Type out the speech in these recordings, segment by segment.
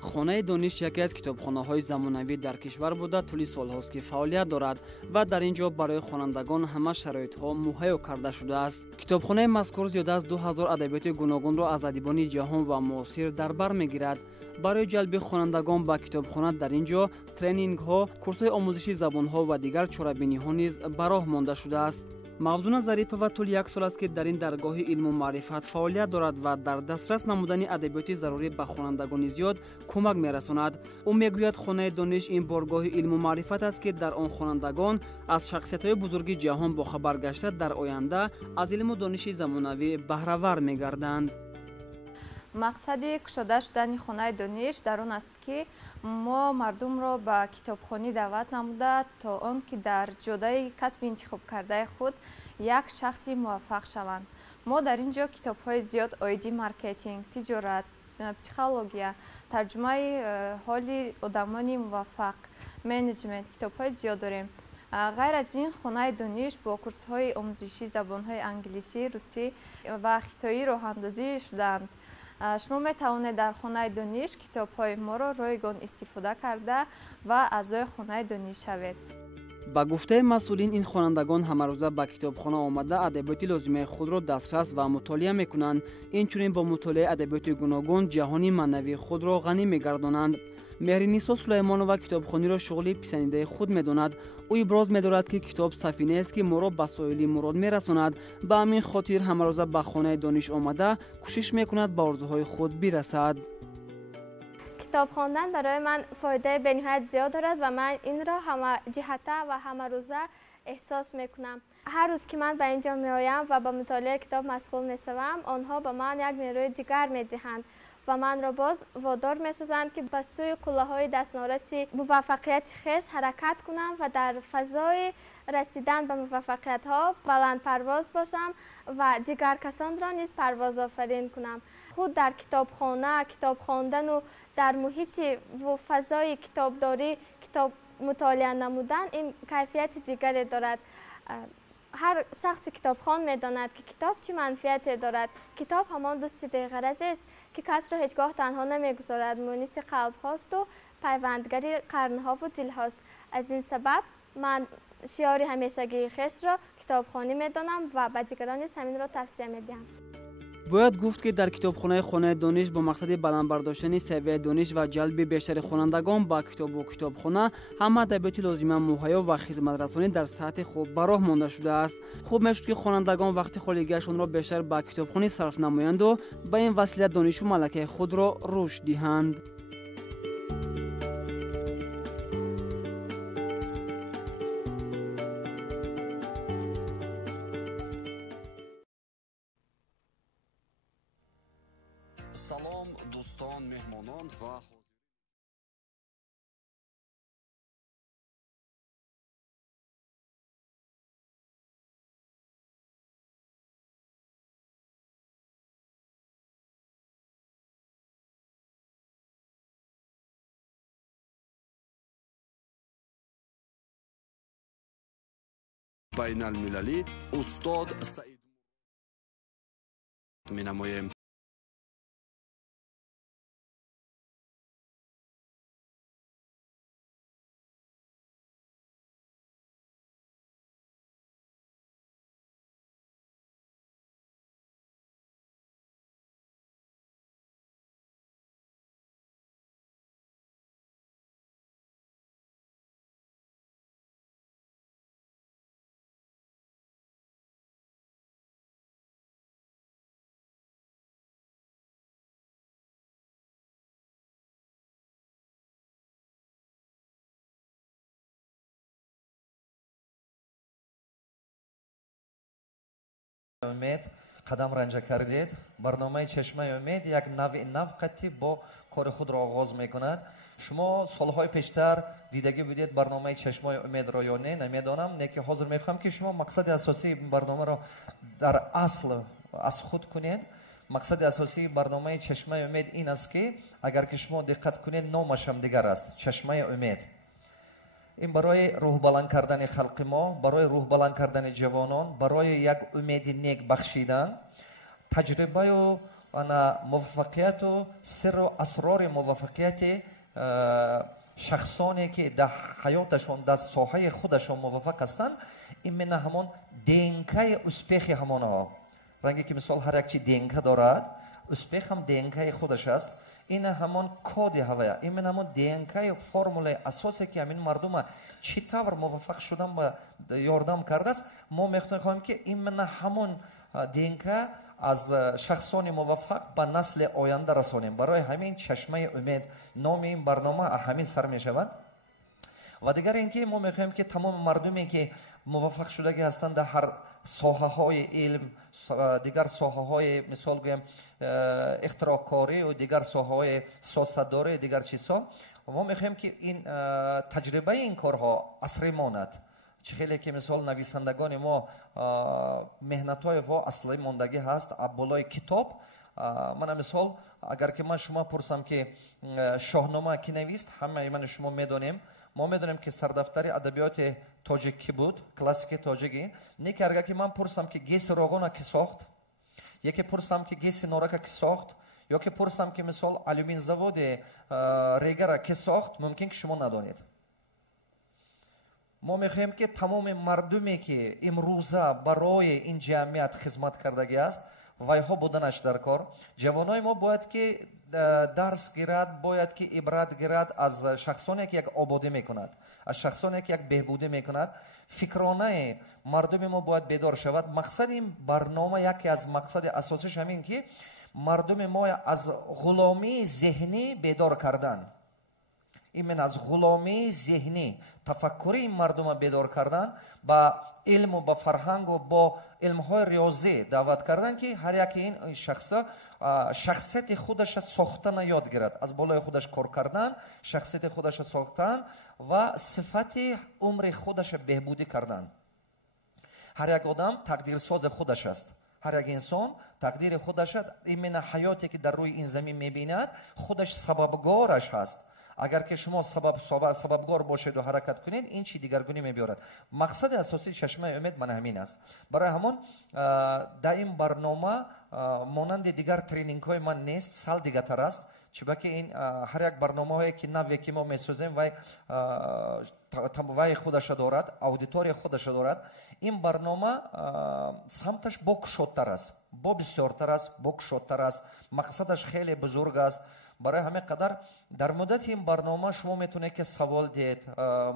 خانه دانش یکی از کتابخانه‌های زمانوی در کشور بوده طولی سال‌هاست که فعالیت دارد و در اینجا برای خوانندگان همه شرایط‌ها مهیا کرده شده است. کتابخانه مذکور زیاده از 2000 ادبیات گوناگون را از ادیبان جهان و معاصر در بر می‌گیرد. برای جلب خوانندگان به کتابخانه در اینجا ترینینگ‌ها، کورس‌های آموزشی زبان‌ها و دیگر چاره‌بینی‌ها نیز به راه مانده شده است. مغزون ظریفова طول یک سال است که در این درگاه علم و معرفت فعالیت دارد و در دسترس نمودن ادبیات ضروری به خوانندگان زیاد کمک می‌رساند. او میگوید خانه دانش این بارگاه علم و معرفت است که در آن خوانندگان از شخصیت‌های بزرگ جهان با خبر گشته در آینده از علم و دانش زمانوی بهره‌ور می‌گردند. مقصد کشاده شدن خانه دانش در آن است که ما مردم را به کتابخوانی دعوت نموده تا آنکه در جاده کسب انتخاب کرده خود یک شخص موفق شوند. ما در اینجا کتاب‌های زیاد آیدی مارکتینگ، تجارت، پسیخولوژیا، ترجمه حال آدمان موفق، منیجمنت کتاب‌های زیاد داریم. غیر از این خانه دانش با کورس‌های آموزشی زبان‌های انگلیسی، روسی و خطایی راه اندازی شدند. شما می توانید در خانه دانش کتاب‌های ما را رایگان استفاده کرده و اعضای خانه دانش شوید. با گفته مسئولین این خوانندگان همه روزه به کتابخانه آمده ادبیات لازمه خود را دسترس و مطالعه می‌کنند. اینچنین با مطالعه ادبیات گوناگون جهانی معنوی خود را غنی می‌گردانند. مهرنیسا سلیمانова کتابخوانی را شغلی پسندیده خود می‌داند. او ابراز می‌دارد که کتاب سفینه است که ما را به ساحل مراد می‌رساند. به همین خاطر همه روزه به خانه دانش آمده کوشش می‌کند به آرزوهای خود برسد. کتاب خواندن برای من فایده بی‌نهایت زیاد دارد و من این را همه جهته و همه روزه احساس میکنم. هر روز که من به اینجا میآیم و به مطالعه کتاب مشغول میشوم، آنها به من یک نیروی دیگر میدهند و من را باز وادار میسازند که به سوی قله‌های دستنارس موفقیت خویش حرکت کنم و در فضای رسیدن به موفقیت ها بلند پرواز باشم و دیگر کسان را نیز پرواز آفرین کنم. خود در کتابخانه کتاب خواندن و در محیط و فضای کتابداری کتاب مطالعه نمودن این کیفیت دیگری دارد. هر شخص کتابخوان میداند که کتاب چه منفعتی دارد. کتاب همان دوست بی‌غرض است که کس را هیچگاه تنها نمیگذارد، مونس قلب هاست و پیوندگری قرنها و دل هاست. از این سبب من شعار همیشگی خویش را کتابخوانی میدانم و به دیگران نیز همین را توصیه میدهم. باید گفت که در کتابخانه دانش با مقصد بلند برداشتن سویه دانش و جلب بیشتر خوانندگان با کتاب و کتابخانه همه ادبیات لازمه مهیا و خدمت رسانی در سطح خوب به راه مانده شده است. خوب میشد که خوانندگان وقت خالیگیشان را بیشتر به کتابخانه صرف نمایند و به این وسیله دانش و ملکه خود را رشد دهند. سلام دوستان، مهمانان و بین المللی استاد سعید می نماییم. امید قدم رنجه کردید. برنامه چشمه امید یک نو قطعی با کار خود را آغاز میکند. شما سالهای پیشتر دیدگی بودید برنامه چشمه امید را یا نه نمیدانم، نه که حاضر میخوام که شما مقصد اساسی برنامه را در اصل از خود کنید. مقصد اساسی برنامه چشمه امید این است که اگر که شما دقت کنید نامش هم دیگر است، چشمه امید. این برای روح بلند کردن خلق ما، برای روح بلند کردن جوانان، برای یک امید نیک بخشیدن. تجربه و ана муваффақияту сирру асрори муваффақияти шахсоне ки дар ҳаёташон дар соҳаи худашон муваффақ ҳастанд именно ҳамон днкаи успехи ҳамонҳо ранге ки мисол ҳар як чи днк дорад успех ҳам днкаи худаш аст ина ҳамон коди ҳавая именно ҳамон днкаи формулаи асосе ки ҳамин мардума чӣ тавр муваффақ шудан ба ёрдам кардааст мо мехоҳем ки именно ҳамон днк аз шахсони муваффақ ба насли оянда расонем барои ҳамин чашмаи умед номи ин барнома ҳамин сар мешавад ва дигар ин ки мо мехоҳем ки тамоми мардуме ки муваффақ шудагӣ ҳастанд дар ҳар соҳаҳои илм дигар соҳаҳои мисол гӯем ихтироъкорию дигар соҳаҳои сиёсатдорию дигар чизҳо мо мехоҳем ки ин таҷрибаи ин корҳо асрӣ монад чӣ хеле ки мисол нависандагони мо меҳнатҳои во аслӣ мондагӣ ҳаст болои китоб мана мисол агар ки ман шумо пурсам ки шоҳнома ки навист ҳамаи мани шумо медонем мо медонем ки сардафтари адабиёти тоҷик ки буд классики тоҷикӣ неки агар ки ман пурсам ки геси роғона ки сохт яке пурсам ки геси норака ки сохт ёки пурсам ки мисол алюмин заводи регара ки сохт мумкин ки шумо надонед мо мехоҳем ки тамоми мардуме ки имрӯза барои ин ҷамъият хизмат кардагӣ аст вайҳо буданаш дар кор ҷавонои мо бояд ки дарс гирад бояд ки ибрат гирад аз шахсоне ки як ободӣ мекунад аз шахсоне ки як беҳбудӣ мекунад фикронаи мардуми мо бояд бедор шавад мақсади ин барнома яке аз мақсади асосиш ҳамин ки мардуми мо аз ғуломии зеҳнӣ бедор кардан именно аз ғуломии зеҳнӣ тафаккури ин мардума бедор кардан ба илму ба фарҳангу бо илмҳои риёзӣ даъват кардан ки ҳар яки ин шахса шахсияти худаша сохтана ёд гирад аз болои худаш кор кардан шахсияти худаша сохтан ва сифати умри худаша беҳбудӣ кардан ҳар як одам тақдирсози худаш аст ҳар як инсон тақдири худаша именно ҳаёте ки дар рӯи ин замин мебинад худаш сабабгораш ҳаст агар ки шумо сабабгор бошеду ҳаракат кунед ин чи дигаргунӣ мебиёрад мақсади асосии чашмаи умед мана ҳамин аст барои ҳамон дар ин барнома монанди дигар тренингҳои ман нест сал дигартар аст чунки ин ҳар як барномаҳое ки наве ки мо месозем вай худаша дорад аудитория худаша дорад ин барнома самташ бо кушодтар аст бо бисёртар аст бо кушодтар аст мақсадаш хеле бузург аст барои ҳамин қадар дар муддати ин барнома шумо метавонед ки савол диҳед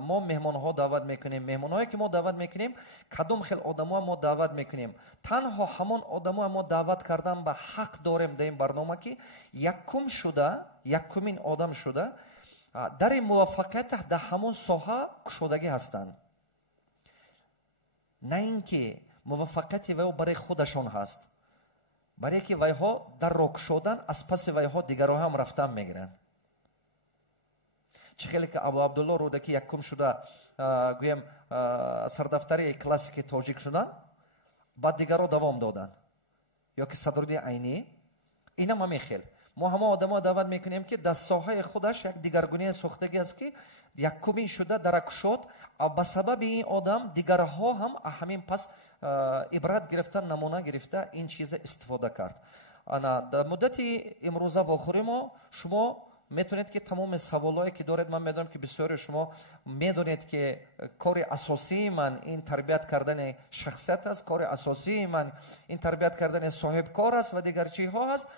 мо меҳмонҳо даъват мекунем меҳмонҳое ки мо даъват мекунем кадом хел одамоа мо даъват мекунем танҳо ҳамон одамоа мо даъват кардан ба ҳақ дорем дар ин барнома ки якумин одам шуда дари муваффақият дар ҳамон соҳа кушодагӣ ҳастанд на ин ки муваффақияти вайҳо барои худашон ҳаст барое ки вайҳо дарро кушодан аз паси вайҳо дигарҳо ҳам рафтан мегиранд чӣ хеле ки абу абдулло рӯдаки якум шуда гӯем сардафтари классики тоҷик шудан баъд дигарҳо давом доданд ёки садруддин айнӣ инам ҳамин хел мо ҳама одамо даъват мекунем ки дар соҳаи худаш як дигаргунии сохтагӣ аст ки якумин шуда дара кушод ба сабаби ин одам дигарҳо ҳам ҳамин пас ибрат гирифта намуна гирифта ин чиза истифода кард дар муддати имрӯза вохӯри мо шумо метавонед ки тамоми саволое ки доред ман медонам ки бисёри шумо медонед ки кори асосии ман ин тарбият кардани шахсият аст кори асосии ман ин тарбият кардани соҳибкор аст ва дигар чизҳо аст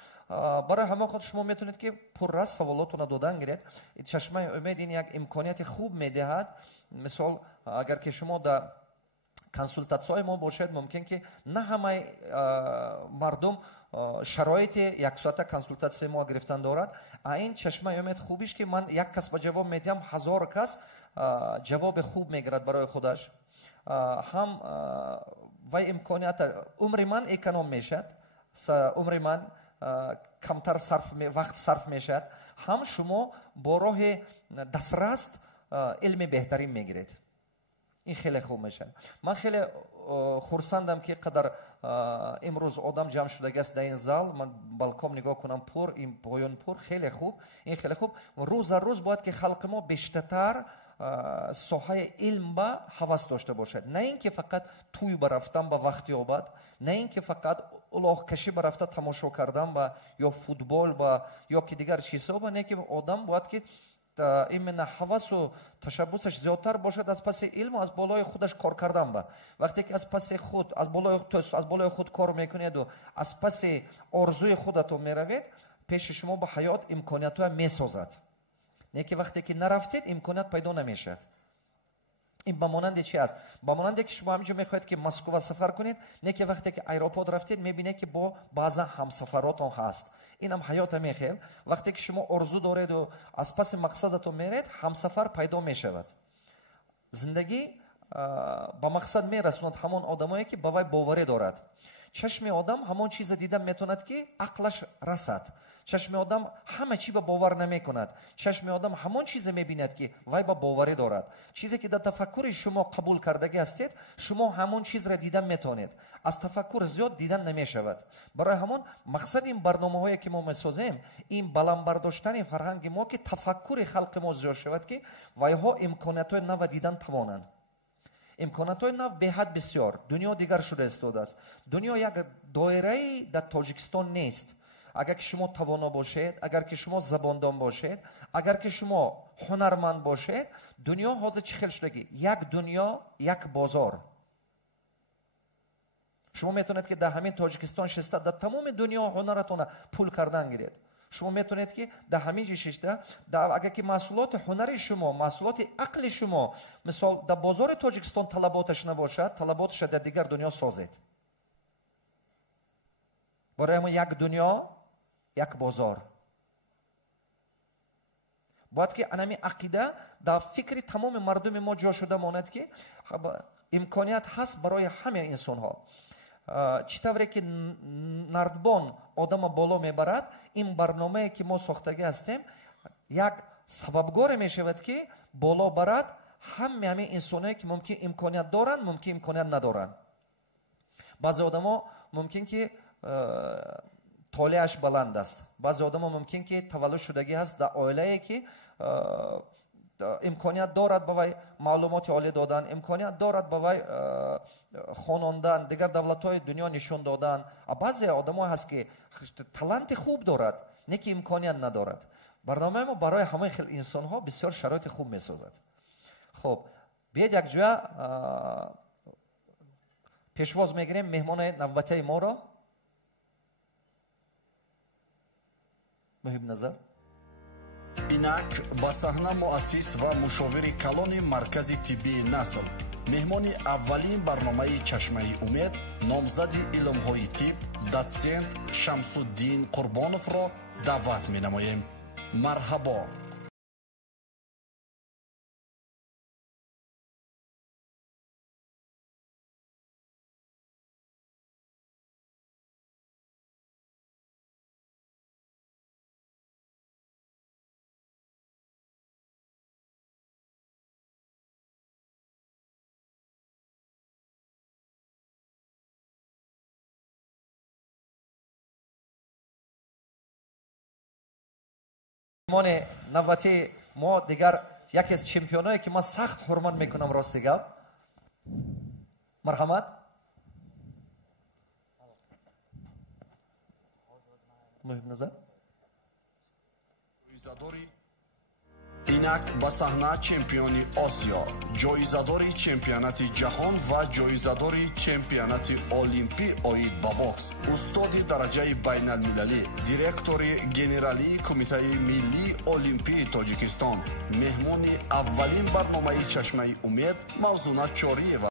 барои ҳама худ шумо метавонед ки пурра саволотона додан гиред чашмаи умед ин як имконияти хуб медиҳад мисол агар ки шумо дар консултатсияҳои мо бошед мумкин ки на ҳамаи мардум шароити яксоата консултатсияи мо гирифтан дорад ин чашмаи умед хубиш ки ман як кас ба ҷавоб медиҳам ҳазор кас ҷавоби хуб мегирад барои худаш ҳам вай имконият умри ман эконом мешавад умри ман камтар вақт сарф мешавад ҳам шумо бо роҳи дастраст илми беҳтарин мегиред ин хеле хуб мешавад ман хеле хурсандам ки қадар имрӯз одам ҷамъ шудагиаст дар ин зал ман балком нигоҳ кунам пур ин поён пур хеле хуб ин хеле хуб рӯза рӯз бояд ки халқи мо бештартар соҳаи илм ба ҳавас дошта бошад на ин ки фақат тӯй ба рафтан ба вақт ёбад на ин ки фақат улоғкашӣ ба рафта тамошо кардан ба ё футбол ба ё ки дигар чизҳо ба не ки одам бояд ки именно ҳавасу ташаббусаш зиёдтар бошад аз паси илму аз болои худаш кор кардан ба. Вақте ки аз паси худ аз болои худ кор мекунеду аз паси орзуи худатон меравед, пеши шумо ба ҳаёт имкониятҳоя месозад. Не ки вақте ки нарафтед имконият пайдо намешавад. این با مانند چی است؟ با مانند که شما همینجا میخواهید که مسکو سفر کنید، نه که وقتی که ایروپود رفتید میبینید که با بعضا همسفراتون هست. این هم حیات میخیل. وقتی که شما آرزو دارید و از پس مقصدتون میرید، همسفر پیدا میشود. زندگی با مقصد میرسوند همون آدمایی که با وی باوری دارد. چشم آدم همون چیز دیدن میتوند که عقلش رسد. چشم آدم همه چی به باور نمی کند. چشم آدم همون چیز می بیند که وای با باوری دارد. چیزی که در تفکر شما قبول کردگی هستید، شما همون چیز را دیدن میتونید. از تفکر زیاد دیدن نمی شود. برای همون مقصد این برنامه هایی که ما میسازیم، این بلند برداشتن فرهنگ ما که تفکر خلق ما زیاد شود که وای ها امکانات های نو دیدن توانند. امکانات های نو به حد بسیار. دنیا دیگر شده استاد است. دنیا یک دایره در تاجیکستان نیست. اگر که شما توانا باشید، اگر که شما زباندان باشید، اگر که شما هنرمند باشید، دنیا حاضر چی خیلی شدگی؟ یک دنیا، یک بازار. شما میتونید که در همین تاجیکستان شسته در تمام دنیا هنرتون پول کردن گیرید. شما میتونید که در همین شسته اگر که محصولات هنری شما، محصولات عقل شما مثال در بازار تاجیکستان طلباتش نباشد، طلباتش در دیگر دنیا سازید. برای ما یک دنیا، یک بازار. باید که انمی عقیده در فکر تمام مردم ما جا شده ماند که امکانیت هست برای همه انسان ها. چطوری که نردبان آدم بالا میبرد، این برنامه که ما ساختگی هستیم یک سببگار میشود که بالا برد همه انسان هایی که ممکن امکانیت دارن، ممکن امکانیت ندارن. بعضی آدم ها ممکن که طالعش بلند است. بعضی آدم ها ممکن که تولد شدگی هست در عائله‌ای که امکانیت دارد با وی معلومات عالی دادن، امکانیت دارد با وی خواندن، دیگر دولت‌های دنیا نشون دادن. بعضی آدم ها هست که تالنت خوب دارد، نه که امکانیت ندارد. برنامه ما برای همه خیل انسان ها بسیار شرایط خوب میسازد. خب بیاید یک جا پیشواز میگیریم مهمان نوبتی ما را. مهم نظر инак ба саҳна муассис ва мушовири калони маркази тиббии насл меҳмони аввалин барномаи чашмаи умед номзади илмҳои тиб дотсент шамсуддин қурбоновро даъват менамоем. марҳабо. مهمان نوبتی ما دیگر یکی از چمپیونایی که ما سخت حرمت میکنم راستی گپ. مرحمت. مهم نظر инак ба саҳна чемпиони осиё, ҷоизадори чемпионати ҷаҳон ва ҷоизадори чемпионати олимпӣ оид ба бокс, устоди дараҷаи байналмилалӣ, директори генералии кумитаи миллии олимпии тоҷикистон, меҳмони аввалин барномаи чашмаи умед мавзуна чориева.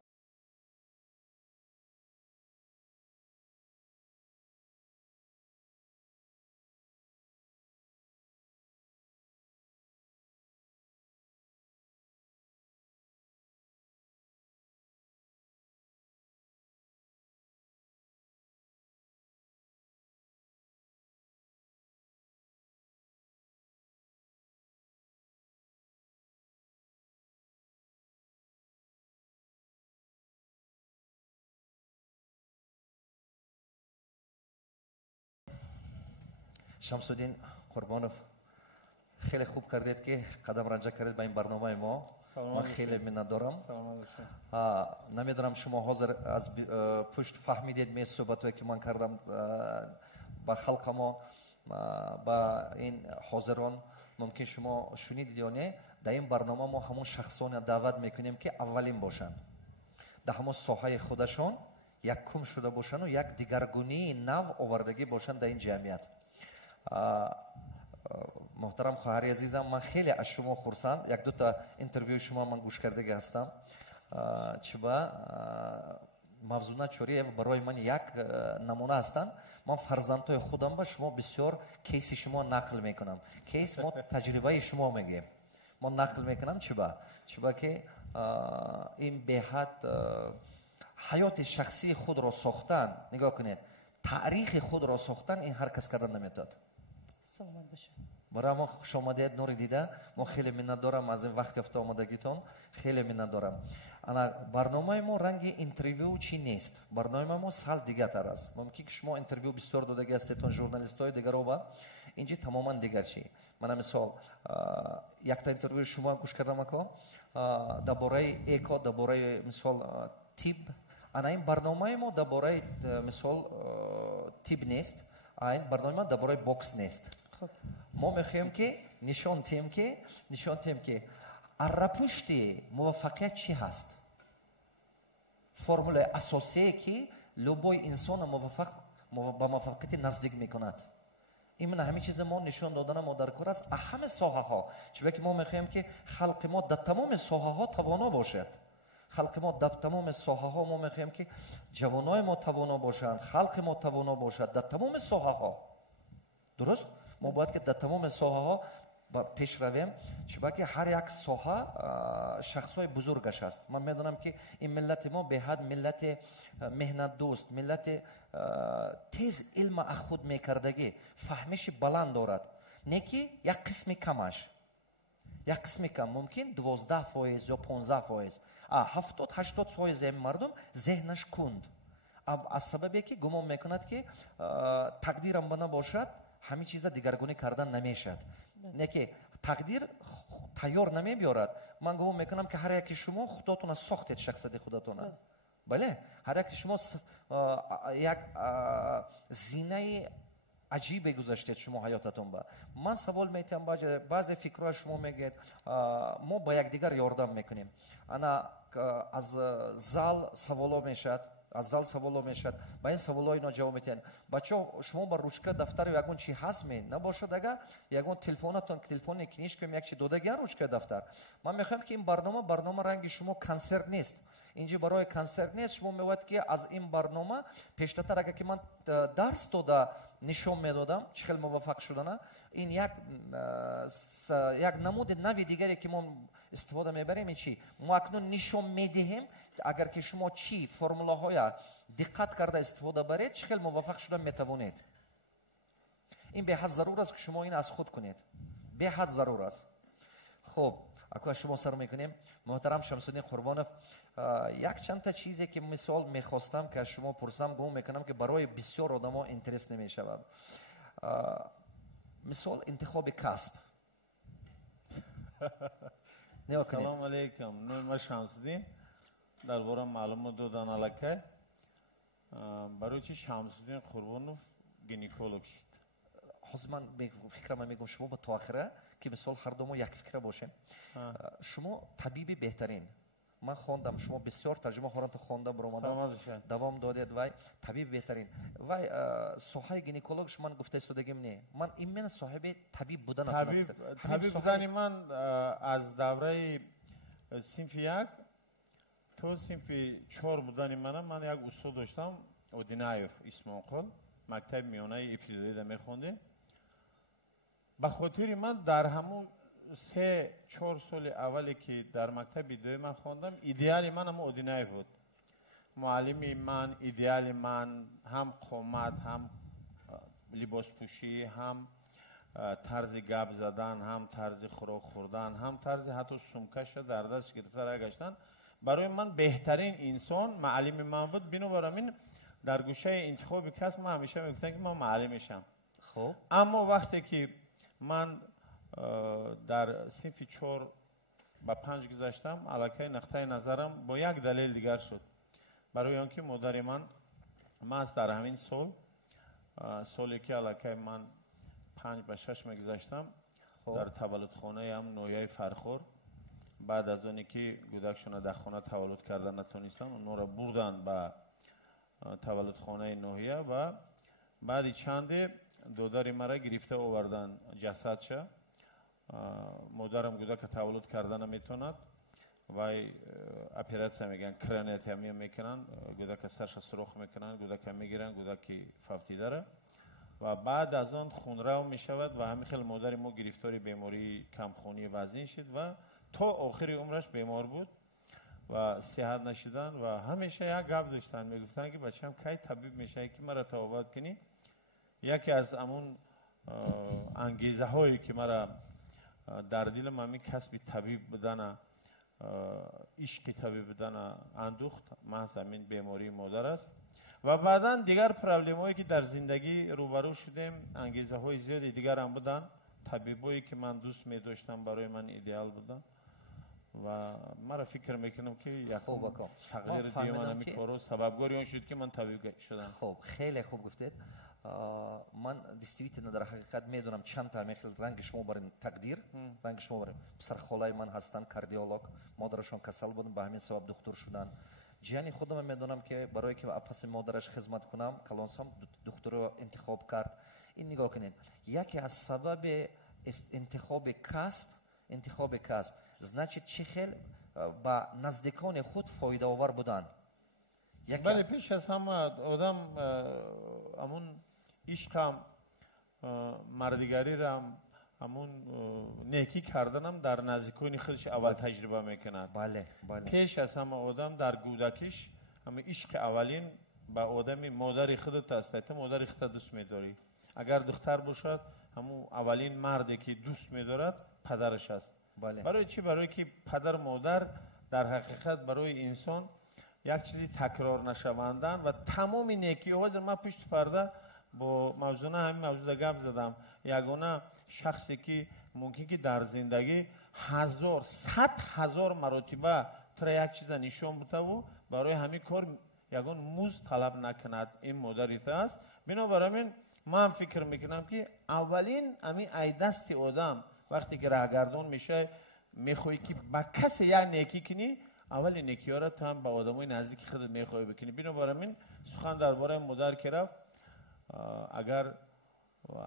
شمس‌الدین قربانov خیلی خوب کردید که قدم رنجه کردید به این برنامه ما. من خیلی منت دارم. نمیدونم شما حاضر از پشت فهمیدید می صحبتایی که من کردم با خلق ما، با این حاضران ممکن شما شنیدید یا نه. در این برنامه ما همون شخصان دعوت میکنیم که اولین باشن، در همون ساحه خودشان یکم شده باشن و یک دیگرگونی نو آوردگی باشن در این جمعیت. محترم خواهر عزیزم، من خیلی از شما خرسند. یک دو تا اینترویو شما من گوش کرده هستم. چبا موضوع چوری برای من یک نمونه هستند. من فرزندای خودم با شما بسیار کیس شما نقل میکنم. کیس ما تجربه شما میگیم، ما نقل میکنم. چبا که این به حد حیات شخصی خود را ساختن، نگاه کنید، تاریخ خود را ساختن، این هر کس کردن نمیتاد. سلامت باشه. برای ما خوش آمدید، نور دیده. ما خیلی منت دارم از این وقت افتا آمدگیتون، خیلی منت دارم. انا برنامه ما رنگ اینترویو چی نیست. برنامه ما سال دیگه تر است. ممکن که شما اینترویو بسیار دادگی هستید ژورنالیستای دیگر رو با اینجا تماما دیگر چی. من مثال یک تا اینترویو شما گوش کردم که درباره اکو، درباره مثال تیب. انا این برنامه ما درباره مثال تیب نیست. این برنامه ما درباره باکس نیست. ما میخوایم که نشان تیم که پشت موفقیت چی هست، فرمول اساسی که لوبای انسان موفق با موفقیت نزدیک میکند. این من همین چیز ما نشان دادن ما در کار است. همه ساحه ها، چون که ما میخوایم که خلق ما در تمام ساحه ها توانا باشد. خلق ما در تمام ساحه ها ما میخوایم که جوانای ما توانا باشند، خلق ما توانا باشد در تمام ساحه ها. درست؟ ما باید که در تمام ساحه ها پیش رویم، چون که هر یک ساحه شخصای بزرگش است. من میدونم که این ملت ما به حد ملت مهنت دوست، ملت تیز علم اخود میکردگی، فهمش بلند دارد. نه که یک قسم کمش، یک قسم کم ممکن 12% یا 15%، 70-80% مردم ذهنش کند از سببی که گمان میکند که تقدیرم بنا باشد همین چیزا دیگرگونی کردن نمیشد. نه که تقدیر تیار نمیبیارد. من گمان میکنم که هر یکی شما خودتون ساختید، شخصیت خودتون. بله، هر یک شما یک زینه عجیبی گذاشتید شما حیاتتون. با من سوال میتونم بعضی فکرها شما میگید ما با یک دیگر یاردم میکنیم. انا از زال سوالا میشد، با این سوالا اینا جواب میتین. بچه شما با روچکه دفتر یگون چی هست می نباشد، اگر یگون تلفنتون تلفن کنیشکم یک چی دودگی روچکه دفتر. من میخوام که این برنامه رنگ شما کنسرت نیست. اینجا برای کنسرت نیست. شما میگوید که از این برنامه پیشتر اگر که من درس داده نشون میدادم چه خیلی موفق شدن، این یک نمود نوی دیگری که ما استفاده میبریم. این چی ما اکنون نشون میدهیم. اگر که شما چی فرمولاهای دقت کرده استفاده برید چه خیلی موفق شدن میتوانید. این به حد ضرور است که شما این از خود کنید، به حد ضرور است. خب اکو شما سر میکنیم. محترم شمس‌الدین قربانov، یک چند تا چیزی که مثال میخواستم که از شما پرسم، گمان میکنم که برای بسیار آدما اینترست نمیشود. مثال انتخاب کسب. سلام علیکم. من شمس‌الدین درباره معلومات دادن علاقه. برای چی شمس‌الدین قربانov گینکولوگ شد؟ حاضر من فکرم میگم شما با تو آخره که مثال هر دومو یک فکره باشه. شما طبیبی بهترین. من خواندم شما بسیار ترجمه خوران تو خواندم رومانم دوام دادید وای طبیب بهترین وای صحای گینکولوگش من گفته استودگیم نه. من این من صاحب طبیب بودن طبیب بودن من از دوره صنف 1 تو صنف 4 بودن من یک استاد داشتم اودینایف اسماعیل، مکتب میانه ابتدایی ده میخونده. به خاطر من در همون 3-4 سال اولی که در مکتب ابتدایی من خواندم، ایدئال من هم اودینایف بود. معلمی من، ایدئال من هم قامت، هم لباس پوشی، هم طرز گپ زدن، هم طرز خوراک خوردن، هم طرز حتی سمکش در دست گرفته گشتن. برای من بهترین انسان معلم من بود. بنابراین در گوشه انتخاب کس من همیشه میگفتم که من معلم میشم. خب اما وقتی که من در صنف 4 با 5 گذاشتم الکی نقطه نظرم با یک دلیل دیگر شد. برای آنکه مادر من در همین سالی که الکی من 5 به 6 میگذاشتم در تولد خانه هم نویه فرخور، بعد از اونی که گودکشون در خانه تولد کردن نتونستن اونو را بردن به تولد خانه نویه و بعد چند دوداری مرا گرفته آوردن جسدش. مادرم گوده که تولد کردن نمیتوند و اپراتسیا میگن کرانیت همی میکنن، گوده که سرش سرخ میکنن، گوده که میگیرن، گوده که فوتی داره و بعد از آن خونرو میشود و همین خیلی مادر ما گرفتاری بیماری کمخونی وزن شد و تا آخری عمرش بیمار بود و صحت نشدن و همیشه یک گپ داشتن، میگفتن که بچه‌م کی طبیب میشه که مرا توبت کنی. یکی از همون انگیزه هایی که مرا در دل من کسب طبیب بدن، عشق طبیب بدن اندوخت، محض همین بیماری مادر است. و بعدا دیگر پرابلم هایی که در زندگی روبرو شدیم، انگیزه های زیادی دیگر هم بودن، طبیبایی که من دوست می داشتم برای من ایدئال بودن و مرا فکر میکنم که یک تغییر دیگه من کارو سببگاری اون شد که من طبیب شدم. خب خیلی خوب گفتید. من действительно در حقیقت میدونم چند تا میخل رنگ شما برین تقدیر، رنگ شما برین پسر خالای من هستن کاردیولوگ، مادرشون کسل بودن به همین سبب دکتر شدن. جانی خودم میدونم که برای که پس مادرش خدمت کنم کلانسام دکتر رو انتخاب کرد. این نگاه کنید، یکی از سبب انتخاب کسب значит چه خیل با نزدیکان خود فایده آور بودن. بله پیش از همه آدم همون عشقم مردگاری را همون نیکی کردنم در نزدیکان خودش اول تجربه میکند. بله. پیش از همه آدم در کودکیش همه عشق اولین با آدمی مادر خودت است، مادر خودت دوست می‌داری. اگر دختر باشد همون اولین مردی که دوست می‌دارد پدرش است. بله. برای چی؟ برای که پدر مادر در حقیقت برای انسان یک چیزی تکرار نشوندن و تمام نیکی ها در من پشت پرده با موضوع همین موضوع گپ زدم. یگانه شخصی که ممکن که در زندگی 100,000 مرتبه تر یک چیز نشون بده و برای همین کار یگان مزد طلب نکند، این مادریت است. بنابراین من فکر میکنم که اولین همین ای دست آدم وقتی که راهگردان میشه میخوای که با کسی یک نیکی کنی، اول نیکی ها را هم با آدمای نزدیک خودت میخوای بکنی. بنابراین سخن درباره مادر که رفت، اگر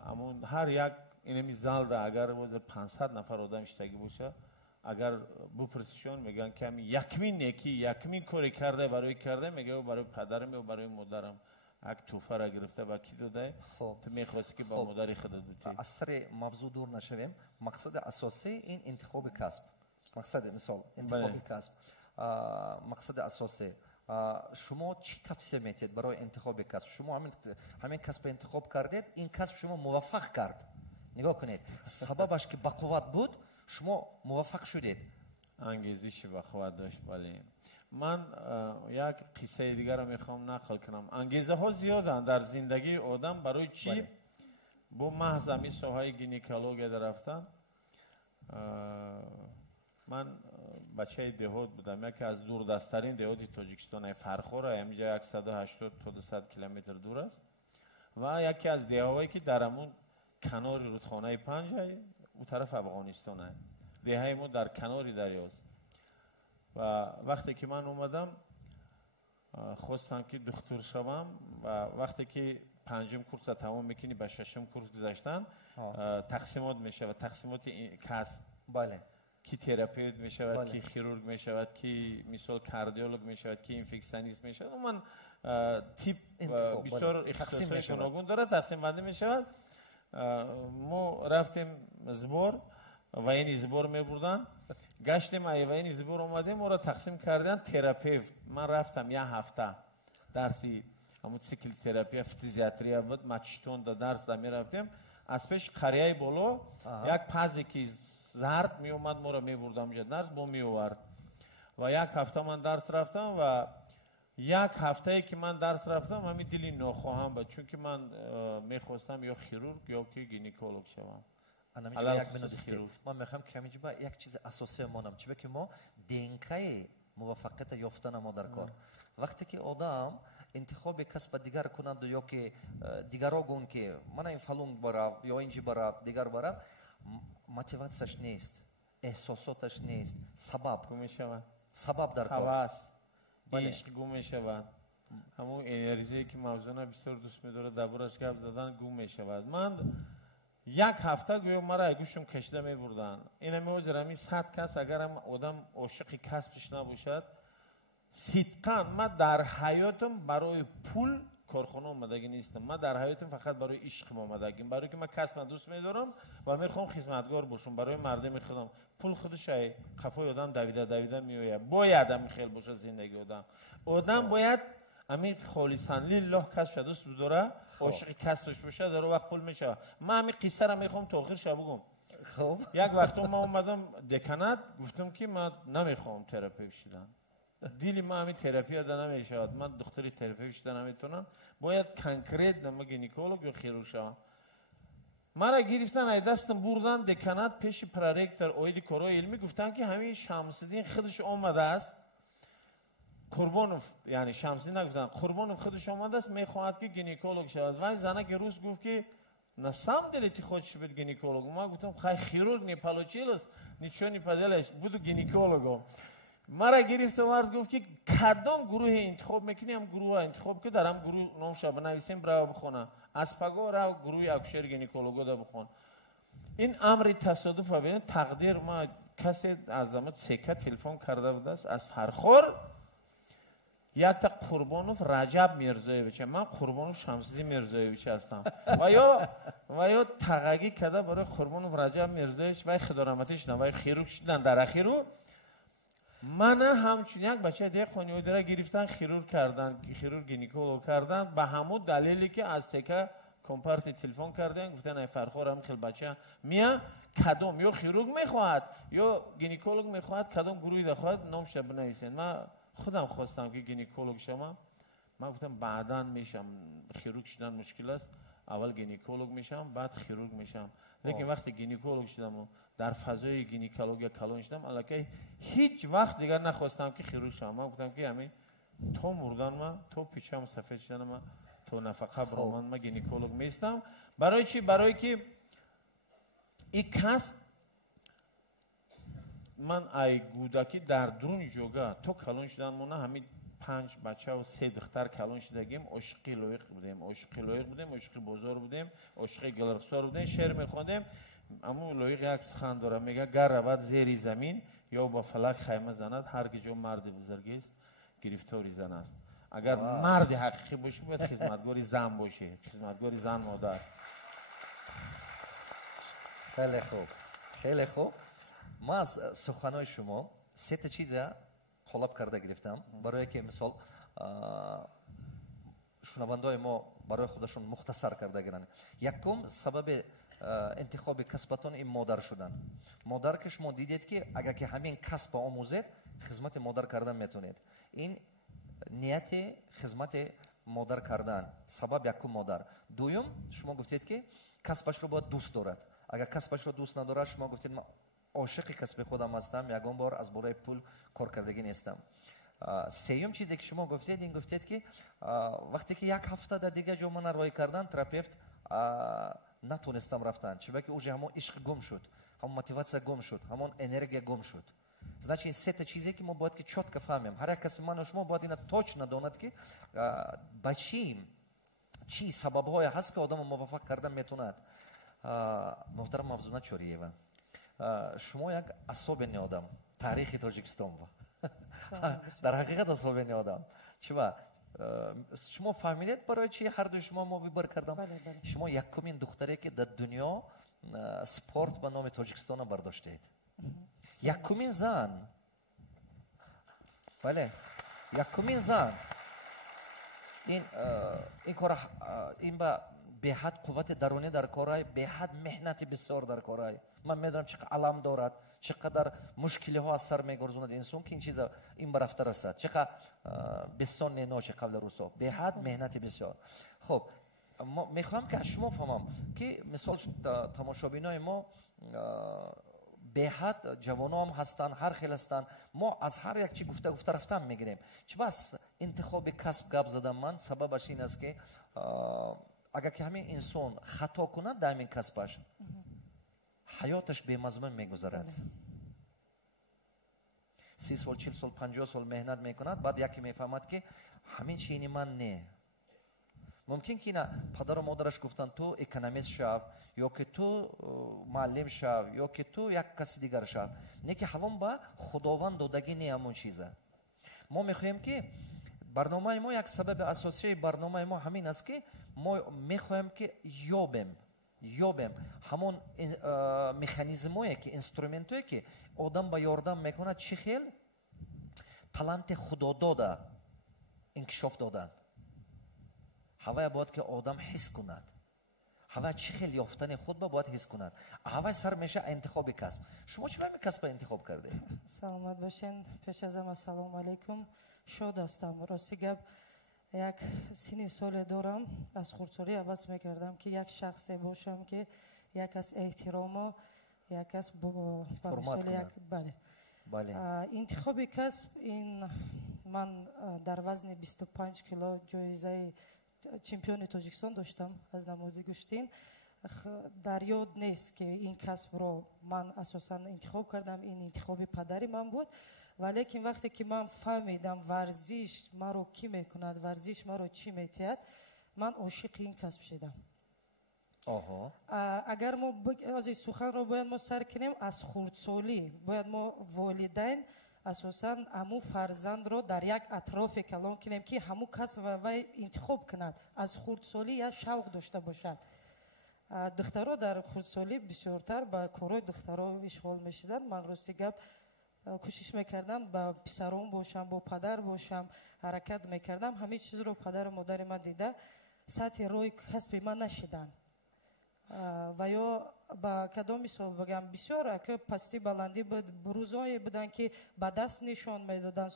همون هر یک اینمی زال ده اگر 500 نفر آدم اشتگی باشه، اگر بپرسیشون میگن که همین یکمین نیکی یکمین کاری کرده میگه برای پدرم و برای مادرم یک توفه را گرفته و کی داده. خب تو میخواستی که با مادری خودت بودی. از سر موضوع دور نشویم. مقصد اساسی این انتخاب کسب، مقصد مثال انتخاب کسب، مقصد اساسی. شما چی توصیه میتید برای انتخاب کسب؟ شما همین کسب انتخاب کردید، این کسب شما موفق کرد. نگاه کنید، سببش که بقوت بود شما موفق شدید. انگیزش بقوت داشت. ولی من یک قصه دیگر رو میخوام نقل کنم. انگیزه ها زیادن در زندگی آدم. برای چی؟ با محض همین ساحه گینکولوژی در رفتن. من بچه دهات بودم، یکی از دوردستترین دهات تاجیکستان فرخور، اینجا 180 تا 200 کیلومتر دور است و یکی از دههایی که در همون کنار رودخانه پنجه او طرف افغانستان است. دهه ما در کنار دریاست و وقتی که من اومدم خواستم که دکتر شوم و وقتی که 5م کورس تمام میکنی به 6م کورس گذاشتن تقسیمات میشه و تقسیمات کسب. بله. کی تراپیوت میشود، کی خیرورگ میشود، کی مثال کاردیولوگ میشود، کی انفکسیونیست میشود. من تیپ بسیار اختصاصی گوناگون داره، تقسیم بندی میشود. ما رفتیم زبور و این زبور میبردن، گشتیم و این زبور اومدیم ما را تقسیم کردن تراپیوت. من رفتم یک هفته درسی همون سیکل تراپی فیزیاتری بود، مچتون درس دا میرفتیم. از پیش قریه بالا یک پزی که زرد می اومد ما را می بردم جد درس با می آورد و یک هفته من درس رفتم و یک هفته ای که من درس رفتم همین دلی ناخواهم بود، چون که من می خواستم یا خیرورگ یا که گینکولوگ شوم. علل یک خصوص منو خیرور. ما میخوام که همینجا یک چیز اساسی مونم چه که ما دینکای موفقیت یافتن ما در کار وقتی که آدم انتخاب کسب دیگر کنند یا که دیگرا گون که من این فلان برم یا اینجا برم دیگر برم موتیواسیش نیست احساساتش نیست گم میشود سبب در کار هوس بله. عشق گم میشود همون انرژی که موضوع بسیار دوست می‌داره دربارش گپ زدن گم میشود من یک هفته گویا مرا گوشم کشیده می‌بردن اینا می‌وجرمی 100 کس اگر هم آدم عاشق کسبش نباشد صدقاً من در حیاتم برای پول کارخانه اومدگی نیستم من در حیاتم فقط برای عشق اومدگیم برای که من کسب دوست می‌دارم و میخوام خدمتگار باشم برای مردم خودم پول خودش خفای آدم دویده میآید باید هم خیلی باشه زندگی آدم باید همین خالصاً لله کسب دوست داره عاشق کسبش باشه در وقت پول میشه من همین قصه را میخوام تا آخر شب بگم خب یک وقت من اومدم دکانت گفتم که من نمیخوام تراپی بشیدم دیلی ما همین تراپی داده نمیشود من دکتری تراپی بشیدن نمیتونم باید کنکریت نمه گینیکولوگ یا خیرور شوم مرا گرفتن ای دستم بردن دکانت پیش پرارکتر اویدی کارای علمی گفتن که همین شمس‌الدین خودش آمده است قربانوف یعنی شمس‌الدین نگفتن قربانوف خودش آمده است میخواهد که گینیکولوگ شود و زنه که روز گفت که نسام دلتی خودش بید گینیکولوگ ما گفتم خیلی خیرورگ نی پالوچیل است نیچو نی پدلش بودو گینیکولوگو مرا گرفت و مرد گفت که کدام گروه انتخاب میکنی هم گروه انتخاب که دارم گروه نامش بنویسیم برای بخونه از پگاه را گروه اکشر گینیکولوگو دا بخون این امر تصادف ببینید تقدیر ما کسی از زمان سکه تلفن کرده بود است از فرخور یک تا قربانوف رجب میرزایویچ من قربانوف شمس‌الدین میرزایویچ هستم و یا تقاگی کده برای قربانوف رجب میرزایویچ و خدارمتش نه و خیروک شدن در اخیرو من همچون یک بچه دیگه خونیوی داره گرفتن خیرور کردن خیرور گینیکولوگ کردن به همون دلیلی که از سکه کمپارت تلفن کردن گفتن ای فرخور هم خیلی بچه میا کدام یا خیرورگ میخواهد یا گینیکولوگ میخواهد کدام گروهی دخواهد نامش بنویسین من خودم خواستم که گینیکولوگ شوم من گفتم بعداً میشم خیرورگ شدن مشکل است اول گینیکولوگ میشم بعد خیرورگ میشم لیکن وقتی گینیکولوگ شدم و در فضای گینیکولوگ یا کلون شدم الکی هیچ وقت دیگر نخواستم که خیرورگ شوم من گفتم که همین تو مردن من تو پیشم سفید شدن من تو نفقه برام من گینیکولوگ میستم برای چی برای که این کسب من ای گودکی در درون جوگا تو کلون شدن مونه همین 5 بچه و 3 دختر کلون شدگیم عشقی لایق بودیم عشقی بزرگ بودیم عشقی گلرخسار بودیم شعر میخوندیم اما لایق یک سخن داره میگه گر رود زیر زمین یا با فلک خیمه زند هر که جو مرد بزرگی است گرفتاری زن است اگر مرد حقیقی باشی باید خدمتگاری زن باشی خدمتگاری زن مادر خیلی خوب خیلی خوب ما از سخنهای شما 3 تا چیز خلاب کرده گرفتم برای که مثال شنوندای ما برای خودشون مختصر کرده گیرن یکم سبب انتخاب کسبتون این مادر شدن مادر که شما دیدید که اگر که همین کسب آموزید خدمت مادر کردن میتونید این نیت خدمت مادر کردن سبب یکم مادر دوم شما گفتید که کسبش رو باید دوست دارد اگر کسبش رو دوست ندارد شما گفتید من عاشق کسب خودم هستم یگان بار از بالای پول کار کردگی نیستم سیوم چیزی که شما گفتید این گفتید که وقتی که یک هفته در دیگه جا من روی کردن تراپیوت نتونستم رفتن چه که اوج همون عشق گم شد همون موتیواسیا گم شد همون انرژی گم شد значит این 3 تا چیزی که ما باید که چotka فهمیم هر یک کس من و شما باید اینا точно داند که با چی سبب‌های هست که آدم موفق کردن میتوند محترم مفضونا چوریeva شما یک особенный آدم تاریخ تاجیکستان با در حقیقت особенный آدم چرا شما فهمیدید برای چی هر دو شما ما ویبر کردم شما یکمین دختری که در دنیا سپورت به نام تاجیکستان برداشتید یکمین زن بله یکمین زن این کار این با به حد قوت درونی در کارای به حد مهنت بسیار در کارای من میدونم چقدر علم دارد چقدر مشکلی ها از سر میگذراند انسان که این چیزا این برفته رسد چقدر بستان نوچه قبل روسا به حد مهنت بسیار خب میخوام که از شما فهمم که مثال تماشابینای ما беҳад ҷавоном ҳастанд, ҳар хел ҳастанд. мо аз ҳар як чи гуфта рафтан мегирем. Чӣ бас интихоби касб гап задам ман? Сабабаш ин аст ки агар ки ҳамин инсон хато кунад дар ҳамин касбаш, ҳаёташ бемазмун мегузарад. 30 сол, 40 сол, 50 сол меҳнат мекунад, баъд яке мефаҳмад ки ҳамин чини ман не. мумкин ки падару модараш гуфтанд ту экономист шав, ё ки ту муаллим шав, ё ки ту як каси дигар шав. Не ки ҳавон ба худованд додагӣ не ҳамон чиза. мо мехоҳем ки барномаи мо, як сабаби асосии барномаи мо ҳамин аст ки мо мехоҳем ки ёбем ҳамон механизмое ки инструментое ки одам ба ёрдам мекунад чӣ хел таланти худодода инкишоф доданд. ҳавая бояд ки одам ҳис кунад. ҳавая чӣ хел ёфтани худ ба бояд ҳис кунад. ҳавая сар меша интихоби касб. шумо чӣ баъми касба интихоб кардед? саломат бошен. пеш аз ҳама салому алайкум. шод ҳастам. рости гап як сини соле дорам. аз хурдсолӣ ҳавас мекардам ки як шахсе бошам ки як аз эҳтиромо, як аз ҳурмат кунад. бале. интихоби касб ин ман дар вазни 25 кило ҷоизаи чемпиони тоҷикистон доштам аз намози гӯштин. дар ёд нест ки ин касбро ман асосан интихоб кардам. ин интихоби падари ман буд. валекин вақте ки ман фаҳмидам варзиш маро кӣ мекунад, варзиш маро чӣ метиҳад, ман ошиқи ин касб шидам. агар мо ози суханро бояд мо сар кунем, аз хурдсолӣ бояд мо волидайн асосан ҳамун фарзандро дар як атрофе калон кунем ки ҳамун кас вай интихоб кунад. аз хурдсолӣ як шавқ дошта бошад. духтаро дар хурдсолӣ бисёртар ба корои духтаро ишғол мешиданд. ман рости гап кӯшиш мекардам ба писарон бошам, бо падар бошам, ҳаракат мекардам. ҳамин чизро падару модари ман дида сатҳи роҳи касби ман нашиданд. ва ё ба кадом мисол бигам, бисёр пастӣ баландӣ буд, рӯзое буданд ки ба даст нишон медоданд,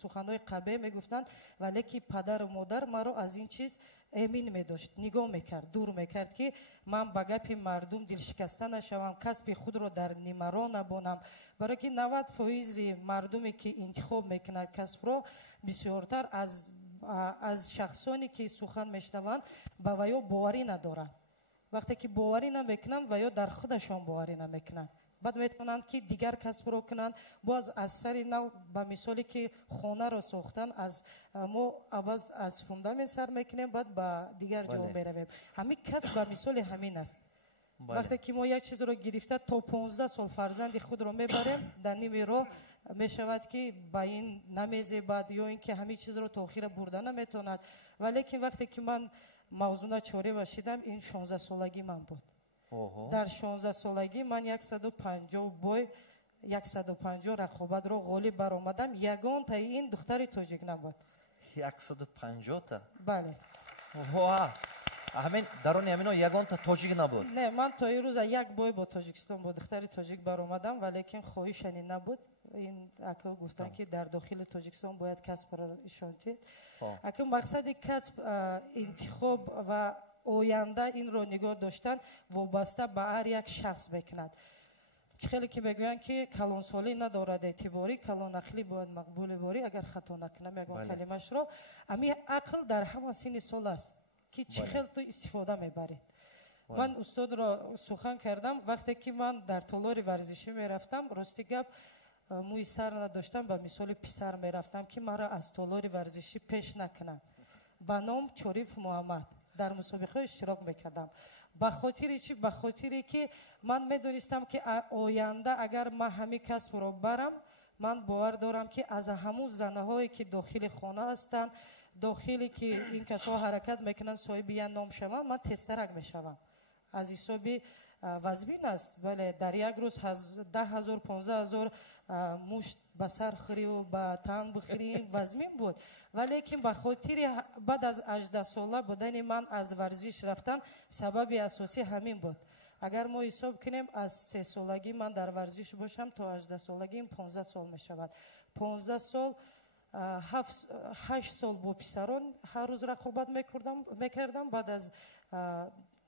суханҳои қабеҳ мегуфтанд, вале ки падару модар маро аз ин чиз эмин медошт, нигоҳ мекард, дур мекард ки ман ба гапи мардум дилшикаста нашавам, касби худро дар нимаро набонам. барои ки 90% мардуме ки интихоб мекунад касбро бисёртар аз шахсоне ки сухан мешнаванд ба ваё боварӣ надоранд. вақте ки боварӣ намекунанд ва ё дар худашон боварӣ намекунанд, баъд метавонанд ки дигар касбро кунанд. боз аз сари нав ба мисоле ки хонаро сохтан, мо авваз аз фундамент сар мекунем, баъд ба дигар ҷо меравем. ҳамин касб ба мисоли ҳамин аст. вақте ки мо як чизро гирифта то 15 сол фарзанди худро мебарем, дар ними роҳ мешавад ки ба ин намезебад ё ин ки ҳамин чизро то охира бурда наметавонад. валекин вақте ки ман мавзуна чорева шидам, ин 16 солагӣ ман буд. дар 16 солагӣ ман 150 бой, 150 рақобатро ғолиб баромадам. ягонтаи ин духтари тоҷик набуд. 150-та? бале. ҳамин дарони ҳамино ягонта тоҷик набуд? не, ман то ин рӯза як бой бо тоҷикистон бо духтари тоҷик баромадам, валекин хоҳишани набуд. ин ака гуфтанд ки дар дохили тоҷикистон бояд касбро ишон дид. ака мақсади касб интихоб ва оянда инро нигоҳ доштан вобаста ба ҳар як шахс мекунад. чӣ хеле ки мегӯянд ки калонсолӣ надорад эътиборӣ, калонақлӣ бояд мақбули борӣ, агар хато накунам ягон калимашро. ҳамин ақл дар ҳамон синни сол аст ки чӣ хел ту истифода мебаред. ман устодро сухан кардам. вақте ки ман дар толори варзишӣ мерафтам, рости гап мӯи сар надоштам, ба мисоли писар мерафтам ки маро аз толори варзишӣ пеш накунанд. ба ном Чориф Муҳаммад дар мусобиқаҳо иштирок мекардам. ба хотири чӣ? ба хотире ки ман медонистам ки оянда агар ман ҳамин касбро барам, ман бовар дорам ки аз ҳамун занаҳое ки дохили хона ҳастанд, дохиле ки ин касҳо ҳаракат мекунанд, соҳиби як ном шавам, ман тезтарак мешавам. аз ҳисоби вазбин аст. бале, дар як рӯз 10,000 15,000 мушт ба сар хӯриву ба тан бихӯрӣ вазмин буд. валекин ба хотири баъд аз 18 сола будани ман аз варзиш рафтан сабаби асосӣ ҳамин буд. агар мо ҳисоб кунем, аз 3 солагӣ ман дар варзиш бошам то 18 солагӣ 15 сол мешавад. 15 сол 8 сол бо писарон ҳар рӯз рақобат мекардам. баъд аз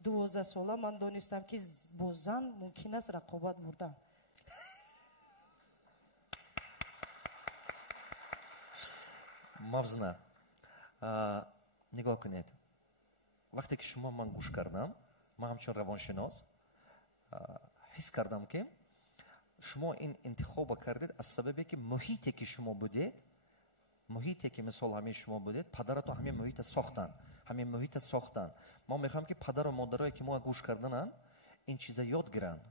12 сола ман донистам ки бо зан мумкин аст рақобат бурдан. мавзна нигоҳ кунед. вақте ки шумо ман гӯш кардам, ман ҳамчун равоншинос ҳис кардам ки шумо ин интихоба кардед аз сабабе ки муҳите ки шумо будед, муҳите ки мисол ҳамин шумо будед, падаратон ҳамин муҳита сохтан, ҳамин муҳита сохтан. ман мехоҳам ки падару модарое ки моа гӯш карданан ин чиза ёд гиранд,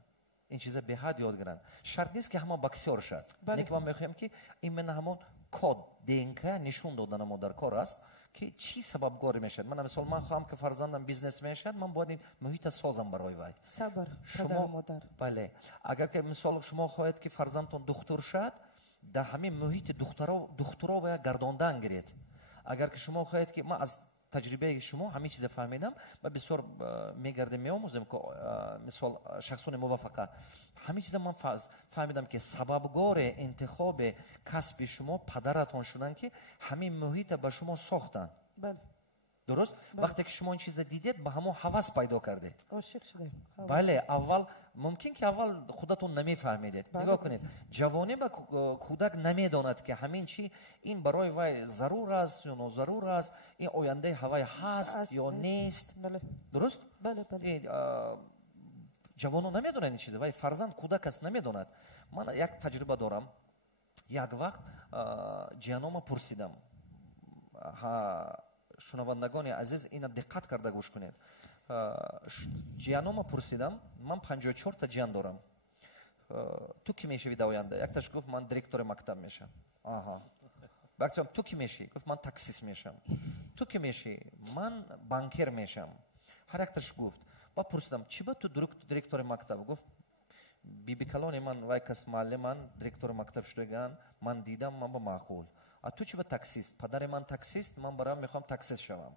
ин чиза беҳад ёд гиранд. шарт нест ки ҳама боксёр шад, не ки ман мехоҳам ки именно ҳамон код ДНК нишон додана мо дар кор аст ки чӣ сабабгорӣ мешавад. ман мисол ман хоҳам ки фарзандам бизнес мешавад, ман бояд ин муҳита созам барои вай. Сабр, падару модар. бале, агар ки мисол шумо хоҳед ки фарзандтон духтур шад, дар ҳамин муҳити духтуро вая гардондан гиред. агар ки шумо хоҳед ки ман аз таҷрибаи шумо ҳамин чиза фаҳмидам ва бисёр мегардем меомӯзем ки мисол шахсони муваффақа ҳамин чиза ман фаҳмидам ки сабабгори интихоби касби шумо падаратон шуданд ки ҳамин муҳита ба шумо сохтанд. дуруст? вақте ки шумо ин чиза дидед ба ҳамон ҳавас пайдо кардед. ошиқ шудем. бале, аввал мумкин ки аввал худатон намефаҳмедед. нигоҳ кунед, ҷавонӣ ба кӯдак намедонад ки ҳамин чӣ ин барои вай зарур аст ё нозарур аст, ин ояндаи ҳавай ҳаст ё нест. дуруст? ҷавоно намедонад ин чиза, вай фарзанд кӯдак аст намедонад. ман як таҷриба дорам. як вақт ҷианома пурсидам. шунавандагони азиз ина диққат карда гӯш кунед. ҷианома пурсидам, ман 54 та ҷиан дорам. ту ки мешавӣ дар оянда? якташ гуфт ман директори мактаб мешавам. аҳа. бактам ту ки мешавӣ? гуфт ман таксист мешавам. ту ки мешавӣ? ман банкер мешавам. ҳар якташ гуфт. ба пурсидам чӣ ба ту директори мактаб? гуфт бибикалони ман вай кас муаллиман директори мактаб шудаган, ман дидам, ман ба маъқул. а ту чӣ ба таксист? падари ман таксист, ман барам мехоҳам таксист шавам.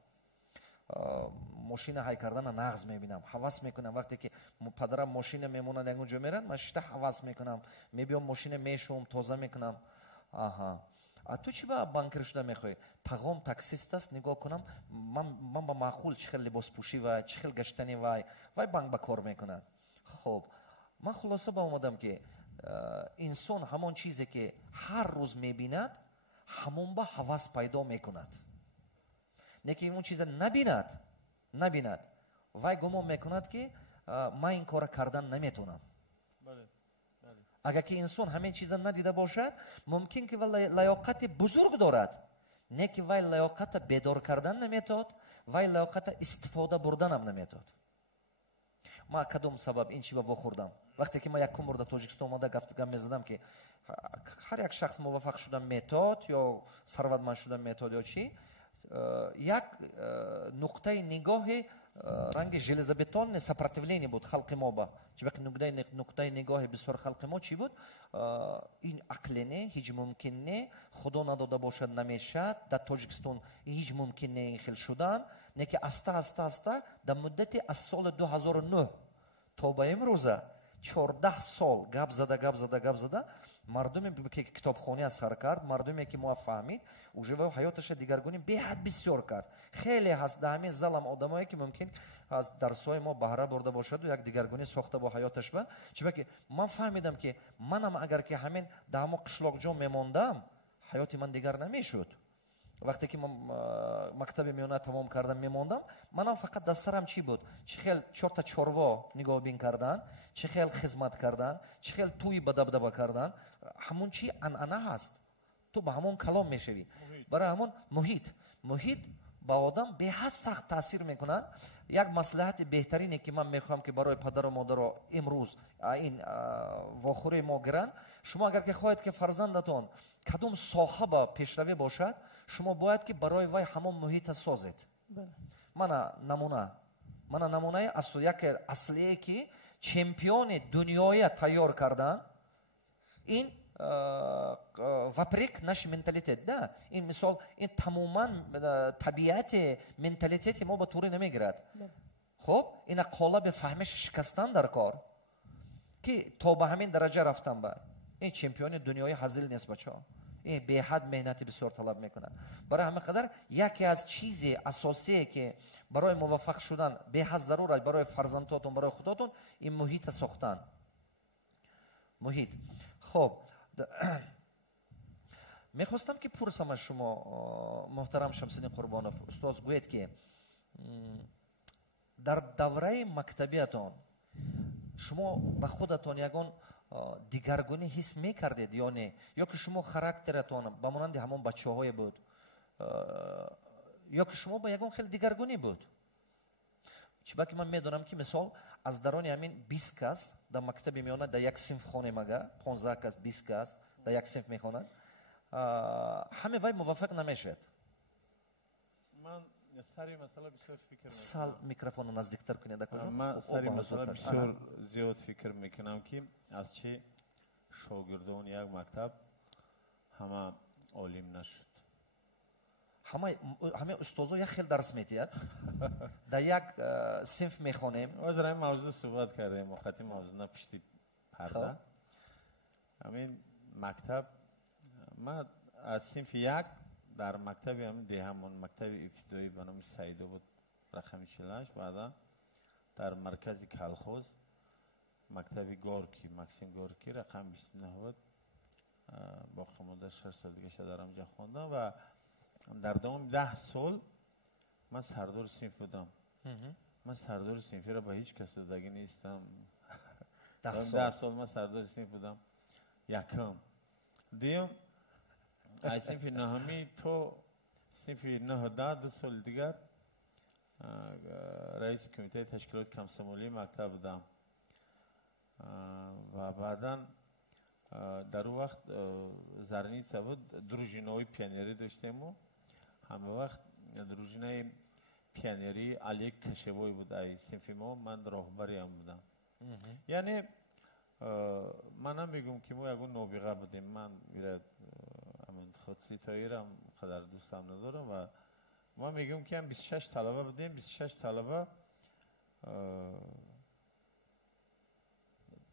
мошина ҳай кардана нағз мебинам, ҳавас мекунам. вақте ки падарам мошина мемонад ягон ҷо меран, ман шита ҳавас мекунам, мебиём мошина мешум, тоза мекунам. аҳа. а ту чӣ ба банкир шуда мехоҳӣ? тағом таксист аст, нигоҳ кунам, ман ба маъқул чӣ хел либоспӯшӣ вай, чӣ хел гаштани вай банк ба кор мекунад. хуб, ман хулоса ба омадам ки инсон ҳамон чизе ки ҳар рӯз мебинад ҳамон ба ҳавас пайдо мекунад. не ки он чиза набинад, вай гумон мекунад ки ман ин кора кардан наметонам. агар ки инсон ҳамин чиза надида бошад, мумкин ки вай лаёқати бузург дорад, не ки вай лаёқата бедор кардан наметод, вай лаёқата истифода бурданам наметод. ман кадом сабаб ин чиба вохӯрдам? вақте ки ман якум бор дар тоҷикистон омада гап мезадам ки ҳар як шахс муваффақ шуда метод ё сарватманд шуда метод ё чӣ, як нуқтаи нигоҳи ранги железобетонне сопротивление буд халқи мо ба чибаки нуқтаи нигоҳи бисёр халқи мо чӣ буд? ин ақле не, ҳеҷ мумкин не, худо надода бошад намешад, дар тоҷикистон ҳеҷ мумкин не ин хел шудан, не ки аста дар муддати аз соли 2009 то ба имрӯза 14 сол гап зада мардуме ки китобхония сар кард, мардуме ки мо фаҳмид, уже ва ҳаёташа дигаргунӣ беҳад бисёр кард. хеле ҳаст дар ҳамин залам одамое ки мумкин аз дарсҳои мо баҳра бурда бошаду як дигаргунӣ сохта бо ҳаёташ ба. чиба ки ман фаҳмидам ки манам агар ки ҳамин дар ҳамон қишлоқҷо мемондам, ҳаёти ман дигар намешуд. вақте ки мактаби миёна тамом кардам мемондам, манам фақат дар сарам чӣ буд? чӣ хел 4 та чорво нигоҳбин кардан, чӣ хел хизмат кардан, чӣ хел тӯи ба дабдаба кардан. ҳамон чӣ анъана ҳаст. ту ба ҳамон калом мешавӣ. барои ҳамон муҳит ба одам беҳад сахт таъсир мекунад. як маслиҳати беҳтарине ки ман мехоҳам ки барои падару модаро имрӯз ин вохӯрии мо гиранд, шумо агар ки хоҳед ки фарзандатон кадом соҳа ба пешравӣ бошад, шумо бояд ки барои вай ҳамон муҳита созед. мана намунаи яке аслие ки чемпиони дунёя тайёр кардан, ин вопрек наш менталитет, да, ин мисол ин тамоман табиати менталитети мо ба турӣ намегирад. хуб, ина қолаби фаҳмиш шикастан дар кор ки то ба ҳамин дараҷа рафтан ба ин чемпиони дунёи ҳазил нест бачаҳо. این به حد مهنت بسیار طلب میکنند. برای همین قدر یکی از چیز اساسی که برای موفق شدن به حد ضرورت برای فرزنداتون، برای خودتون، این محیط ساختن. محیط. خب میخواستم که پرسم از شما محترم شمس‌الدین قربانوف، استاد گوید که در دوره مکتبیتون شما به خودتون یگان دیگرگونی حس میکردید یا نه؟ یا که شما خاراکترتون به مانند همون بچه‌های بود، یا که شما با یگان خیلی دیگرگونی بود؟ چون که من میدونم که مثال از درون همین 20 کس در مکتب میونه، در یک صنف خانه مگه 15 کس 20 کس در یک صنف میخونن، همه وای موافق نمیشد. من سری مسئله بسیار فکر سال میکروفون رو نزدیکتر کنید. من سری مسئله بسیار زیاد فکر میکنم که از چه شاگردان یک مکتب همه عالم نشد. همه استادا یک خیلی درس میدید در یک صنف میخونیم. از این موضوع صحبت کردیم، وقتی موضوع نپشتی پرده. همین مکتب من از صنف یک در مکتب همین دهمون مکتب ابتدایی به نام سعیده بود رقم 48، بعدا در مرکز کلخوز مکتب گورکی مکسیم گورکی رقم 29 بود، با خموده 6 سال دیگه در آنجا خواندم و در دوام 10 سال من سردار صنف بودم. من سردار صنفی را به هیچ کس دادگی نیستم. 10 سال من سردار صنف بودم. یکم دیم از صنف نهمی تو صنف 9 10 سال دیگر رئیس کمیته تشکیلات کمسمولی مکتب بودم و بعدا در اون وقت زرنیتسا بود، دروژینای پیانری داشتیم و همه وقت دروژینای پیانری علی کشوی بود ای صنف ما، من راهبری هم بودم. یعنی من هم میگم که ما یکون نابغه بودیم. من میره خودسی تایی را قدر دوستم ندارم و ما میگم که هم 26 طلبه بودیم. 26 طلبه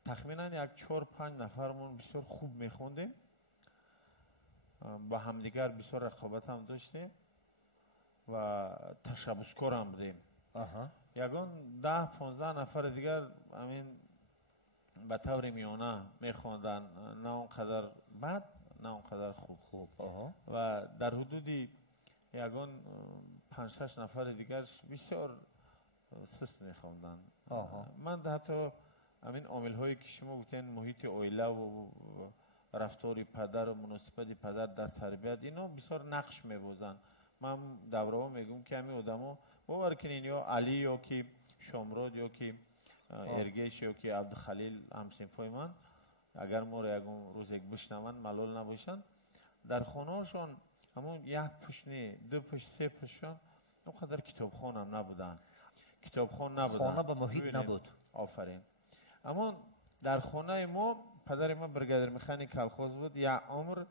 تخمینا یک 4-5 نفرمون بسیار خوب میخوندیم، با همدیگر بسیار رقابت هم داشتیم و تشبسکار هم بودیم. یکون 10-15 نفر دیگر همین به طور میانه میخوندن، نه اونقدر بد نه اونقدر خوب. و در حدودی یکون 5-6 نفر دیگر بسیار سست میخوندن. من حتی همین عامل هایی که شما گفتین، محیط عائله و رفتار پدر و مناسبت پدر در تربیت، اینا بسیار نقش میبازن. من دوره میگم که همین آدما باور کنین یا علی یا که شامراد یا که ارگیش یا که عبدالخلیل همسنفای من، اگر ما رو یکم روز یک بشنون ملال نباشن، در خانه‌شون همون 1 پشت نه 2 پشت 3 پشتشون اونقدر کتابخانه هم نبودن. کتابخانه نبودن، خانه به محیط نبود. آفرین. اما در خانه ما پدر ما برگادر میخانی کلخوز بود یا عمر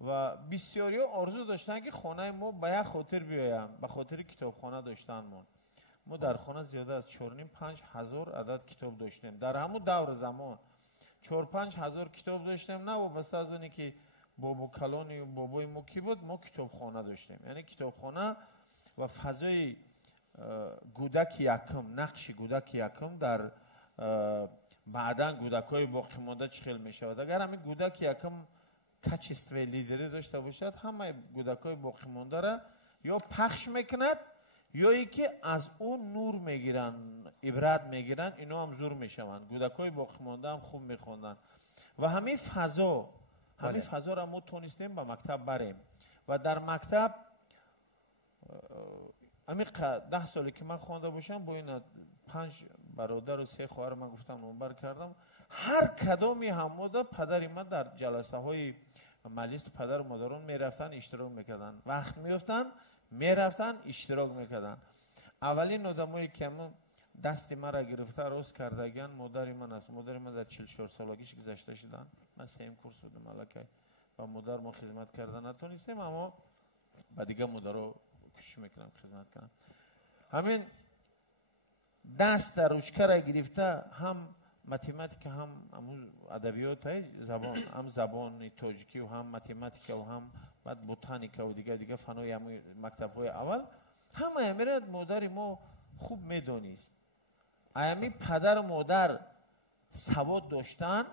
و بسیاری آرزو داشتن که خانه ما به یک خاطر بیایم، به خاطر کتابخانه داشتن. ما در خانه زیاده از 4,5-5 هزار عدد کتاب داشتیم در همون دور زمان. 4-5 هزار کتاب داشتیم، نه وابسته از اونی که بابا کلانی و بابای ما کی بود، ما کتابخانه داشتیم. یعنی کتابخانه و فضای گودک یکم، نقش گودک یکم در بعدن گودکای باقی مانده چخیل می شود. اگر همین گودک یکم کچیست و لیدری داشته باشد، همه گودکای باقی مانده را یا پخش میکند یا ای که از اون نور میگیرن، عبرت میگیرن، اینا هم زور میشوند. گودکای باقی مانده هم خوب میخوندن و همین فضا را ما تونستیم به مکتب بریم و در مکتب همین 10 سالی که من خوانده باشم با این 5 برادر و 3 خواهر من گفتم نمبر کردم، هر کدامی هموده پدر من در جلسه های مجلس پدر و مادران میرفتن اشتراک میکردن، وقت میفتن میرفتن اشتراک میکردن. اولین آدمایی که دست مرا گرفته روز کردگان مادر من است. مادر من در 44 سالگیش گذشته شدن. من 3 کورس بودم ملکه و مادر ما خدمت کردن نتونستیم، اما بعد دیگه مادر رو کوشش میکنم خدمت کنم. همین دست روشکه را گرفته هم математика ҳам адабиётай забон ҳам забони тоҷикию ҳам математикау ҳам баъд ботаникау дига фанои мактабҳои аввал ҳамая мерад модари мо хуб медонист аями падару модар савод доштан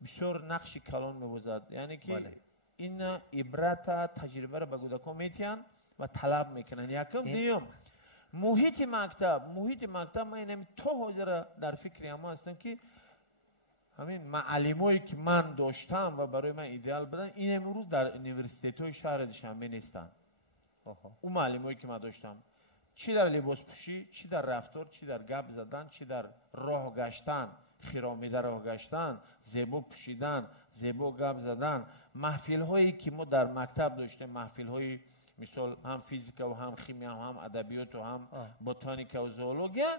бисёр нақши калон мебозад яъне ки ин ибрата таҷрибаро ба кӯдакон метиҳанд ва талаб мекунанд якум дуюм муҳити мактаб ман инами то ҳозира дар фикри ҳама ҳастам ки ҳамин маълимое ки ман доштам ва барои ман идеал буданд ин имрӯз дар университетҳои шаҳри Душанбе нестанд ӯ маълимое ки ман доштам чӣ дар либоспӯшӣ чӣ дар рафтор чӣ дар гап задан чӣ дар роҳ гаштан хиромида роҳ гаштан зебо пӯшидан зебо гап задан маҳфилҳое ки мо дар мактаб доштем маҳфилҳои мисол ҳам физикаву ҳам химияу ҳам адабиёту ҳам ботаникаву зоология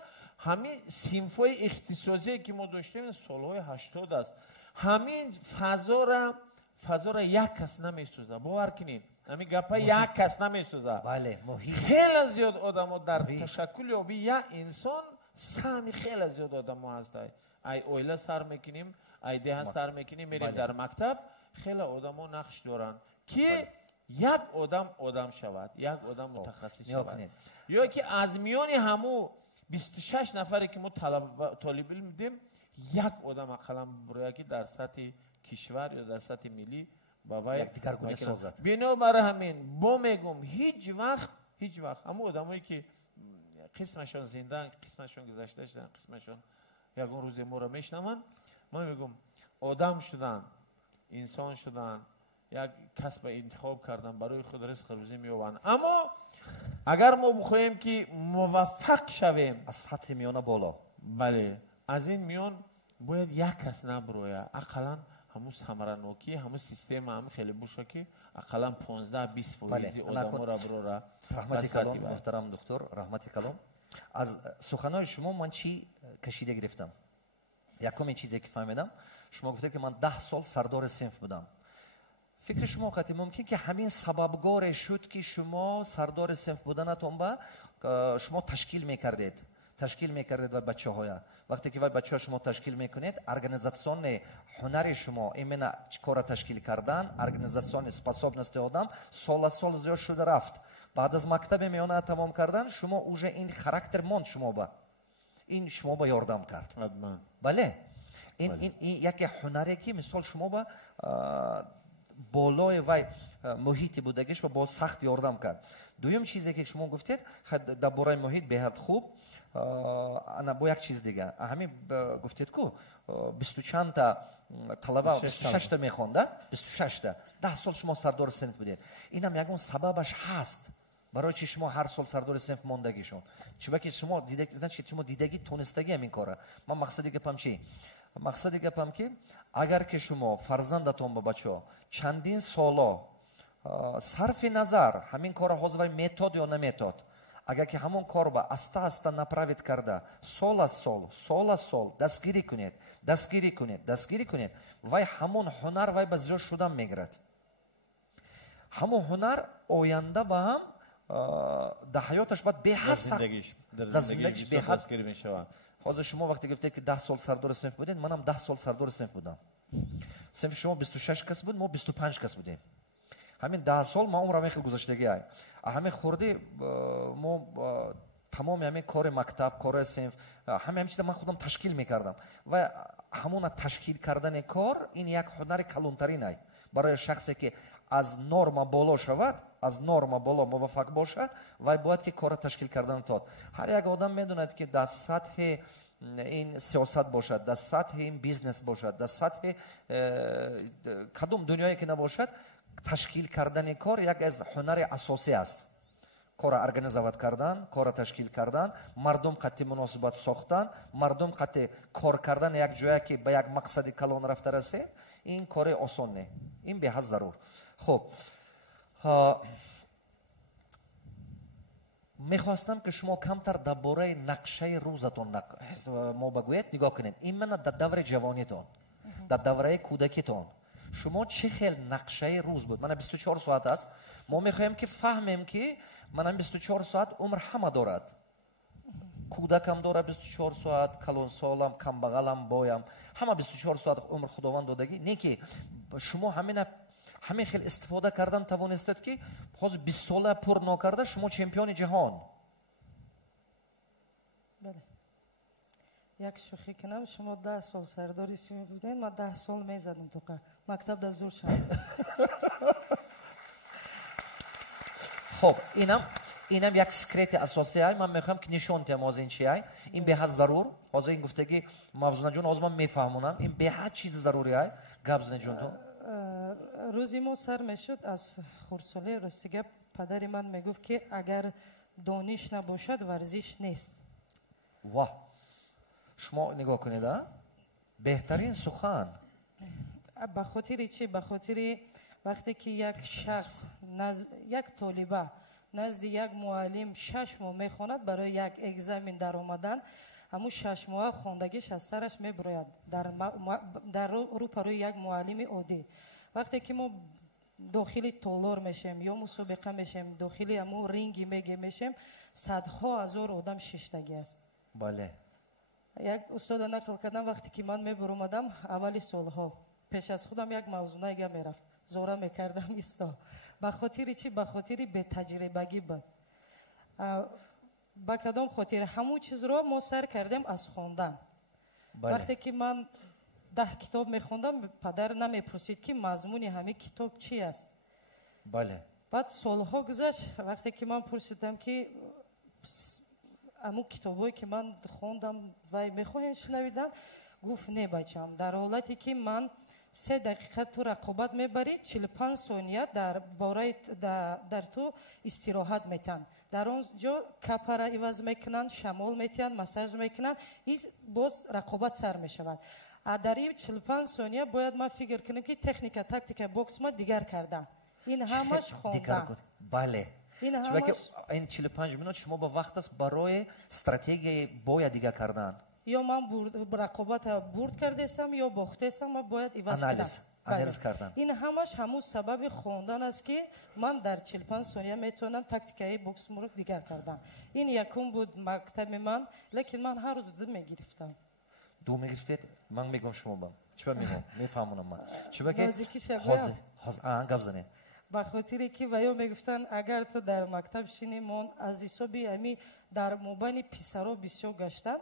ҳамин синфҳои ихтисосие ки мо доштем солҳои 80 аст ҳамин фазора як кас намесоза бовар кунед ҳамин гапа як кас намесоза хеле зиёд одамо дар ташаккули ёби як инсон сами хеле зиёд одамо ҳастанд ай оила сар мекунем ай деҳа сар мекунем мерем дар мактаб хеле одамо нақш доранд ки як одам шавад як одам мутахассис шавад ё ки аз миёни ҳаму 26 нафаре ки мо толибилм будем як одам ақаллан бибурояд ки дар сатҳи кишвар ё дар сатҳи миллӣ ба вай дигаргуна созад бинобар ҳамин бо мегӯм ҳеҷ вақт ҳаму одамое ки қисмашон зиндаан қисмашон гузашта шудан қисмашон ягон рӯзе моро мешунаванд ман мегӯм одам шудан инсон шудан як касба интихоб кардан барои худ ризқи рӯзӣ меёбанд аммо агар мо бихоҳем ки муваффақ шавем аз сатҳи миёна боло бале аз ин миён бояд як кас набироя ақаллан ҳамун самаранокӣ ҳамун система ҳамун хеле боша ки ақаллан 15-20% одаморо бирора раҳмати калом муҳтарам духтур раҳмати калом аз суханои шумо ман чӣ кашида гирифтам якуми чизе ки фаҳмидам шумо гуфтед ки ман 10 сол сардори синф будам фикри шумо қати мумкин ки ҳамин сабабгоре шуд ки шумо сардори синф буданатон ба шумо ташкил мекардед ва бачаҳоя вақте ки вай бачаҳо шумо ташкил мекунед организатсиони ҳунари шумо именно кора ташкил кардан организатсиони способности одам сола сол зиёд шуда рафт баъд аз мактаби миёна тамом кардан шумо уже ин характер монд ин шумо ба ёрдам кард бале ин яке ҳунаре ки мисол шумо ба болои вай муҳити будагиш ба бо сахт ёрдам кард дуюм чизе ки шумо гуфтед дар бораи муҳит беҳад хуб бо як чиз дига ҳамин гуфтед ку 20 чанда талаба 26та мехонда 26та 10 сол шумо сардори синф будед инам ягон сабабаш ҳаст барои чи шумо ҳар сол сардори синф мондагишон чунки шумо дидаги тонистаги ҳамин кора ман мақсади гапам чи мақсади гапам ки агар ки шумо фарзандатон ба бачаҳо чандин соло сарфи назар ҳамин кора ҳозир вай метод ё наметод агар ки ҳамон корба аста направит карда сол аз сол дастгирӣ кунед вай ҳамон ҳунар вай ба зиёд шудан мегирад ҳамон ҳунар оянда ба ҳам дар ҳаёташ баъд беҳад дар зиндагиш беҳад ҳозир шумо вақте гуфтед ки 10 сол сардори синф будед манам 10 сол сардори синф будам синфи шумо 26 кас буд мо 25 кас будем ҳамин 10 сол ма умрам хел гузаштагӣ ай ҳамин хурди мо тамоми ҳамин кори мактаб кори синф ҳамин чиза ман худам ташкил мекардам ва ҳамона ташкил кардани кор ин як ҳунари калонтарин ай барои шахсе ки аз норма боло шавад аз норма боло муваффақ бошад вай бояд ки кора ташкил кардан тод ҳар як одам медонад ки дар сатҳи ин сиёсат бошад дар сатҳи ин бизнес бошад дар сатҳи кадом дунёе ки набошад ташкил кардани кор як аз ҳунари асосӣ аст кора организоват кардан кора ташкил кардан мардум қатти муносибат сохтан мардум қатти кор кардан як ҷое ки ба як мақсади калон рафта расе ин кори осон не ин беҳад зарур хуб мехостам ки шумо камтар дар бораи нақшаи рӯзатон мо багӯед нигоҳ кунед именно дар даври ҷавонитон дар давраи кӯдакитон шумо чӣ хел нақшаи рӯз буд мана 24 соат аст мо мехоҳем ки фаҳмем ки мана 24 соат умр ҳама дорад кӯдакам дора 24 соат, калонсолам, камбағалам, боям, ҳама 24 соат умр худованд додагӣ. Не ки шумо ҳамин хел истифода кардан тавонистед ки ҳозир 20 сола пур нокарда шумо чемпиони ҷаҳон. бале як шӯхӣ кунам, шумо 10 сол сардори сими будем, ман 10 сол мезадам тоқа мактабда зур шавам. خب اینم یک سکرت اساسی های من میخوام که نشون تیم از این چی های این به حد ضرور حاضر این گفتگی موضوع جون از من میفهمونم این به حد چیز ضروری های گابزن جون تو روزی ما سر میشد از خردسالی رستگی پدر من میگفت که اگر دانش نباشد ورزش نیست. واه شما نگاه کنید بهترین سخن به خاطر چی؟ به خاطر وقتی که یک شخص یک طالبه نزد یک معلم 6 ماه میخواند برای یک اگزمین در آمدن همون 6 ماه خواندگیش از سرش میبراید در روبروی یک معلم عادی. وقتی که ما داخل تالار میشیم یا مسابقه میشیم داخل همون رینگی میشیم صدها هزار آدم ششتگی است. بله یک استاد نقل کردم وقتی که من میبرمدم اولی سالها پیش از خودم یک موضوع نگه میرفت زوره میکردم ایستا به خاطر چی؟ به خاطر به تجربگی بود. با کدام خاطر همون چیز رو ما سر کردیم از خواندن. وقتی که من 10 کتاب میخوندم پدر نمیپرسید که مضمون همه کتاب چی است. بله بعد سالها گذشت وقتی که من پرسیدم که همون کتابایی که من خوندم و میخواین شنویدن گفت نه بچم در حالتی که من 3 دقیقه تو رقابت میبری 45 ثانیه در تو استراحت میتن در اونجا کپر عوض میکنن شمال میتن مساج میکنن این باز رقابت سر میشود. در این 45 ثانیه باید ما فکر کنیم که تکنیک تاکتیک بوکس ما دیگر کردن این همش خوندن. بله این 45 منوت شما با وقت است برای استراتژی بوی دیگه کردن یا من رقابت برد کردم یا باختم و باید عوض آنالیز کردن. این همش همون سبب خواندن است که من در 45 ثانیه میتونم تاکتیکای بوکس رو دیگر کردم. این یکم بود مکتب من لیکن من هر روز دو میگرفتم. دو میگرفتید؟ من میگم شما با چرا میگم میفهمونم من چرا که گابزنه به خاطر که ویو میگفتن اگر تو در مکتب شینی من از حسابی امی در مبین پسرا بسیار گشتن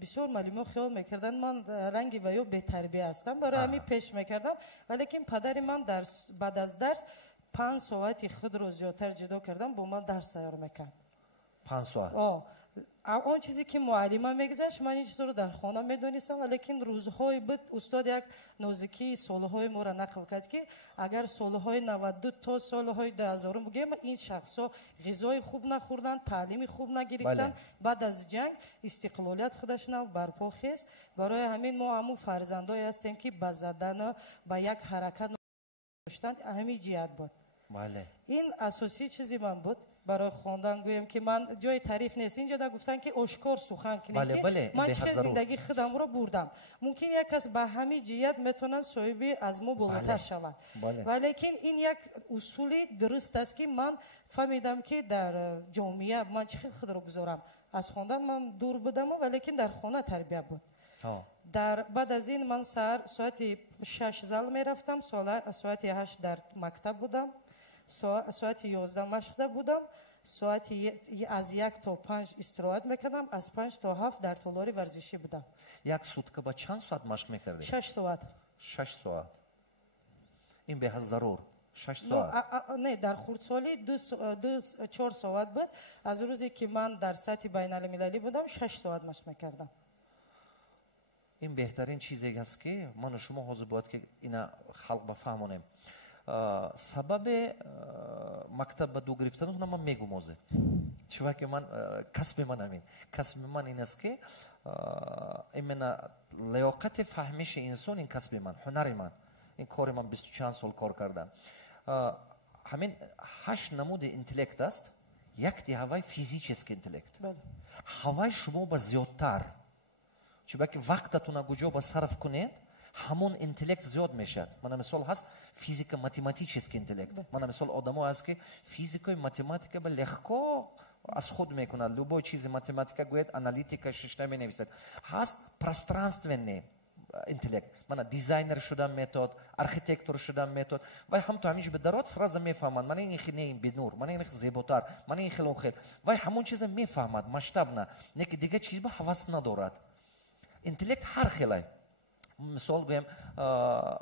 بسیار معلومه خیال میکردن من رنگی ویو به تربیه هستم برای امی پیش میکردم ولیکن پدر من بعد از درس 5 ساعتی خود رو زیادتر جدا کردم با من درس تیار میکرد. 5 ساعت آن چیزی که معلم میگذشت من این چیز رو در خانه میدونستم ولیکن روزهای بود استاد یک نازکی سالهای ما را نقل کرد که اگر سالهای 92 تا سالهای 2000 بگیم این شخصا غذای خوب نخوردن تعلیم خوب نگرفتن بعد از جنگ استقلالیت خودشون برپا خیست برای همین ما همون فرزندای هستیم که به زدن به یک حرکت داشتن همین جهت بود. بله این اساسی چیزی من بود برای خواندن گویم که من جای تعریف نیست اینجا دا گفتن که آشکار سخن کنیم که من چه زندگی خودم رو بردم ممکن یک کس به همین جهت میتونن صاحبی از ما بالاتر شود ولیکن این یک اصولی درست است که من فهمیدم که در جامعه من چه خود رو گذارم از خواندن من دور بودم ولیکن در خانه تربیت بود. در بعد از این من ساعت 6 زل میرفتم ساعت 8 در مکتب بودم ساعت 11 مشق بودم ساعت از 1 تا 5 استراحت میکردم از 5 تا 7 در تالار ورزشی بودم. یک سوتکه با چند ساعت مشق میکردی؟ 6 ساعت. 6 ساعت این به حد ضرور 6 ساعت نه در خردسالی 4 ساعت بود از روزی که من در سطح بین المللی بودم 6 ساعت مشق میکردم. این بهترین چیزی است که من و شما حاضر باید که اینا خلق بفهمونیم. سبب مکتب به دو گرفتن من میگم موزه چون که من کسب من همین کسب من این است که ایمنا لیاقت فهمش انسان این کسب من هنر من این کار من 20 چند سال کار کردم همین 8 نمود اینتلکت است یک دی هوای فیزیکیسک اینتلکت هوای شما با زیادتر چون که وقتتون کجا با صرف کنید همون اینتلکت زیاد میشد. من مثال هست فیزیک ماتماتیکیسک اینتلکت. من مثال آدم‌ها هست که فیزیک و ماتماتیک به لحکا аз худ мекунад. Любой чизи математика гӯяд, аналитика шишта менависад. Ҳаст пространственный интеллект. Мана дизайнер шудан метод, архитектор шудан метод. Вай ҳам то ҳамиш бидарот сразу мефаҳмад. Мана ин хел не бинур, мана ин зеботар, мана ин хел он хел. Вай ҳамон чиза мефаҳмад масштабна. Неки дига чиз ба ҳавас надорад. Интеллект ҳар хелай. Мисол гӯем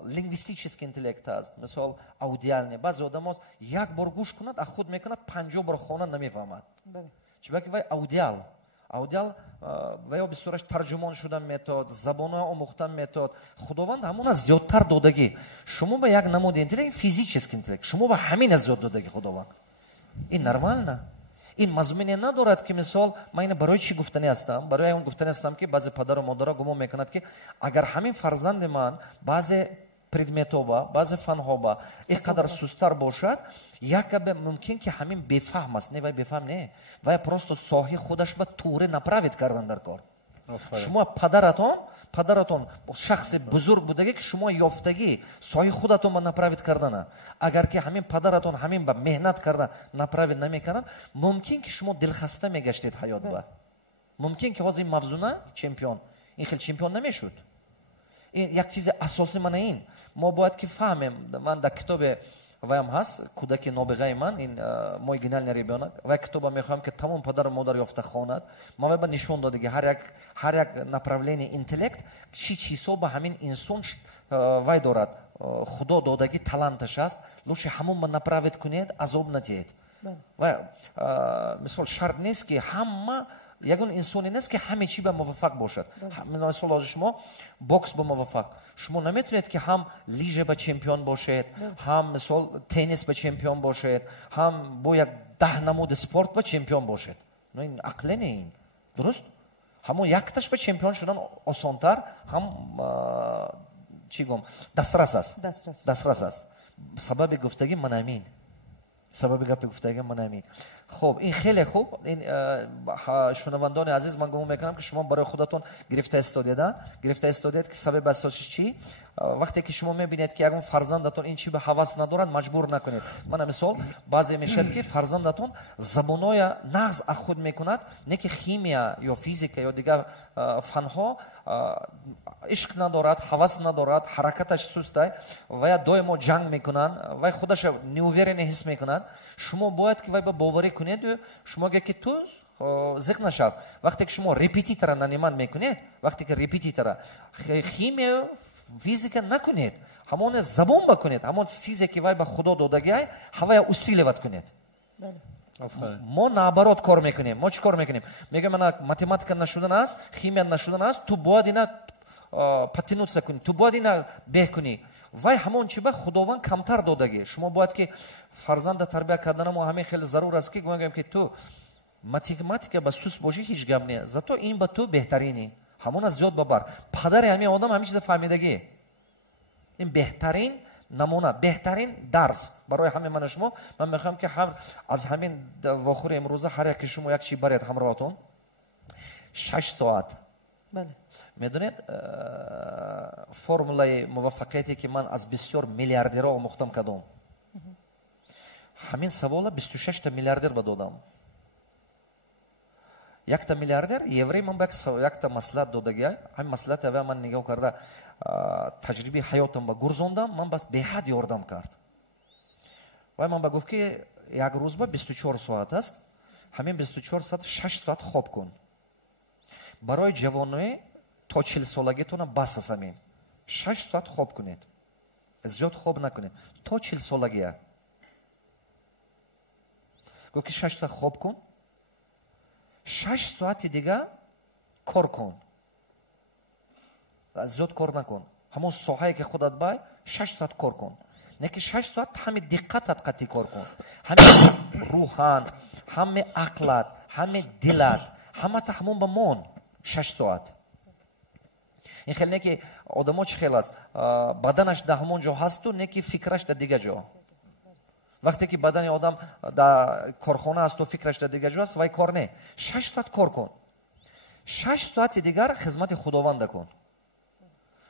лингвистический интеллект аст, мисол аудиальный. Баъзе одам аст як бор гӯш кунад, аз худ мекунад 50 бор хонад намефаҳмад. Чунки вай аудиал. Аудиал вай бисураш тарҷумон шудан метод, забонҳо омӯхтан метод. Худованд ҳамона зиёдтар додагӣ. Шумо ба як намуди интеллект, физический интеллект, шумо ба ҳамина зиёд додагӣ худованд. Ин нормально. ин мазмуне надорад ки мисол ман ина барои чӣ гуфтанӣ ҳастам? Барои он гуфтанӣ ҳастам ки баъзе падару модара гумон мекунад ки агар ҳамин фарзанди ман баъзе предметоба, баъзе фанҳоба ин қадар сустар бошад, якабе мумкин ки ҳамин бефаҳм аст. Не, вай бефаҳм не. Вай просто соҳи худаш ба туре направит кардан дар кор. Шумо падаратон шахси бузург будагӣ ки шумо ёфтагӣ соҳи худатон ба направит кардана. Агар ки ҳамин падаратон ҳамин ба меҳнат карда направит намекардад, мумкин ки шумо дилхаста мегаштед ҳаёт ба. Мумкин ки ҳозир ин мавзуна чемпион, ин хел чемпион намешуд. ин як чизи асосӣ мана ин. Мо бояд ки фаҳмем. Ман дар китобе ваям ҳаст, кӯдаки нобиғаи ман, ин мой гениальный ребёнок. Вай китоба мехоҳам ки тамом падару модар ёфта хонад. Ман вай ба нишон додагӣ ҳар як направление интеллект чӣ чизҳо ба ҳамин инсон вай дорад. Худо додагӣ таланташ аст. Лучше ҳамон ба направит кунед, азоб надиҳед. Вай мисол шарт нест ки ҳама ягон инсоне нест ки ҳаме чӣ ба муваффақ бошад. Мисол ҳозир шумо бокс ба муваффақ. Шумо наметавонед ки ҳам лижа ба чемпион бошед, ҳам мисол теннис ба чемпион бошед, ҳам бо як 10 намуди спорт ба чемпион бошед. Но ин ақле не ин. Дуруст? ҳамон якташ ба чемпион шудан осонтар, ҳам чӣ гум дастрас аст. Дастрас аст. Сабаби гуфтагӣ ман амин. Сабаби гапи гуфтагӣ ман амин. Хуб, ин хеле хуб. Ин шунавандони азиз, ман гумон мекунам ки шумо барои худатон гирифта истодед ки сабаби асосиш чӣ? Вақте ки шумо мебинед ки ягон фарзандатон ин чӣ ба ҳавас надорад, маҷбур накунед. Мана мисол баъзе мешавад ки фарзандатон забоноя нағз аз худ мекунад, не ки химия ё физика ё дигар фанҳо ишқ надорад, ҳавас надорад, ҳаракаташ сустай, вай доимо ҷанг мекунад, вай худаша неуверенный ҳис мекунад. Шумо бояд ки вай ба боварӣ кунед, шумо ге ки ту зиқ нашав. Вақте ки шумо репетитора наниманд мекунед, вақте ки репетитора химия физика накунед, ҳамон забон бакунед, ҳамон чизе ки вай ба худо додагӣ ҳавая усиливат кунед. мо наоборот кор мекунем. Мо чӣ кор мекунем? Мегӯем мана математика нашудан аст, химия нашудан аст, ту бояд ина потянуться кунӣ, ту бояд ина беҳ кунӣ. Вай ҳамон чӣ ба худованд камтар додагӣ. Шумо бояд ки фарзанда тарбия кардана мо ҳамин хеле зарур аст ки гӯем ки ту математика ба сус бошӣ ҳеҷ гап не. Зато ин ба ту беҳтарини. ҳамона зиёд бабар. Падари ҳамин одам ҳамин чиза фаҳмидагӣ. ин беҳтарин намуна, беҳтарин дарс барои ҳамин мана шумо. Ман мехоҳам ки аз ҳамин вохӯри имрӯза ҳар яки шумо як чӣ баред ҳамроҳатон. 6 соат. медонед формулаи муваффақияте ки ман аз бисёр миллиардерҳо омӯхтам кадом? ҳамин савола 26 та миллиардер ба додам. Якта миллиардер еврей ман ба якта маслиҳат додагӣ. ҳамин маслиҳати аввал ман нигоҳ карда таҷрибаи ҳаётам ба гурзондам. Ман бас беҳад ёрдам кард. Вай ман ба гуфт ки як рӯзба 24 соат аст. ҳамин 24 соат 6 соат хоб кун. барои ҷавоноӣ то 40 солагитона бас аст ҳамин. 6 соат хоб кунед. зиёд хоб накунед. то 40 солагия. гуфт ки 6 соат хоб кун. 6 соати дига кор кун. зиёд кор накун. ҳамон соҳае ки худат бай 6 соат кор кун. Не ки 6 соат ҳами диққатат қатъӣ кор кун. ҳами рӯҳан, ҳами ақлат, ҳами дилат, ҳамата ҳамон ба мон 6 соат. ин хел не ки одамо чӣ хел аст? Баданаш дар ҳамон ҷо ҳасту, не ки фикраш дар дигар ҷо. вақте ки бадани одам дар корхона асту, фикраш дар дигар ҷо аст, вай кор не. 6 соат кор кун. 6 соати дигар хизмати худованда кун.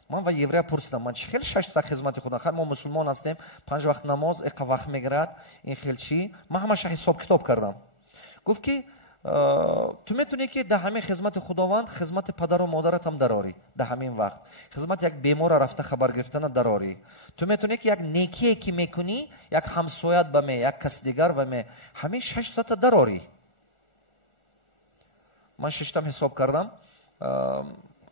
ман ва еврея пурсидам, ман чӣ хел 6 соат хизмати худо? Мо мусулмон ҳастем, 5 вақт намоз, иқа вақт мегирад, ин хел чӣ? Ман ҳамаша ҳисоб китоб кардам. гуфт ки ту метуни ки дар ҳамин хизмати худованд хизмати падару модарат ҳам дарорӣ. Дар ҳамин вақт хизмати як бемора рафта хабар гирифтана дарорӣ. ту метуни ки як некие ки мекунӣ, як ҳамсоят ба ме, як каси дигар ба ме, ҳамин 6 соата дарорӣ. ман шиштам ҳисоб кардам,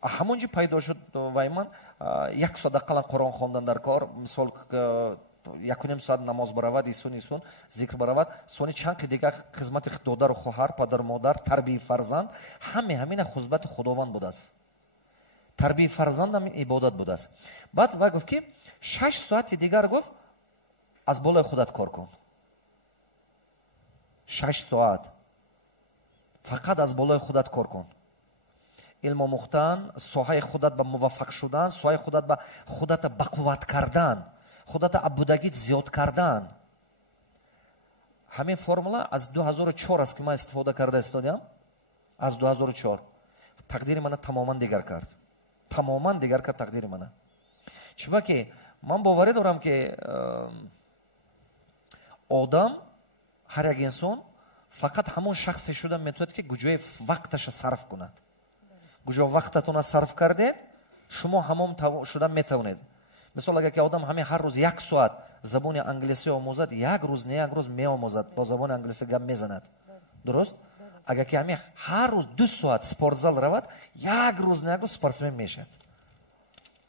ҳамон ҷо пайдо шуд вай ман 1 соат ақаллан Қуръон хондан дар кор, мисол 1.5 соат намоз баравад, исун зикр баравад, сони чанд ки дигар хизмати додару хоҳар, падару модар, тарбияи фарзанд, ҳамина хузбати худованд будааст. тарбияи фарзанд ҳам ибодат будааст. баъд вай гуфт ки 6 соати дигар гуфт аз болои худат кор кун. 6 соат фақат аз болои худат кор кун. علم آموختن، ساحه خودت به موفق شدن، ساحه خودت به خودت بقوت کردن، خودت عبودگیت زیاد کردن. همین فرمولا از 2004 است که من استفاده کرده استادیم. از 2004 تقدیر من تماما دیگر کرد. تماما دیگر کرد تقدیر من. چرا که من باور دارم که آدم هر یک انسان فقط همون شخصی شده میتونه که گوجه وقتش صرف کند. گوجه وقتتون صرف کردید شما همون شدن میتونید. مثلا اگر که آدم همین هر روز 1 ساعت زبان انگلیسی آموزد، یک روز نه یک روز میآموزد، با زبان انگلیسی گپ میزند. درست؟ اگر که همین هر روز 2 ساعت سپورت زال رود، یک روز نه یک روز سپورتسمن میشد.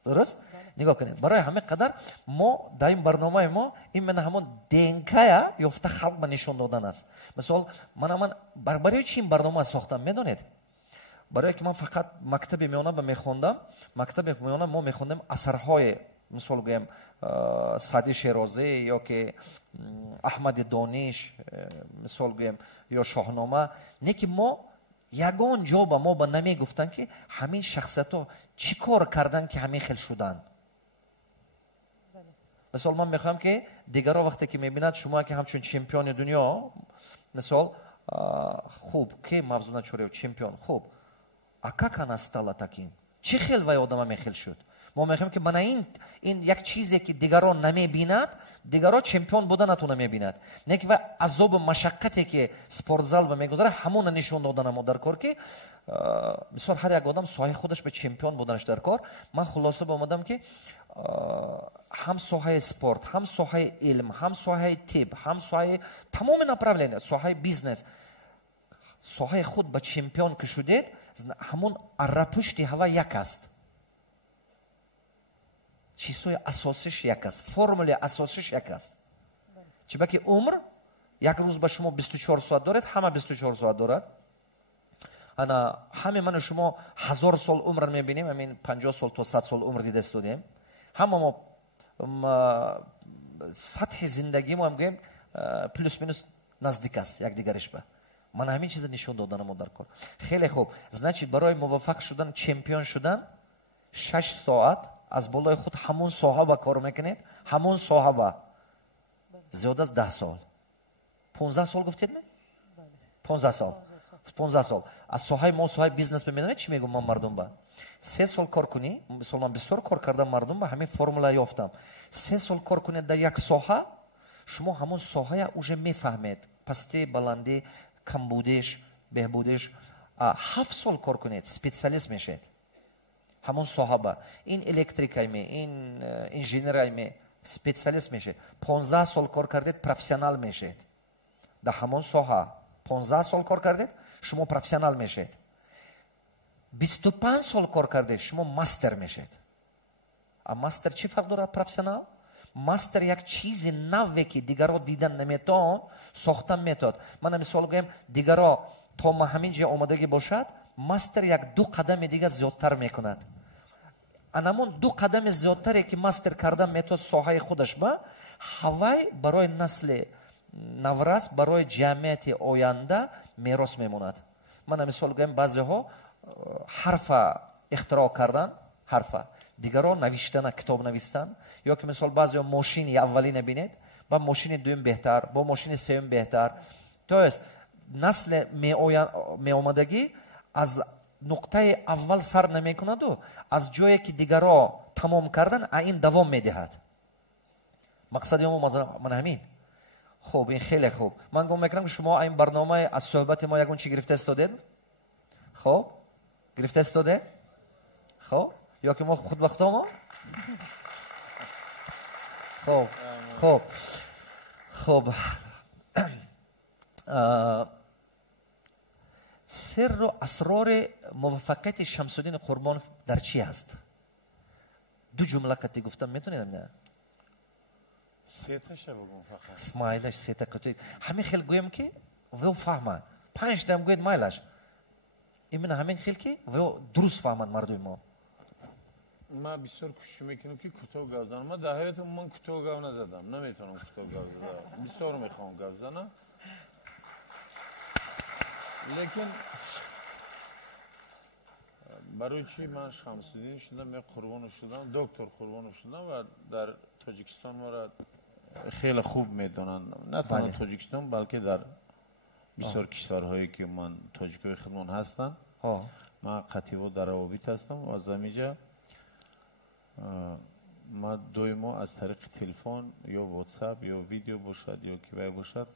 درست؟ نگاه کنید. برای همه قدر ما در این برنامه ما این من همون دنکایا یافته خلق به نشان دادن است. مثلا من برای چی این برنامه ساختم میدونید؟ برای که من فقط مکتب میانه میخوندم، مکتب میانه ما میخوندم اثرهای مثلا گویم سعدی شیرازی یا که احمد دانش مثلا گویم یا شاهنامه، نه که ما یگان جا به ما به نمی گفتن که همین شخصیت ها چی کار کردن که همین خیل شدن. مثلا من میخوام که دیگرها وقتی که میبیند شما که همچون چمپیون دنیا مثلا خوب که موضوع نچوره چمپیون خوب а как она стала таким? چه خیل وای آدم میخیل شد؟ ما میخوایم که من این یک چیزی که دیگران نمیبیند، دیگران چمپیون بودن نتونه میبیند. نه که عذاب مشقتی که سپورت زال و میگذاره همون نشون دادن ما در کار که مثلا هر یک آدم ساحه خودش به چمپیون بودنش در کار. من خلاصه با اومدم که هم ساحه سپورت، هم ساحه علم، هم ساحه طب، هم ساحه تمام направления، ساحه بیزنس، ساحه خود به چمپیون که شدید همون ارپشت هوا یک است. چیزهای اساسیش یک است، فرمول اساسیش یک است. چرا که عمر یک روز به شما 24 ساعت دارد، همه 24 ساعت دارد. انا همه من و شما 1000 سال عمر میبینیم، همین 50 سال تا 100 سال عمر دیده استودیم. همه ما سطح زندگی ما هم گیم پلوس مینوس نزدیک است یک دیگرش به. من همین چیز نشون دادن ما در کار. خیلی خوب. значит برای موفق شدن، چمپیون شدن 6 ساعت از بالای خود همون صاحب کار میکنید. همون صاحب زیاد از 10 سال 15 سال گفتید نه؟ 15 سال 15 سال از صاحب ما صاحب بیزنس میدونید چی میگم من مردم با 3 سال کار کنی، مثلا من بسیار کار کردم مردم با همین فرمولا یافتم. 3 سال کار کنید در یک ساحه شما همون ساحه اوج میفهمید، پستی بلندی کمبودش بهبودش. 7 سال کار کنید سپیشالیست میشید همون صاحب. این الکتریکای می، این انجینرای می سپیشالیست میشید. 15 سال کار کردید پروفسیونال میشید در همون ساحه. 15 سال کار کردید شما پروفسیونال میشید. 25 سال کار کردید شما ماستر میشید. ماستر چی فرق داره پروفسیونال؟ ماستر یک چیز نوی که دیگرها دیدن نمیتون ساختن میتود. من مثال گویم دیگرها تا ما همین جا آمدگی باشد، ماستر یک 2 قدم دیگه زیادتر میکند. انمون 2 قدم زیادتری که ماستر کردن میتود ساحه خودش با هوای برای نسل نورس، برای جمعیت آینده میراث میموند. من مثال گویم بعضی ها حرف اختراع کردن، حرف دیگران نوشتن، کتاب نوشتن، یا که مثال بعضی ماشین اولی نبینید با ماشین دوم بهتر، با ماشین سوم بهتر. تو است نسل می آمدگی از نقطه اول سر نمی کند و از جایی که دیگران تمام کردن این دوام می دهد. مقصد من همین. خب این خیلی خوب. من گم میکنم که شما این برنامه از صحبت ما یکون چی گرفته استادید؟ خب گرفته استاده؟ خب یا که ما خود وقتا ما؟ خب خب خب سر و اسرار موفقیت شمس الدین قربانov در چی است؟ دو جمله کتی گفتم میتونید نه؟ سه تاشه بگم فقط. اسماعیلش سه تا کتی. همین خیلی گویم که و فهمد. 5 دم گوید مایلش. این همین خیلی که و درست فهمد مردم ما. ما بسیار کوشش میکنم که کوتاه گپ بزنم. ما در حیاتم من کوتاه گپ نزدم. نمیتونم کوتاه گپ بزنم. بسیار میخوام گپ بزنم. لیکن برای چی من شمس الدین شدم، من قربان شدم، دکتر قربان شدم و در تاجیکستان ما را خیلی خوب میدونن. نه تنها تاجیکستان بلکه در بسیار کشورهایی که من تاجیکای خودمون هستم. من قطیبا در روابط هستم و از همینجا ما دویما از طریق تلفن یا واتساپ یا ویدیو باشد یا که باشد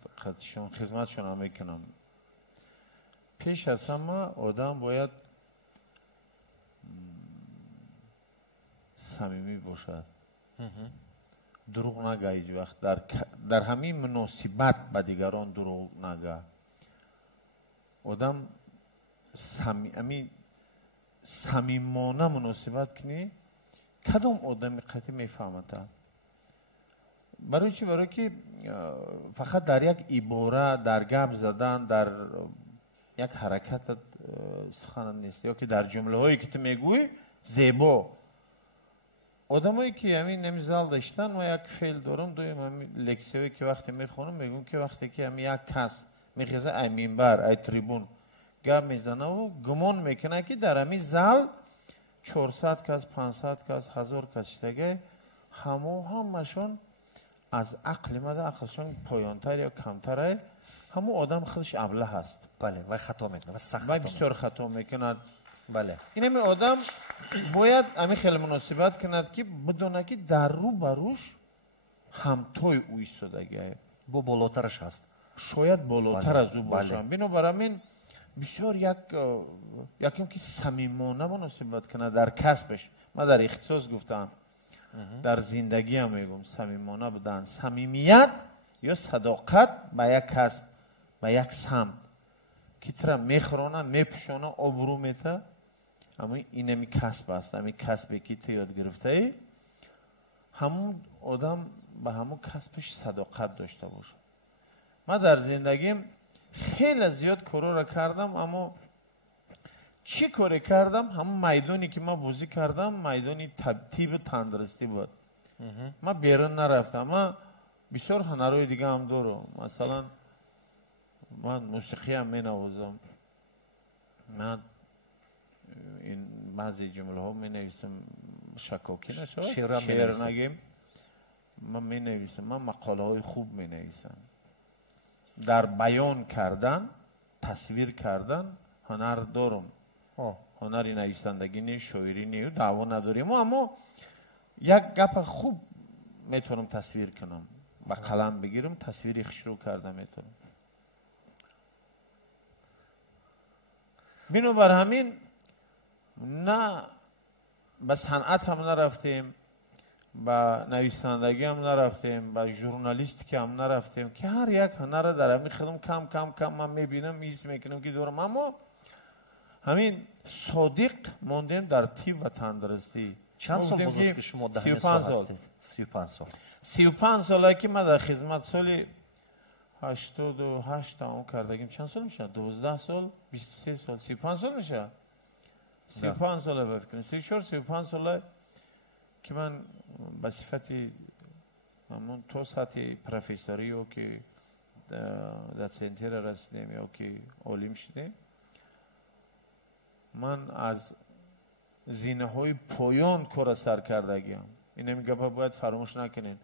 خدمتشون میکنم. پیش از همه آدم باید صمیمی باشد، دروغ نگه هیچ وقت، در همین مناسبت به دیگران دروغ نگه. آدم صمیمانه مناسبت کنی، کدام آدم قطعی میفهمد. برای چی؟ برای که فقط در یک عباره، در گپ زدن، در یک حرکت سخن نیست، یا که در جمله هایی که تو میگوی زیبا. آدمایی که همین نمیزال داشتن و یک فعل دارم دویم همین لکسیوی که وقتی میخونم میگم که وقتی که همین یک کس میخیزه ای منبر ای تریبون گپ میزنه و گمان میکنه که در همین زال 400 کس 500 کس 1000 کس شده همشون از عقل مده، عقلشون پایانتر یا کمتره، همون آدم خودش ابله هست. بله و خطا میکنه و سخت بسیار خطا میکنه. بله این همین آدم باید همین خیلی مناسبت کند که بدونه که در رو بروش همتای او ایستادگی با بالاترش هست، شاید بالاتر از او باشم. بنابراین بسیار یکم که صمیمانه مناسبت کنه در کسبش. من در اختصاص گفتم، در زندگی هم میگم صمیمانه بدن. صمیمیت یا صداقت به یک کسب، به یک سمت که ترا میخورانه میپشانه آبرو میته، اما این همی کسب است. همی کسبی که تو یاد گرفته ای، همون آدم به همون کسبش صداقت داشته باشه. من در زندگیم خیلی زیاد کارا را کردم، اما چی کاری کردم؟ همون میدانی که من بازی کردم میدانی تبتیب تندرستی بود. من بیرون نرفتم. من بسیار هنرهای دیگه هم دارم. مثلا من موسیقی هم می نوازم، من این بعضی جمله ها می نویسم، شکاکی نشد شعر نگیم، من می نویسم. من مقاله های خوب می نویسم. در بیان کردن، تصویر کردن هنر دارم. هنری نویسندگی نه، شاعری نه، دعوا نداریم، اما یک گپ خوب میتونم تصویر کنم، با قلم بگیرم تصویری شروع کردم میتونم. بنابر همین نه به صنعت هم نرفتیم، به نویسندگی هم نرفتیم، به ژورنالیستیک هم نرفتیم که هر یک هنر در همین خودم کم کم کم من میبینم، میز میکنم که دارم، اما همین صادق ماندیم در تیب و تندرستی. چند سال بود که شما در همین سال هستید؟ 35 سال. 35 ساله که من در خدمت سالی 88 تمام کردگیم. چند سال میشه؟ 12 سال 23 سال 35 سال میشه. 35 ساله بفکرین 34 ساله که من به صفتی همون تو سطح پروفسوری و که در سنتر رسیدیم یا که عالم شدیم، من از زینه های پایان کار سر کردگیم. این میگه باید فراموش نکنین.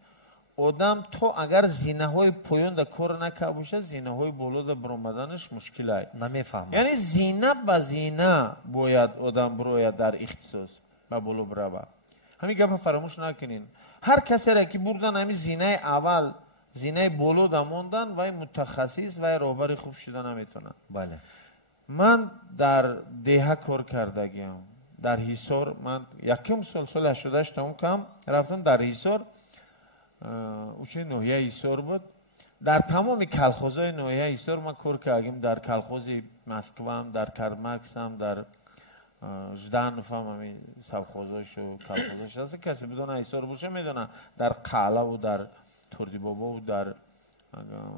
آدم تو اگر زینه های پایان در کار نکرده باشه، زینه های بالا در برآمدنش مشکله. نمیفهمم. یعنی زینه به زینه باید آدم بروید در اختصاص به بالا بروه. همین گپ فراموش نکنین. هر کسی را که بردن همین زینه اول زینه بولو داموندن و متخصص و رهبر خوب شدن نمیتونن. بله. من در دهه کار کردگیم. در هیسور من یکم سال 88 تموم کردم رفتم در هیسور. اوچه نوحیه هیسور بود. در تمام کلخوزهای نوحیه هیسور من کار کردم. در کلخوز مسکو هم، در کرمکس هم، در ژدانف هم همین سبخوزاش و کلخوزاش هست. کسی بدون هیسور باشه میدونه در قلعه و در توردی بابا و در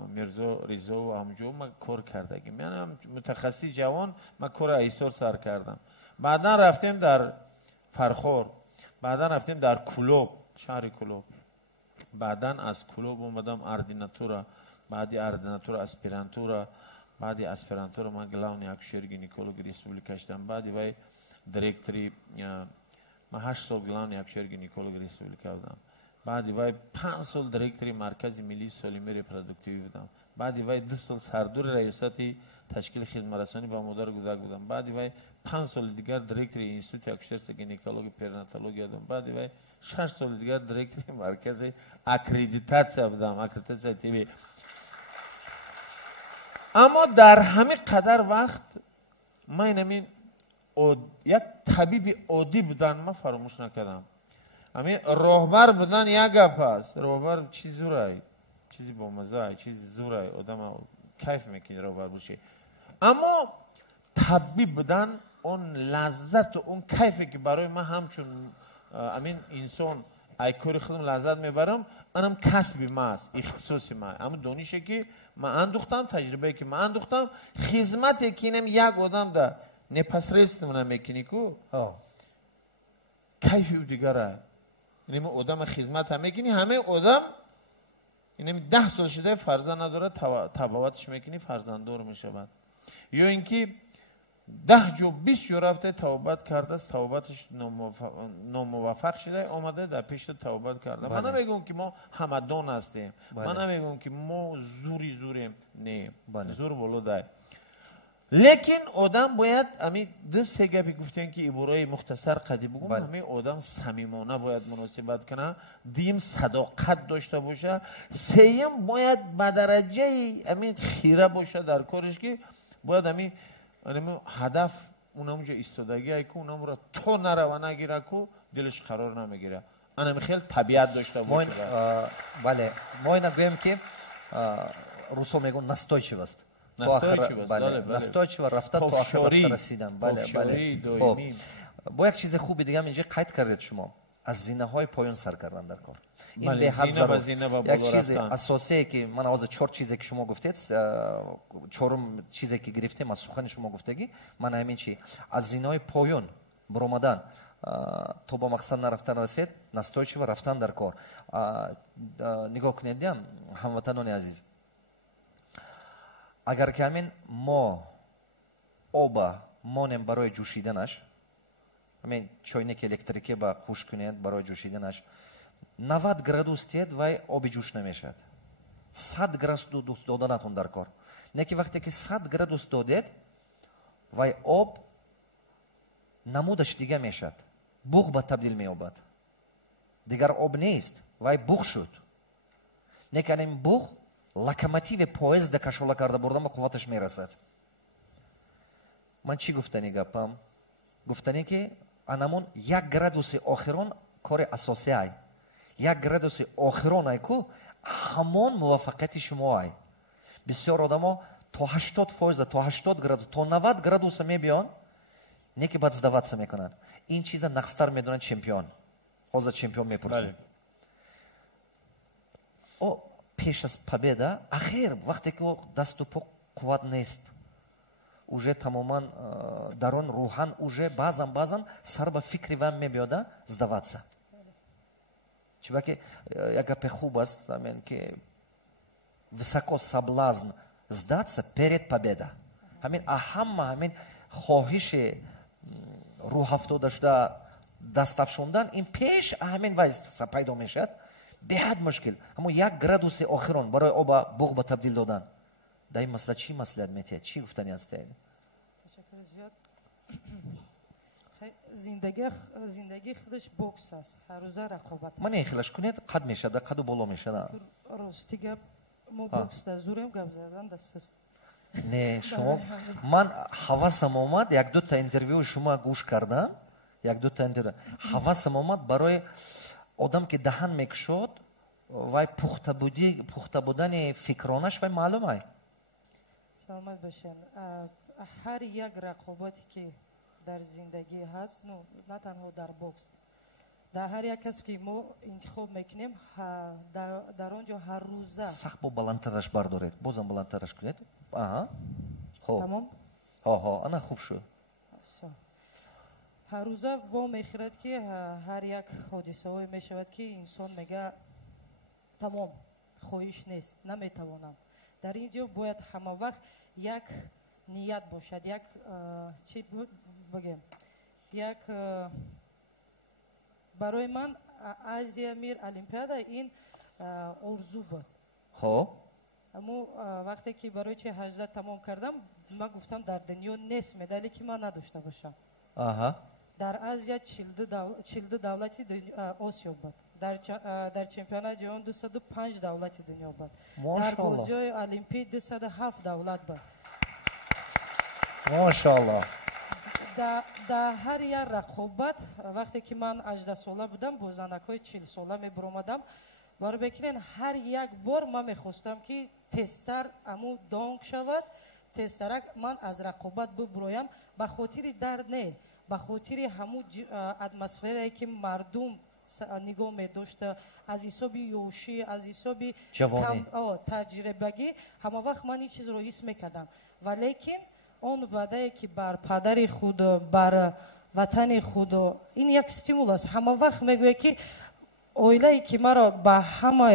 میرزا ریزا و همجو من کار کردگیم. یعنی متخصص جوان من کار هیسور سر کردم. بعدا رفتیم در فرخور، بعدا رفتیم در کلوب، شهر کلوب. بعدا از کلوب اومدم اردیناتورا، بعدی اردیناتورا اسپیرانتورا، بعدی اسپیرانتورا من گلاونی اکشور گینیکولوگ ریسپوبلیکا شدم. بعدی وای دیرکتری من 8 سال گلاونی اکشور گینیکولوگ ریسپوبلیکا بودم. بعدی وای 5 سال دیرکتری مرکز ملی سالمی ریپروداکتیوی بودم. بعدی وای 2 سال سردور ریاستی تشکیل خدمت رسانی با مادر کودک بودم. بعدی وای 5 سال دیگر دیرکتری اینستیتوت اکشورس گینیکولوژی پریناتولوژی بودم. بعدی وای 6 سال دیگر دیرکتری مرکز اکریدیتاسیا بودم، اکریدیتاسیا تیوی. اما در همین قدر وقت من همین یک طبیب عادی بودن من فراموش نکردم. همین راهبر بودن یک گپ است. راهبر چیز زورای، چیزی با مزه، چیزی زورای، آدم کیف میکنه راهبر باشه. اما طبیب بودن اون لذت و اون کیفی که برای من همچون همین انسان ای کاری خودم لذت میبرم، انم کسبی ما است، اختصاصی ما. اما دانشی که من اندوختم، تجربه که من اندوختم، خدمتی که اینم یک آدم ده نپس رستم نمیکنی کو کیفی دیگره. اینم آدم خدمت هم میکنی، همه آدم اینم 10 سال شده فرزند نداره، تبعاتش میکنی فرزنددار میشه. بعد یا اینکه 10 جو 20 جو رفته توبت کرده است، توبتش ناموفق شده، آمده در پیش توبت کرده. من نمیگم که ما همدان هستیم، من نمیگم که ما زوریم، نه زور بالوده. لیکن آدم باید همین 2-3 گپی گفتن که عبارای مختصر قدی بگم. همین آدم صمیمانه باید مناسبت کنه، دیم صداقت داشته باشه، سیم باید به درجه همین خیره باشه در کارش که باید همین هدف اونم جا ایستادگی ای که اونم را تو نره و نگیره که دلش قرار نمیگیره. اونم خیلی طبیعت داشته باشه. بله ما اینا گویم که روسو میگن نستایچیو است. نستایچیو رفتن تا آخر رسیدن. بله. خب با یک چیز خوبی دیگه هم اینجا قید کردید شما از زینه های پایان سر کردن در کار. این به حد ضرور یک چیز اساسی که من از 4 چیزی که شما گفتید، 4 چیزی که گرفتیم از سخن شما گفتگی، من همین چی از زینه‌های پایان برآمدن تو با مقصد نرفتن رسید، نستایچیو رفتن در کار. نگاه کنید هموطنان عزیز، اگر که همین ما آب مانیم برای جوشیدنش، همین چاینک الکتریکی با خوش کنید برای جوشیدنش 90 گرادوس تید و آب جوش نمیشد. 100 گرادوس دادنتون در کار. نه که وقتی که 100 گرادوس دادید و آب نمودش دیگه میشد، بوغ به تبدیل میابد. دیگر آب نیست و بوغ شد. نه که این بوغ لوکوموتیو پویزد کشوله کرده بردم و قوتش میرسد. من چی گفتنی گپم؟ گفتنی که انمون 1 گرادوس آخرون کار اساسی ای. 1 گرادوس آخرون ای که همان موفقیت شما ای. بسیار آدم ها تا 80% تا 80 گرادوس تا 90 گرادوس میبیان، نه که بعد zdواتس میکنن. این چیز نقصتر میدونن چمپیون. حاضر چمپیون میپرسن. او پیش از победа اخیر وقتی که دست و پا قوت نیست، уже تماما درون روحان уже базан сар ба фикри вам мебиёда здаватса. чиба ки як гапи хуб аст ҳамин ки високо соблазн сдаться перед победа. ҳамин ҳама ҳамин хоҳиши рӯҳафтода шуда даст афшондан ин пеш ҳамин вайз пайдо мешавад. беҳад мушкил. ҳамон 1 градуси охирон барои оба буғ ба табдил додан. дар ин масъала чӣ маслиҳат метиҳад? чӣ гуфтани ҳастед? ташаккур зиёд. зиндагии худаш бокс аст. ҳар рӯза рақобат. ман ин хелаш кунед қад мешада, қаду боло мешада. рости гап мо боксда зурем гап задан дастаст. Не, шумо ман ҳавасам омад як ду та интервью шумо гӯш кардам, як ду та интервью ҳавасам омад барои одам ки даҳан мекушод вай пухта будани фикронаш вай маълум ай. Саломат бошен. ҳар як рақобате ки дар зиндагӣ ҳаст, на танҳо дар бокс, дар ҳар як кас ки мо интихоб мекунем, дар он ҷо ҳар рӯза сахт бо баландтараш бардоред, бозам баландтараш кунед. Аҳа. Хоб. Тамом. Ҳо, ана хуб шуд. ҳар рӯза во мехӯрад ки ҳар як ҳодисаҳое мешавад ки инсон мега тамом, хоҳиш нест, наметавонам. дар ин ҷо бояд ҳама вақт як ният бошад, як чӣ бигем, як барои ман азия мир олимпиада ин орзу буд. Хоб. аммо вақте ки барои чи 18 тамом кардам, ман гуфтам дар дунё нест медале ки ман надошта бошам. Аҳа. дар азия 42 давлати осиё буд. дар чемпионати ҷаҳон 205 давлати дунё буд. дар бозиҳои олимпӣ 207 давлат буд. Машаллоҳ. дар ҳар як рақобат, вақте ки ман 18 сола будам, бо занакҳои 40 сола мебиромадам, баро бекунен ҳар як бор ман мехостам ки тезтар аму донг шавад, тезтарак ман аз рақобат бибуроям, ба хотири дард не, ба хотири ҳамун атмосферае ки мардум нигоҳ медошта, аз ҳисоби ёшӣ, аз ҳисоби таҷрибагӣ, ҳама вақт ман ин чизро ҳис мекардам. ва лекин он ваъдае ки бар падари худ, бар ватани худ, ин як стимул аст. ҳама вақт мегӯяд ки оилае ки маро ба ҳама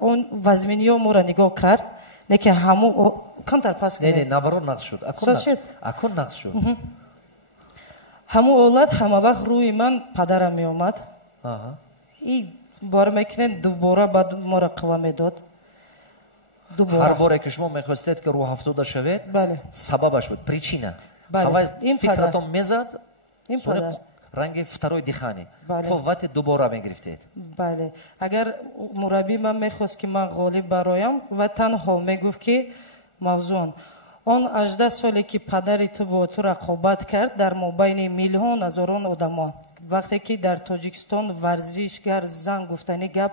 он вазминиҳо моро нигоҳ кард, не ки ҳаму камтар пас не наоборот нақс шуд. Акун нақс шуд. ҳаму олат ҳама вақт рӯи ман падарам меомад. И бор мекунен дубора баъд моро қувва медод. ҳар боре ки шумо мехостед ки рӯ ҳафтода шавед, сабабаш буд, причина. ҳавай фикратон мезад, ранги второй дихани. Қуввати дубора мегирифтед. Бале. Агар мураббӣ ман мехост ки ман ғолиб бароям ва танҳо мегуфт ки мавзун он 18 соле ки падари ту бо ту рақобат кард дар мобайни миллион ҳазорон одамон, вақте ки дар Тоҷикистон варзишгар зан гуфтани гап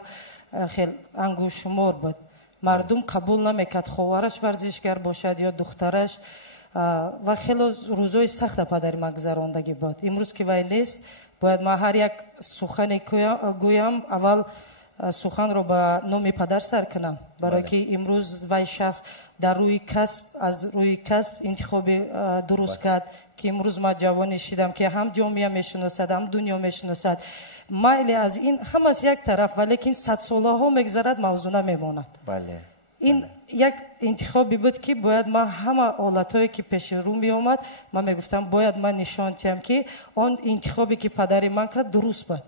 хел ангушумор буд. Мардум қабул намекард ховараш варзишгар бошад ё духтараш, ва хело рӯзои сахта падари ман гузарондагӣ буд. Имрӯз ки вай нест, бояд ман ҳар як сухане гӯям, аввал суханро ба номи падар сар кунам, барое ки имрӯз вай шахс дар рӯи касб, аз рӯи касб интихоби дуруст кард, ки имрӯз ман ҷавоне шидам ки ҳам ҷомеа мешиносад, ҳам дунё мешиносад. майли аз ин ҳамас як тараф, ва лекин садсолаҳо мегзарад, мавзӯ намемонад. ин як интихоби буд ки бояд ман ҳама ҳолатҳое ки пеши рӯ меомад, ман мегуфтам бояд ман нишон диҳам ки он интихобе ки падари ман кард дуруст буд.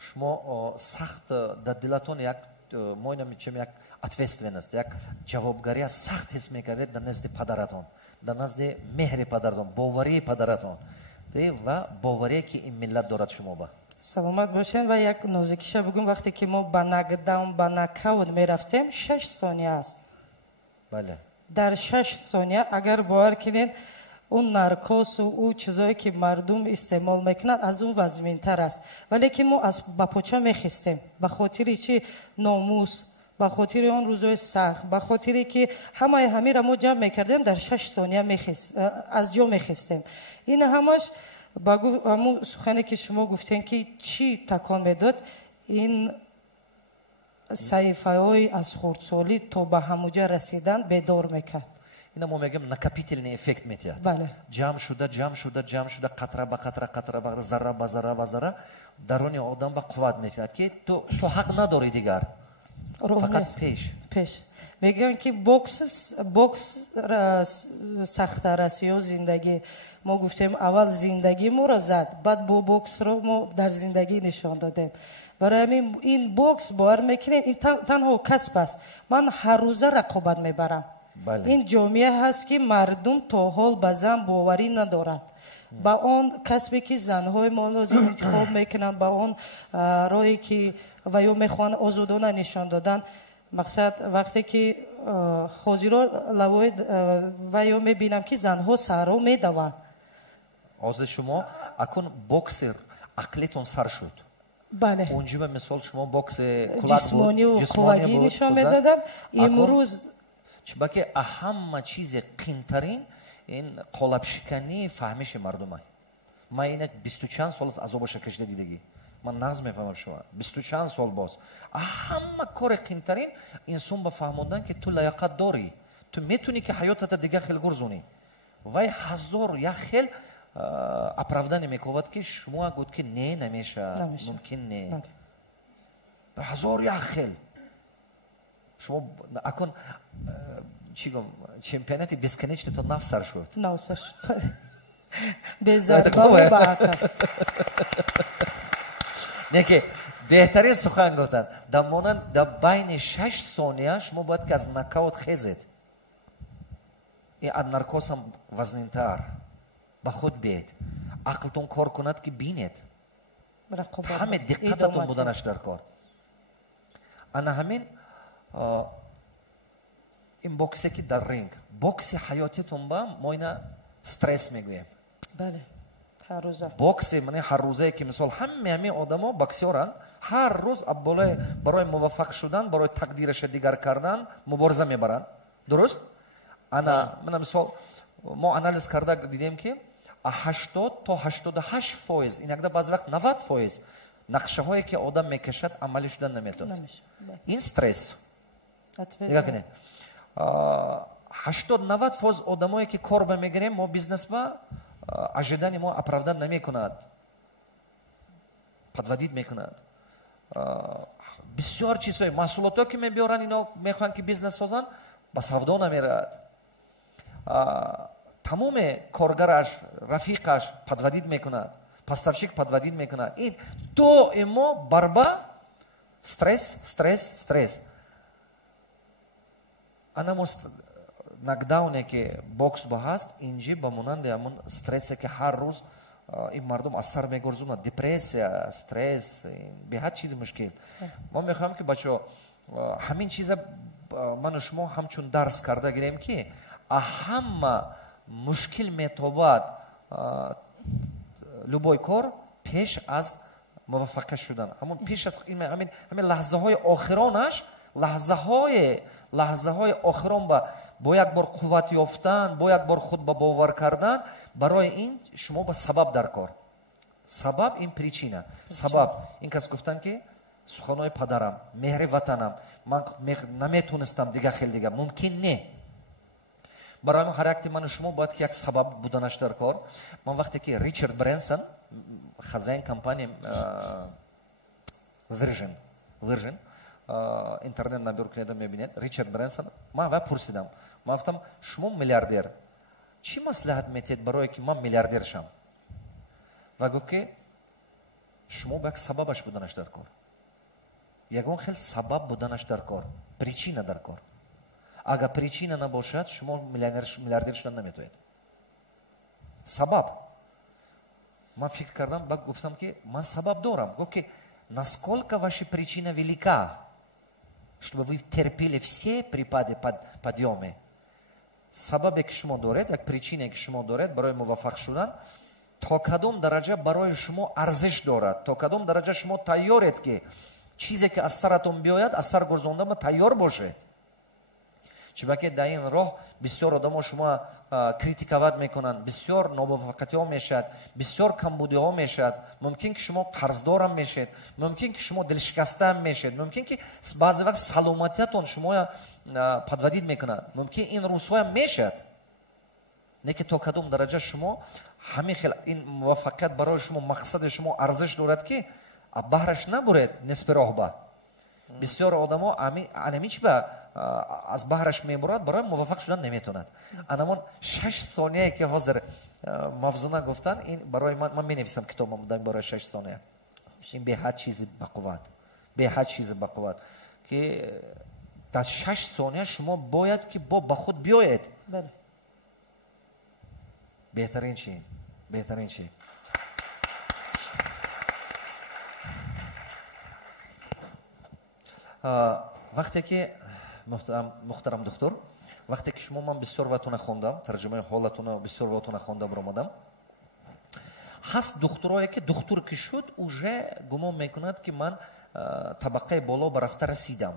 шумо сахт дар дилатон як моина мечем як ответственность, як ҷавобгария сахт ҳис мекардед дар назди падаратон, дар назди меҳри падаратон, боварии падаратон ва боварие ки ин миллат дорад шумо ба. Саломат бошен. ва як нозикиша бигӯм, вақте ки мо ба нокдаун, ба нокаут мерафтем 6 сония аст. Бале. дар 6 сония агар бовар кунед он наркосу ӯ чизое ки мардум истеъмол мекунад аз он вазминтар аст. вале ки мо аз ба поча мехистем, ба хотири чи номус, ба хотири он рӯзои сахт, ба хотире ки ҳамаи ҳамира мо ҷамъ мекардем, дар 6 сония аз ҷо мехистем. ин ҳамаш ба ҳамун сухане ки шумо гуфтем ки чӣ такон медод, ин саҳифаҳои аз хурдсолӣ то ба ҳамуҷа расидан бедор мекард. ина мо мегӯем накопительный эффект метиҳад. ҷамъ шуда қатра ба қатра, қатра ба зарра ба зарра ба зарра даруни одам ба қувват метиҳад ки ту ҳақ надорӣ дигар, фақат пеш. мегӯям ки бокс сахтар аст ё зиндагӣ. мо гуфтем аввал зиндагӣ моро зад, баъд бо боксро мо дар зиндагӣ нишон додем. барои ҳамин ин бокс бовар мекунед, ин танҳо касб аст. ман ҳаррӯза рақобат мебарам. ин ҷомеа ҳаст ки мардум то ҳол ба зан боварӣ надорад. ба он касбе ки занҳои мо лозим интихоб мекунанд, ба он роҳе ки ва ё мехоҳанд озодона нишон додан, мақсад вақте ки ҳозиро лавои ва ё мебинам ки занҳо саҳро медаванд. ҳозир шумо акун боксер ақлитон сар шуд. бале унҷи ба мисол шумо боксе ҷисмонию қуввагӣ нишон медодам. имрӯз чунки ҳама чизи қиинтарин ин қолабшикании фаҳмиши мардума. ман ина бисту чанд сол азобаша кашида дидагӣ. ман нағз мефаҳмам шумо бисту чанд сол боз ҳама кори қиинтарин инсон ба фаҳмондан ки ту лаёқат дорӣ, ту метунӣ ки ҳаётата дига хел гурзонӣ. вай ҳазор як хел оправдане мекунад ки шумо гуд ки не намешавад, мумкин не. ҳазор як хел шумо акун чӣ гум чемпионати бесконечнито нав сар шуд. безардои ба ақл. неки беҳтарин сухан гуфтанд. дар байни 6 сония шумо бояд ки аз нокаут хезед. ин аз наркоз ҳам вазнинтар. ба худ биед. ақлтон кор кунад ки бинед. ҳамин диққататон буданаш дар кор. ана ҳамин ин боксе ки дар ринг бокси ҳаётитон ба мо ина стресс мегӯем. бале ҳар рӯза бокси мани ҳар рӯзае ки мисол ҳамин одамо боксёран ҳар рӯз абболае барои муваффақ шудан барои тақдираша дигар кардан мубориза мебаранд. дуруст? ана мана мисол мо анализ карда дидем ки 80 то 88% инагда баъзе вақт 90% нақшаҳое ки одам мекашад амалӣ шудан наметавонад. ин стресс. нигоҳ кунед. 80-90% одамое ки кор ба мегирем мо бизнес ба ажидани мо оправдан намекунад. подводид мекунад. бисёр чизҳои маҳсулото ки мебиёранд ино мехоҳанд ки бизнес созанд ба савдо намерад. тамоми коргараш рафиқаш подводид мекунад. поставщик подводид мекунад. ин доимо барба стресс. ана мо нокдауне ки бокс ба ҳаст инҷи ба монанди ҳамун стрессе ки ҳар рӯз ин мардум аз сар мегурзонад. депрессия, стресс, беҳад чизи мушкил. мо мехоҳам ки бачаҳо ҳамин чиза ману шумо ҳамчун дарс карда гирем ки ҳама мушкил метобад любой кор пеш аз муваффақа шудан. ҳамун пеш аз ҳамин лаҳзаҳои охиронаш лаҳзаҳои охирон ба бо як бор қувват ёфтан, бо як бор худ ба бовар кардан, барои ин шумо ба сабаб дар кор. сабаб ин причина. сабаб ин кас гуфтанд ки суханои падарам, меҳри ватанам, ман наметонистам дига хел дига, мумкин не. барои ҳар якти ману шумо бояд ки як сабаб буданаш дар кор. ман вақте ки Ричард Брэнсон, хазаин компания Virgin интернет набёр кунеда мебинед, Ричард Брэнсон, ман вай пурсидам. ман гуфтам шумо миллиардер, чӣ маслиҳат метед барое ки ман миллиардер шам? ва гуфт ки шумо ба як сабабаш буданаш дар кор. ягон хел сабаб буданаш дар кор, причина дар кор. агар причина набошад шумо миллиардер шудан наметавонед. сабаб. ман фикр кардам, баъд гуфтам ки ман сабаб дорам. гуфт ки насколько ваша причина велика, чтобы вы терпели все припады подъёме. сабабе ки шумо доред, як причине ки шумо доред барои муваффақ шудан, то кадом дараҷа барои шумо арзиш дорад, то кадом дараҷа шумо тайёред ки чизе ки аз саратон биёяд, аз сар гурзондан тайёр бошед. чунки дар ин роҳ бисёр одамо шумо критиковать мекунанд, бисёр номуваффақатиҳо мешавад, бисёр камбудиҳо мешавад. мумкин ки шумо қарздорам мешед, мумкин ки шумо дилшикастаам мешед, мумкин ки баъзе вақт саломатиятон шумо подводид мекунад, мумкин ин рӯзҳоям мешавад. неки то кадом дараҷа шумо ҳамин хел ин муваффақият барои шумо мақсади шумо арзиш дорад ки баҳраш набуред нисфи роҳ ба. бисёр одамо анами чи ба аз баҳраш мебурад, барои муваффақ шудан наметавонад. анамон 6 сонияе ки ҳозир мавзуна гуфтан, ин барои ман менависам китобам дар бораи 6 сония. ин беҳад чизи бақувват, беҳад чизи бақувват ки дар 6 сония шумо бояд ки ба худ биёед. беҳтарин чи? беҳтарин чи? вақте ки муҳтарам доктор, вақте ки шумо ман бисёр ватона хондам, тарҷумаи ҳолатуна бисёр ватона хонда биромадам, ҳаст духтурое ки духтур ки шуд уже гумон мекунад ки ман табақаи боло ба рафта расидам,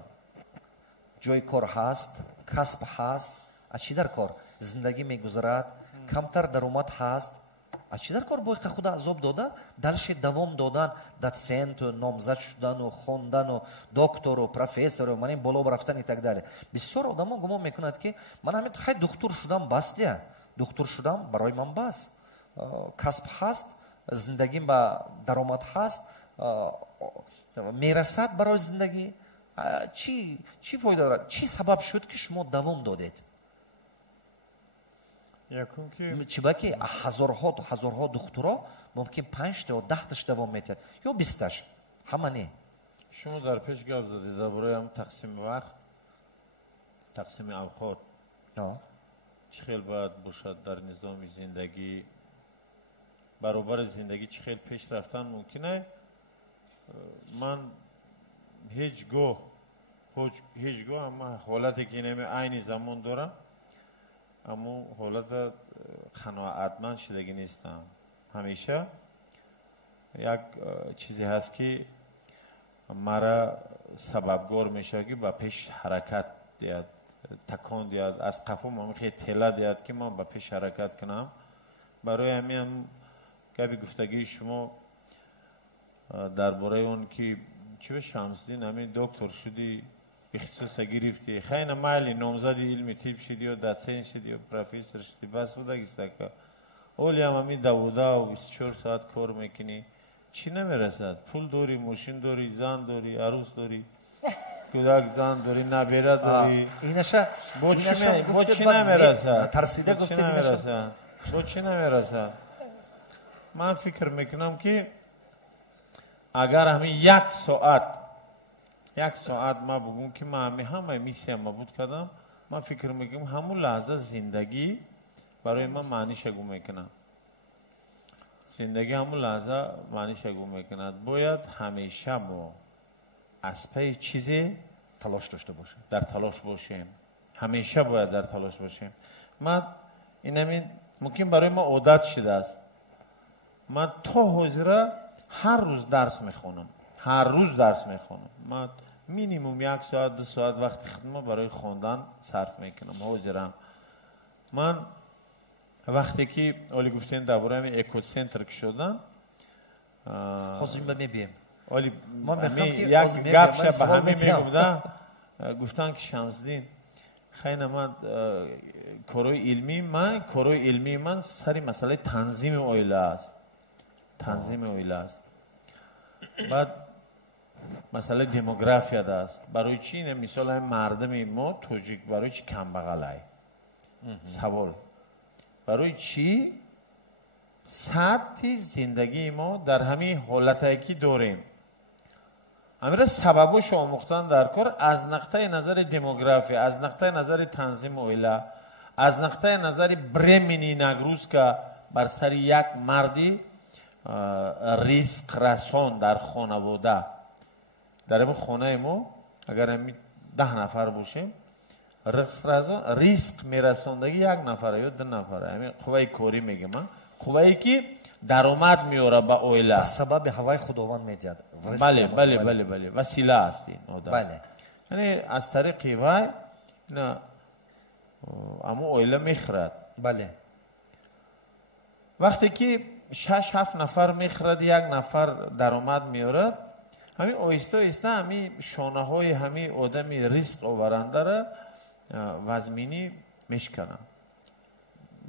ҷои кор ҳаст, касб ҳаст, аз чӣ дар кор зиндагӣ мегузарад, камтар даромад ҳаст, аз чӣ дар кор боиқа худа азоб додан, дарши давом додан, доценту номзад шудану хондану доктору профессору манин боло рафтан и так далее. Бисёр одамо гумон мекунад ки ман ҳамин хай духтур шудам бастия, духтур шудам барои ман бас, касб ҳаст, зиндагим ба даромад ҳаст, мерасад барои зиндагӣ. Чӣ фоида дорад? Чӣ сабаб шуд ки шумо давом додед? чиба ки ҳазорҳо духтуро мумкин 5 та 10 таш давом метиҳад ё 20 таш, ҳама не. шумо дар пеш гап задед дар бораи ҳам тақсими вақт, тақсими авқот чӣ хел бояд бошад дар низоми зиндагӣ, баробари зиндагӣ чӣ хел пеш рафтан мумкин аст. ман ҳеҷ гоҳ ҳама ҳолате ки нами айни замон дорам, аммо ҳолата қаноатманд шудагӣ нестам. ҳамеша як чизе ҳаст ки мара сабабгор мешавад ки ба пеш ҳаракат диҳад, такон диҳад, аз қафо ман хеле тела диҳад ки ман ба пеш ҳаракат кунам. барои ҳамин габи гуфтагии шумо дар бораи он ки чӣ Шамсиддин ҳамин доктор шуди, ихтисоса гирифти, хайна майли номзади илми тиб шуди ё доцент шуди ё профессор шуди, бас худагистака оли ҳам ҳамин 12-24 соат кор мекунӣ, чӣ намерасад? Пул дорӣ, мошин дорӣ, зан дорӣ, арӯс дорӣ, кӯдак зан дорӣ, набера дорӣ, бо чӣ намерасад? Тарсида гуфтед намерасад? Бо чӣ намерасад? ман фикр мекунам ки агар ҳамин як соат ма бугум ки ман ҳамаи миссияам буд кардам, ман фикр мекунам ҳамун лаҳза зиндагӣ барои ман маъниша гум мекунад. зиндагӣ ҳамун лаҳза маъниша гум мекунад. бояд ҳамеша мо аз паи чизе талош дошта бошем, дар талош бошем, ҳамеша бояд дар талош бошем. ман инамин мумкин барои ман одат шудааст, ман то ҳозира ҳар рӯз дарс мехонам, ман минимум 1 соат 2 соат вақти хидмат барои хондан сарф мекунам. ҳозирам ман вақте ки оли гуфтем дар бораи ҳамин экоцентр ки шудан, ҳозир ба мебием оли як гапша ба ҳамин мегуфта, гуфтан ки Шамсиддин хайна ман корои илмии ман сари масъалаи танзими оила аст. баъд масъалаи демография даст. барои чӣ ин мисол ҳамин мардами мо тоҷик барои чӣ камбағалай? савол барои чӣ сатҳи зиндагии мо дар ҳамин ҳолатае ки дорем? амира сабабошо омӯхтан дар кор аз нақтаи назари демография, аз нақтаи назари танзими оила, аз нақтаи назари бремени нагрузка бар сари як марди рисқрасон дар хонавода. дар ҳамин хонаи мо агар 10 нафар бошем, рисқ мерасондаги 1 нафара ё 2 нафара, ҳамин қувваи корӣ мегам, қуввае ки даромад меёра ба оила, ба сабаби ҳаваи худованд медиҳад. бале васила аст ин одам. яъне аз тариқи вай аммо оила мехӯрад. вақте ки 6-7 нафар мехӯрад, 1 нафар даромад меёрад, ҳамин оҳиста оҳиста ҳамин шонаҳои ҳамин одами ризқ оварандара вазминӣ мешканад.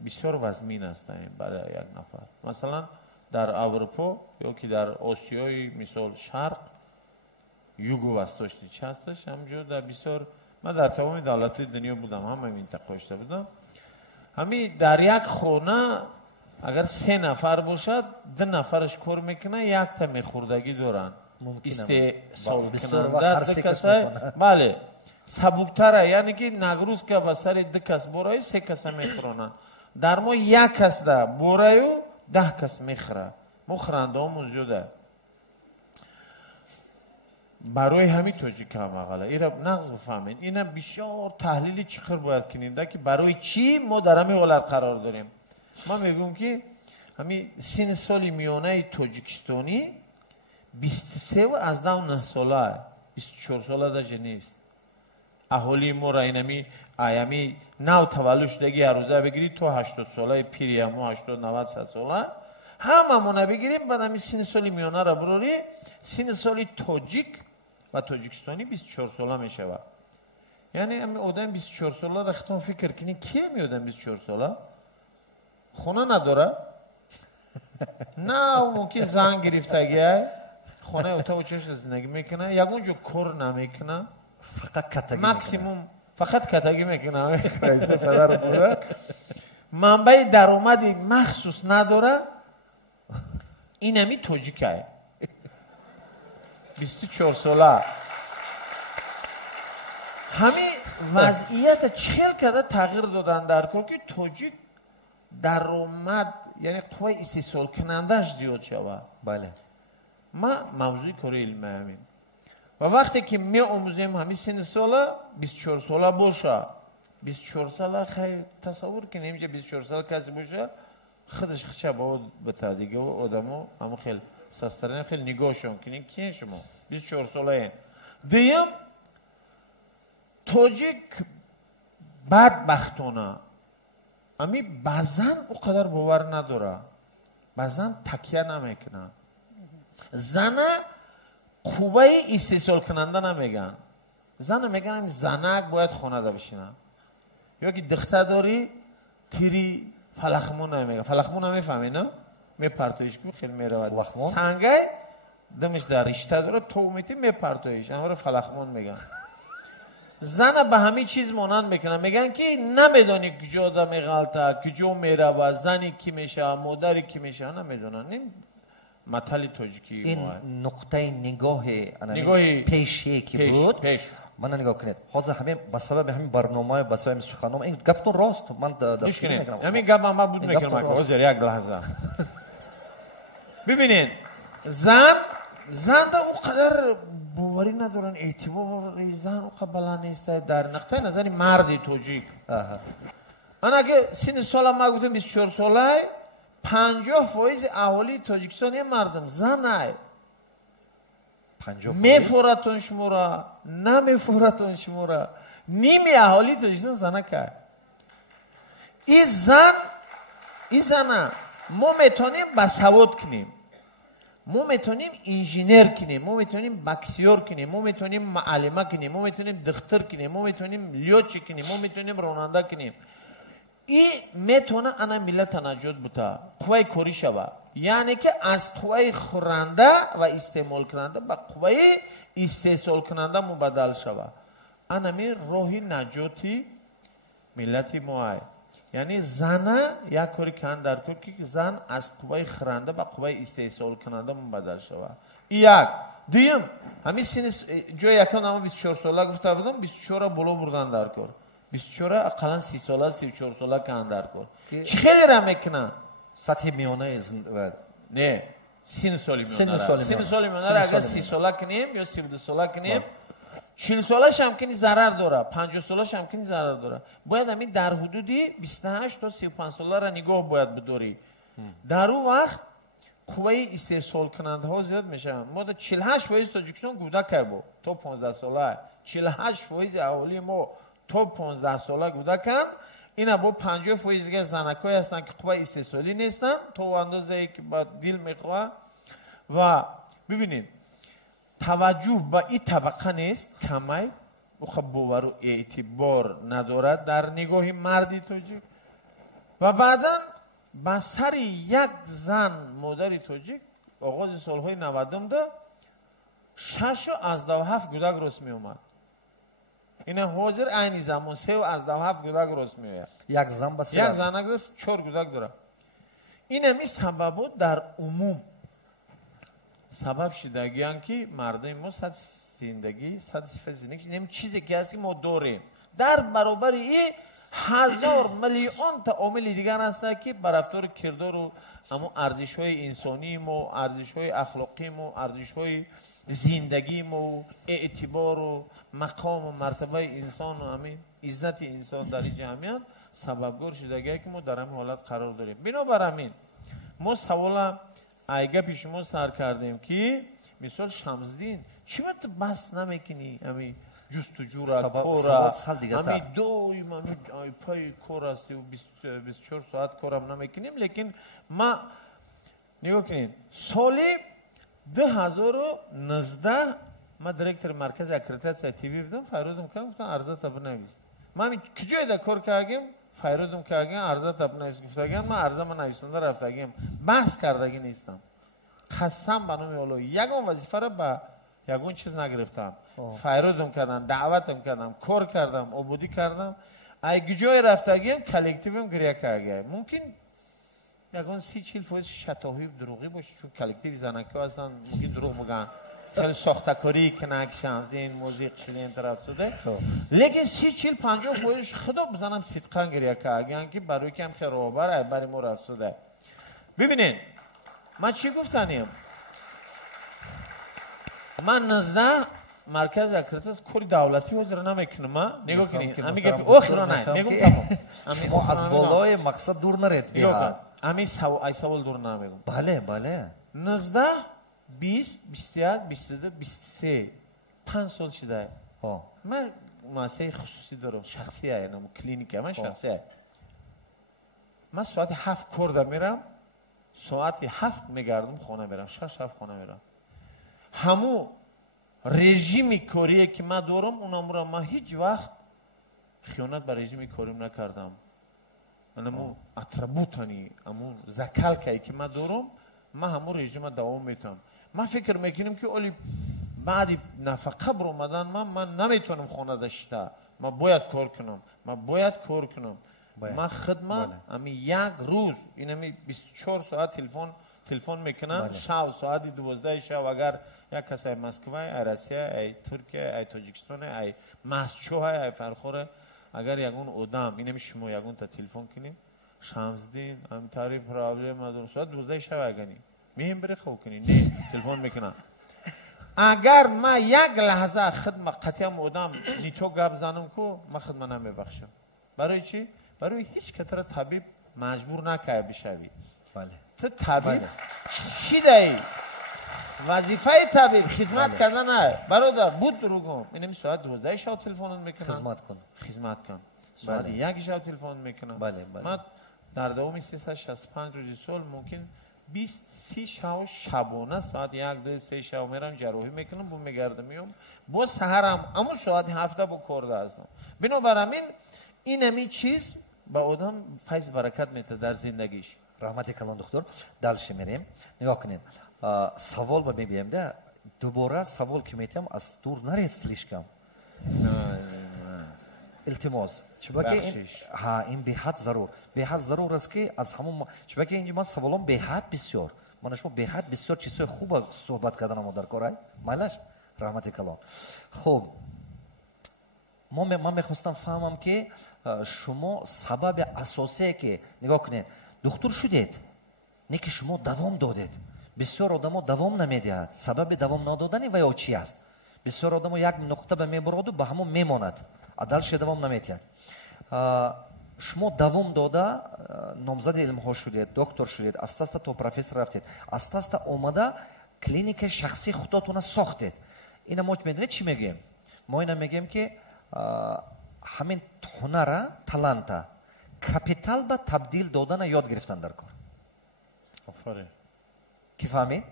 бисёр вазмин аст барои 1 нафар. масалан дар аврупо ё ки дар осиёи мисол шарқ, югу восточни ҳасташ, ҳамҷо дар бисёр, ман дар тамоми давлатҳои дунё будам, ҳамаи минтақаҳо шуда будам. ҳамин дар як хона агар 3 нафар бошад, 2 нафараш кор мекунад, 1 та мехӯрдагӣ доранд. бале сабуктара, яъне ки нагрузка ба сари 2 кас бораю 3 каса мехӯронанд. дар мо 1 кас да бораю 10 кас мехӯрад. мо хӯрандаҳомон зиёда. برای همین توجیک هم اقلا اینا نقض بفهمین اینا بسیار تحلیل چیکار باید کنیم که برای چی ما در همین حالت قرار داریم. ما میگم که همین سن سالی میانه تاجیکستانی 23 و از 19 ساله 24 ساله داشته نیست. اهالی ما را اینمی ایامی نو تولد شدگی هر روزه بگیرید تو 80 ساله پیری همو 80 90 100 ساله هممون بگیریم بعد همین سن سالی میانه را بروری سن سالی تاجیک و تاجیکستانی 24 ساله میشه. یعنی همین آدم 24 ساله رختون فکر کنی کیه می آدم 24 ساله خونه نداره نه ممکن زن گرفتگیه خونه اتاق چش زندگی میکنه یگونجا کار نمیکنه فقط کتگی ماکسیموم فقط کتگی میکنه رئیس پدر بوده منبع درآمدی مخصوص نداره اینمی تاجیکه 24 ساله همین وضعیت 40 کده تغییر دادن در کار که تاجیک درآمد یعنی قوه استحصال کنندش زیاد شود. بله ما موضوع کار علمی همین و وقتی که می آموزیم همین سن ساله 24 ساله باشه 24 ساله خیلی تصور کنیم که 24 ساله کسی باشه خودش خچه باید بتا دیگه و آدمو همون خیلی سسترین خیلی نگاهشون کنیم کیه شما 24 ساله این دیم تاجیک بدبختانه امی بعضن او قدر باور نداره بعضن تکیه نمیکنه زنه خوبه استحصال کننده نمیگن زنه میگن زنک باید خونه دا بشینه یا که دخته داری تیری فلخمون نمیگن فلخمون نمیفهمی نه میپرتویش که خیلی میرود سنگه دمش در رشته داره تو میتی میپرتویش اما رو فلخمون میگن زن به همین چیز مانند میکنن میگن که نمیدونی کجا دا میغلطه کجا میره و زنی کی میشه مادری کی میشه نمیدونن این مطلی تاجیکی این نقطه نگاه پیشی که پیش. بود من نگاه کنید حاضر همین به سبب همین برنامه به سبب سخنرانی این گپتون راست من دست نمیکنم همین گپ من بود میکنم حاضر یک لحظه ببینید زن دا او قدر باوری ندارن اعتبار زن او قبلا نیست در نقطه نظری مردی تاجیک من اگه سن سال ما گفتم 24 ساله 50% اهالی تاجیکستانی مردم زنه 50% میفورتون شمورا نمیفورتون شمورا نیمی اهالی تاجیکستان زنه کرد این زنه ما میتونیم بسواد کنیم ما میتونیم انجینیر کنیم ما میتونیم بکسیور کنیم ما میتونیم معلمه کنیم ما میتونیم دختر کنیم ما میتونیم لیوچی کنیم ما میتونیم راننده کنیم این میتونه انا ملت نجات بوده قوه کاری شوه یعنی که از قوه خورنده و استعمال کننده به قوه استحصال کننده مبدل شوه انا می راهی نجاتی ملت ما یعنی زن یک کاری کن در کار که زن از قوه خورنده به قوه استحصال کننده مبدل شوه یک دویم همین سن جای یکان اما 24 ساله گفته بودم 24 بالا بردن در کار 24 اقلا 30 ساله 34 ساله کن در کار چی خیلی را میکنن سطح میانه نه سن سالی میانه را اگر 30 ساله کنیم یا 32 ساله کنیم 40 سالش هم کنی ضرر داره 50 سالش هم کنی ضرر داره باید همین در حدودی 28 تا 35 ساله را نگاه باید بداری در اون وقت قوه استحصال کننده ها زیاد میشن ما در 48% تاجیکستان کودک بود تا 15 ساله 48% اهالی ما تا 15 ساله کودکن اینا با 50% دیگه زنکای هستن که قوه استحصالی نیستن تو اندازه ای که با دل میخواه و ببینید توجه به این طبقه نیست کمی خب باور و اعتبار ندارد در نگاه مردی تاجیک و بعدا به سر یک زن مادری تاجیک آغاز سالهای 90 ده 6 از 7 کودک رست می اومد اینا حاضر عین زمان 3 از 7 کودک رست می آید یک زن بس یک زن اگه 4 کودک داره این همی سبب در عموم سبب شدگیان که مردم ما صد زندگی صد صفت زندگی نمی چیزی که هستی ما داریم در برابر این هزار میلیون تا عامل دیگر هست که بر رفتار کردار و اما ارزش های انسانی و ارزش های اخلاقی و ارزش های زندگی و اعتبار و مقام و مرتبه انسان و همین عزت انسان در این جامعه سببگار شده که ما در همین حالت قرار داریم. بنابر همین ما سوال ایگه پیش ما سر کردیم که مثال شمس‌دین چی تو بس نمیکنی همین جستجو را کورا همین دویم همین پای کور هستی و 24 ساعت کورم نمیکنیم. لیکن ما نگاه کنیم سالی 2019 ما دیرکتر مرکز اکریدیتاسیون تیوی بودم فیروزم که گفتن عرضه تا بنویس ما همین کجای دا کار کردیم فیروزم که عرضه تا بنویس گفتگیم ما عرضه ما نویسنده رفتگیم بحث کردگی نیستم قسم بنامی اولو یکم وظیفه را با یکون چیز نگرفتم فیروزم کردم دعوتم کردم کار کردم عبودی کردم اگه جای رفتگیم کلکتیوم گریه کردگیم ممکن یکون 30-40% شتاهی دروغی باشه چون کلکتیو زنکی هستن ممکن دروغ میگن خیلی ساختکاری کنک شمزین موزیک شده این طرف شده لیکن 30-40-50% خدا بزنم صدقا گریه کردگیم که برای که هم خیلی روبر برای ما رسوده. ببینین من چی گفتنیم من 19 مرکز اکریدیتاسیون کاری دولتی وزیر نمیکنم نگاه کنید امی گفت اوخرا نه میگم تمام شما از بالای مقصد دور نرید نگاه امی سوال دور نمیگم بله بله 19 20 21 22 23 5 سال شده من مؤسسه خصوصی دارم شخصی یعنی کلینیک من شخصی من ساعت 7 کار دارم میرم ساعت 7 میگردم خانه میرم 6 خانه میرم همو رژیم کاری که من دارم اونم را من هیچ وقت خیانت به رژیم کاریم نکردم. من همو اتربوتانی همو زکلکایی که من دارم من همو رژیم دوام میتونم. من فکر میکنم که اولی بعد نفقه بر اومدن من نمیتونم خانه داشته من باید کار کنم من خدمت امی یک روز این همی 24 ساعت تلفن میکنن شب ساعت 12 شب اگر یک کسی ای مسکو ای روسیه ای ترکیه ای تاجیکستان ای مسچو ای فرخوره اگر یگون آدم اینم شما یگون تا تلفن کنیم شمس‌دین ام تاری پرابلم ندارم ساعت 12 شب اگنی میم بری خوب کنی نه تلفن میکنن اگر ما یک لحظه خدمت قطعا آدم نیتو گپ زنم کو ما خدمت نمیبخشم. برای چی؟ برای هیچ کتر طبیب مجبور نکرد بشوی. بله تو طبیب چی دایی؟ وظیفه طبیب خدمت کردن نه برادر بود دروگم اینم ساعت 12 شب تلفن میکنم خدمت کن ساعت 1 شب تلفن میکنم. بله من در دوام 365 روز سال ممکن 20-30 شب شبانه ساعت 1-2-3 شب میرم جراحی میکنم با میگردم میام با سحرم اما ساعت 7 با کارده هستم. بنابراین این همی چیز با آدم فیض برکت میده در زندگیش. رحمت کلان دکتر دلش میریم نگاه کنید سوال با میبیم ده دوباره سوال که میتیم از دور نرید سلیشکم التماس چباکه این به حد ضرور است که از همون چباکه اینجا من سوالم به حد بسیار من شما به حد بسیار چیزای خوب صحبت کردن ما در کارای مالش رحمت کلان. خب من میخواستم فهمم که شما سبب اساسی که نگاه کنید دکتر شدید نه که شما دوام دادید بسیار آدم ها دوام نمیدهد سبب دوام ندادن و چی است بسیار آدم ها یک نقطه به میبرد و به همون میماند عدالش دوام نمیدهد. شما دوام داده نامزد علم ها شدید دکتر شدید استاستا تو پروفسور رفتید استاستا اومده کلینیک شخصی خودتون ساختید. اینا ما میدونید چی میگیم ما اینا میگیم که همین هنر تالنت کپیتال به تبدیل دادن یاد گرفتن در کار. آفرین. کی فهمید؟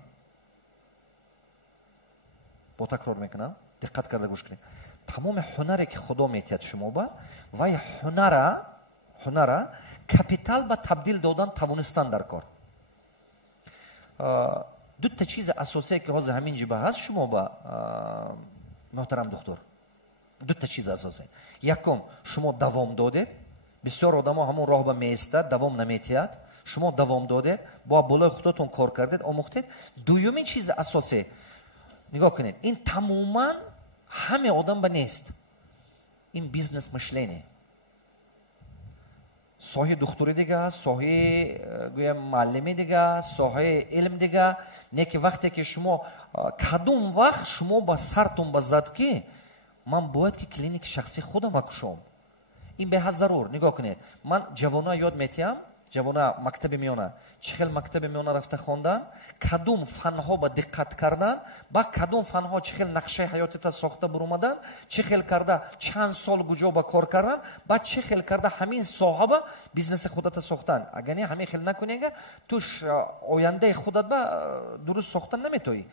با تکرار میکنم دقت کرده گوش کنید. تمام هنری که خدا میتید شما با و هنر کپیتال به تبدیل دادن توانستن در کار. دو تا چیز اساسی که حاضر همین جبه هست شما با محترم دکتر دو تا چیز اساسی. یکم شما دوام دادید بسیار آدم ها همون راه به میستد دوام نمیتید شما دوام دادید با بالای خودتون کار کردید آموختید. دومین چیز اساسی نگاه کنید این تماما همه آدم به نیست این بیزنس مشلینه соҳаи духтурӣ дига аст, соҳаи гӯям муаллимӣ дига аст, соҳаи илм дига. Не ки вақте ки шумо кадом вақт шумо ба сартон ба зад ки ман бояд ки клиники шахси худам акушам. ин беҳад зарур. нигоҳ кунед, ман ҷавона ёд метиҳам, ҷавона мактаби миёна чӣ хел мактаби миёна рафта хондан, кадом фанҳо ба диққат кардан, ба кадом фанҳо чӣ хел нақшаи ҳаётита сохта буромадан, чӣ хел карда чанд сол гуҷо ба кор кардан, баъд чӣ хел карда ҳамин соҳа ба бизнеси худата сохтан. агар не ҳамин хел накунега ту ояндаи худат ба дуруст сохтан наметоӣ.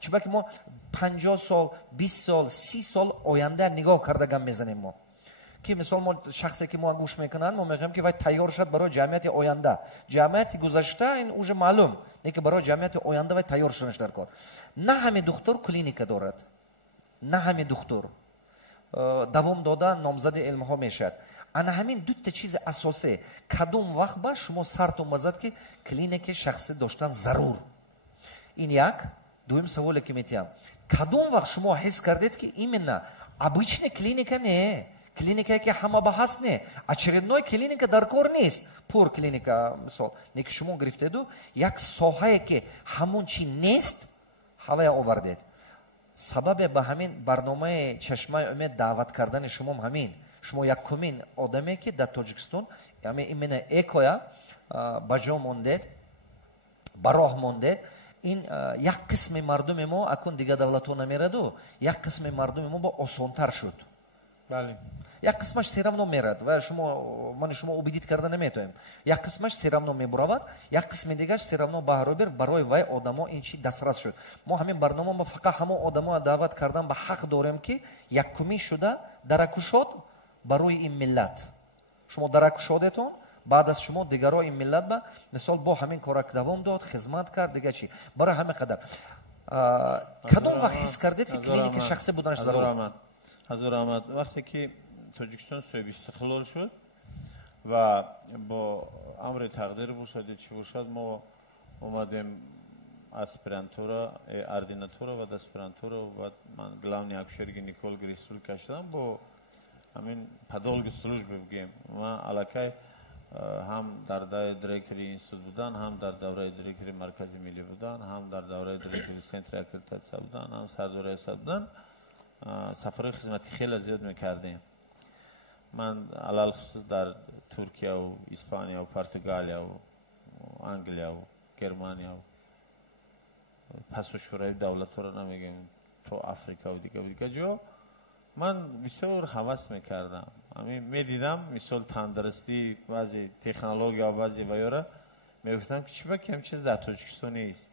чунки мо 50 сол 20 сол 30 сол оянда нигоҳ карда гам мезанем. мо ки мисол мо шахсе ки мо гӯш мекунанд, мо мегӯем ки вай тайёр шуд барои ҷамъияти оянда. ҷамъияти гузашта ин уже маълум, не ки барои ҷамъияти оянда вай тайёр шудаш дар кор. на ҳамин духтур клиника дорад, на ҳамин духтур давом дода номзади илмҳо мешавад. ана ҳамин дута чизи асосе кадом вақт ба шумо сартон базад ки клиники шахсӣ доштан зарур. ин як. дуюм саволе ки метиҳам, кадом вақт шумо ҳис кардед ки именно обычная клиника не, клиникае ки ҳама ба ҳаст не, очередной клиника дар кор нест, пур клиника мисол не ки шумо гирифтеду як соҳае ки ҳамон чи нест ҳавая овардед. сабабе ба ҳамин барномаи чашмаи умед даъват кардани шумо ҳамин. шумо якумин одаме ки дар Тоҷикистон именно экоя ба ҷо мондед, ба роҳ мондед. ин як қисми мардуми мо акун дига давлатҳо намераду, як қисми мардуми мо бо осонтар шуд. бале. як қисмаш все равно мерад ва мани шумо убедит карда наметоем. як қисмаш все равно мебуравад, як қисми дигаш все равно баҳробир барои вай одамо ин чи дастрас шуд. мо ҳамин барнома мо фақат ҳамо одамо даъват кардан ба ҳақ дорем ки яккумин шуда даракушод барои ин миллат. шумо даракушодетон, баъд аз шумо дигаро ин миллат ба мисол бо ҳамин корак давом дод, хизмат кард, дига чи барои ҳамин қадар. кадом вақт ҳис кардед ки клиника шахсӣ буданаш зарур? ҳазур аҳмад, вақте ки Тоҷикистон соҳиби истиқлол шуд ва бо амри тақдир бошад чӣ бошад, мо омадем аспирантура, ординатура ва аспирантура ва ман главни акушер гинеколог республика шудам бо ҳамин подолги службе бигем. ман аллакай ҳам дар давраи директори институт будан, ҳам дар давраи директори маркази миллӣ будан, ҳам дар давраи директори центри аккредитатсия будан, ҳам сардори асад будан сафарои хизмати хеле зиёд мекардем. ман алалхусус дар Туркияву Испанияву Португалияву Англияву Германияву пасу шӯравии давлатҳоро намегем, то Африкаву дига ҷо ман бисёр ҳавас мекардам. медидам мисол тандурустӣ баъзе технология баъзе ваёра мегуфтам ки чиба ки ҳам чиз дар Тоҷикистон нест.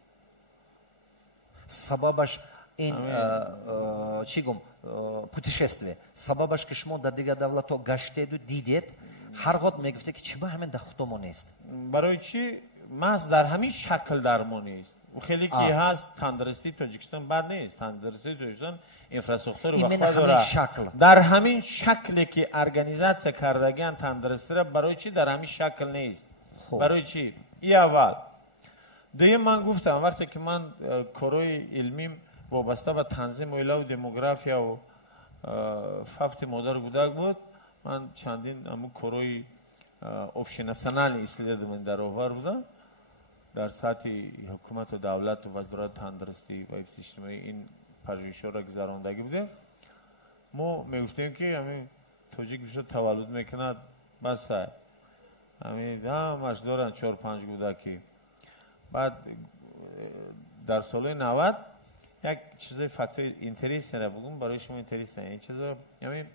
сабабаш ин чӣ гум путешествие, сабабаш ки шумо дар дигар давлатҳо гаштеду дидед, ҳар вақт мегуфте ки чиба ҳамин дар худомо нест. барои чӣ маҳз дар ҳамин шакл дар мо нест. хеле ки ҳаст тандурустии Тоҷикистон бад нест. тандурустии Тоҷикистон инфраструктураи вақфа дорад. дар ҳамин шакле ки организация кардагиан тандурустиро барои чӣ дар ҳамин шакл нест? барои чӣ? и аввал. дуюм ман гуфтам вақте ки ман корои илмим вобаста ба танзим оилаву демографияву фафти модар гудак буд, ман чандин ҳамун корои общенациональни исследования дар овар будам дар сатҳи ҳукумату давлату вазорат тандурустӣ ва ҳифзи иҷтимоӣ ин пажӯҳишҳоро гузарондагӣ будем. мо мегуфтем ки ҳамин тоҷик бисёр таваллуд мекунад, басай ҳамин ҳамаш доранд 4-5 гудаки. баъд дар солҳои 90 як чизои фактори интереснеро бугум барои шумо интересне. ин чизо ҳамин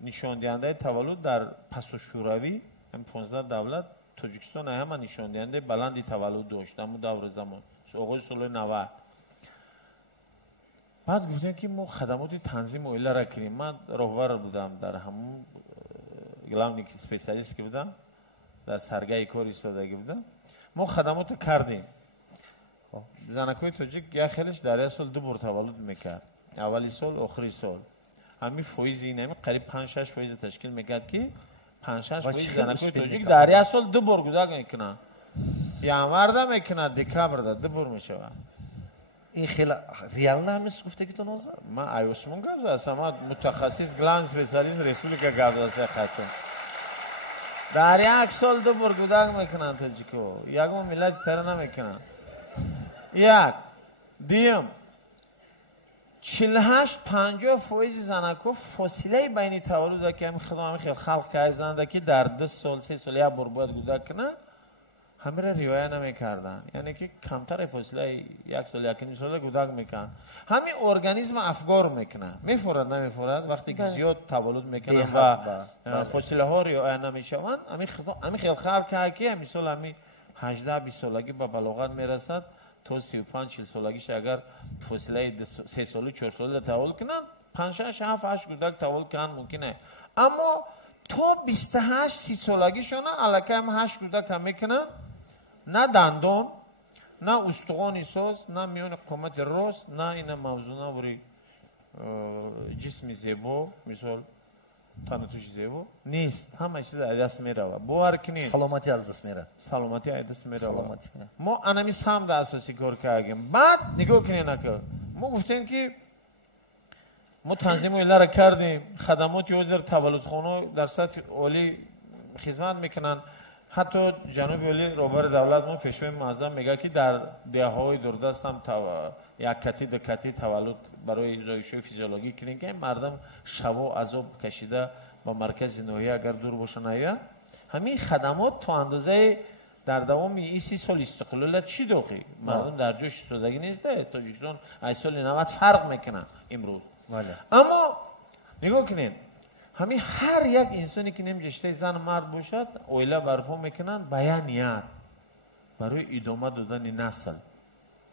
нишондиҳандаи таваллуд дар пасушӯравӣ ҳамин 15 давлат Тоҷикистон ҳама нишондиҳандаи баланди таваллуд дошт ҳамун даври замон оғози солҳои 90. баъд гуфтем ки мо хадамоти танзим оиларо кунем. ман роҳбар будам дар ҳамун главни специалист ки будам, дар саргаи кор истодагӣ будам. мо хадамото кардем. занакои тоҷик як хелаш дар як сол 2 бор таваллуд мекард, аввали сол охири сол. ҳамин фоизи ин қариб 5-6 фоиз ташкил мекард ки 5-6 фоиз занакои тоҷик дар як сол 2 бор гудак мекунанд. январда мекунад, декабрда 2 бор мешавад. ин хеле реально ҳамис гуфтагитон ҳозир? ман айосмон гап застам. ман мутахассис главный специалист республика гап застам. در یک سال 2 بار کودک میکنن تاجیکو، یکم ملت تر نمیکنن. یک دیم 48-50% زنکو فاصله بین تولد که همین خدمت خیلی خلق که زنده که در 2 سال 3 سال یک بار باید کودک کنه، همه را رعایت نمیکردن. یعنی که کمتر فاصله 1 سال 1.5 سال کودک میکنن. همین ارگانیسم افگار میکنه، میفورد نمیفورد وقتی که زیاد تولد میکنن و فاصله ها رعایت نمیشوند. همین خیلی خلق که همین سال همین 18-20 سالگی به بلاغت میرسد تا 35-40 سالگیش اگر فاصله 3 ساله 4 ساله تولد کنن 5-6-7-8 کودک تولد کنن ممکنه. اما تا 28-30 سالگیشون الکی هم 8 کودک هم میکنن. نه دندان، نه استخوان ساز، نه میون قامت راست، نه این موضوع نبری جسم زیبا، مثال تنتوش زیبا نیست. همه چیز از دست میره. باور کنید سلامتی از دست میره. سلامتی از دست میره. ما انمی سهم در اساسی کار کردیم. بعد نگاه کنید نکرد. ما گفتیم که ما تنظیم ایلا را کردیم. خدمات یوزر تولد خانه در سطح عالی خدمت میکنن. حتی جناب علی رهبر دولت ما پیشوای معظم میگه که در دههای دوردست هم یک کتی دو کتی تولد برای زایشوی فیزیولوژی کنیم که مردم شبا عذاب کشیده با مرکز نوحی اگر دور باشن نیان. همین خدمات تا اندازه در دوام این 30 سال استقلال چی داخل مردم در جوش سازگی نیسته. تاجیکستان از سال 90 فرق میکنه امروز. اما نگاه کنین همین هر یک انسانی که نمیجشته زن مرد باشد اویلا برپا میکنن بیانیت برای ادامه دادن نسل.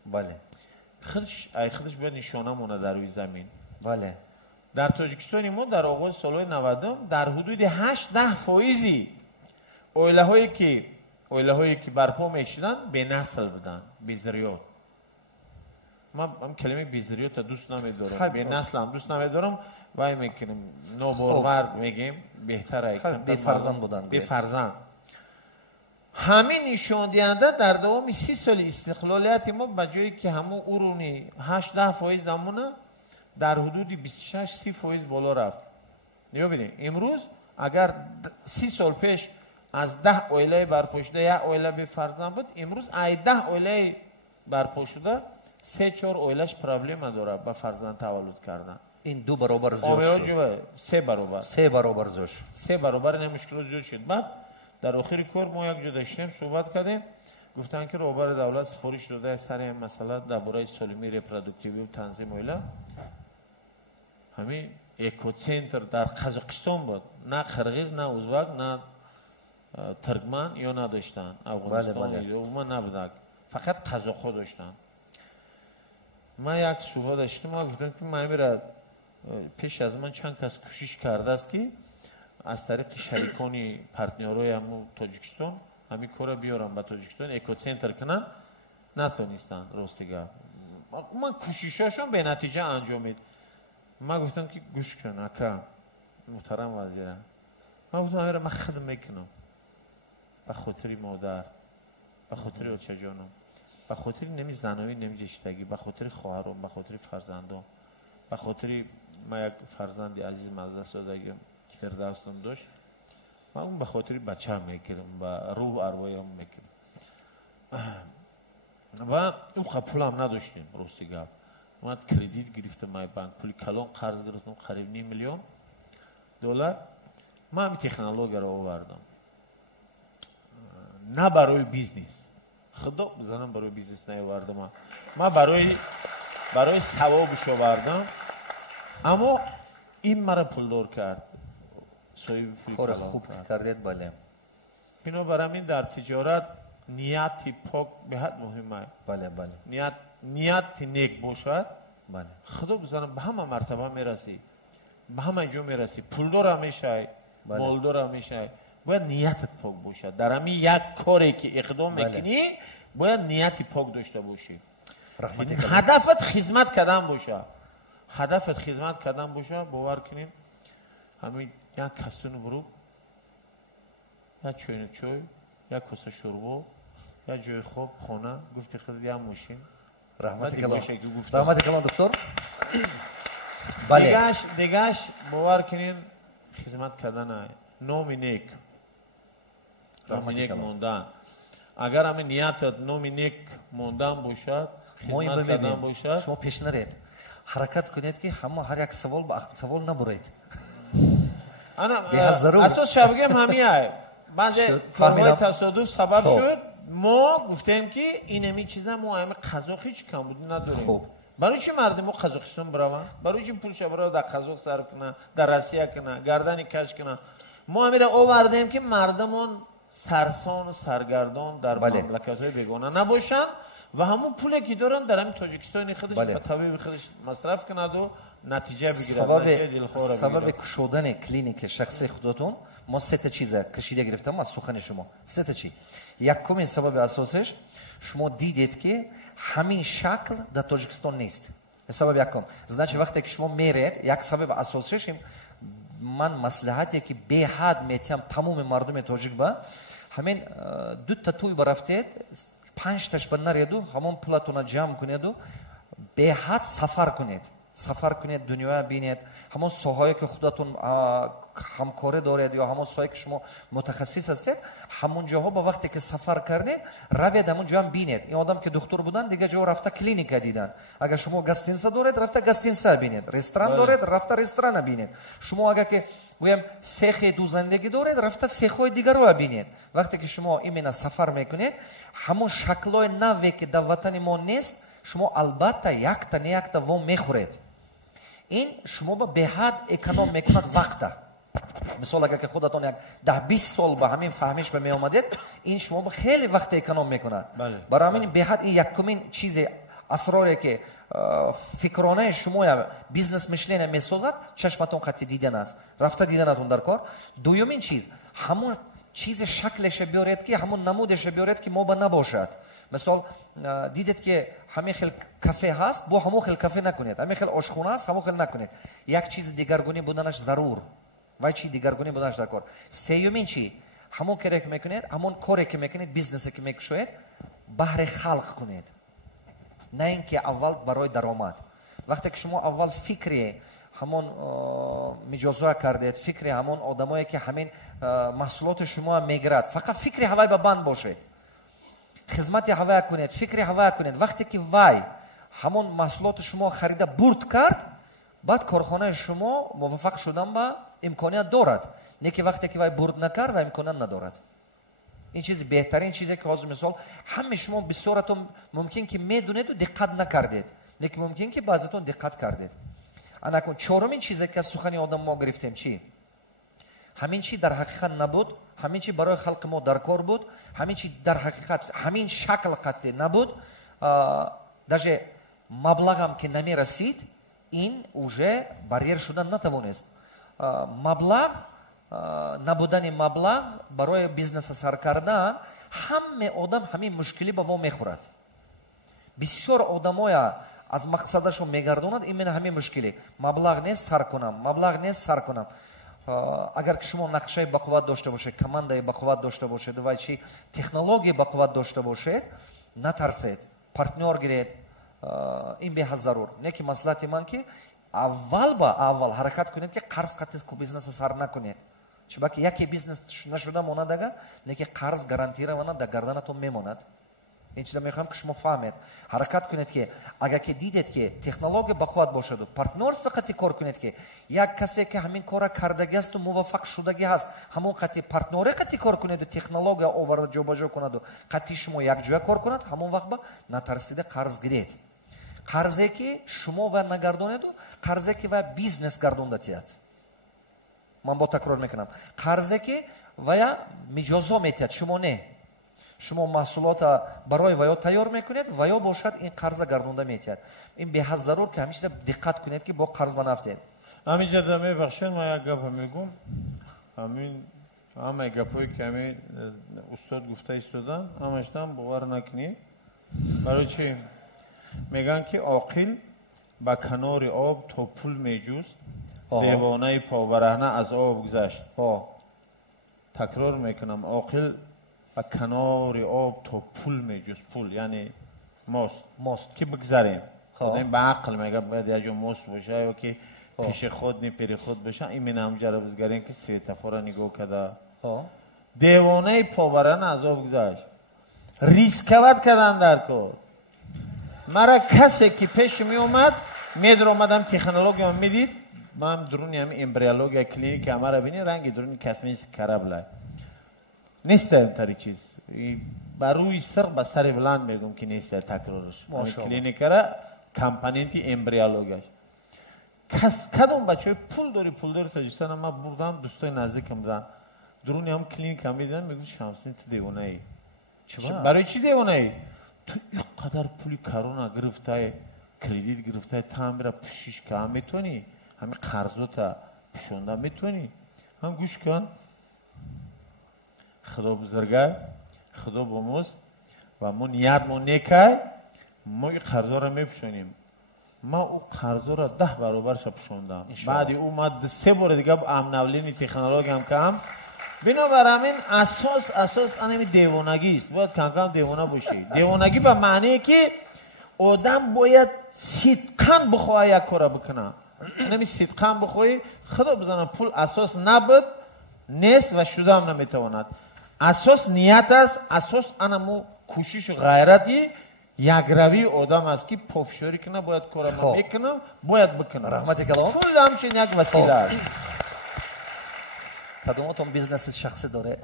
بله. خودش باید نشانه مونه در روی زمین. بله. در تاجیکستان ما در آغاز سالهای 90 در حدود 8-10% اویله هایی که برپا میشدن به نسل بودن، به ذریات. ما هم کلمه به ذریات دوست نمیدارم، به نسل هم دوست نمیدارم. وای میکنیم نوبرور میگیم بهتره به فرزند بودن. به فرزند. همین نشان دهنده در دوام 30 سال استقلالیت ما به جایی که همون ارونی 8-10% نمونه در حدود 26-30% بالا رفت. نیا ببینید امروز اگر 30 سال پیش از 10 اویله برپا شده یک اویله به فرزند بود، امروز ای 10 اویله برپا شده 3-4 اویلش پرابلم داره به فرزند تولد کردن. این 2 برابر زیاد شد. 3 برابر. 3 برابر زیاد شد. 3 برابر این مشکل زیاد شد. بعد در آخر کار ما یک جا داشتیم صحبت کردیم، گفتن که رهبر دولت سفارش داده سر این مسئله درباره سالمی ریپروداکتیوی و تنظیم اویله. همین اکوسنتر در قزاقستان بود، نه قرغیز نه ازبک نه ترکمن یا نداشتن. افغانستان ما نبودن، فقط قزاق‌ها داشتن. ما یک صحبت داشتم، ما گفتم که من میرم پیش از من چند کس کوشش کرده است که از طریق شریکانی پارتنرای همون تاجیکستان همین کار بیارم به تاجیکستان اکوسنتر کنن، نتونستن. راستیگه من کوششاشون به نتیجه انجامید. ما گفتم که گوش کن اکا محترم وزیرم، من گفتم من خدمت میکنم به خاطر مادر، به خاطر بچه جانم، به خاطر نمی زنایی نمی جشتگی، به خاطر خواهرم، به خاطر فرزندم، به خاطر ما یک فرزندی عزیز از دست دادم که در دستم داشت، من اون به خاطر بچه هم میکنم و روح ارواحی هم میکنم. و اون پول هم نداشتیم. راستی گفت من کردیت گرفتم مای بانک، پول کلان قرض گرفتم قریب $5 میلیون. من این تکنولوژی رو آوردم نه برای بیزنس، خدا بزنم برای بیزنس نیاوردم، من برای ثوابش آوردم. اما این مرا پولدار کرد. کار خوب کردید. بله. اینو برای در تجارت نیت پاک به حد مهمه. بله بله. نیت نیک باشد. بله. خدا بزنم به همه مرتبه میرسی، به همه جا میرسی. پولدار همیشه، مالدار همیشه. باید نیتت پاک باشد. در همین یک کاری که اقدام میکنی باید نیت پاک داشته باشی. هدفت خدمت کردن باشه. هدفت خدمت کردن باشه. باور کنین همین یک کسون برو، یک چوین چوی، یک کاسه شوربا، یک جای خواب، خانه، گفتی خود یک ماشین. رحمت کلام دکتر. دیگهش باور کنین خدمت کردن نام نیک. номинек мондан. Агар ами ниятат номинек мондан бошад, хизмат кардан бошад, шумо пеш наред. ҳаракат кунед ки ҳама ҳар як савол ба савол набуред. асос шабгем ҳамия баъзе формаи тасодуф сабаб шуд мо гуфтем ки инами чиза мо ами қазоқ ҳеҷ камбуди надорем. барои чи мардимо қазоқистон бираванд? барои чи пулша бирав дар қазоқ сарф кунад, дар россия кунад, гардани каш кунад? мо амира овардем ки мардамон сарсон саргардон дар мамлакатҳои бегона набошанд ва ҳамон пуле ки доранд дар ҳамин тоҷикистони худаш ба табиби худаш масраф кунаду натиҷа бигирад. сабаби кушодани клиники шахсии худотон мо сета чиза кашида гирифтам аз сухани шумо. сета чи. якуми сабаби асосиш шумо дидед ки ҳамин шакл дар тоҷикистон нест. сабаби якум. значи вақте ки шумо меред, як сабаби асосиш ман маслиҳате ки беҳад метиҳам тамоми мардуми тоҷик ба ҳамин дута туй барафтед 5 таш ба нареду ҳамон пулатона ҷамъ кунеду беҳад сафар кунед дунёя бинед ҳамон соҳае ки худатон ҳамкорӣ доред ё ҳамон соҳае ки шумо мутахассис ҳастед ҳамон ҷоҳо ба вақте ки сафар кардед равед ҳамон ҷоам бинед. ин одам ки духтур буданд дигар ҷо рафта клиника дидан. агар шумо гостинса доред рафта гостинса бинед, ресторан доред рафта ресторана бинед. шумо агар ки гӯям сехи дузандагӣ доред рафта сехҳои дигаро бинед. вақте ки шумо имена сафар мекунед ҳамон шаклҳои наве ки дар ватани мо нест шумо албатта якта не якта вом мехӯред. ин шумо ба беҳад эконом мекунад вақта. мисол агар ки худатон як 10-20 сол ба ҳамин фаҳмиш ба меомадед ин шумо ба хеле вақта эконом мекунад. барои ҳамин беҳад ин якумин чизе асроре ки фикронаи шумо бизнес мишления месозад чашматон қатъи дидан аст. рафта диданатон дар кор. дуюмин чиз ҳамон чизе шаклеша биёред ки ҳамон намудеша биёред ки мо ба набошад. мисол дидед ки ҳамин хел кафе ҳаст бо ҳамон хел кафе накунед, ҳамин хел ошхона ҳаст ҳамон хел накунед. як чизи дигаргунӣ буданаш зарур вай чи дигаргунӣ буданаш дар кор. сеюмин чи ҳамон коре ки мекунед, ҳамон коре ки мекунед, бизнесе ки мекушоед баҳри халқ кунед, на ин ки аввал барои даромад. вақте ки шумо аввал фикри ҳамон миҷозҳоя кардед, фикри ҳамон одамое ки ҳамин маҳсулоти шумо мегирад, фақат фикри ҳавай ба банд бошед, хизмати ҳавая кунед, фикри ҳавая кунед. вақте ки вай ҳамон маҳсулоти шумо харида бурд кард, баъд корхонаи шумо муваффақ шудан ба имконият дорад. не ки вақте ки вай бурд накард ва имконият надорад. ин чизи беҳтарин чизе ки ҳозир мисол ҳамаи шумо бисёратон мумкин ки медунеду диққат накардед, не ки мумкин ки баъзатон диққат кардед. анакун чорумин чизе ки аз сухани одам мо гирифтем чи ҳамин чи дар ҳақиқат набуд, ҳамин чи барои халқи мо дар кор буд, ҳамин чи дар ҳақиқат ҳамин шакл қатъи набуд, даже маблағам ки намерасид ин уже барьер шудан натавонист. маблағ набудани маблағ барои бизнеса сар кардан ҳаме одам ҳамин мушкилӣ ба вом мехӯрад. бисёр одамоя аз мақсадашон мегардонад именно ҳамин мушкилӣ. маблағ нест сар кунам, маблағ нест сар кунам. агар ки шумо нақшаи бақувват дошта бошед, командаи бақувват дошта бошед ва чи технологияи бақувват дошта бошед, натарсед, партнёр гиред. ин беҳад зарур. не ки маслиҳати ман ки аввал ба аввал ҳаракат кунед ки қарз қатъи бизнеса сар накунед. чунки яке бизнес нашуда монад агар не ки қарз гарантирована дар гарданатон мемонад. ин чиза мехоҳам ки шумо фаҳмед. ҳаракат кунед ки агар ки дидед ки технология бақувват бошаду партнёрство қатъи кор кунед ки як касе ки ҳамин кора кардагӣ асту муваффақ шудагӣ ҳаст ҳамон қатъи партнёре қатъи кор кунеду технология оварда ҷобаҷо кунаду қатъи шумо якҷоя кор кунад ҳамон вақт ба натарсида қарз гиред. қарзе ки шумо ва нагардонеду қарзе ки ва бизнес гардонда тиҳад. ман бо такрор мекунам. қарзе ки вая миҷозо метиҳад, шумо не. шумо маҳсулота барои ваё тайёр мекунед, ваё бошад ин қарза гардонда метиҳад. ин беҳад зарур ки ҳамеша диққат кунед ки бо қарз ба нафтед. ҳаминҷода мебахшед, ман як гапа мегӯм. ҳамаи гапҳое ки ҳамин устод гуфта истодан ҳамаштан бовар накунед. барои чи мегӯянд ки оқил ба канори об то пул меҷуст, девонаи побараҳна аз об гузашт. такрор мекунам, оқил ба канори об то пул меҷуст. пул яъне мост ки бигзарем. ба ақл мегӯяд бояд як ҷо мост боша ё ки пешеход не переход боша. имена ҳамҷара бизгарем ки светофора нигоҳ када دیوانه پاوران از آب گذاشت ریسکوت کردن در کار مرا کسی که پیش می اومد میدر اومدم تکنولوژی هم میدید من درونی هم امبریولوژی کلینیک همه بینی رنگ درونی کسمیس کربلای نیست اینطوری چیز بروی سر به سر بلند میگم که نیست تکرارش کلینیک را کمپانیتی امبریولوژیش کدوم بچه پول داری ساجستان ما بردم دوستای نزدیکم بودن درونی هم کلینیک هم میدن میگم شمسین تو دیوانه ای برای چی دیوانه ای تو اینقدر پولی کرونا گرفته کردیت گرفته تا هم را پوشش که هم میتونی همین قرضوتا پشونده میتونی هم گوش کن خدا بزرگه خدا باموز و ما نیت ما نیکه ما این قرضا را میپشونیم ما او قرضا را 10 برابرش پشوندم بعد او ما 3 بار دیگه با امنولینی تکنولوژی هم کم بنابر همین اساس انمی دیوانگی است باید کم دیوانه باشی دیوانگی به معنی که آدم باید صدقاً بخواه یک کار بکنه انمی صدقاً بخواه خدا بزنم پول اساس نبود نیست و شده هم نمیتواند اساس نیت است اساس انمو کوشش و غیرتی یک روی آدم است که پافشاری کنه باید کار ما میکنه باید بکنه رحمت کلام پول همچین یک وسیله است کدوماتون بیزنس شخصی داره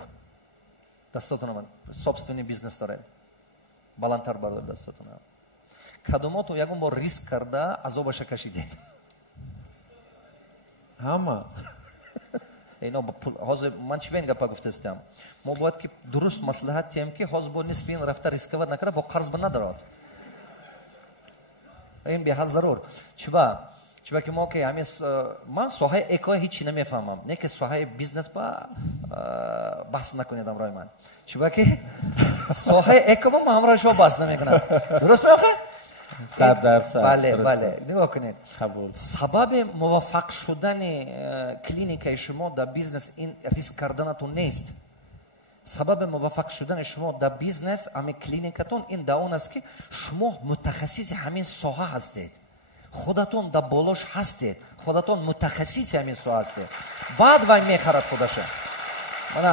دستاتون من собственный بیزنس داره баландтар бардор дастатон кадомото ягон бор риск карда азобаша кашидед ҳама ино ҳозир ман чӣ бен гапа гуфтастам мо бояд ки дуруст маслиҳат диҳем ки ҳозир бо нисфи ин рафта рисковат накарда бо қарз ба надарод ин беҳад зарур чиба ки мо ки ҳамин ман соҳаи экои ҳичи намефаҳмам не ки соҳаи бизнес ба баҳс накунед амрои ман чиба ки соҳаи экома ман ҳамрои шумо баҳс намекунам дуруст меохе 100%. бале нигоҳ кунед сабаби муваффақ шудани клиникаи шумо дар бизнес ин риск карданатон нест сабаби муваффақ шудани шумо дар бизнес ҳамин клиникатон ин дар он аст ки шумо мутахассиси ҳамин соҳа ҳастед худатон дар болош ҳастед худатон мутахассиси ҳамин соҳа ҳастед баъд вай мехарад худаша мана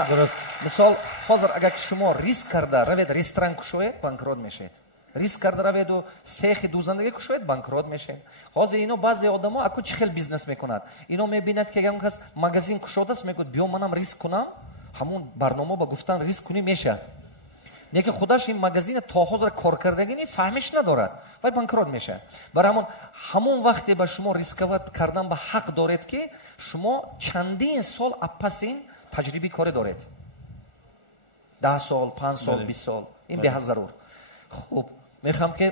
мисол ҳозир агар ки шумо риск карда равед ресторан кушоед банкрот мешавед риск карда раведу сехи дузандагӣ кушоед банкрот мешавед ҳозир ино баъзе одамо аку чӣ хел бизнес мекунад ино мебинад ки ягон кас магазин кушодааст мегӯяд биё манам риск кунам ҳамун барнома ба гуфтан риск кунӣ мешавад неки худаш ин магазина то ҳозир коркардагини фаҳмиш надорад вай банкрот мешавад барои ҳамон вақте ба шумо рисковат кардан ба ҳақ доред ки шумо чандин сол аппаси ин таҷрибаи коре доред 10 сол 5 сол 20 сол ин беҳад зарур хуб мехоҳам ки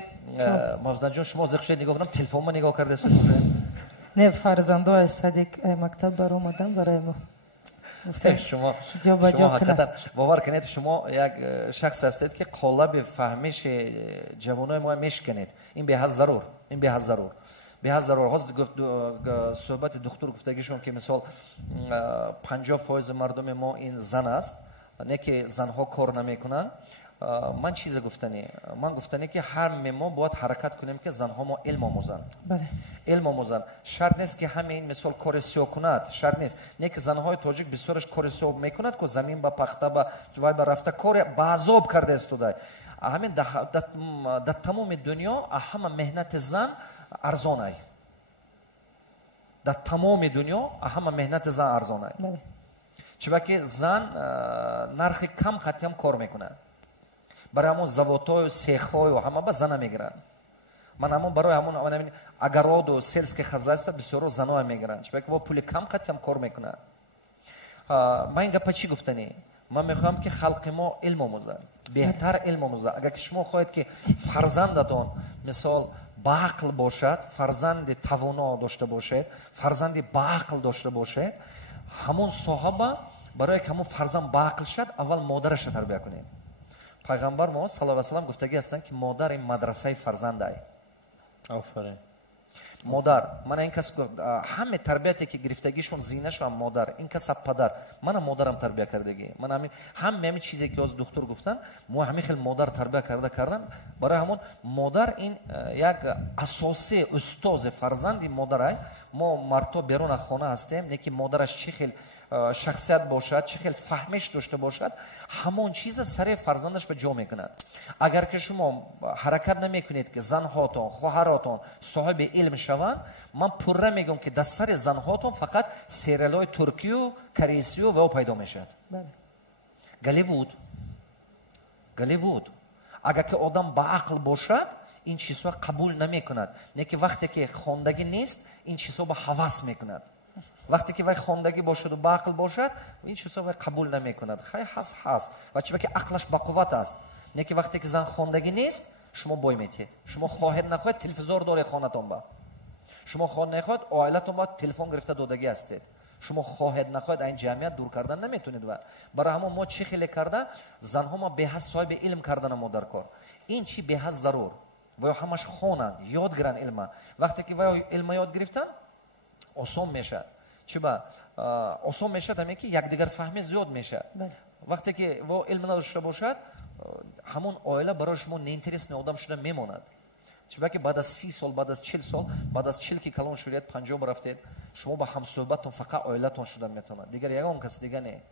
мавзунаҷон шумо зиқшед нигоҳ кунам телефонма нигоҳ кардест не фарзандо аз садик мактаб баромадам барои мо шумо ҳақиқатан бовар кунед шумо як шахс ҳастед ки қолаби фаҳмиши ҷавонои мо мешканед ин беҳад зарур ин беҳад зарур беҳад зарур ҳозир суҳбати духтур гуфтагишон ки мисол 50% мардуми мо ин зан аст не ки занҳо кор намекунанд ман чизе гуфтанӣ ман гуфтанӣ ки ҳаме мо бояд ҳаракат кунем ки занҳо мо илм омӯзанд илм омӯзанд шарт нест ки ҳамаин мисол кори сиёҳ кунад шарт нест не ки занҳои тоҷик бисёраш кори сиёҳ мекунад ку замин ба пахта вай ба рафта кори ба азоб карда истодай ҳамин дар тамоми дунё ҳама меҳнати зан арзонай дар тамоми дунё ҳама меҳнати зан арзонай чиба ки зан нархи кам қатъиам кор мекунад барои ҳамон заводҳою сехҳою ҳама ба зана мегиранд ман ҳамон барои ҳамон агароду селски хозяйства бисёро заноа мегиранд чиба ки во пули кам қатъиам кор мекунад ман ин гапа чӣ гуфтанӣ ман мехоҳам ки халқи мо илм омӯзад беҳтар илм омӯзад агар ки шумо хоҳед ки фарзандатон мисол баақл бошад фарзанди тавоно дошта бошед фарзанди баақл дошта бошед ҳамон соҳаба барое ки ҳамон фарзанд баақл шад аввал модараша тарбия кунед пайғамбар мо саллаллоҳу алайҳи ва саллам гуфтагӣ ҳастанд ки модар ин мадрасаи фарзандай офарин модар мана ин кас ҳаме тарбияте ки гирифтагишон зинашон модар ин каса падар мана модарам тарбия кардагӣ мана ҳамин чизе ки ҳозир духтур гуфтанд мо ҳамин хел модар тарбия кардан барои ҳамон модар ин як асоси устози фарзанди модарай мо мардҳо беруна хона ҳастем не ки модараш чӣ хел шахсият бошад, чӣ хел фаҳмиш дошта бошад, ҳамон чиза сари фарзандаш ба ҷо мекунад. агар ки шумо ҳаракат намекунед ки занҳотон, хоҳаротон соҳиби илм шаванд, ман пурра мегӯям ки дар сари занҳотон фақат сериалҳои туркию корейсию ва пайдо мешавад. Голливуд агар ки одам ба ақл бошад, ин чизҳо қабул намекунад. Не ки вақте ки хондагӣ нест, ин чизҳо ба ҳавас мекунад. вақте ки вай хондагӣ бошаду ба ақл бошад, ин чизҳо вай қабул намекунад. хай ҳаст ва чиба ки ақлаш бақувват аст. Не ки вақте ки зан хондагӣ нест, шумо бой метед. шумо хоҳед нахоҳед телевизор доред хонатон ба. шумо хоҳед нахоҳед оилатон ба телефон гирифта додагӣ ҳастед. шумо хоҳед нахоҳед айн ҷамъият дур кардан наметонед. ва барои ҳамон мо чӣ хеле карда занҳо ма беҳад соҳиби илм кардана мо дар кор. ин чи беҳад зарур. ва ҳамаш хонанд, ёд гиранд илма. вақте ки ва илма ёд гирифтан, осон мешад. чиба осон мешад ҳаме ки якдигар фаҳми зиёд мешад. вақте ки во илм надошта бошад, ҳамон оила барои шумо неинтересный одам шуда мемонад. чиба ки баъд аз 30 сол, баъд аз 40 сол, баъд аз 40 ки калон шудед, 50 рафтед, шумо ба ҳамсӯҳбатон фақат оилатон шуда метавонад. дигар ягон кас дига не.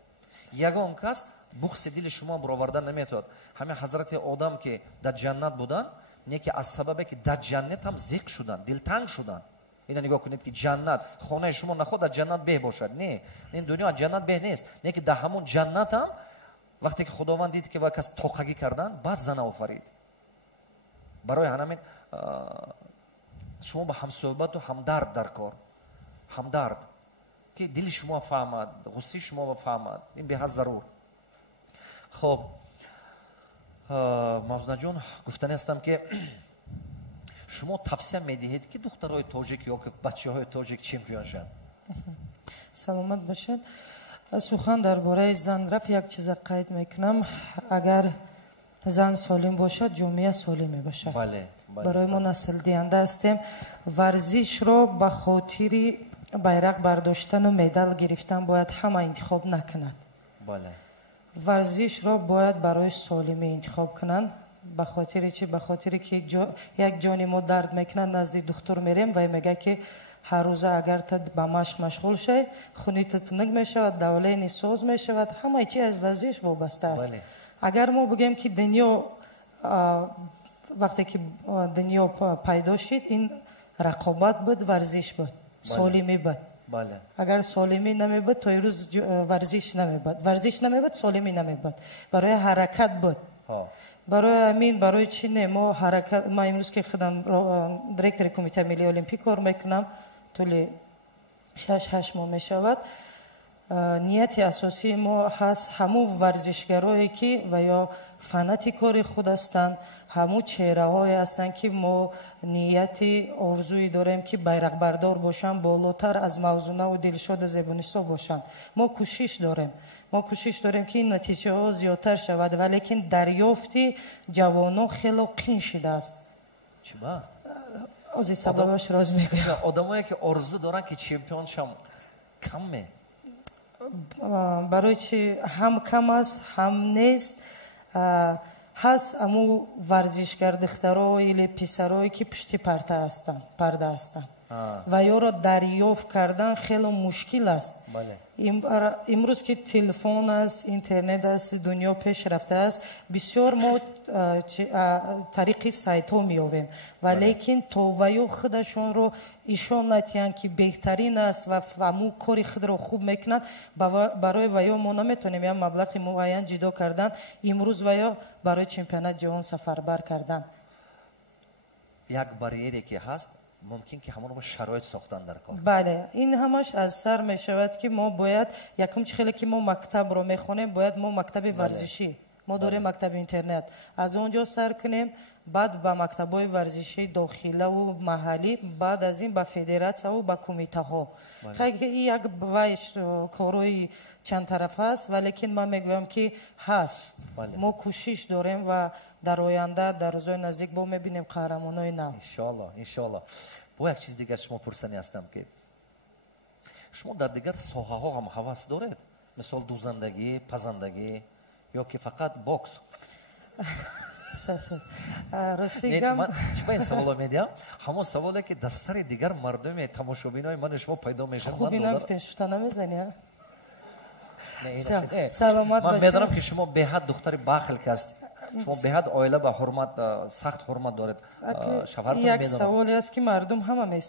ягон кас бухси дили шумо бароварда наметавонад. ҳамин ҳазрати одам ки дар ҷаннат буданд, не ки аз сабабе ки дар ҷаннат ҳам зиқ шуданд, дилтанг шуданд. ина нигоҳ кунед ки ҷаннат, хонаи шумо наход дар ҷаннат беҳ бошад. Не, ин дунё аз ҷаннат беҳ нест. Не ки дар ҳамон ҷаннат ҳам вақте ки худованд дид ки ва кас тоқагӣ карданд, баъд зана офарид. барои ҳамин шумо ба ҳамсӯҳбату ҳамдард дар кор. ҳамдард ки дили шумо фаҳмад, ғусси шумо фаҳмад. ин беҳад зарур. хоб мавзунаҷон, гуфтани ҳастам ки шумо тавсия медиҳед ки духтарои тоҷик ё ки бачаҳои тоҷик чемпион шаванд? саломат бошед. сухан дар бораи зан рафт як чиза қайд мекунам. агар зан солим бошад, ҷомеа солим мебошад. барои мо наслдиҳанда ҳастем. варзишро ба хотири байрақ бардоштану медал гирифтан бояд ҳама интихоб накунад. варзишро бояд барои солимӣ интихоб кунанд. ба хотири чӣ? ба хотире ки як ҷони мо дард мекунад, назди духтур мерем, вай мега ки ҳар рӯза агар та ба машқ машғул шавӣ, хуниту тунук мешавад, давлени соз мешавад. ҳамаи чиз аз варзиш вобаста аст. агар мо бигем ки дунё вақте ки дунё пайдо шид, ин рақобат буд, варзиш буд, солимӣ буд. агар солимӣ намебуд, то имрӯз варзиш намебуд. варзиш намебуд, солимӣ намебуд. барои ҳаракат буд. барои ҳамин, барои чӣ не мо ҳаракат. ман имрӯз ки худам директори кумитаи миллии олимпӣ кор мекунам, тӯли 6-8 моҳ мешавад. нияти асосии мо ҳаст ҳамун варзишгарое ки ва ё фанати кори худ ҳастанд, ҳамун чеҳраҳое ҳастанд ки мо нияти орзуи дорем ки байрақбардор бошанд, болотар аз мавзунаву дилшоду зебунисо бошанд. мо кӯшиш дорем. мо кӯшиш дорем ки натиҷаҳо зиёдтар шавад, валекин дарёфти ҷавонон хело қин шудааст. ози сабабаш роз мегӯям. одамое ки орзу доранд ки чемпион шаванд кам ме. барои чӣ ҳам кам аст, ҳам нест. ҳаст аму варзишгар духтаро или писарое ки пушти парда ҳастанд ва ёро дарёфт кардан хело мушкил аст. имрӯз ки телефон аст, интернет аст, дунё пеш рафтааст, бисёр мо тариқи сайтҳо меёвем, валекин то ваё худашонро ишон натиҳанд ки беҳтарин аст ва ҳамун кори худро хуб мекунанд, барои ваё мо наметонем як маблағи муайян ҷидо кардан, имрӯз ваё барои чемпионати ҷаҳон сафарбар кардан. як барьере ки ҳаст, мумкин ки ҳамонро ба шароит сохтан дар кор. бале, ин ҳамаш аз сар мешавад ки мо бояд якум чӣ хеле ки мо мактабро мехонем, бояд мо мактаби варзишӣ, мо дорем мактаби интернет, аз он ҷо сар кунем, баъд ба мактабҳои варзишии дохилаву маҳаллӣ, баъд аз ин ба федератсияву ба кумитаҳо. як вай корои чандтарафа аст, валекин ман мегӯям ки ҳаст. мо кӯшиш дорем ва дар оянда, дар рӯзои наздик бо мебинем қаҳрамонои нав. иншоалло. бо як чиз дигар шумо пурсани ҳастам ки шумо дар дигар соҳаҳо ҳам ҳавас доред? мисол дузандагӣ, пазандагӣ ё ки фақат бокс? ман чиба ин саволо медиҳам? ҳамон саволе ки дар сари дигар мардуми тамошобинои мани шумо пайдо мешавад. хуб ина гуфтем шута намезани? саломат من бошед. میدانم که شما به حد دختر باخل هست. شما به حد عائله به حرمت سخت حرمت دارید. شوهرتون یک میدونم. سوالی است که مردم همه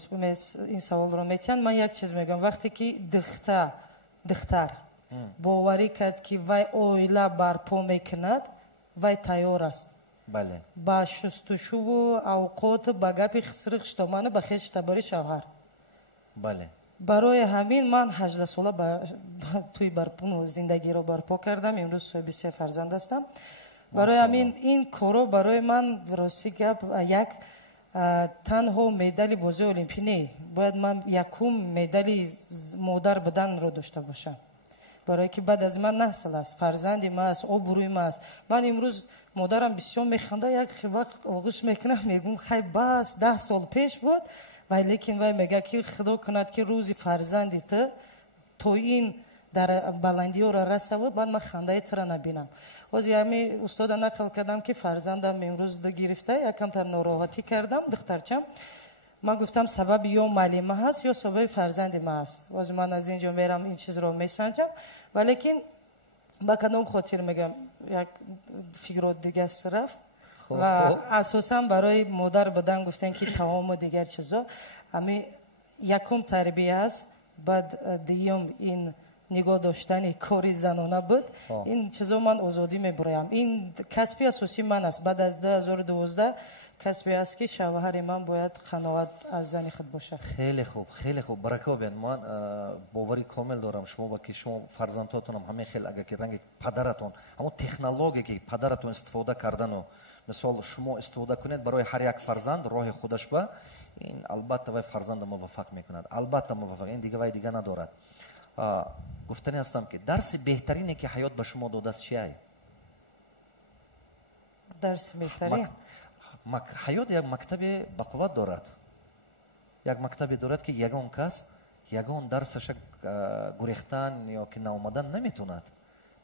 این سوال رو میتونن. من یک چیز میگم، وقتی که دختر باوری کرد که وی عائله برپا میکند، وی تیار است. بله. با شستشو و اوقات با گپ خسرق شتامانه به خیش تباری شوهر. بله. برای همین من 18 ساله توی برپا زندگی رو برپا کردم. امروز صاحب 3 فرزند هستم. برای همین این کارو برای من راستی گپ یک تنها مدال بازی المپی نه، باید من یکم مدال مادر بدن رو داشته باشم، برای که بعد از من نسل است، فرزندی ما است، آبروی ما است. من امروز مادرم بسیار میخنده، یک وقت آغوش میکنم میگم خیلی بس 10 سال پیش بود، ولی لیکن وی میگه که خدا کند که روزی فرزندی تو این در بلندی ها را رسه، بعد من خنده تو را نبینم. از یمی استاد نقل کردم که فرزندم امروز گرفته، یکم تا ناراحتی کردم دخترچم. من گفتم سبب یا معلمه هست یا سبب فرزند ما است. از من از اینجا میرم این چیز رو میسنجم، ولیکن با کدام خاطر میگم یک فکرات دیگه رفت و اساسا برای مادر بدن گفتن که تمام و دیگر چیزا امی یکم تربیه است، بعد دیگه این نگاه داشتن کاری زنانه بود. این چیزا من آزادی میبرایم. این کسبی اساسی من است. بعد از 2012 کسبی است که شوهر من باید قناعت از زن خود باشه. خیلی خوب، خیلی خوب. برکت بیان. من باوری کامل دارم شما با که شما فرزنداتون هم همه خیلی اگه که رنگ پدرتون همون تکنولوژی که پدرتون استفاده کردن و مثال شما استفاده کنید برای هر یک فرزند راه خودش با این البته وای فرزند موفق میکند. البته موفق، این دیگه وای دیگه ندارد. گفتنی هستم که درس بهترینی که حیات به شما داده است چیه؟ درس بهترین حیات یک مکتب بقوت دارد. یک مکتبی دارد که یگان کس یگان درسش گریختن یا که ناآمدن نمیتوند.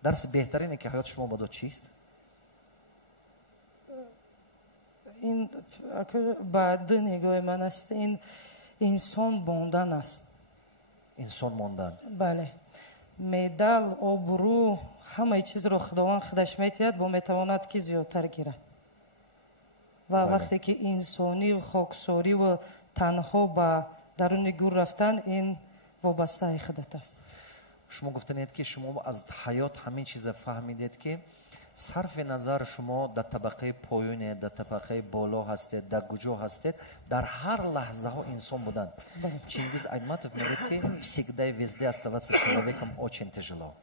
درس بهترینی که حیات شما داده چیست؟ این بعد نگاه من است، این انسان ماندن است. انسان ماندن. بله. مدال، آبرو، همه چیز رو خداوند خودش میتید با میتواند که زیادتر گیرد. و وقتی که انسانی و خاکساری و تنها به درون گور رفتن، این وابسته خودت است. شما گفتنید که شما از حیات همین چیز فهمیدید که صرف نظر شما در طبقه پایین، در طبقه بالا هستید، در کجا هستید، در هر لحظه ها انسان بودن. Чингиз Айтматов میگه که всегда и везде оставаться человеком очень тяжело.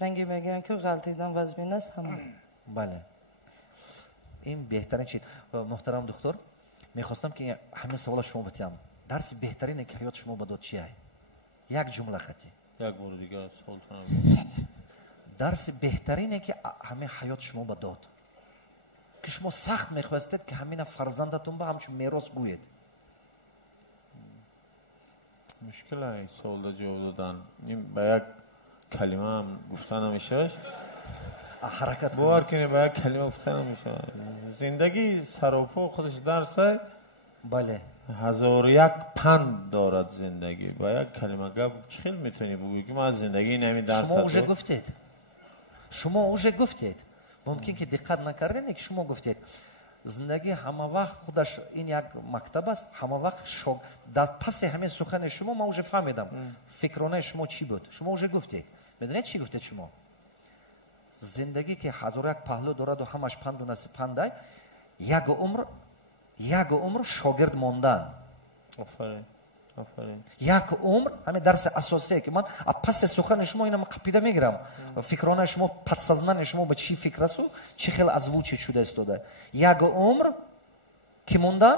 رنگی میگن که غلطیدن وزمین است همه. بله. این بهترین چیز. محترم دکتر میخواستم که همه سوال شما بتیم. درس بهترینه که حیات شما بداد چیه؟ یک جمله خطی. یک بار دیگه سوال کنم. درس بهترینه که همه حیات شما بداد. که شما سخت میخواستید که همین فرزندتون به همچون میراث گوید. مشکل این سوال جواب دادن. این با یک کلمه هم گفتن نمیشه. حرکت باور کنید با یک کلمه گفتن نمیشه. زندگی سراپا خودش درسه. بله. 1001 پند دارد زندگی. با یک کلمه گپ چخیل میتونی بگویی که من زندگی نمی درس شما اوجه گفتید. شما اوجه گفتید. ممکن که دقت نکردین که شما گفتید زندگی همه وقت خودش این یک مکتب است، همه وقت در پس همین سخن شما ما اوجه فهمیدم فکرانه شما چی بود. شما اوجه گفتید. میدونید چی گفتید شما؟ زندگی که 1001 پهلو دارد و همش پند و نصیب پنده، یک عمر شاگرد ماندن. آفرین. یک عمر همین درس اساسیه که من پس سخن شما اینم قپیده میگیرم. فکرانه شما پدسازنان شما به چی فکر است و چی خیلی ازوچی شده استاده. یک عمر که موندن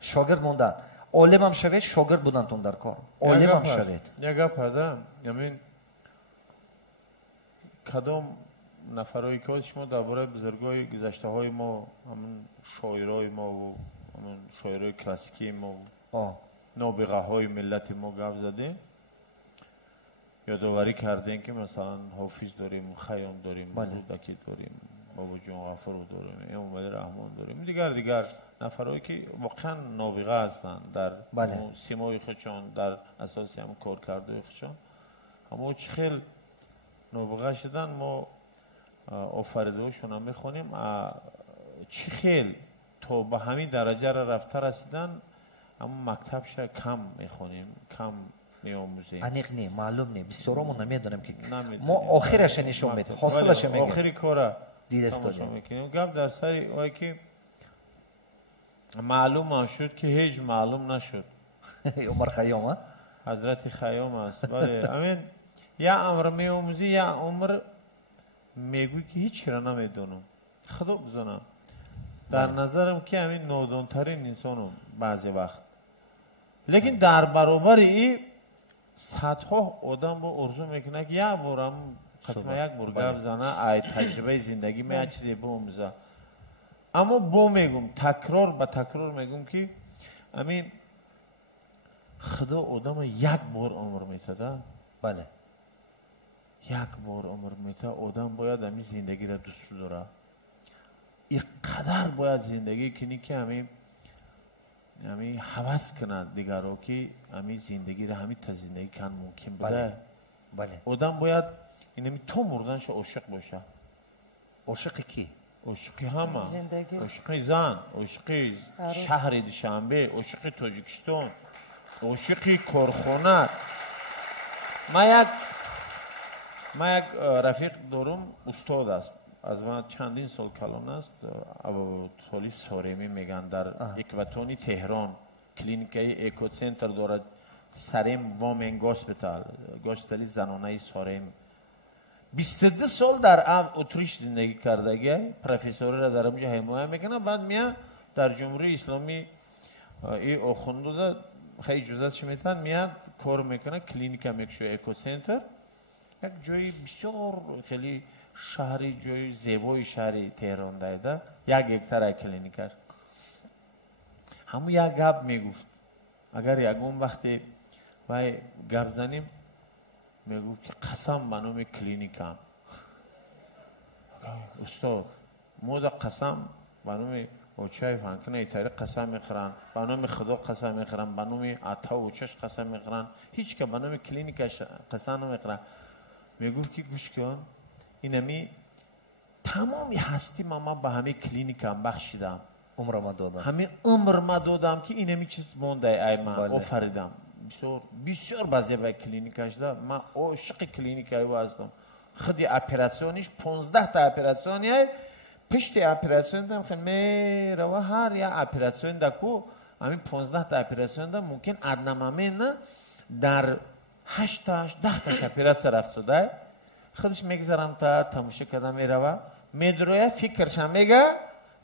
شاگرد موندن. عالم هم شوید شاگرد بودنتون در کار. عالم هم شوید. یک گپ هست. یعنی کدام نفرایی که شما درباره بزرگای گذشته های ما، همون شاعرای ما و همون شاعرای کلاسیکی ما نابغه های ملت ما گپ زدیم، یادآوری کردیم که مثلا حافظ داریم، خیام داریم، رودکی داریم، بابا جان غفور داریم، امام علی رحمان داریم، دیگر نفرایی که واقعا نابغه هستند در سیمای خودشان، در اساس هم کار کرده خودشان. اما چه خیلی نابغه شدن ما آفریده‌هاشون هم میخونیم چه خیلی تا به همین درجه را رفته رسیدن اما مکتبش کم میخونیم کم میآموزیم انیق نی معلوم نی بسیارمون نمیدونیم که ما آخرش نشون میدیم حاصلش میگیم آخری کار دیدست دادیم گپ در سر وای که معلوم هم شد که هیچ معلوم نشد عمر خیام حضرت خیام است بله امین یا امر میآموزی یا عمر میگوی که هیچ را نمیدونم خدا بزنم در نظرم که همین نادانترین انسانم بعضی وقت لیکن در برابر این صدها آدم با ارزو میکنه که یک بارم حتما یک بار گپ زنه ای تجربه زندگی می یک چیزی باموزه اما با میگم تکرار به تکرار میگم که همین خدا آدم یک بار عمر میتده بله یک بار عمر میته آدم باید همین زندگی را دوست داره اینقدر باید زندگی کنی که همین حوض کنند دیگر رو که همین زندگی را همین تا زندگی کن ممکن بوده بله آدم باید این تو مردنش عاشق باشه عاشق کی؟ عاشق همه زندگی عاشق زن عاشق شهر دوشنبه عاشق تاجیکستان عاشق کارخانه ما یک رفیق دارم استاد است از من چندین سال کلان است ابوطالب سارمی میگن در اکواتونی تهران کلینیکای اکو سنتر دارد سرم وامن گوسپیتالی زنانه سارم 22 سال در اتریش زندگی کردگی پروفسوری را در اونجا حمایت میکنه بعد میاد در جمهوری اسلامی ای آخونده خیلی اجازهش میتن میاد کار میکنه کلینیکا میکشو اکو سنتر یک جای بسیار خیلی شهری جای زیبای شهری تهران دایده یک تر کلینیک است همون یک گپ میگفت اگر یکون وقتی وای گپ زنیم میگفت که قسم به نام کلینیکم استاد مودا قسم به نام اوچای فانکنه ایتاری قسم میخورن به نام خدا قسم میخورن به نام عطا و چش قسم میخورن هیچ که به نام کلینیکش قسم نمیخورن میگفت که گوش کن اینمی تمامی هستی ما به همه کلینیکم بخشیدم عمر ما دادم همه عمر ما دادم که اینمی چیز مونده ای من آفریدم بسیار بعضی به کلینیکش دادم من عاشق کلینیکای او هستم خودی اپراسیونش 15 تا اپراسیونی پشت اپراسیون دم خیلی میره و هر یا اپراسیون دکو همین 15 تا اپراسیون دم ممکن ادنامه نه در 8 تا 10 تا اپراسیون رفت شده خودش میگذارم تا تماشا کردم میروه میدروه فکرشم میگه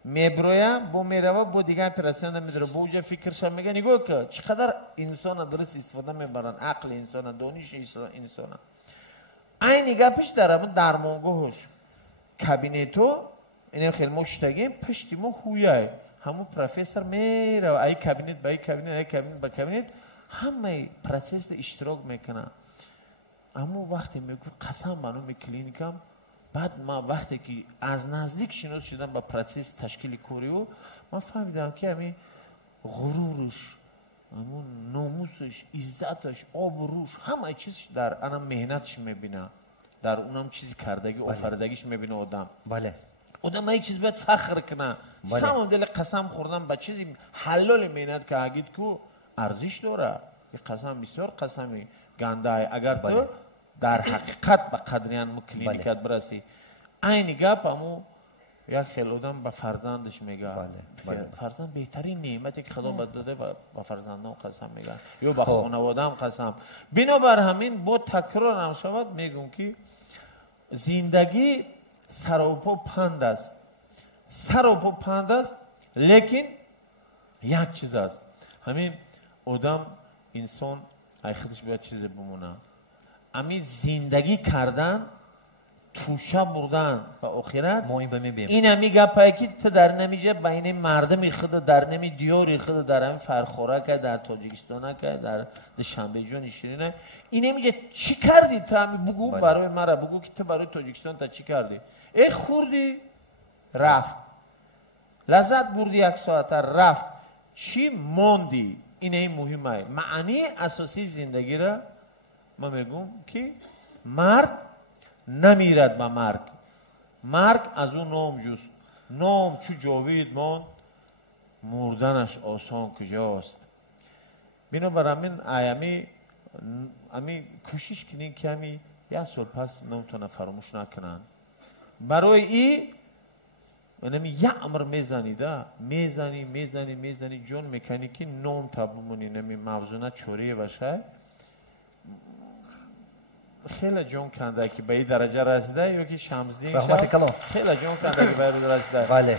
میبروه با میروه با دیگه اپراسیون میدروه با اوجه فکرشم میگه نگاه که چقدر انسان درست استفاده میبرن عقل انسان دانش انسان این نگاه پیش دارم درمانگاهش کابینتو اینم خیلی مشتگیم پشتی ما خویه همون پروفسور میروه ای کابینت با ای کابینت ای کابینت با کابینت همه پروسس اشتراک میکنه اما وقتی میگو قسم منو کلینیکم بعد ما وقتی که از نزدیک شناس شدم با پروسس تشکیل کوریو من فهمیدم که همین غرورش همون ناموسش عزتش آبروش همه چیزش در اونم مهنتش میبینه در اونم چیزی کردگی آفریدگیش میبینه آدم بله آدم ای چیز باید فخر کنه سام دل قسم خوردم با چیزی حلال مهنت که اگید کو ارزش داره این قسم بسیار قسمی گنده اگر تو در حقیقت به قدریان کلینیکت برسی این گپ همو یک خیلی آدم به فرزندش میگه فرزند بهترین نعمتی که خدا بد داده و به فرزندان قسم میگه یا به خانواده هم قسم بنابر همین با تکرار هم شود میگم که زندگی سراپا پند است سراپا پند است لیکن یک چیز است همین آدم انسان ای خودش باید چیزی بمونه همین زندگی کردن توشه بردن و آخرت این همی گپایی که تو در نمیجه بین مردم خود در نمی دیاری خود در همین فرخوره که در تاجیکستان که در دوشنبه جان شیرینه این نمیجه چی کردی تو همی بگو برای مرا بگو که تو برای تاجیکستان تا چی کردی ای خوردی رفت لذت بردی یک ساعت رفت چی موندی این مهمه معنی اساسی زندگی را من میگم که مرد نمیرد به مرگ. مرگ از اون نام جست. نام چو جاوید ماند، مردنش آسان کجاست. بنابراین امی کوشش کنین که امی یک سال پس نامتون فراموش نکنن. برای ای یعنی یک امر میزنی جون میکنی که نام تبمونی نمی موضوعات چوری باشه. خیلی جون کنده که به این درجه رسیده یا که شمسدین خیلی جون کنده که به این درجه رسیده. بله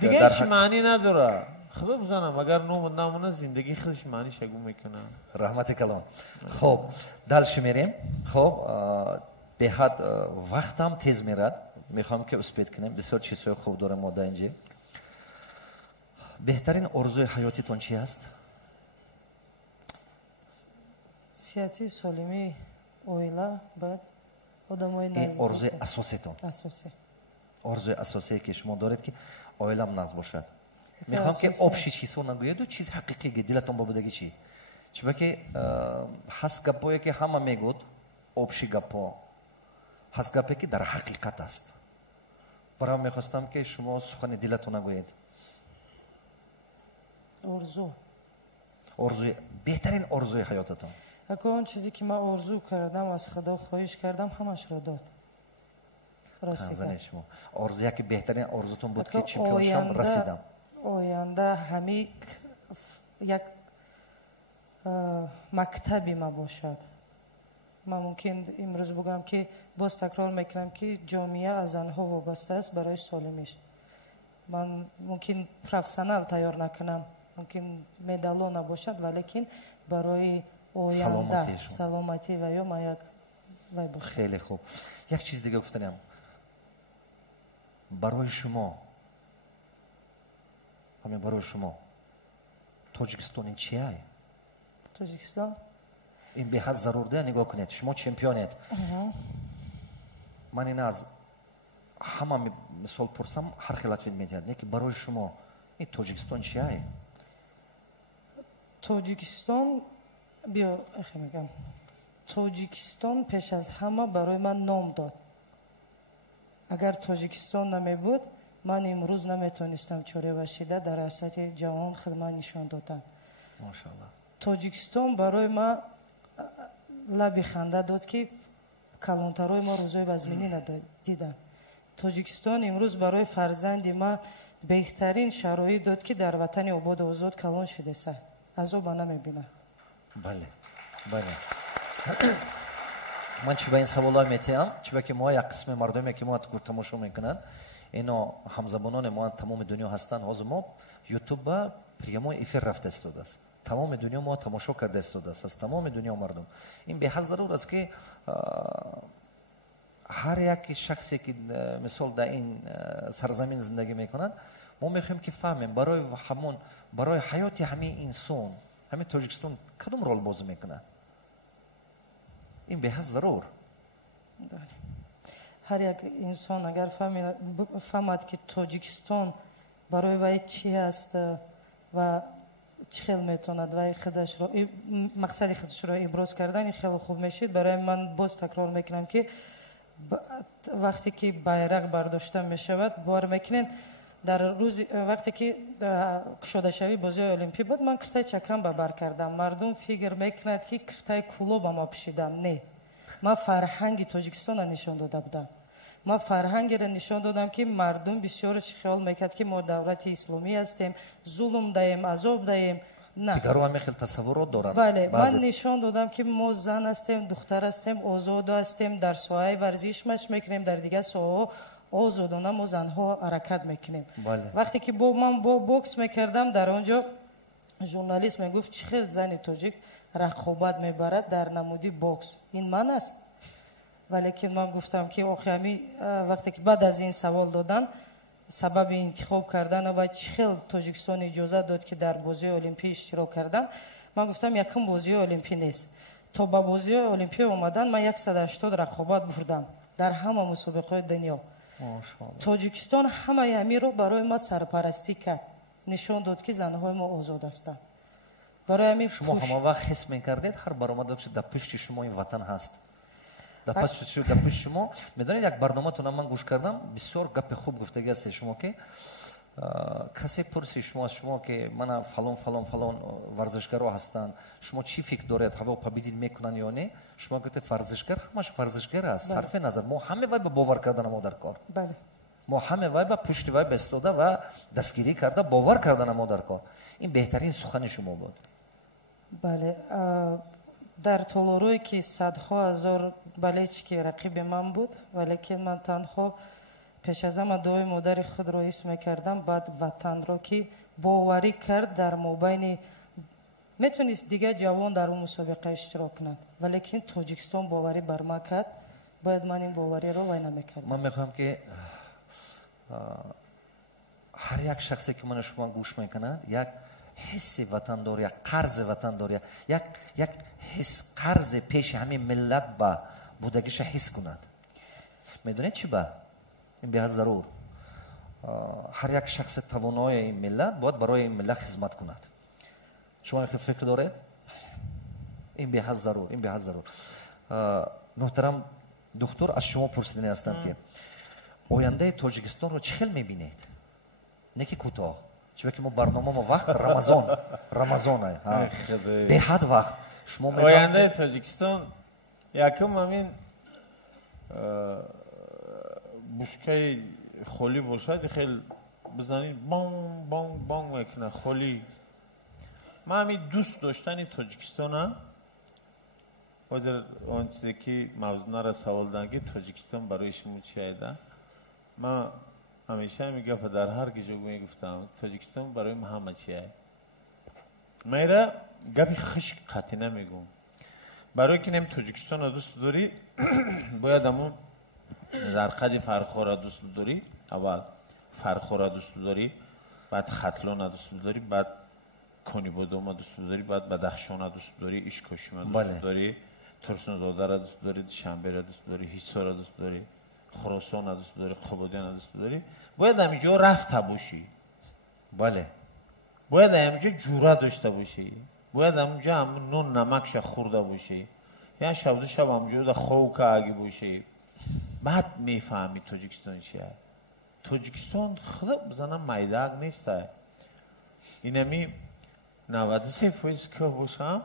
دیگه هیچ معنی نداره. خدا بزنم اگر نمونه زندگی خودش معنی شگو میکنه. رحمت کلام. خب دلش میریم. خب به حد وقتم تیز میرد. میخوام که اسپید کنیم. بسیار چیزهای خوب داره ما در اینجا. بهترین آرزوی حیاتیتون چی است؟ سیاتی سالمی اویلا بعد آدمای نزدیک. این آرزوی اساسیتون. آرزوی اساسی که شما دارید که اویلام ناز باشد. میخوام که آبشی چیزو نگوید و چیز حقیقی که دلتون بابدگی چی؟ چون که هست گپایی که همه میگود آبشی گپا هست گپی که در حقیقت است. برام میخواستم که شما سخن دلتون نگوید. آرزوی بهترین آرزوی حیاتتون. اگه اون چیزی که من آرزو کردم از خدا خواهش کردم همش را داد. شما آرزویی که بهترین آرزوتون بود که چمپیون شم رسیدم. آینده همین یک مکتبی ما باشد. من ممکن امروز بگم که باز تکرار میکنم که جامعه از زنها وابسته است برای سالمیش. من ممکن پروفسیونال تیار نکنم، ممکن مدالو نباشد، ولیکن برای آینده سلامتی و یا ما یک وای باشد. خیلی خوب. یک چیز دیگه گفتنیم. برای شما همین برای شما تاجیکستان این چیه؟ تاجیکستان این به حد ضرور ده. نگاه کنید شما چمپیونید. من این از همه مثال پرسم هر خلافی میدید نه که برای شما این تاجیکستان چیه؟ تاجیکستان بیا اخی میگم تاجیکستان پیش از همه برای من نام داد. اگر تاجیکستان نمی بود من امروز نمیتونستم چوره و شیده در سطح جهان خدمت نشان دادم. ماشاءالله. تاجیکستان برای ما لبی خنده داد که کلانترهای ما روزای وزمینی ندیدن. تاجیکستان امروز برای فرزند ما بهترین شرایط داد که در وطن آباد و آزاد کلان شده سه. از او با نمیبینم. بله من چی به این سوال میتیم چی که ما یک قسم مردمی که ما تماشا میکنن اینا همزبانان ما تمام دنیا هستن. حاضر ما یوتیوب با پریامو افیر رفته است. تمام دنیا ما تماشا کرده است. از تمام دنیا مردم این به حد ضرور است که هر یک شخصی که مثال در این سرزمین زندگی میکند ما میخوایم که فهمیم برای حیات همین انسان همین تاجیکستان کدوم رول بازی میکنه. این به حد ضرور. هر یک انسان اگر فهمد که تاجیکستان برای وی چی است و چه خیلی میتوند و خودش رو مقصد خودش رو ابراز کردن خیلی خوب میشه. برای من باز تکرار میکنم که وقتی که بیرق برداشته میشود باور میکنین در روز وقتی که کشاده شوی بازی المپیک بود من کرتای چکم ببر کردم. مردم فکر میکنند که کرتای کلوب ما پوشیدم. نه، ما فرهنگ تاجیکستان را نشان داده بودم. ما فرهنگ را نشان دادم که مردم بسیارش خیال میکرد که ما دولت اسلامی هستیم، ظلم دهیم، عذاب دهیم. نه، دیگران هم خیلی تصورات دارند. بله، من نشان دادم که ما زن هستیم، دختر هستیم، آزاد هستیم، در ساحه ورزش مشق میکنیم، در دیگه ساحه آزادانه ما زنها حرکت میکنیم. وقتی که من بوکس میکردم در آنجا ژورنالیست میگفت چه زن تاجیک رقابت میبرد در نمودی بوکس، این من است. ولی که من گفتم که آخه وقتی که بعد از این سوال دادن سبب انتخاب کردن و چه تاجیکستان اجازه داد که در بازی المپیک اشتراک کردن، من گفتم یکم بازی المپیک نیست. تا با بازی المپیک اومدن من 180 رقابت بردم در همه مسابقات دنیا. تاجیکستان همه همین رو برای ما سرپرستی کرد، نشان داد که زنهای ما آزاد هستند. برای همین شما همه وقت حس میکردید هر برآمده که در پشت شما این وطن هست. در پشت شما میدونید یک برنامه‌تون من گوش کردم، بسیار گپ خوب گفتگی است شما که کسی پرسی شما از شما که من فلان ورزشکارا هستند، شما چی فکر دارید هوا پابیدین میکنن یا نه؟ شما گفتید ورزشکار همش ورزشکار است. صرف نظر ما همه وای به باور کردن ما در کار. بله. ما همه وای به پشت وای بستوده و دستگیری کرده باور کردن ما در کار. این بهترین سخن شما بود. بله. در طول که صدها هزار بالچ رقیب من بود، ولیکن من تنها پیش از همه دعای مادر خود را حس میکردم. بعد وطن را که باوری کرد در مابین میتونست دیگه جوان در اون مسابقه اشتراک کند، ولیکن تاجیکستان باوری بر ما کرد. باید من این باوری را وای نمیکردم. من میخوام که هر یک شخصی که من شما گوش میکند یک حس وطن داره، یک قرض وطن داره، یک حس قرض پیش همین ملت با بودگیش حس کند. میدونید چی با این به ضرور هر یک شخص توانای این ملت باید برای این ملت خدمت کند. شما فکر دارید؟ این به ضرور، این به ضرور. محترم دکتر از شما پرسیدنی هستم که آینده تاجیکستان رو چه خیل میبینید؟ نه که کوتاه، چون که ما برنامه ما وقت رمضانه به حد وقت شما آینده تاجیکستان یکم همین بشکه خالی باشد خیلی بزنید بانگ بانگ بانگ میکنه خالی. من همین دوست داشتن تاجیکستان و در آن چیزی که موضوع را سوال دادن تاجیکستان برای شما چی ایده؟ من همیشه میگم در هر گیجو میگفتم تاجیکستان برای ما همه چیه. میره گپی خشک قطعی نمیگم. برای که نمی تاجیکستان را دوست داری باید همون در قد فرخو را دوست داری. اول فرخو را دوست داری، بعد ختلان را دوست داری، بعد کنیبودوم را دوست داری، بعد بدخشان را دوست داری، اشکاشی را دوست داری، ترسنزاده را دوست داری، شنبه را دوست داری، حصار را دوست داری، خراسان را دوست داری، قبادیان را دوست داری. باید همینجا رفته باشی. بله. باید همینجا جوره داشته باشی. باید همینجا همون نون نمکش خورده باشی. یا شب دو شب همینجا در خوک آگی باشی. بعد میفهمی تاجیکستان چیه. تاجیکستان خدا بزنم میداغ نیسته. اینمی 93% که باشم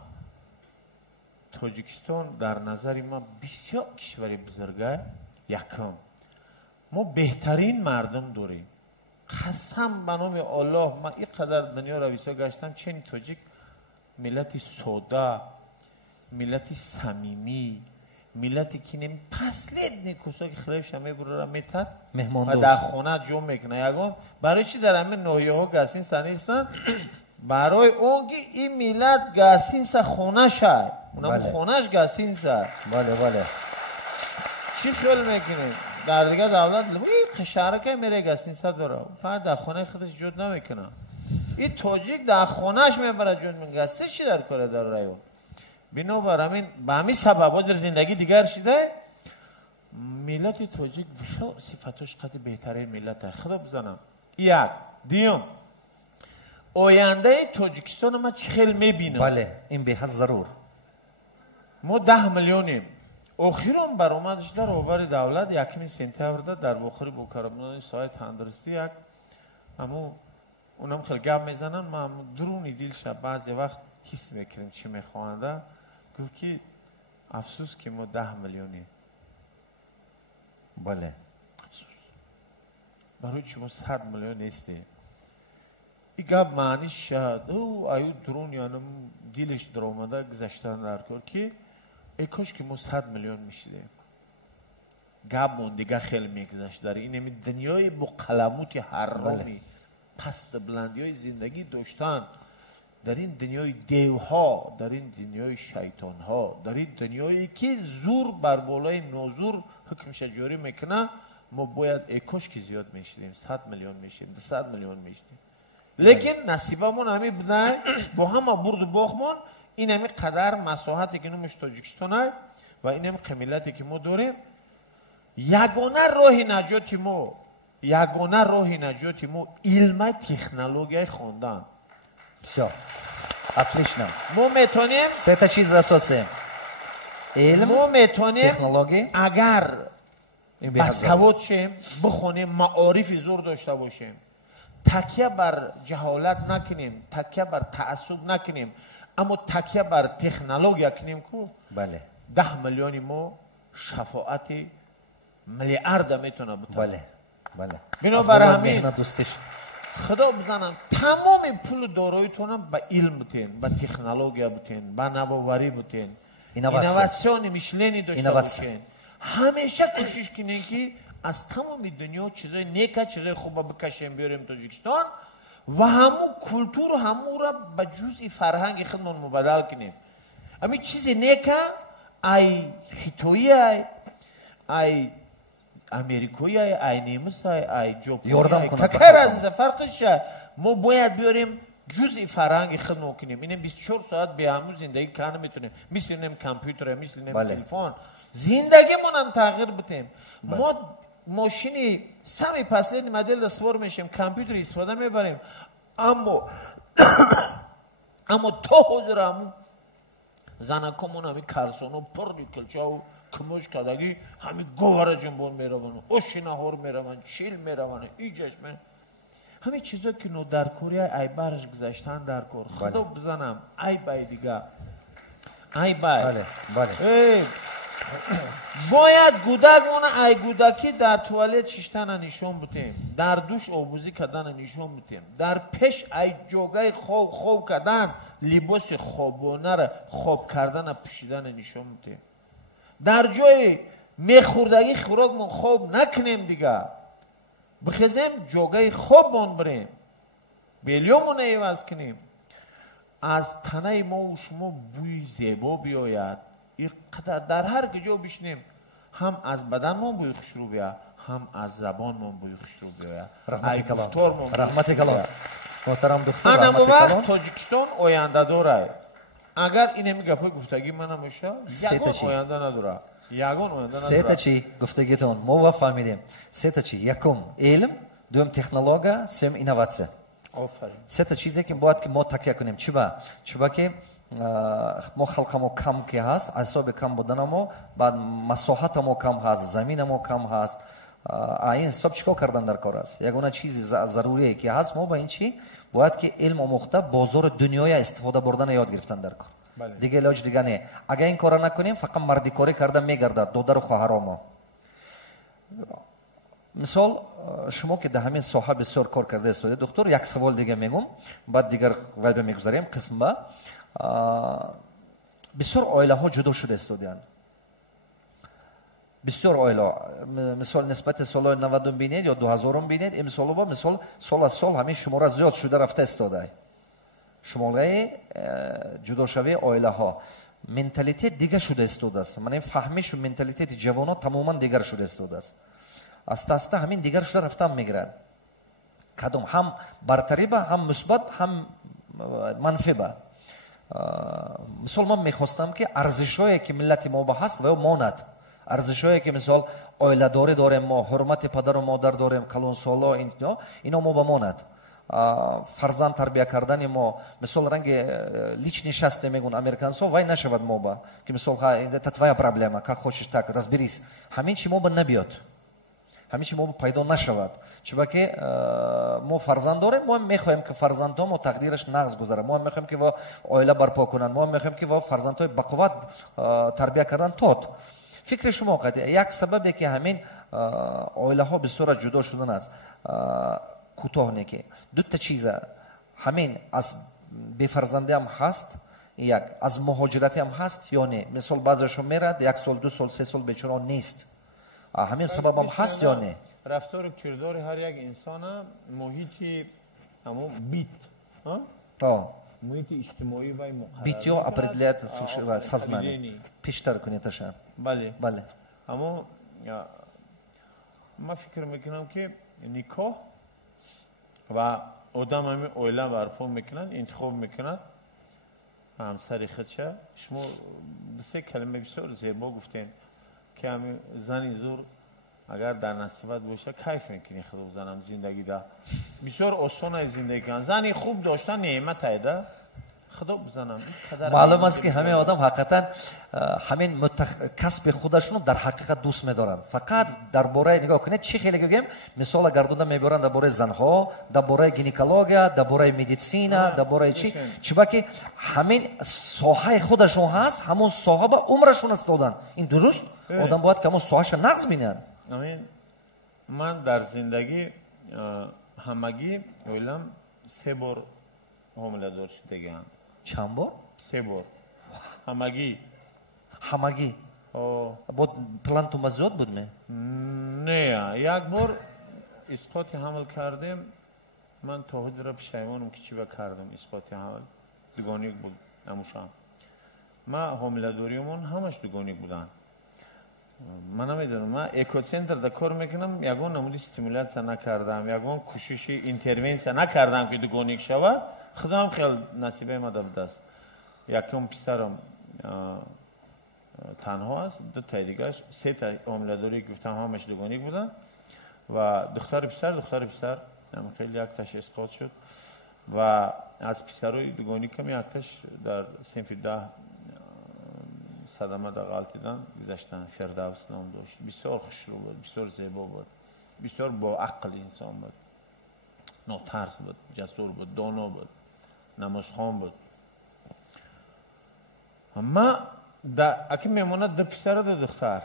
تاجیکستان در نظر ما بسیار کشوری بزرگه. یکم ما بهترین مردم داریم. قسم به نام الله من اینقدر دنیا رو ویسا گشتم چنین تاجیک ملت ساده، ملت صمیمی، ملتی که نمی پسلید نیکوسا که خلیفش همه برو را میتد و در خونه جو میکنه. یکم برای چی در همه نویه ها گسین سا نیستن؟ برای اون که این ملت گسین سا خونه شد، اونم خونهش گسین سا. بله چی خیال میکنه؟ در دیگه دولت قشاره میره گسین سا داره فقط در خونه خودش جود نمیکنه. این تاجیک در خونهش میبره جود میکنه. سه چی در کاره در رایون بنابر همین به همین سبب در زندگی دیگر شده ملت تاجیک بسیار صفتش قطع بهترین ملت هست. خدا بزنم یک دیم آینده تاجیکستان ما چه خیل میبینم. بله این به حد ضرور. ما 10 میلیونیم. آخرام برآمدش در آور دولت یکمی سپتامبر در بخاری بوکاربنان سایت تندرستی یک همون اونم خیلی گپ میزنن. ما درونی دلش بعضی وقت حس میکنیم چی میخوانده. گفت که افسوس که ما 10 میلیونیم. بله افسوس برای شما 100 میلیون نیستی. این گپ معنیش شد او ایو درون یعنی دلش در آمده گذشتن در کار که ای کاش که ما 100 میلیون میشیدیم. گپ مون دیگه خیلی میگذشت در این دنیای با قلموت حرامی پست بلندی های زندگی داشتن، در این دنیای دیوها، در این دنیای شیطانها، در این دنیایی که زور بر بالای نازور حکمش جاری میکنه. ما باید ای کاش که زیاد میشیدیم 100 میلیون میشیم 200 میلیون میشیم. لیکن نصیبمون همین بده با همه برد و باختمون این همین قدر مساحتی که نمش تاجیکستانه و این همین قمیلتی که ما داریم. یگانه راه نجاتی ما علم تکنولوژی خواندن. Отлично. ما میتونیم سه تا چیز اساسی. علم، ما میتونیم تکنولوژی، اگر این به حساب. باسواد شیم بخونیم معارف زور داشته باشیم تکیه بر جهالت نکنیم تکیه بر تعصب نکنیم اما تکیه بر تکنولوژی کنیم کو بله 10 میلیون ما شفاعت میلیارد میتونه بده بله بله بنابراین همین مهنت دوستش خدا بزنم تمام پول داراییتون به علم بتین به تکنولوژی بتین به نوآوری بتین اینواسیون میشلنی داشته باشین همیشه کوشش کنین که از تمام دنیا چیزای نیک چیزای خوب بکشیم بیاریم تاجیکستان و همون کلتور همون را به جزء فرهنگ خودمون مبادل کنیم همین چیز نیک ای خیتویی ای امریکایی ای نیمس ای ژاپنی که کار از فرقش ما باید بیاریم جزء فرهنگ خودمون کنیم اینم 24 ساعت به همون زندگی کنه میتونیم مثل کامپیوتر مثل تلفن زندگیمون هم تغییر بدیم ما ماشینی سمی پسلی مدل دستوار میشیم کامپیوتر استفاده میبریم اما تا حضور همون زنکمون همین کلسانو پردی کلچه و کموش کدگی همین گوهر جنبون میروان اوشینا هور میروان چیل میروان ایجاش میروان همین چیزا که نو در کوریا ای برش گذاشتن در کور خدا بزنم ای بای دیگه ای بای بله بله باید گودکمون ای گودکی در توالت شیشتن نشون بتیم در دوش آبوزی کردن نشون بتیم در پیش ای جوگای خوب کردن لباس خوابانه را خواب کردن پوشیدن نشون بتیم در جای میخوردگی خوراکمون خواب نکنیم دیگه بخیزیم جوگای خوابمون بریم بیلیومون ایواز کنیم از تنه ما و شما بوی زیبا بیاید اینقدر در هر کجا بشنیم هم از بدنمون بوی خوشرو بیاید هم از زبانمون بوی خوشرو بیاید رحمت کلام محترم دکتر رحمت کلام تاجیکستان آینده داره اگر این همی گپای گفتگی من نمیشه یگان آینده نداره یگان آینده نداره سه تا چی گفتگیتون ما فهمیدیم سه تا چی یکم علم دوم تکنولوژی سوم اینواسیون آفرین سه تا چیزی که باید که ما تکیه کنیم چی با که ما خلقمو کم که هست اعصاب کم بودن ما بعد مساحت ما کم هست زمین ما کم هست این سب چیکار کردن در کار است یگانه چیزی ضروریه که هست ما با این چی باید که علم آموخته بازار دنیای استفاده بردن یاد گرفتن در کار دیگه علاج دیگه نه اگه این کارا نکنیم فقط مردی کاری کردن میگردد دادر و خواهرام ما مثال شما که در همین ساحه بسیار کار کرده استاد دکتر یک سوال دیگه میگم بعد دیگر وایب میگذاریم قسم با بسیار عائله ها جدا شده استادیان بسیار عائله مثال نسبت سال 90 بینید یا 2000 بینید این مثال با مثال سال از سال همین شماره زیاد شده رفته استاده شماره جدا شوی عائله ها منتالیته دیگه شده استاده است من فهمش و منتالیته جوانان تماما دیگر شده استاده است استا همین دیگر شده رفتن میگیرن کدوم هم برتری با هم مثبت هم منفی با مثال من میخواستم که ارزشایی که ملت ما با هست و ماند ارزشایی که مثال عائله داری داریم ما حرمت پدر و مادر داریم کلون سالا اینا ما با ماند فرزند تربیه کردن ما مثال رنگ لیچ نشسته میگن امریکانسو وای نشود ما با که مثال это твоя проблема как хочешь так разберись همین چی ما با نبیاد همین چی ما پیدا نشود چرا که ما فرزند داریم ما میخوایم که فرزندام تقدیرش نقض گذاره ما میخوایم که با عائله برپا کنن ما میخوایم که با فرزندای بقوت تربیه کردن تات فکر شما قضیه یک سببی که همین عائله ها به صورت جدا شدن است کوتاه نه که دو تا چیز همین از بی فرزندی هم هست یک از مهاجرتی هم هست یا نه مثال بعضیشون میرد یک سال دو سال سه سال بیچاره نیست همین سبب هم هست یا نه رفتار و کردار هر یک انسان محیطی همون بیت محیط اجتماعی و مقرر بیت یا определяет сознание پیشتر کنید تشان بله اما من فکر میکنم که نکاح و آدم همین عائله برپا میکنن انتخاب میکنن همسر خودشه شما سه کلمه بسیار زیبا گفتین که همین زنی زور اگر در نصیبت باشه کیف میکنی خدا زنم زندگی ده بسیار آسانه زندگی کن زنی خوب داشتن نعمت ایده خدا بزنم. معلوم است که همه آدم حقیقتا همین کسب خودشون در حقیقت دوست می‌دارن. فقط درباره نگاه کنید چی خیلی گفتیم مثال گردونده میبرن درباره زنها، درباره گینکولوژیا، درباره مدیسینا، درباره چی که همین ساحه خودشون هست، همون ساحه با عمرشون است دادن. این درست؟ آدم باید که همون ساحهش نقض بینن. امین. من در زندگی همگی اویلم 3 بار حامله شدگم. چند بار؟ 3 بار. همگی. بود پلان تو مزود بود می؟ نه، یک بار اسقاط حمل کردیم. من تا حدود را پشیمانم که چی کردم. اسقاط حمل دوگانیک بود نموشم. ما حامله داریمون همش دوگانیک بودن. من نمیدونم، من اکوسنتر در کار میکنم، یگان نمودی استیمولاسیون نکردم، یگان کوشش اینترونسیون نکردم که دوگانیک شود. خدا هم خیلی نصیبه ما داد است. یکم پسرم تنها است، 2 تا دیگه‌اش 3 تا حامله داری گفتم همش دوگانیک بودن و دختر پسر هم خیلی یک تاش اسقاط شد و از پسرای دوگانیک هم یک تاش در صنف 10 صدمه غلطیدن گذاشتن. فردوس نام داشت. بسیار خوشرو بود، بسیار زیبا بود، بسیار با عقل انسان بود، ناترس بود، جسور بود، دانا بود، نمازخوان بود. ما اگه میمونه 2 پسر و 2 دختر.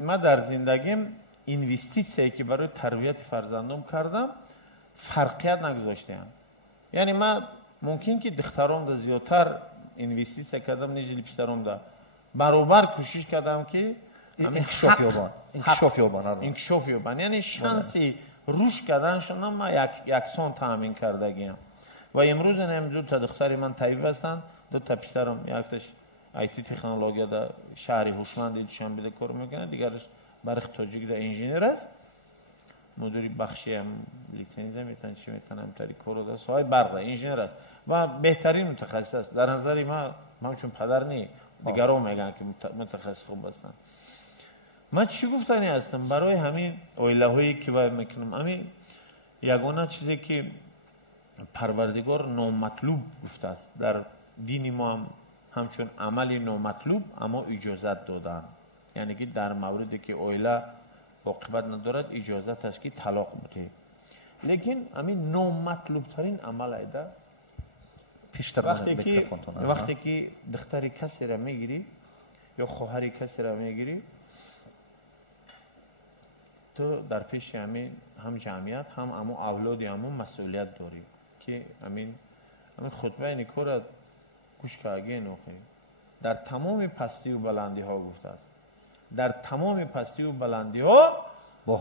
من در زندگیم اینوستیسیایی که برای تربیت فرزندم کردم فرقیت نگذاشتم. یعنی من ممکن که دخترام دا زیادتر اینوستیسیا کردم نیجلی پسرام دا برابر کوشش کردم که انکشاف یابن. یعنی شانسی روش کردنشون من یکسان تامین کردگیم و امروز هم 2 تا دختر من طیب هستن، 2 تا پسرم، یکش آیتی تکنولوژی در شهر هوشمند دوشنبه کار میکنه، دیگرش برخ تاجیک در انجینیر است، مدیری بخشی هم لیسانس میتونه چی میتونه همتری کار در سوای برق انجینیر است و بهترین متخصص است در نظر من چون پدر نی دیگران میگن که متخصص خوب هستن. من چی گفتنی هستم برای همین اویله هایی که باید میکنم. همین یگانه چیزی که پروردگار نامطلوب گفته است در دین ما هم همچون عملی نامطلوب اما اجازت دادن. یعنی که در موردی که اویله عاقبت ندارد اجازت است که طلاق بده. لیکن همین نامطلوب ترین عمل ایده وقتی که دختری کسی را میگیری یا خواهری کسی را میگیری، تو در پیش هم جمعیت هم اولادی هم مسئولیت داری که همین خطبه نیکو گوش کاگی نوخی در تمام پستی و بلندی ها گفته است. در تمام پستی و بلندی ها با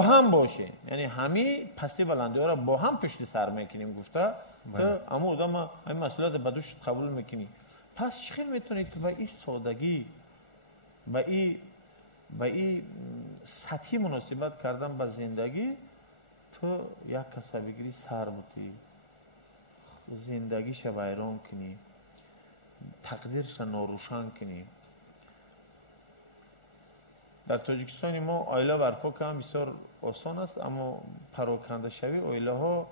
هم باشه. یعنی همه پستی بلندی ها را با هم پشت سر میکنیم گفته. تو اما آدم همین مسئولیت بدوش قبول میکنی. پس چی میتونی تو با این سادگی با این سطحی مناسبت کردن با زندگی تو یک کسبگیری سر بودی، زندگیش ویران کنی، تقدیرش ناروشن کنی. در تاجیکستان ما آیله برپا کردن بسیار آسان است، اما پراکنده شوی آیله ها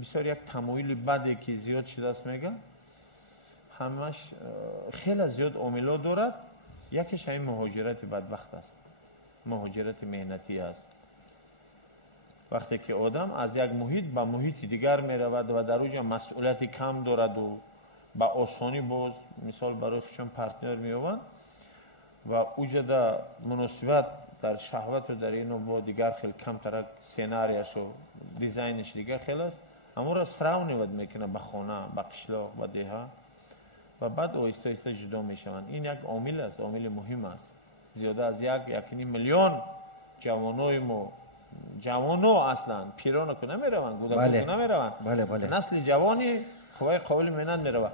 بسیار یک تمایل بدی که زیاد شده است میگن. همش خیلی زیاد عاملا دارد. یکیش این مهاجرت بدبخت است، مهاجرت مهنتی است. وقتی که آدم از یک محیط به محیط دیگر می رود و در اونجا مسئولیت کم دارد و با آسانی باز مثال برای خودشون پارتنر می یابند و اونجا در مناسبت در شهوت و در اینو با دیگر خیلی کم ترک سیناریش و دیزاینش دیگر خیلی است، اما را استراو نود میکنه به خانه، به قشلاق، به دیها و بعد آهسته آهسته جدا میشوند. این یک عامل است، عامل مهم است. زیاده از 1.5 میلیون جوانای ما، جوانو اصلا پیران که نمیروند، کودکان که نمیروند، نسل جوانی خوبای قابل مینند میروند.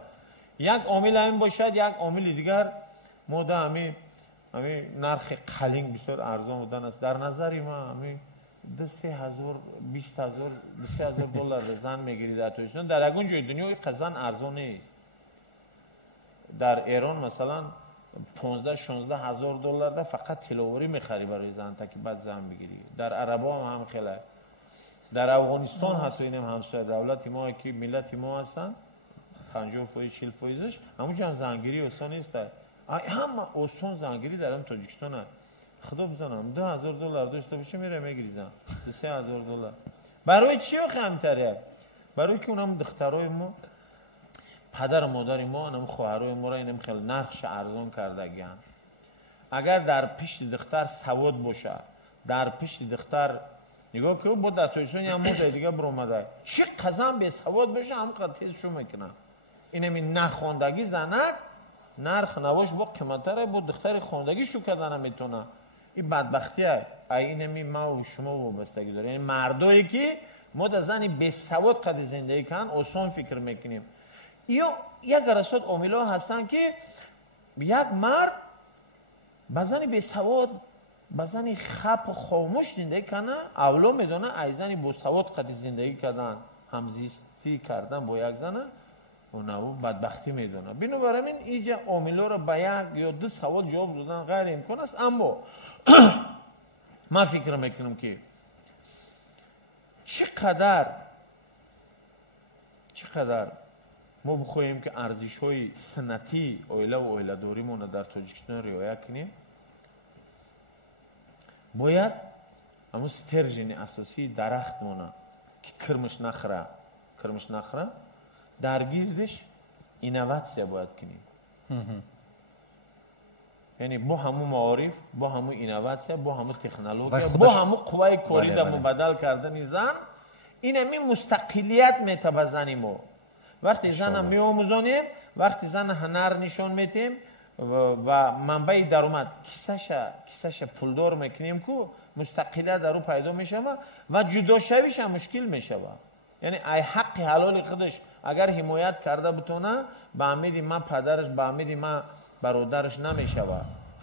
یک عامل این باشد. یک عامل دیگر موده همین نرخ قلینگ بسیار ارزان بودن است. در نظر ما همین 2,000 20,000 دلار زن میگیری در تاجیکستان. در اگون جای دنیا قزن ارزان نیست. در ایران مثلا 15-16 هزار دلار ده فقط تلاوری میخری برای زن تا که بعد زن بگیری. در عربا هم خیلی. در افغانستان حتی اینم همسایه دولت ما که ملت ما هستن 50% 40%ش همونجا زنگیری آسان نیست. همه آسان زنگیری در هم تاجیکستان هست. خدا بزنم $2,000 داشته باشه میره میگریزن $3,000. برای چی کمتره؟ برای که اونم دخترای ما پدر و مادر ما اونم خواهرای ما را اینم خیلی نرخش ارزان کرده گن. اگر در پیش دختر سواد باشه، در پیش دختر نگاه که بود در تویشون یه مورد دیگه برامده چی قزم به سواد باشه هم قطعیز شو میکنه. اینمی نخوندگی زنک نرخ نواش با قیمتره بود دختر خوندگی شو کردن میتونه. این بدبختیه. اینمی ما و شما وابستگی داره. یعنی مردایی که ما در زنی به سواد قد زندگی کن آسان فکر میکنیم. یا یک رسالت عاملا هستن که یک مرد بزنی به سواد بزنی خپ خاموش زندگی کنه اولا میدونه ایزنی با سواد قد زندگی کردن همزیستی کردن با یک زنه اونو بدبختی میدونه. بنابراین اینجا عاملا رو به یک یا دو سوال جواب دادن غیر امکان است. اما من فکر میکنم که چقدر ما بخواهیم که ارزش های سنتی اویله و اویله داری مونه در تاجیکستان رعایت کنیم باید همون سترژن اساسی درخت مونه که کرمش نخره در گیردش اینواتسیا باید کنیم. یعنی با همون معارف با همون اینواتسیا با همون تکنولوژی با همون قوای کاری در مبادل کردن زن اینمی مستقلیت میتبزنیم ما وقتی زن میآموزانیم وقتی زن هنر نشون میتیم و منبع درآمد کیسش پولدار میکنیم که مستقلیت در او پیدا میشه و جدا شویش هم مشکل میشه. یعنی ای حق حلال خودش اگر حمایت کرده بتونه به امیدی من پدرش به امیدی من برادرش نمیشه و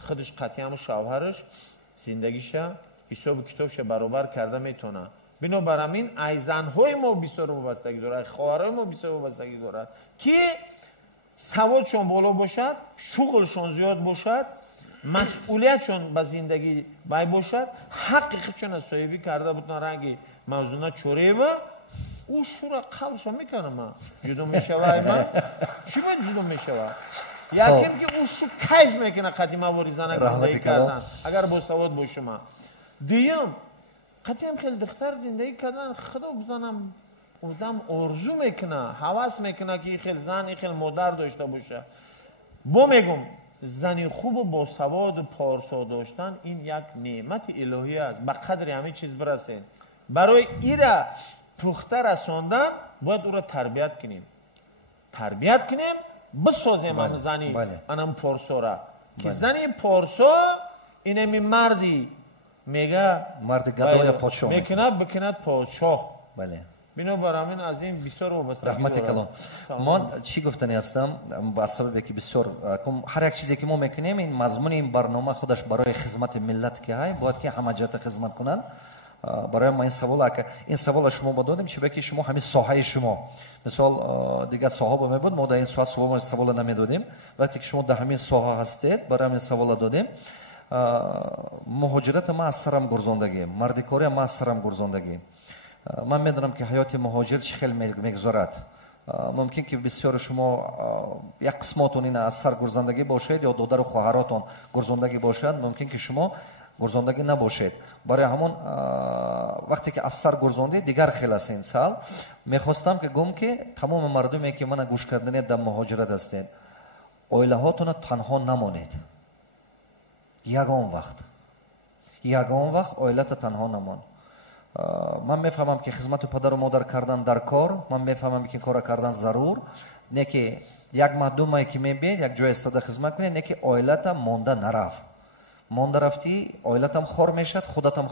خودش قطعی هم شوهرش زندگیش حساب کتابش برابر کرده میتونه. بنابراین ای زنهای ما بسیار وابستگی داره، خواهرای ما بسیار وابستگی داره که سوادشون بالا باشد، شغلشون زیاد باشد، مسئولیتشون به زندگی بای باشد، حقیقتشون از صاحبی کرده بتونه رنگی موضوعنا چوره و او شورا قولشو میکنه من جدا میشوه من چی باید جدا میشوه یکیم که او شو کیف میکنه قدیمه باری زنک زندگی کردن اگر با سواد باشه من دیم قدیم خیلی دختر زندگی کردن خدا بزنم اودم ارزو میکنه حواس میکنه که خیلی زن خیلی مادر داشته باشه. با میگم زنی خوب و با سواد و پارسا داشتن این یک نعمت الهی است به قدر همه چیز برسین. برای ایره پخته رساندن باید او را تربیت کنیم بسازیم هم زنی انم پارسا را که زنی پارسا اینمی مردی میگه مرد گدای پادشاه میکنه بکند پادشاه. بله بنابراین از این بسیار وابستگی رحمت کلام. من چی گفتنی هستم با سبب که بسیار هر یک چیزی که ما میکنیم این مضمون این برنامه خودش برای خدمت ملت که های باید که همه جهت خدمت کنند. برای ما این سوال شما بدادیم چه که شما همین ساحه شما مثال دیگه صاحب میبود ما در این سوال نمیدادیم وقتی که شما در همین ساحه هستید برای همین سوال دادیم. مهاجرت ما از سرم گرزاندگی مردکاری ما از سرم گرزاندگی من میدونم که حیات مهاجر چه خیلی میگذارد. ممکن که بسیار شما یک قسمتون این از سر گرزاندگی باشید یا دادر و خواهراتون گرزاندگی باشد ممکن که شما گرزاندگی نباشید. برای همون وقتی که از سر گرزاندید دیگر خیلی است این سال میخواستم که گم که تمام مردمی که من گوش کردنی در مهاجرت هستید اویله هاتون تنها نمانید. یگان وقت اویلت تنها نمان. من میفهمم که خدمت پدر و مادر کردن در کار من میفهمم که کار کردن ضرور نه که یک مردمی که میبینید یک جای استاده خدمت کنید نه که اویلت مانده رفتی اویلتم خور میشد خودتم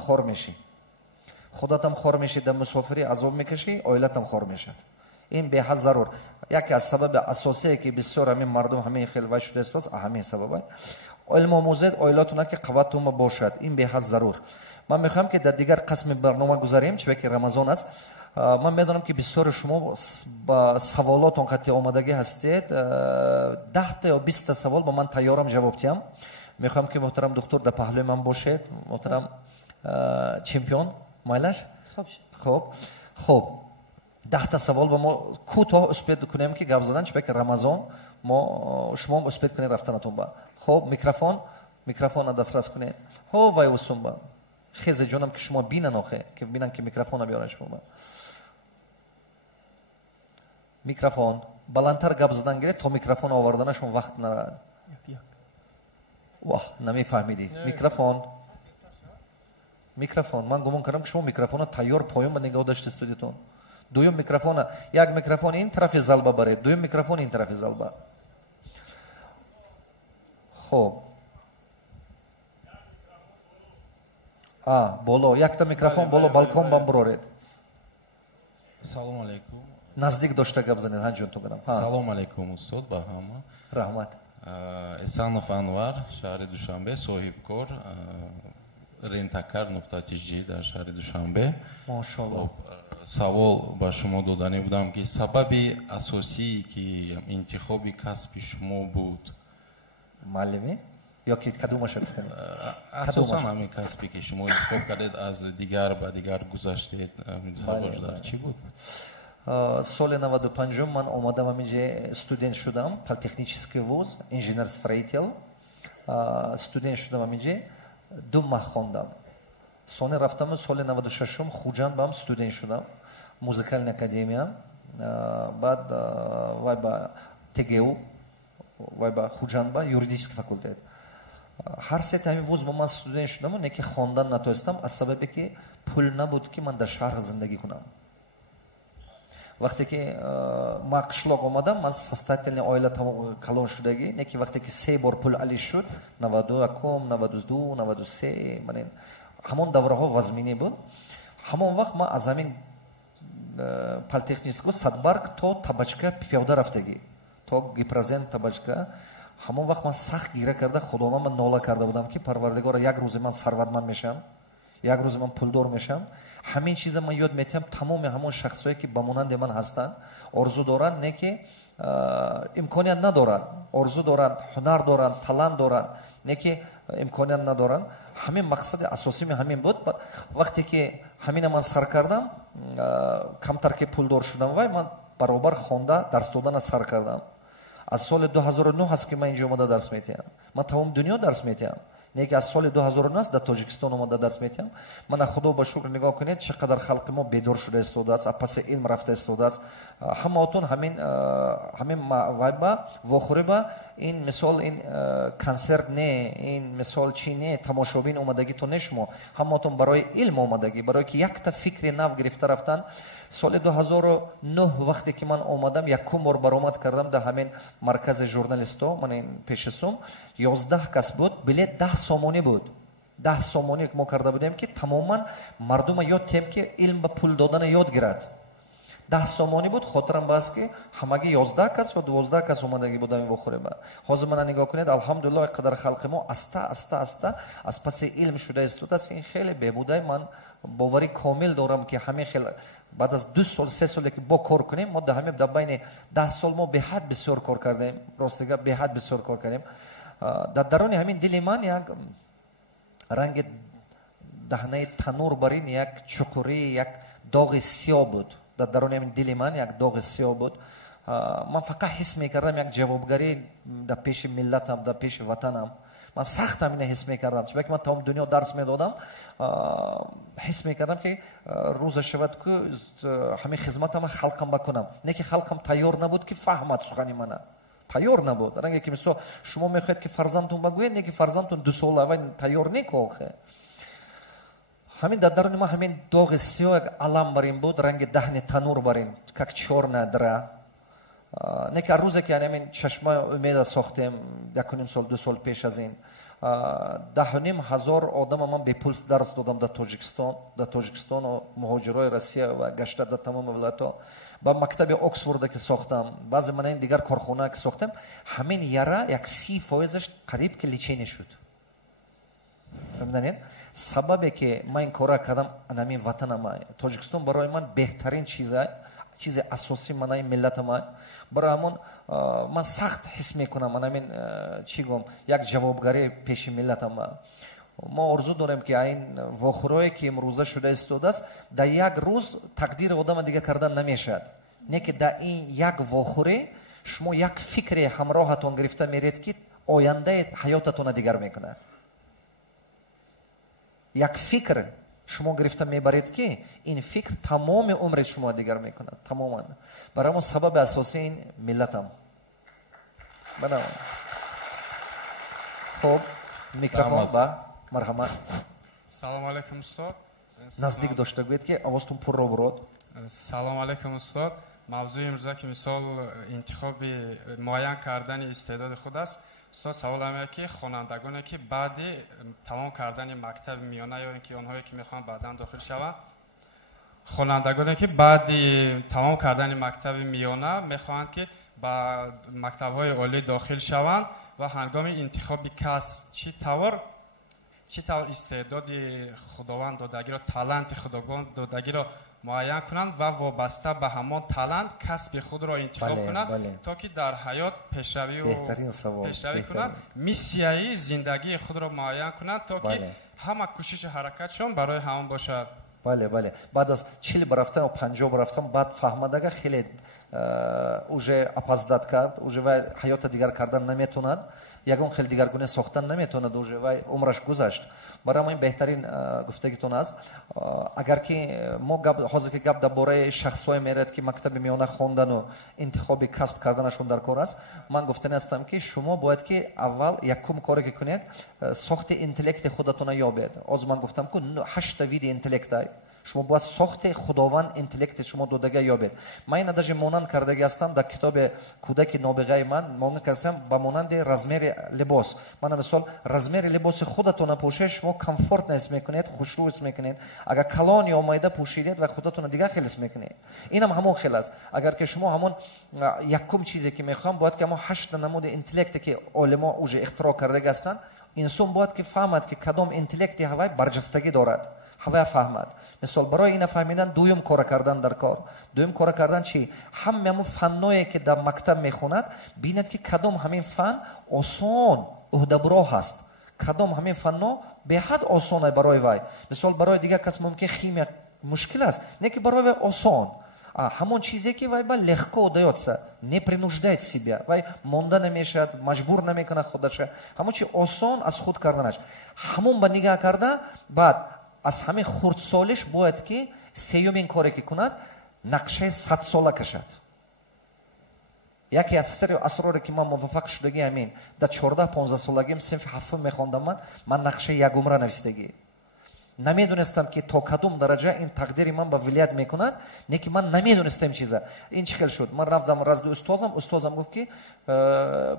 خور میشی در مسافری عذاب میکشی اویلتم خور میشد. این به حد ضرور یکی از سبب اساسی که بسیار همین مردم همین خلوت شده است همین سبب علم آموزید اویلاتون که قوتتون باشد این به حد ضرور. من میخوام که در دیگر قسم برنامه گذاریم چون که رمضان است. من میدونم که بسیار شما با سوالاتون قطعی آمادگی هستید 10 تا یا 20 تا سوال با من تیارم جواب دیم. میخوام که محترم دکتر در پهلوی من باشید محترم چمپیون مایلش خب 10 سوال با ما کوتاه اسپید کنیم که گپ زدن چه که رمضان ما شما اسپید کنید رفتنتون با خب میکروفون دسترس کنید هو وای وسوم با خیز جونم که شما بینن آخه که بینن که میکروفون بیارن شما با میکروفون بلندتر گپ زدن گیره تا میکروفون آوردنشون وقت نرد واه نمیفهمیدی میکروفون من گمان کردم که شما میکروفون تیار پایون به نگاه داشت استودیوتون دویم میکروفون یک میکروفون این طرف زلبه برید دویم میکروفون این طرف زلبه خب بالا یک تا میکروفون بالا بالکن بام برورید سلام علیکم نزدیک داشته گپ زنید هنجون تو گرم سلام علیکم استاد با همه رحمت اسانов анвар шаҳри душанбе соҳибкор рентакар нуқтати ҷи дар шаҳри душанбе машоалло савол ба шумо додани будам ки сабаби асосии ки интихоби касби шумо буд маълими ё ки кадомаша гуфтем асосан ҳамин касбе ки шумо интихоб кардед аз дигар ба дигар гузаштед чӣ буд соли 95 ман омадам аминҷа студент шудам политехнический вуз инженер-строитель студент шудам аминҷа 2 маҳ хондам сони рафтам соли 96 хуҷанд бам студент шудам музыкальная академия баъд вай ба тгу вай ба хуҷанд ба юридический факултет ҳар сети ҳамин вуз ба ман студент шудам не ки хондан натонистам аз сабабе ки пул набуд ки ман дар шаҳр зиндагӣ кунам вақте ки ман қишлоқ омадам ман состоятельный оила калон шудагӣ не ки вақте ки 3 бор пул алӣ шуд 91 92 93 манин ҳамон давраҳо вазминӣ буд ҳамон вақт ман аз ҳамин политехнический садбарг то табачка пиёда рафтагӣ то гипрозен табачка ҳамон вақт ман сахт гира карда худома ман нола карда будам ки парвардигора як рӯзе ман сарватманд мешам як рӯзе ман пулдор мешам ҳамин чиза ман ёд метиҳам тамоми ҳамон шахсое ки ба монанди ман ҳастанд орзу доранд не ки имконият надоранд орзу доранд ҳунар доранд талант доранд не ки имконият надоранд ҳамин мақсади асосӣ ҳамин буд вақте ки ҳамина ман сар кардам камтар ки пулдор шудам вай ман баробар хонда дарс додана сар кардам аз соли 2009 ҳаст ки ман инҷо омада дарс метиҳам ман тамоми дунё дарс метиҳам не ки аз соли 2009 дар тоҷикистон омада дарс метиҳам мана худо ба шукр нигоҳ кунед чӣ қадар халқи мо бедор шуда истодааст аз паси илм рафта истодааст ҳамаотон ҳамин вайба вохӯриба ин мисол ин консерт не ин мисол чӣ не тамошобин омадагитон не шумо ҳамаотон барои илм омадагӣ барое ки якта фикри нав гирифта рафтан соли 2009 вақте ки ман омадам якум бор баромад кардам дар ҳамин маркази журналисто ман ин пешисум 11 кас буд билет 10 сомонӣ буд 10 сомонӣ мо карда будем ки тамоман мардума ёд тем ки илм ба пул додана ёд гирад 10 сомонӣ буд хотирам бааст ки ҳамагӣ 11 кас ё 12 кас омадагӣ будам вохӯриба ҳозир мана нигоҳ кунед алҳамдулилло қадар халқи мо аста аз паси илм шуда истодааст ин хеле беҳудаи ман боварӣ комил дорам ки ҳамин хел баъд аз 2 сол 3 соле ки бо кор кунем мо дар ҳамин дар байни 10 сол мо беҳад бисёр кор кардем ростига беҳад бисёр кор кардем дар дарони ҳамин дили ман як ранги даҳнаи танур барин як чуқурӣ як доғи сиёҳ буд дар дарони ҳамин дили ман як доғи сиёҳ буд ман фақат ҳис мекардам як ҷавобгарӣ дар пеши миллатам дар пеши ватанам ман сахт ҳамина ҳис мекардам чунки ман тамоми дунё дарс медодам ҳис мекардам ки рӯза шавад ки ҳамин хизматама халқам бакунам не ки халқам тайёр набуд ки фаҳмад сухани мана тайёр набуд ранге ки мисол шумо мехоҳед ки фарзандтон бигӯед не ки фарзандтон 2 сола вай тайёр не ко охе ҳамин дар дарони ман ҳамин доғи сиёҳ як алам бар ин буд ранги даҳни танур бар ин как чёрная дыра не ки рӯзе ки ҳамин чашмаи умеда сохтем 1,5 сол 2 сол пеш аз ин 10,500 одама ман бепул дарс додам дар тоҷикистону муҳоҷирои россия ва гашта дар тамоми вилоятҳо ба мактаби оксфорда ки сохтам баъзе мана ин дигар корхона ки сохтам ҳамин яра як 30% қариб ки личение шуд фаҳмиданед сабабе ки ман ин кора кардам ҳамин ватанама тоҷикистон барои ман беҳтарин чизи асосӣ манаи миллатама барои ҳамон ман сахт ҳис мекунам ҳамин чӣ гӯям як ҷавобгарӣ пеши миллатама ما آرزو داریم که این واخورایی که امروزه شده استوده است در یک روز تقدیر آدم دیگه کردن نمیشد. نه که در این یک واخوره شما یک فکر همراهتون گرفته میرید که آینده حیاتتون دیگر میکند. یک فکر شما گرفته میبرید که این فکر تمام عمر شما دیگر میکند. تماما. برای ما سبب اساسی این ملتم. بنابراین خب میکروفون با مرحمت. سلام علیکم استاد. نزدیک داشته بید که آوازتون پر رو برود. سلام علیکم استاد. موضوع امروز که مثال انتخاب معین کردن استعداد خود است. استاد سوالم اینه که خوانندگانی که بعد تمام کردن مکتب میانه یا اینکه آنهایی که میخوان بعداً داخل شوند، خوانندگانی که بعد تمام کردن مکتب میانه میخوان که با مکتب‌های عالی داخل شوند و هنگام انتخاب کسب چی طور استعداد خداوند دادگی را، تالنت خداوند دادگی را معین کنند و وابسته به همان تالنت کسب خود را انتخاب کنند تا که در حیات پیشروی کنند، میسیای زندگی خود را معین کنند تا که همه کوشش حرکتشون برای همون باشد. بله بعد از 40 برفتن و 50 برفتن بعد فهمیده خیلی уже опоздат کرد، уже و حیات دیگر کردن نمیتوند، یگان خیلی دیگر گونه ساختن نمیتوند، уже و عمرش گذشت. برای ما این بهترین گفتگیتون است. اگر که ما حاضر که گپ درباره شخصای میرد که مکتب میانه خواندن و انتخاب کسب کردنشون در کار است، من گفتنی هستم که شما باید که اول یکم کاری که کنید ساخت اینتلکت خودتون یابید. از من گفتم که 8 وید اینتلکت شما باید ساخت خداوند اینتلکت شما دادگی یابید. من این نداجه مانند کردگی هستم در کتاب کودک نابغه من مانند کردم با مانند رزمیر لباس. من مثال رزمیر لباس خودتون پوشید شما کامفورت نس میکنید، خوشرو اس میکنید. اگر کلانی اومده پوشیدید و خودتون دیگه خلاص میکنید. اینم همون خیلی است. اگر که شما همون یکم چیزی که میخوام باید که ما 8 نمود اینتلکت که علما اوج اختراع کردگی هستند، انسان باید که فهمد که کدام اینتلکتی هوای برجستگی دارد. هوا فهمد. مثال برای این فهمیدن دوم کار کردن در کار. دوم کار کردن چی؟ همون فنایی که در مکتب میخوند بیند که کدام همین فن آسان عهده‌برا هست. کدام همین فنا به حد آسانه برای وای. مثال برای دیگه کس ممکن خیمیا مشکل است. نه که برای وای آسان. همون چیزی که وای با легко дается, не принуждает себя. وای مونده نمیشد، مجبور نمیکنه خودش. همون چی آسان از خود کردنش. همون با نگاه کرده بعد از همین خردسالش باید که سیومین کاری که کند نقشه 100 ساله کشد. یکی از اسراری که من موفق شدگی همین در 14-15 سالگیم صنف 7 میخوندم من نقشه یک عمره نوشتگی. نمیدونستم که تا کدوم درجه این تقدیر من با ولایت میکند، نه که من نمیدونستم چیزا. این چیکار شد؟ من رفتم رازد استادم گفت که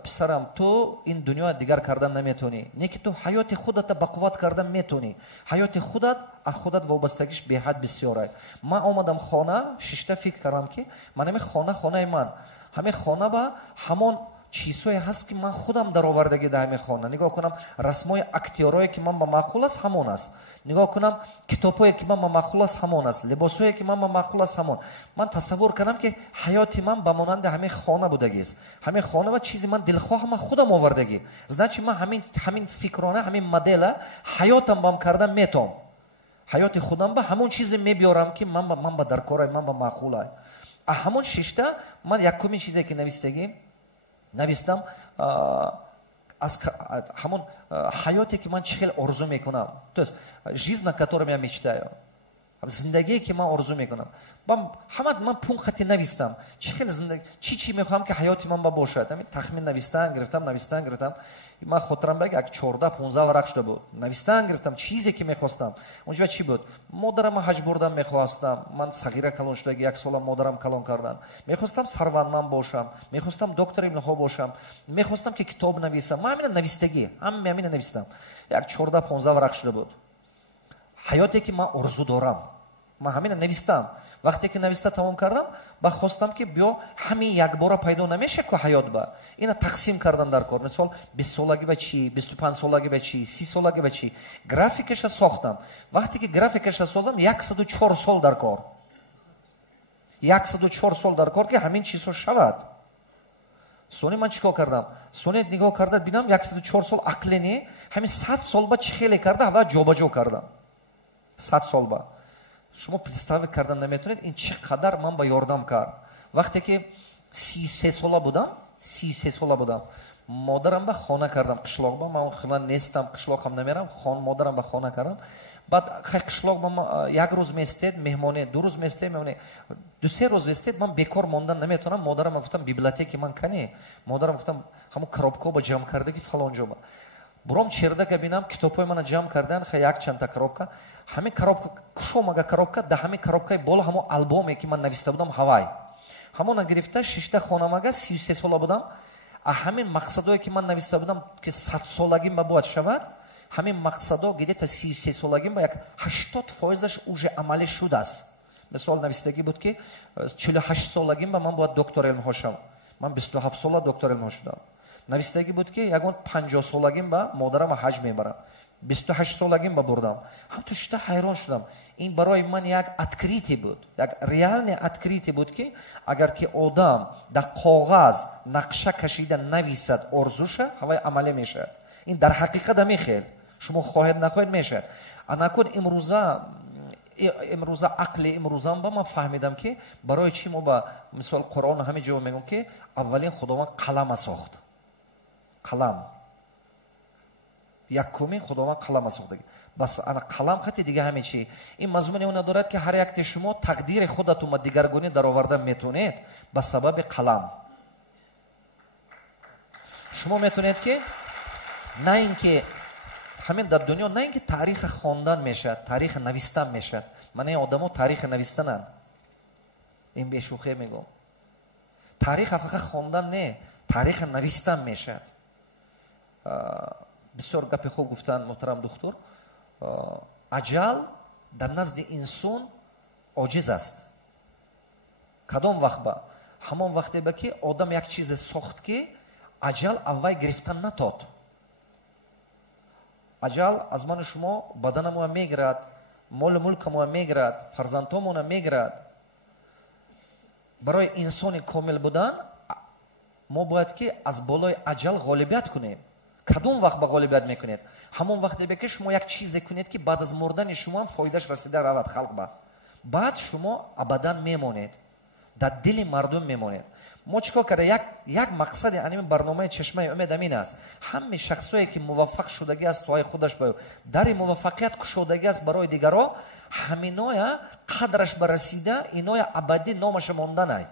پسرم تو این دنیا دیگر کردن نمیتونی، نه که تو حیات خودت با قوت کردن میتونی. حیات خودت از خودت وابستگیش به حد بسیاره. من اومدم خانه 6 فکر کردم که من همین خانه من همین خانه با همون چیزایی هست که من خودم در آوردگی در همین خانه. نگاه کنم رسمای اکتیارایی که من با معقول است همون است. نگاه کنم کتابایی که من با معقول است همون است. لباسایی که من با معقول است همون. من تصور کردم که حیات من با مانند همین خانه بودگی است. همین خانه و چیزی من دلخواه من خودم آوردگی. значит من همین فکرانه همین مدل حیاتم بام کردم میتونم. حیات خودم با همون چیزی میبیارم که من با درکارای من با معقوله. همون 6 تا من یکمی چیزی که نوشتم از همون حیاتی که من چخیل آرزو میکنم. то есть жизнь на которой я мечтаю. زندگی که من آرزو میکنم. من 5 خطی نوشتم. چخیل زندگی چی میخوام که حیات من باشد. همین تخمین نوشتن گرفتم. من خاطرم بگم 14-15 ورق شده بود. نوشتن گرفتم چیزی که میخواستم. اونجا چی بود؟ مادرم حج بردم میخواستم. من صغیره کلون شدگی 1 سال مادرم کلون کردن. میخواستم سروانمند باشم. میخواستم دکتر ابن ها باشم. میخواستم که کتاب نویسم. من همین نوشتگی همین نوشتم. 14-15 ورق شده بود. حیاتی که من آرزو دارم. من همین نوشتم. وقتی که نوشته تمام کردم با خواستم که بیا همین یک بار پیدا نمیشه که حیات با اینا تقسیم کردن در کار. مثلا 20 سالگی به چی، 25 سالگی به چی، 30 سالگی به چی. گرافیکش ساختم. وقتی که گرافیکش ساختم 104 سال در کار. 104 سال در کار که همین چیزو شود. سونی من چیکار کردم؟ سونی نگاه کرده ببینم 104 سال عقلی همین 100 سال بعد چه خیلی کرده و جابجا کردن 100 سال بعد شما представить کردن نمیتونید این چقدر من با یاردم کرد. وقتی که 33 ساله بودم مادرم به خانه کردم قشلاق با من خیلی نیستم قشلاقم نمیرم مادرم به خانه کردم بعد قشلاق با یک روز میستید مهمانی 2 روز میستید مهمانی 2-3 روز میستید من بیکار موندن نمیتونم مادرم گفتم بیبلیوتک من کنی مادرم گفتم همون коробка با جمع کرده که فلان جا برام چرده که ببینم کتابای من جمع کردن خیلی یک چند تا коробка همین коробка کشو مگه коробка ده همین коробка بالا همون آلبومی که من نوشته بودم هوای همون گرفته 6 تا خانه مگه 33 ساله بودم همین مقصدایی که من نوشته بودم که 100 سالگیم باید شود همین مقصدا где-то 33 سالگیم با یک 80%ش уже عملی شده است. مثال نوشتگی بود که 48 سالگیم با من باید دکتر علم ها شوم من 27 ساله دکتر علم ها شدم. نوشتگی بود که یگان 50 سالگیم با مادرم حج میبرم 28 سالگیم با بردم هم تو شده حیران شدم این برای من یک открытие بود یک реальное открытие بود که اگر که آدم در کاغذ نقشه کشیده نویسد ارزوشه هوای عملی میشه این در حقیقت میخیل شما خواهد نخواهد میشه انا کن امروزه عقل امروزم با من فهمیدم که برای چی ما با مثال قرآن همه جا میگم که اولین خداوند قلم ساخت قلم یکمین خداوند قلم ساخت بس انا قلم خطی دیگه همه چی این مضمون اون دارد که هر یک شما تقدیر خودتون و دیگرگونی در آوردن میتونید به سبب قلم شما میتونید که نه اینکه همین در دنیا نه اینکه تاریخ خواندن میشه تاریخ نوشتن میشه من این آدما تاریخ نوشتنن این به شوخی میگم تاریخ فقط خواندن نه تاریخ نوشتن میشه بسیار گپ خوب گفتن محترم دکتر اجل در نزد انسان عاجز است کدام وقت با همان وقتی با که آدم یک چیز ساخت که اجل اول گرفتن نتاد اجل از من شما بدنمون میگیرد مال ملکمون میگیرد فرزندامون میگیرد برای انسان کامل بودن ما باید که از بالای اجل غالبیت کنیم کدوم وقت به غالبیت میکنید همون وقتی که شما یک چیزی کنید که بعد از مردن شما فایدهش رسیده رود خلق با بعد شما ابدا میمونید در دل مردم میمونید ما چیکار کرده یک مقصد یعنی برنامه چشمه امید امین است همه شخصایی که موفق شدگی است توی خودش با در موفقیت کشودگی است برای دیگران همینای قدرش برسیده اینای ابدی نامش ماندن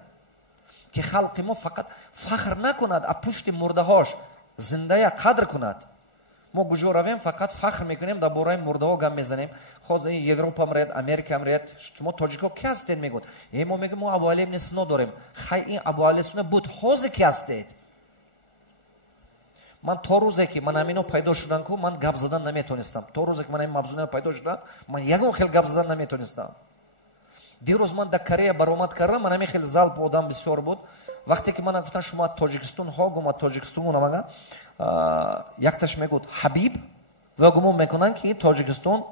که خلق ما فقط فخر نکند از پشت مرده هاش زنده قدر کند ما گوجو رویم فقط فخر میکنیم در باره مرده ها گم میزنیم خود این اروپا مرد امریکا مرد شما تاجیکا کی هستید میگید ما میگیم ما ابو علی نیست نداریم خی این ابو علی سونه بود حوزه کی هستید من تا روزی که من همینو پیدا شدم کو من گپ زدن نمیتونستم تا روزی که من این موضوع پیدا شدم من یگون خیلی گپ زدن نمیتونستم دیروز من در کره برآمد کردم من همین خیلی زلپ آدم بسیار بود وقتی که من گفتم شما تاجیکستان ها گم تاجیکستان اونم یک تاش میگفت حبیب و گمون میکنن که تاجیکستان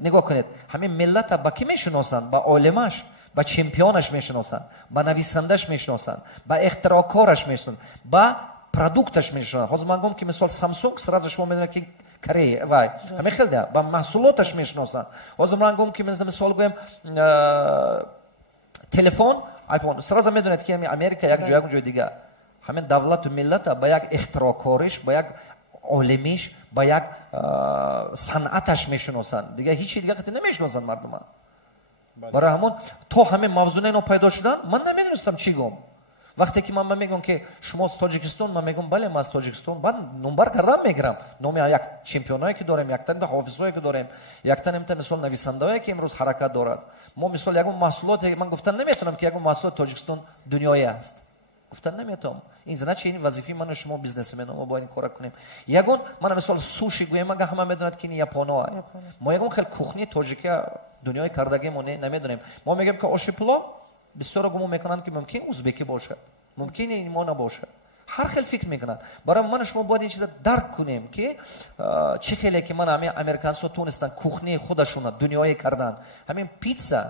نگاه کنید همین ملت با کی میشناسن با عالمش با چمپیونش میشناسن با نویسندش میشناسن با اختراعکارش میشناسن با پروداکتش میشناسن حاضر من گم که مثال سامسونگ سراز شما میدونید که کره وای همین خیلی ده با محصولاتش میشناسن حاضر من گم که مثال گویم تلفن آیفون سراز میدونید که امریکا یک جای دیگه همین دولت و ملت با یک اختراعکارش با یک عالمیش با یک صنعتش میشناسن دیگه هیچ دیگه خاطر نمیشناسن مردم برای همون تو همین موضوع اینو پیدا شدن من نمیدونستم چی گم وقتی که من میگم که شما از تاجیکستان من میگم بله من از تاجیکستان بعد نمبر کردم میگیرم نام یک چمپیونایی که داریم یک تن حافظایی که داریم یک تن مثلا نویسندهایی که امروز حرکت دارد ما مثلا یک محصولات من گفتن نمیتونم که یک محصول تاجیکستان دنیایی است گفتن نمیتونم این زنه چه این وظیفه من و شما بیزنسمن ما باید این کار کنیم یگون من مثلا سوشی گویم مگه همه میدونن که این یاپونا ما یگون خیلی کوخنی تاجیکی دنیای کردگی ما نمیدونیم ما میگیم که آش پلو بسیار گمون میکنن که ممکن ازبکی باشه ممکنه این ما نباشه هر خیلی فکر میکنن برای من شما باید این چیز درک کنیم که چه خیلی که من همین امریکانسو تونستن کوخنی خودشون دنیای کردن همین پیتزا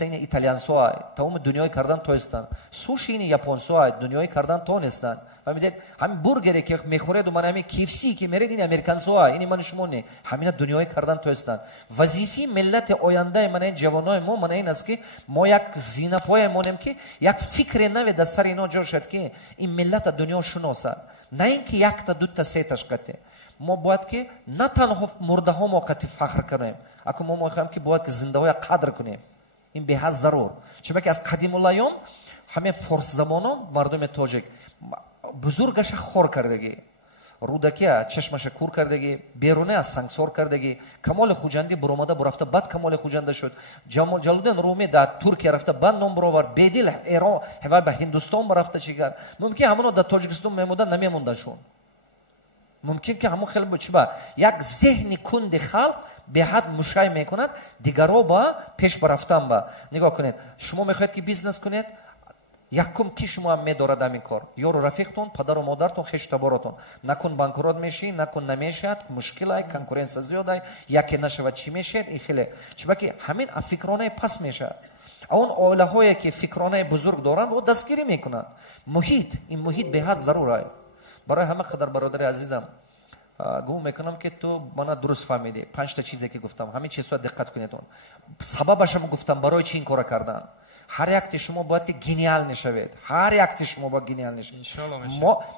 این ایتالیانسو تمام دنیای کردن تونستن سوشی این یاپونسو دنیای کردن تونستن فهمیدید همین برگری که میخورید و من همین کیفسی که میرید این امریکانزوها این من شما نه همین دنیای کردن تو هستند وظیفه ملت آینده من این جوانای ما من این است که ما یک زینه پای مونیم که یک فکر نوی در سر اینا جا شد که این ملت دنیا شناسد نه اینکه یک تا دو تا سه تاش قطعه ما باید که نه تنها مرده ها ما قطع فخر کنیم اما ما میخوایم که باید که زنده های قدر کنیم این به حد ضرور چون که از قدیم الایام همه فارس زمانان مردم تاجیک بزرگش خور کردگی رودکی چشمش کور کردگی بیرونه از سنگسار کردگی کمال خوجندی برآمده برفته بعد کمال خوجنده شد جلالدین رومی در ترکیه رفته بعد نام برآور بدیل ایران و به هندوستان برفته چی کرد ممکن همونو در تاجیکستان میموندن نمیموندنشون ممکن که همون خیلی بچه یک ذهن کند خلق به حد مشای میکند دیگرها با پیش برفتن با نگاه کنید شما میخواید که بیزنس کنید یکم کی شما هم میدارد همین کار یارو رفیقتون پدر و مادرتون خیش تبارتون نکن بانکرات میشی نکن نمیشد مشکل های کنکورنس زیاد یکی نشود چی میشد این خیلی چون که همین فکرانه پس میشه اون اوله هایی که فکرانه بزرگ دارن و دستگیری میکنن محیط این محیط به حد ضروره برای همه قدر برادر عزیزم گوش میکنم که تو من درست فهمیدی 5 تا چیزی که گفتم همین چیزا دقت کنیدون سببش هم گفتم برای چی این کارو کردن هر یک شما باید که گینیال نشوید هر یک شما باید گینیال نشید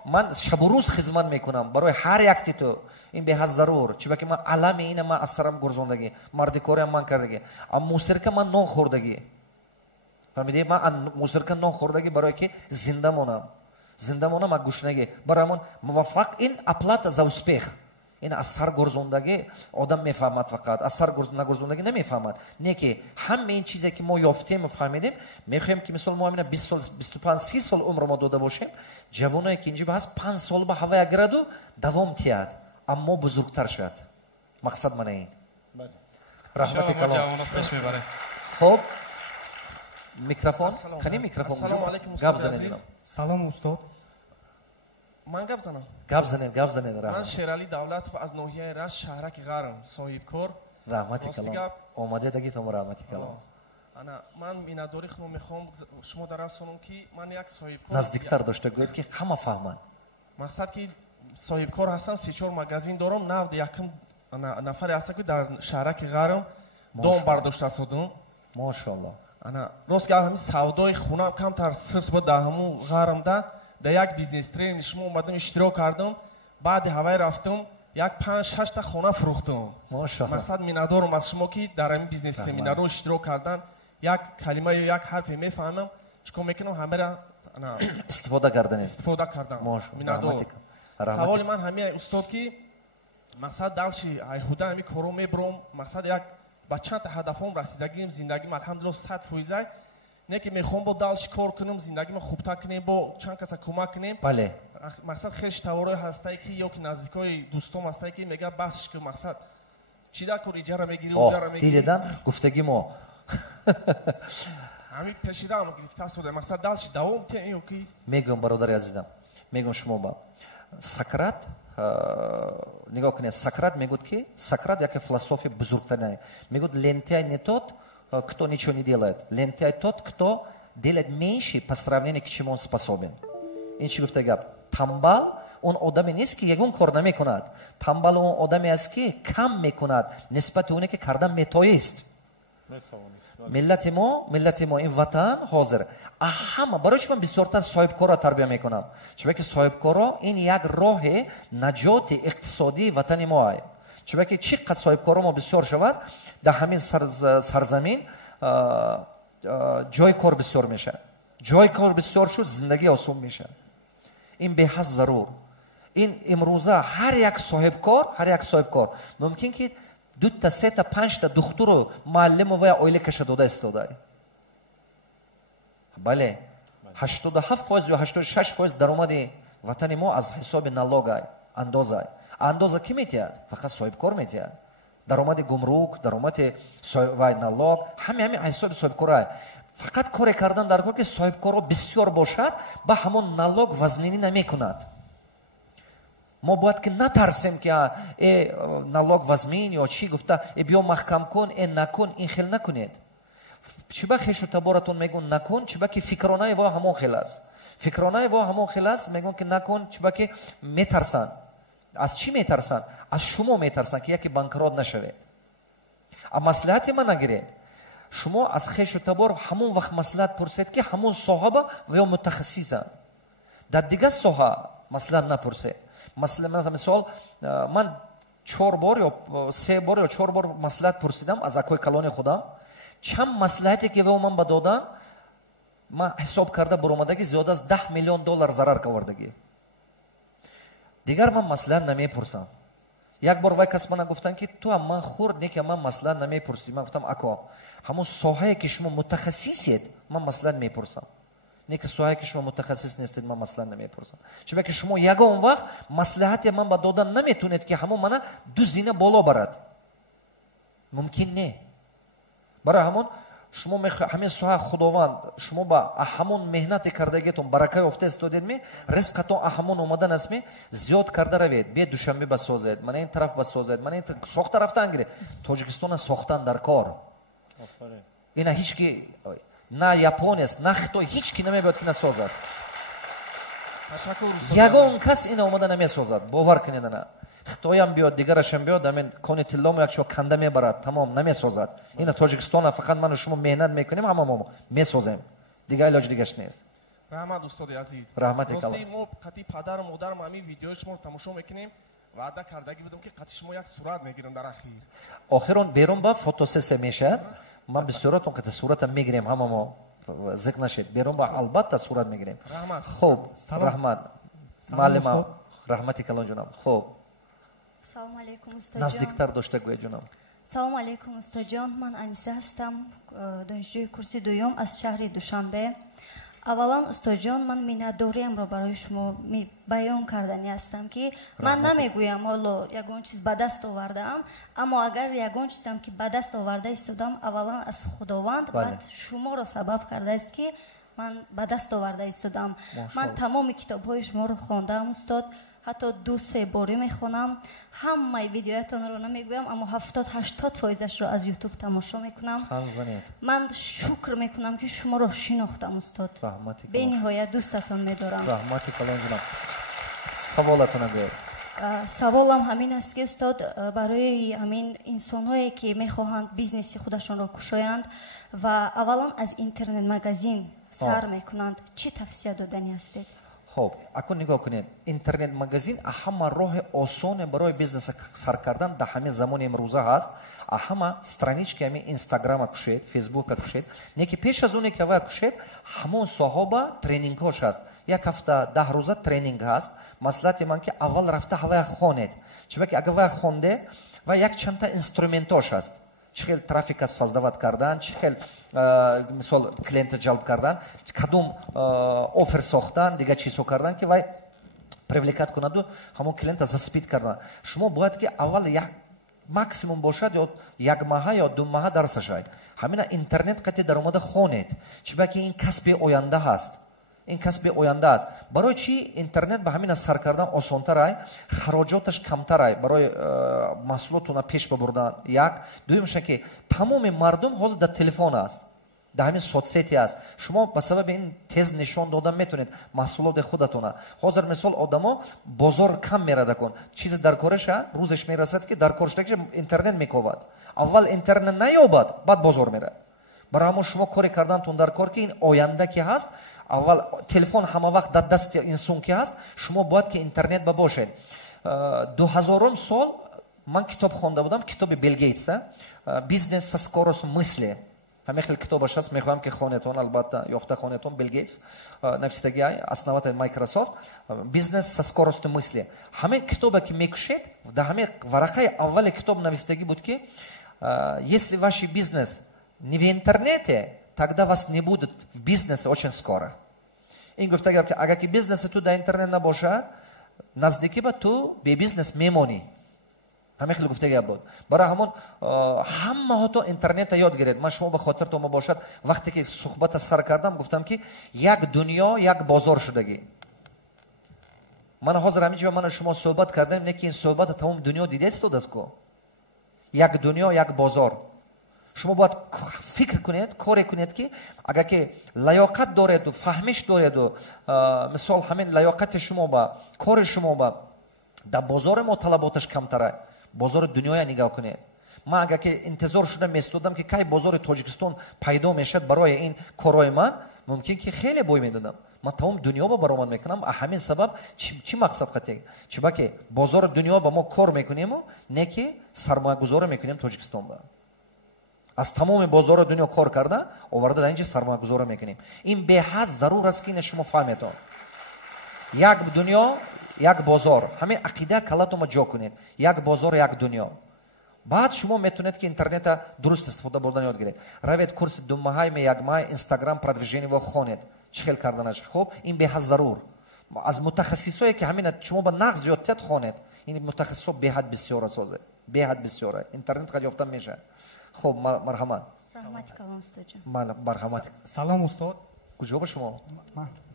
من شب و روز خدمت میکنم برای هر یک تو این به حد ضرور چون که من علم اینه من اثرم گرزوندگی مردی کاری من کردگی اما موسیقی من نان خوردگی فهمیدی من موسیقی نان خوردگی برای که زنده مونم از گوشنگی برای من موفق این اپلات за успех این اثر گرزوندگی آدم میفهمد فقط اثر نگرزوندگی نمیفهمد نه که همه این چیزی که ما یافتیم و فهمیدیم میخوایم که مثلا ما 20 سال 25 30 سال عمر ما داده باشیم جوانایی که اینجا بس 5 سال به هوا گردو دوام تیاد اما بزرگتر شد مقصد من این رحمت کلام خب میکروفون کنی میکروفون گپ زنید سلام استاد من گپ زنم من شیرالی دولت و از ناحیه رشت شهرک غرم صاحب کار رحمت کلام اومده دیگه تو رحمت کلام من مینداری خنو میخوام شما در رسونم که من یک صاحب کار نزدیکتر داشته گوید که همه فهمن مقصد که صاحب کار هستم 3-4 مغازین دارم نفت یکم نفر هستم که در شهرک غرم دام برداشته شدم ماشاءالله راست همین سودای خونم کمتر سس بود در همون غرم ده در یک بیزنس ترینینگ شما اومدم اشتراک کردم بعد هوای رفتم یک 5-6 تا خونه فروختم ماشاءالله مقصد میندارم از شما که در این بیزنس سمینار رو اشتراک کردن یک کلمه یا یک حرف میفهمم چیکار میکنم همه را استفاده کردم میندارم سوال من همین استاد که مقصد دلشی ایهوده همین کارو میبرم مقصد یک با چند تا هدفم رسیدگیم زندگیم الحمدلله 100% نه که میخوام با دلش کار کنم زندگیم خوبتر کنیم با چند کس کمک کنیم بله مقصد خیلی توارای هسته که یا که نزدیکای دوستام هسته که میگه بس که مقصد چی دا کار اجاره میگیری اجاره میگیری دیدن گفتگی ما همین پیشیره هم گرفته شده مقصد دلش دوام کنیم که میگم برادر عزیزم میگم شما با سقراط نگاه کنید سقراط میگوید که سقراط یک философия бузургтарная میگوید лентяй не тот кто ничего не делает лентяй тот кто делает меньше по сравнению к чему он способен این چی گفته گپ تنبل اون آدمی نیست که یگون کار نمیکند تنبل اون آدمی است که کم میکند نسبت اونی که کردن میتوانی است ملت ما این وطن حاضر همه برایش من بسیارتر صاحب کارا تربیه میکنم چون که صاحب کارا این یک راه نجات اقتصادی وطن ما است چون که چقدر صاحب کارا ما بسیار شود در همین سرزمین جای کار بسیار میشه جای کار بسیار شد زندگی آسان میشه این به حد ضرور این امروزه هر یک صاحب کار ممکن که 2 تا 3 تا 5 تا دختر و معلم و اویله کشه داده استاده بله 87% یا 86% درآمد وطن ما از حساب نالوگ اندازه کی میتید فقط صاحب کار میتید درآمد گمرک درآمد صاحب نالوگ همین حساب صاحب کار فقط کار کردن در کار که صاحب کار بسیار باشد با همون نالوگ وزنینی نمیکند ما باید که نترسیم که نالوگ وزمین یا چی گفته بیا محکم کن نکن این خیل نکنید چی با خیش و تبارتون میگون نکن چی با که فکرانه با همون خیل است фикронаи во ҳамон хел аст, мегӯянд ки накун, чиба ки метарсанд. аз чӣ метарсанд? аз шумо метарсанд ки яке банкрот нашавед. а маслиҳати ман нагиред. шумо аз хешу табор ҳамон вақт маслиҳат пурсед ки ҳамон соҳаба ва ё мутахассисанд. дар дигар соҳа маслиҳат напурсед. мисол ман 4 бор ё 3 бор ё 4 бор маслиҳат пурсидам аз акои калони худам. чанд маслиҳате ки во ман ба додан, ман ҳисоб карда баромадаги зиёда аз $10 миллион зарар кавардагӣ. дигар ман маслиҳат намепурсам. як бор вай кас мана гуфтан ки ту ам ман хурд не ки ман маслиҳат намепурсӣ. ман гуфтам ако ҳамон соҳае ки шумо мутахассисед ман маслиҳат мепурсам. не ки соҳае ки шумо мутахассис нестед ман маслиҳат намепурсам. чунки ки шумо ягон вақт маслиҳате ман ба додан наметонед ки ҳамон мана 2 зина боло барад. мумкин не. барои ҳамон шумо ҳамин соҳа худованд шумо ба ҳамон меҳнате кардагиатон барака ёфта истодед ме ризқатон ҳамон омадан аст ме зиёд карда равед. бе душанбе басозед, мана ин тараф басозед, мана ин сохта рафтан гиред. тоҷикистона сохтан дар кор. ина ҳеҷ ки на японияст, на хитой ҳеҷ ки намебояд ки насозад. ягон кас ина омада намесозад. бовар кунед ана. хитоям биёд, дигарашам биёд, амин кони тиллому якчо канда мебарад, тамом намесозад. ина тоҷикистона фақат ману шумо меҳнат мекунем, ҳама месозем. дигар илоҷ дигаш нест. раҳмат устоди азиз. раҳмати калом. рости мо қати падару модарам ҳамин видеои шумо тамошо мекунем. ваъда кардаги будем ки қати шумо як сурат мегирем дар ахир. охирон берун ба фотосессия мешавад. ман бисёратон қати суратам мегирем, ҳамамо зик нашед. берун ба албатта сурат мегирем. хуб, раҳмат. маълима, раҳмати калон ҷонаб. хуб. салому алейкум устод. наздиктар дошта гӯя ҷонаб. салому алейкум устодҷон, ман Аниса ҳастам, донишҷӯи курси дуюм аз шаҳри Душанбе. аввалан устодҷон, ман миннатдориамро барои шумо баён кардани ҳастам ки ман намегӯям ҳоло ягон чиз ба даст овардаам, аммо агар ягон чизам ки ба даст оварда истодам, аввалан аз худованд, баъд шуморо сабаб кардааст ки ман ба даст оварда истодам. ман тамоми китобҳои шуморо хондаам устод, ҳатто 2-3 боре мехонам. ҳамаи видеоятонро намегӯям, аммо 70-80%-ашро аз ютуб тамошо мекунам. ман шукр мекунам ки шуморо шинохтам устод. бениҳоят дӯстатон медорам. раҳмати калон ҷонаб. саволатона гӯед. саволам ҳамин аст ки устод, барои ҳамин инсонҳое ки мехоҳанд бизнеси худашонро кушоянд ва аввалан аз интернет магазин сар мекунанд, чӣ тавсия додани ҳастед? хуб, акун нигоҳ кунед. интернет магазин ҳама роҳи осоне барои бизнеса сар кардан дар ҳамин замони имрӯза ҳаст. ҳама странички ҳамин инстаграма кушед, фейсбука кушед. неки пеш аз оне ки ава кушед, ҳамон соҳоба тренингҳош ҳаст. як ҳафта 10 рӯза тренинг ҳаст. маслиҳати ман ки аввал рафта ҳавая хонед. чунки агар вая хонде ва як чанда инструментош ҳаст. чӣ хел трафика создават кардан, чӣ хел мисол клиента ҷалб кардан, кадом офер сохтан, дигар чизҳо кардан ки вай привлекат кунаду ҳамон клиента заспид кардан. шумо бояд ки аввал як максимум бошад ё як маҳа ё 2 маҳа дарсашай. ҳамина интернет қати даромада хонед. чунки ин касби оянда ҳаст. ин касби оянда аст. барои чӣ интернет ба ҳамина сар кардан осонтарай, хароҷоташ камтарай барои маҳсулотона пеш бабурдан. як дуюмша ки тамоми мардум ҳозир дар телефон аст, дар ҳамин соцсети аст. шумо ба сабаби ин тез нишон додан метавонед маҳсулоти худатона. ҳозир мисол одамо бозор кам мерадакун, чизе дар кореша рӯзеш мерасад ки дар коршдагиш интернет мековад. аввал интернет наёбад, баъд бозор мерад. барои ҳамон шумо коре кардантон дар кор ки ин оянда ки ҳаст, аввал телефон ҳама вақт дар дасти инсон ки ҳаст, шумо бояд ки интернет ба бошед. 2000 сол ман китоб хонда будам, китоби Билл Гейтса, бизнес со скоростью мысли. ҳамин хел китобаш ҳаст, мехоҳам ки хонетон, албатта ёфта хонетон. Билл Гейтс, навистаги основатели Microsoft, бизнес со скоростью мысли. ҳамин китобе ки мекушед, дар ҳамин варақаи аввали китоб навистаги буд ки если ваш бизнес не в интернете, тогда вас не будет в бизнесе очень скоро. ин гуфта гап ки агар ки бизнеси ту дар интернет набошад, наздики ба ту бебизнес мемонӣ. ҳамин хел гуфта гап буд. барои ҳамон ҳамаҳото интернета ёд гиред. ман шумо ба хотиртон мебошад вақте ки суҳбата сар кардам, гуфтам ки як дунё, як бозор шудагӣ. мана ҳозир ҳамин ҷо мана шумо суҳбат кардем, не ки ин суҳбата тамом дунё дида истодааст ку. як дунё, як бозор. شما باید فکر کنید کاری کنید که اگر که لیاقت دارید و فهمش دارید و مثال همین لیاقت شما با کار شما با در بازار ما طلباتش کمتره بازار دنیای نگاه کنید من اگر که انتظار شده میستودم که کی بازار تاجیکستان پیدا میشد برای این کارهای من ممکن که خیلی بوی میدادم من تمام دنیا با برآمد میکنم همین سبب چی مقصد خاطر چرا که بازار دنیا با ما کار میکنیم و نه که سرمایه گذاری میکنیم تاجیکستان با از تمام بازار دنیا کار کرده آورده در اینجا سرمایه گذاری میکنیم این به حد ضرور است که شما فهمید یک دنیا یک بازار همین عقیده کلاتو ما جا کنید یک بازار یک دنیا بعد شما میتونید که اینترنت درست استفاده بردن یاد گیرید روید کورس 2 ماهه می 1 ماه اینستاگرام продвижение و خوانید چخیل کردنش خب این به حد ضرور از متخصصایی که همین شما با نقص زیادت خوانید این متخصصا به حد بسیار اساسه به حد بسیاره اینترنت خیلی یافته میشه خب مرحمت رحمت کن استاد جان مرحمت سلام استاد کجا با شما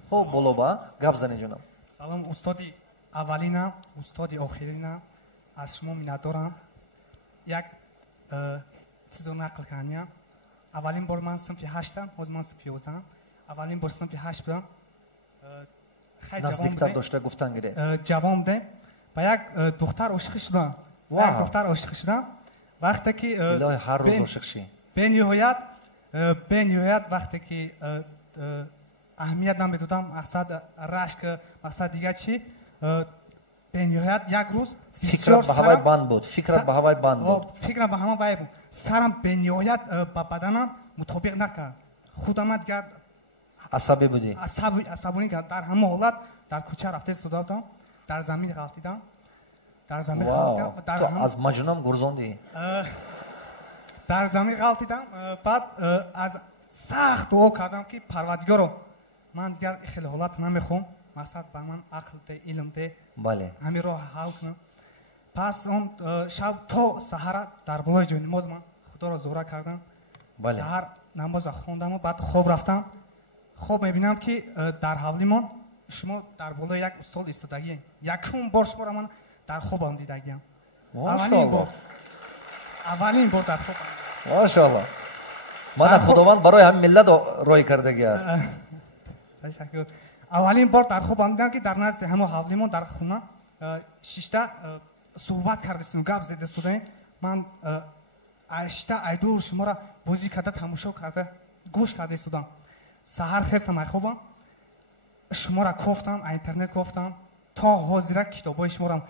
خب بالا با گپ زنید جناب سلام استادی اولینم استادی آخرینم از شما میندارم یک چیز رو نقل کنیم اولین بار من صنف 8م باز من صنف 11م اولین بار صنف 8 بودم خیلی نزدیکتر داشته گفتن گیره جوان بودم با یک دختر عاشق شدم یک دختر عاشق شدم وقتی که الهی هر روز عاشق شی به نهایت وقتی که اهمیت نمیدادم مقصد رشک مقصد دیگه چی به نهایت یک روز فکرت به هوای بند بود فکرت به هوای بند بود فکرم به هوای بود سرم به نهایت با بدنم مطابق نکرد خودم دیگر عصبی بودی عصبانی که در همه حالت در کوچه رفته استودم در زمین غلطیدم در زمین غلطیدم تو از مجنون گرزوندی در زمین غلطیدم بعد از سخت دعا کردم که پروردگارو من دیگر خیلی حالت نمیخوام مقصد با من عقل ده علم ده بله همین رو حل کنم پس اون شب تا سحر در بالای جای نماز من خدا رو زوره کردم بله سحر نماز خوندم و بعد خواب رفتم خواب میبینم که در حولیمان شما در بالای یک استاد ایستادگی یکم بار شما من در خوابم دیدگیم اولین بار در خواب ماشاءالله من خداوند برای هم ملت رای کردگی است اولین بار در خوابم دیدم که در نزد همه حولیمان در خونه شیشته صحبت کردیم گپ زده استودیم من شیشته ایدور شما را بازی کرده تماشا کرده گوش کرده استودم سحر خستم ای خوبم شما را گفتم اینترنت گفتم تا حاضر کتابای شما را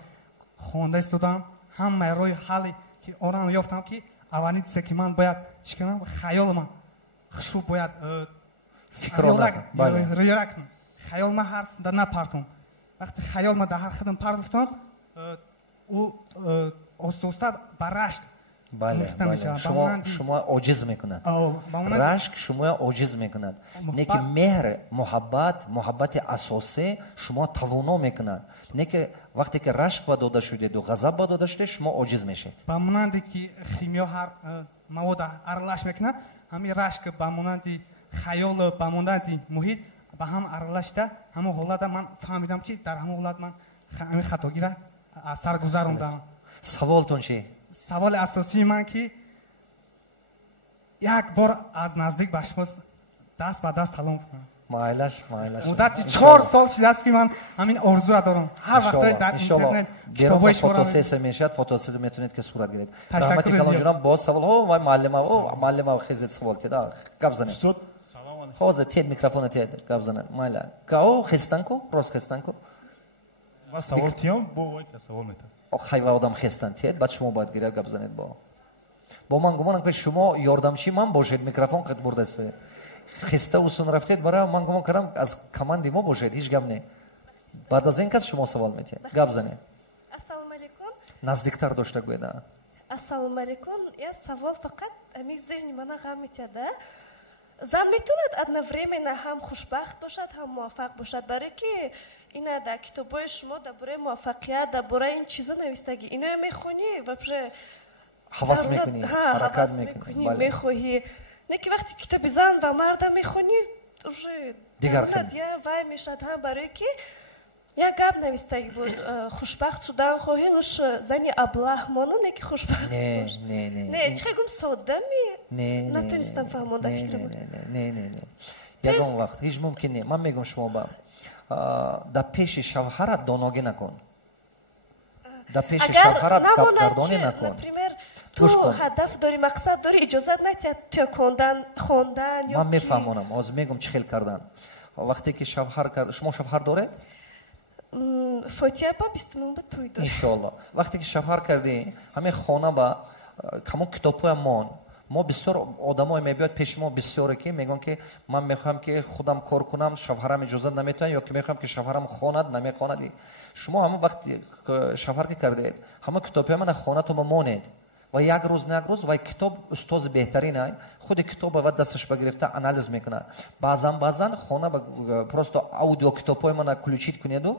خوانده استودم همه روی حالی که آن یافتم که اولین چیزی که من باید چی کنم خیال من شو باید فکر رو کنم خیال من هر در نپرتم وقتی خیال من در هر خدم پرداختم او استاد برشت بله شما عاجز میکند رشک شما عاجز میکند نه که مهر محبت اساسی شما توانا میکند نه که وقتی که رشک با داده شدید و غضب با داده شدید شما عاجز میشید با مانندی که خیمیا هر مواد ارلش میکنه همین رشک با مانندی خیال با مانندی محیط با هم ارلشته همه حالت من فهمیدم که در همه حالت من همین خطاگیره اثر گذروندم سوالتون چی سوال اساسی من که یک بار از نزدیک به شما دست به دست سلام کنم مایلش مدت 4 سال شده است که من همین آرزو را دارم هر وقت در اینترنت کتابای شما را فوتوسه میشد فوتوسه میتونید که صورت گیرید رحمت کلام جناب باز سوال ها و معلم خیزت سوال تدا گپ زنه استاد سلام علیکم حاضر تید میکروفون تید گپ زنه مایلا گاو خستن کو راست خستن کو ما سوال تیام بو وایت سوال میتونم خیلی آدم خستن تید بعد شما باید گیره گپ زنید با من گمانم که شما یاردمچی من باشید میکروفون قد برده است خسته و سون رفتید برای من گمان کردم از کماندی ما باشید هیچ گپ نه بعد از این کس شما سوال میتید گپ زنید السلام علیکم نزدیکتر داشته گویده السلام علیکم یه سوال فقط امی ذهنی من غم میتیده زن میتوند одновременно هم خوشبخت باشد هم موفق باشد برای که اینا در کتابای شما درباره موفقیت درباره این چیزا نوشتگی اینا میخونی و حواس میکنی حرکت میکنی میخوایی نه که وقتی کتاب زن و مرد میخونی دیگر وای میشد هم برای که як гап навистаги буд хушбахт шудан хоҳилуш зани аблаҳмону не ки хушбахт не чихагум соддами натонистам фаҳмода фикрам не ягон вақт ҳеҷ мумкин не ман мегум шумо ба дар пеши шавҳарат доногӣ накун дар пеши шавҳарат гапгардонӣ накун например ту ҳадаф дори мақсад дори иҷозат натиҳад ту хондан ман мефаҳмонам ҳозир мегум чӣ хел кардан вақте ки шавҳар кард шумо шавҳар доред фотия ба 29 ба туй доред иншоалло вақте ки шавҳар кардӣ ҳамин хона ба ҳамон китобҳоямон мо бисёр одамое мебиёд пеши мо бисёре ки мегӯянд ки ман мехоҳам ки худам кор кунам шавҳарам иҷозат наметоҳад ё ки мехоҳам ки шавҳарам хонад намехонад шумо ҳамон вақти шавҳар ки кардед ҳамон китобҳои мана хонатома монед ва як рӯз на як рӯз вай китоб устози беҳтаринай худи китоба ва дасташ ба гирифта анализ мекунад баъзан хона просто аудио китобҳои мана ключит кунеду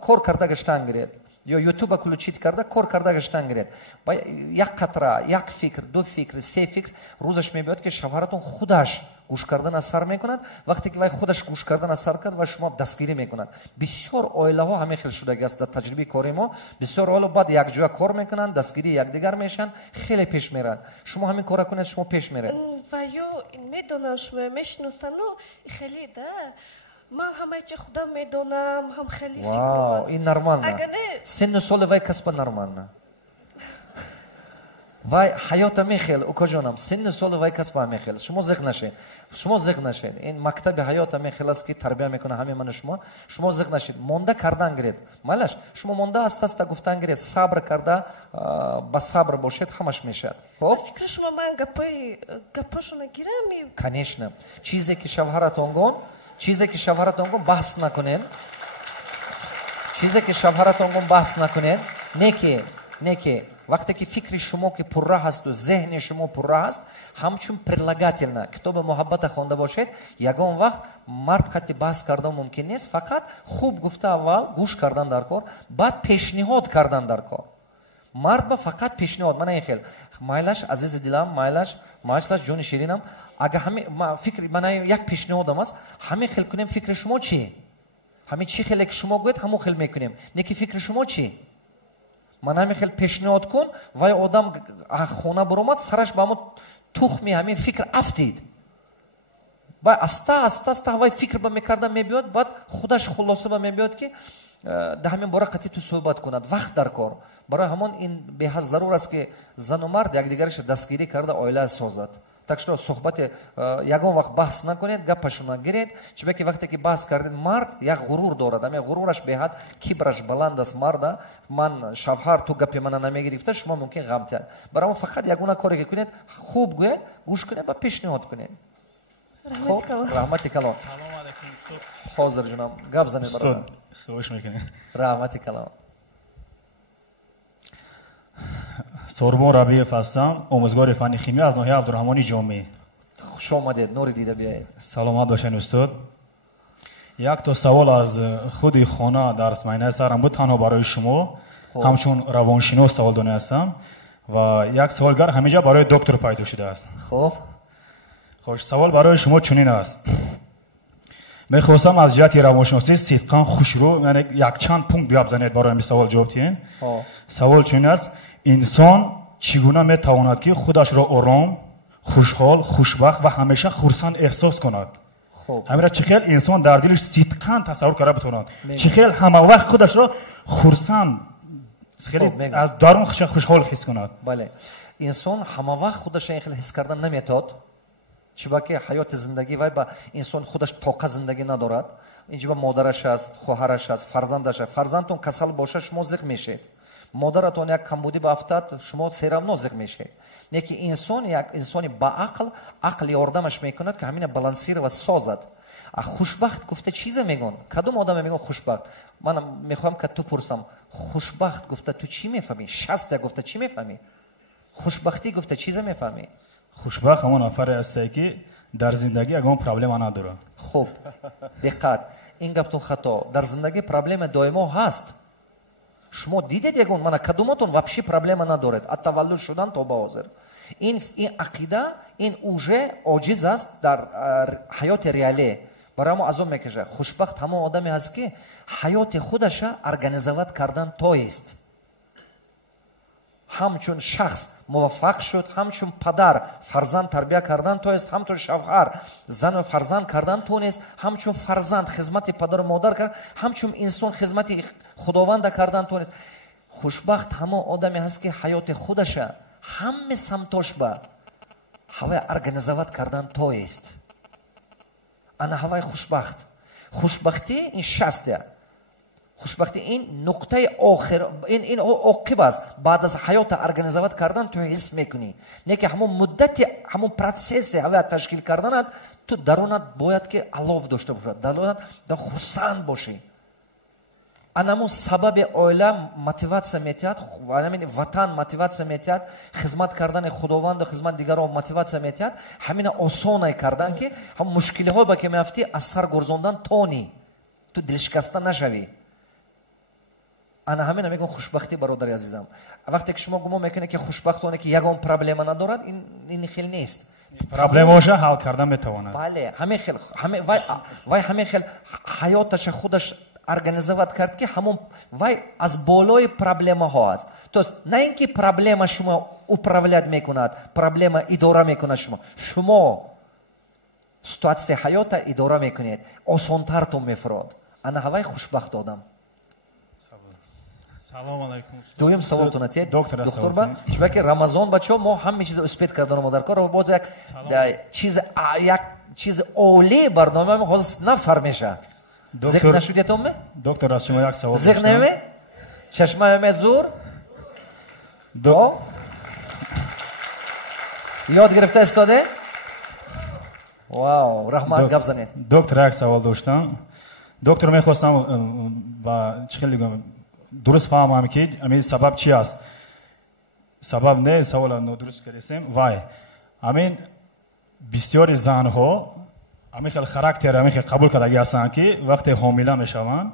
кор карда гаштан гиред ё ютуба ключит карда кор карда гаштан гиред ва як қатра як фикр ду фикр се фикр рӯзаш мебиёд ки шавҳаратон худаш гӯш кардан аз сар мекунад вақте ки вай худаш гӯш кардан аз сар кард ва шумо дастгирӣ мекунад бисёр оилаҳо ҳамин хел шудаги аст дар таҷрибаи кори мо бисёр оила баъд якҷоя кор мекунанд дастгирии якдигар мешаванд хеле пеш мерад шумо ҳамин кора кунед шумо пеш меред ва ё медонам шумо мешиносану хеле да ман ҳамаи чи худам медонам ҳам хеле вау ин нормально синну соли вай касба нормально вай ҳаёта мехел укоҷонам синну соли вай касба мехел шумо зиқ нашед ин мактаби ҳаёта мехел аст ки тарбия мекунад ҳамин ману шумо зиқ нашед монда кардан гиред малаш шумо монда аста гуфтан гиред сабр карда ба сабр бошед ҳамаш мешавад хоб фикри шумо ман гапашона гирам конечно чизе ки шавҳаратон гон баҳс накунед не ки вақте ки фикри шумо ки пурра ҳасту зеҳни шумо пурра ҳаст ҳамчун прилагательна китоби муҳаббата хонда бошед ягон вақт мард қати баҳс кардан мумкин нест фақат хуб гуфта аввал гӯш кардан дар кор баъд пешниҳод кардан дар кор мард ба фақат пешниҳод мана ин хел майлаш азизи дилам майлаш ҷони ширинам агар фикри мана як пешниҳодам аст ҳамин хел кунем фикри шумо чӣ ҳамин чӣ хеле ки шумо гӯед ҳамон хел мекунем не ки фикри шумо чӣ ман ҳамин хел пешниҳод кун вай одам хона биромад сараш ба ҳамон тухми ҳамин фикр афтид ба аста вай фикр ба мекарда мебиёд баъд худаш хулоса ба мебиёд ки дар ҳамин бора қати ту суҳбат кунад вақт дар кор барои ҳамон ин беҳад зарур аст ки зану мард якдигараша дастгирӣ карда оила созад так что суҳбате ягон вақт баҳс накунед гапашона гиред чиба ки вақте ки баҳс кардед мард як ғурур дорад ҳамин ғурураш беҳад кибраш баланд аст марда ман шавҳар ту гапи мана намегирифта шумо мумкин ғам тиҳад барои ҳамон фақат ягона коре ки кунед хуб гӯед гӯш кунед ба пешниҳод кунед раҳмати калон ҳозир ҷуноб гап занед бародар раҳмати калон Сорбон Рабиев ҳастам, омӯзгори фанни химия аз ноҳияи Абдурраҳмони Ҷомеъ. Хуш омадед, нури дида биёед. Саломат бошед устод. Як то савол аз худи хона дар майнаи сарам буд танҳо барои шумо, ҳамчун равоншинос савол донастам ва як саволгар ҳаминҷа барои доктор пайдо шудааст. Хуб. Хош, савол барои шумо чунин аст. мехостам аз ҷиҳати равоншиносӣ сидқан хушрӯ, яъне якчанд пункт гап занед барои ҳамин савол ҷавоб диҳед. Савол чунин аст: инсон чӣ гуна метавонад ки худашро ором, хушҳол, хушбахт ва ҳамеша хурсанд эҳсос кунад? ҳамира чӣ хел инсон дар дилаш сидқан тасаввур карда битавонад? чӣ хел ҳамавақт худашро хурсанд аз дарун хушҳол ҳис кунад? бале инсон ҳамавақт худашро ин хел ҳис карда наметавонад, чиба ки ҳаёти зиндагӣ вай ба инсон худаш тоқа зиндагӣ надорад. инҷиба модараш аст, хоҳараш аст, фарзандаш аст. фарзандтон касал бошад, шумо зиқ мешед. модаратон як камбудӣ баафтад, шумо серавно зиқ мешед. неки инсон як инсони баақл, ақл ёрдамаш мекунад ки ҳамина балансировад, созад. а хушбахт гуфта чизе мегон? кадом одаме мегон хушбахт? ман мехоҳам ки ту пурсам, хушбахт гуфта ту чӣ мефаҳмӣ? шастя гуфта чӣ мефаҳмӣ? хушбахтӣ гуфта чизе мефаҳмӣ? хушбахт ҳамон нафаре астае ки дар зиндагӣ ягон проблема надорад. хуб, диққат, ин гаптон хато. дар зиндагӣ проблема доимо ҳаст. шумо дидед ягон мана кадомотон вобши проблема надоред от таваллуд шудан то ба ҳозир. ин ақида ин уже оҷиз аст дар ҳаёти реале. برای ما ازم میکشه. خوشبخت همون آدمی هست که حیات خودش ارگانیزوات کردن تویست. همچون شخص موفق شد، همچون پدر فرزند تربیت کردن تویست، همچون شوهر زن و فرزند کردن تونست، همچون فرزند خدمت پدر و مادر کرد، همچون انسان خدمت خداوند کردن تونست. خوشبخت همون آدمی هست که حیات خودش همه سمتش به هوای ارگانیزوات کردن تویست. انا هوای خوشبخت. خوشبختی این شسته. خوشبختی این نقطه آخر، این عاقب است. بعد از حیات ارگانیزوات کردن تو حس میکنی نه که همون مدت همون پروسس هوای تشکیل کردن تو درونت باید که علاوه داشته باشد، درونت خرسند باشی. انمون سبب عائله موتیواسیا میتیاد، وطن موتیواسیا میتیاد، خدمت کردن خداوند و خدمت دیگران موتیواسیا میتیاد. همین آسانه کردن که هم مشکلی ها با که میافتی از سر گرزوندن تونی تو دلشکسته نشوی. انا همین میگم خوشبختی برادر عزیزم. وقتی که شما گمان میکنه که خوشبختانه که یگان پرابلم ندارد، این خیلی نیست. پرابلماش حل کردن میتواند. بله، همین خیلی وای همین خیلی حیاتش خودش ارگانیزوات کرد که همون وای از بالای پرابلم ها است. تو نه اینکه پرابلم شما اپراولیت میکند، پرابلم اداره میکنه شما سیتواسیون حیات اداره میکنید، آسان‌تر تو میفراد. انا هوای خوشبخت آدم. سلام علیکم. دویم سوالتون است دکتر با چون که رمضان بچه ما همه چیز اسپیت کردن ما در کار و باز یک چیز اولی برنامه ما خواست نفس سر میشه. ذکر نشودیتون می؟ دکتر از شما یک سوال داشتم. ذکر نمی؟ چشمه می زور؟ دو؟ یاد گرفته استاده؟ واو، رحمت گپ زنید. دکتر یک سوال داشتم. دکتر میخواستم با چخیلی گم درست فهمم که همین سبب چی است. سبب نه سوال درست کردیم. وای همین بسیاری زنها همین خیلی خاراکتر همین خیلی قبول کردگی هستند که وقتی حامله میشوند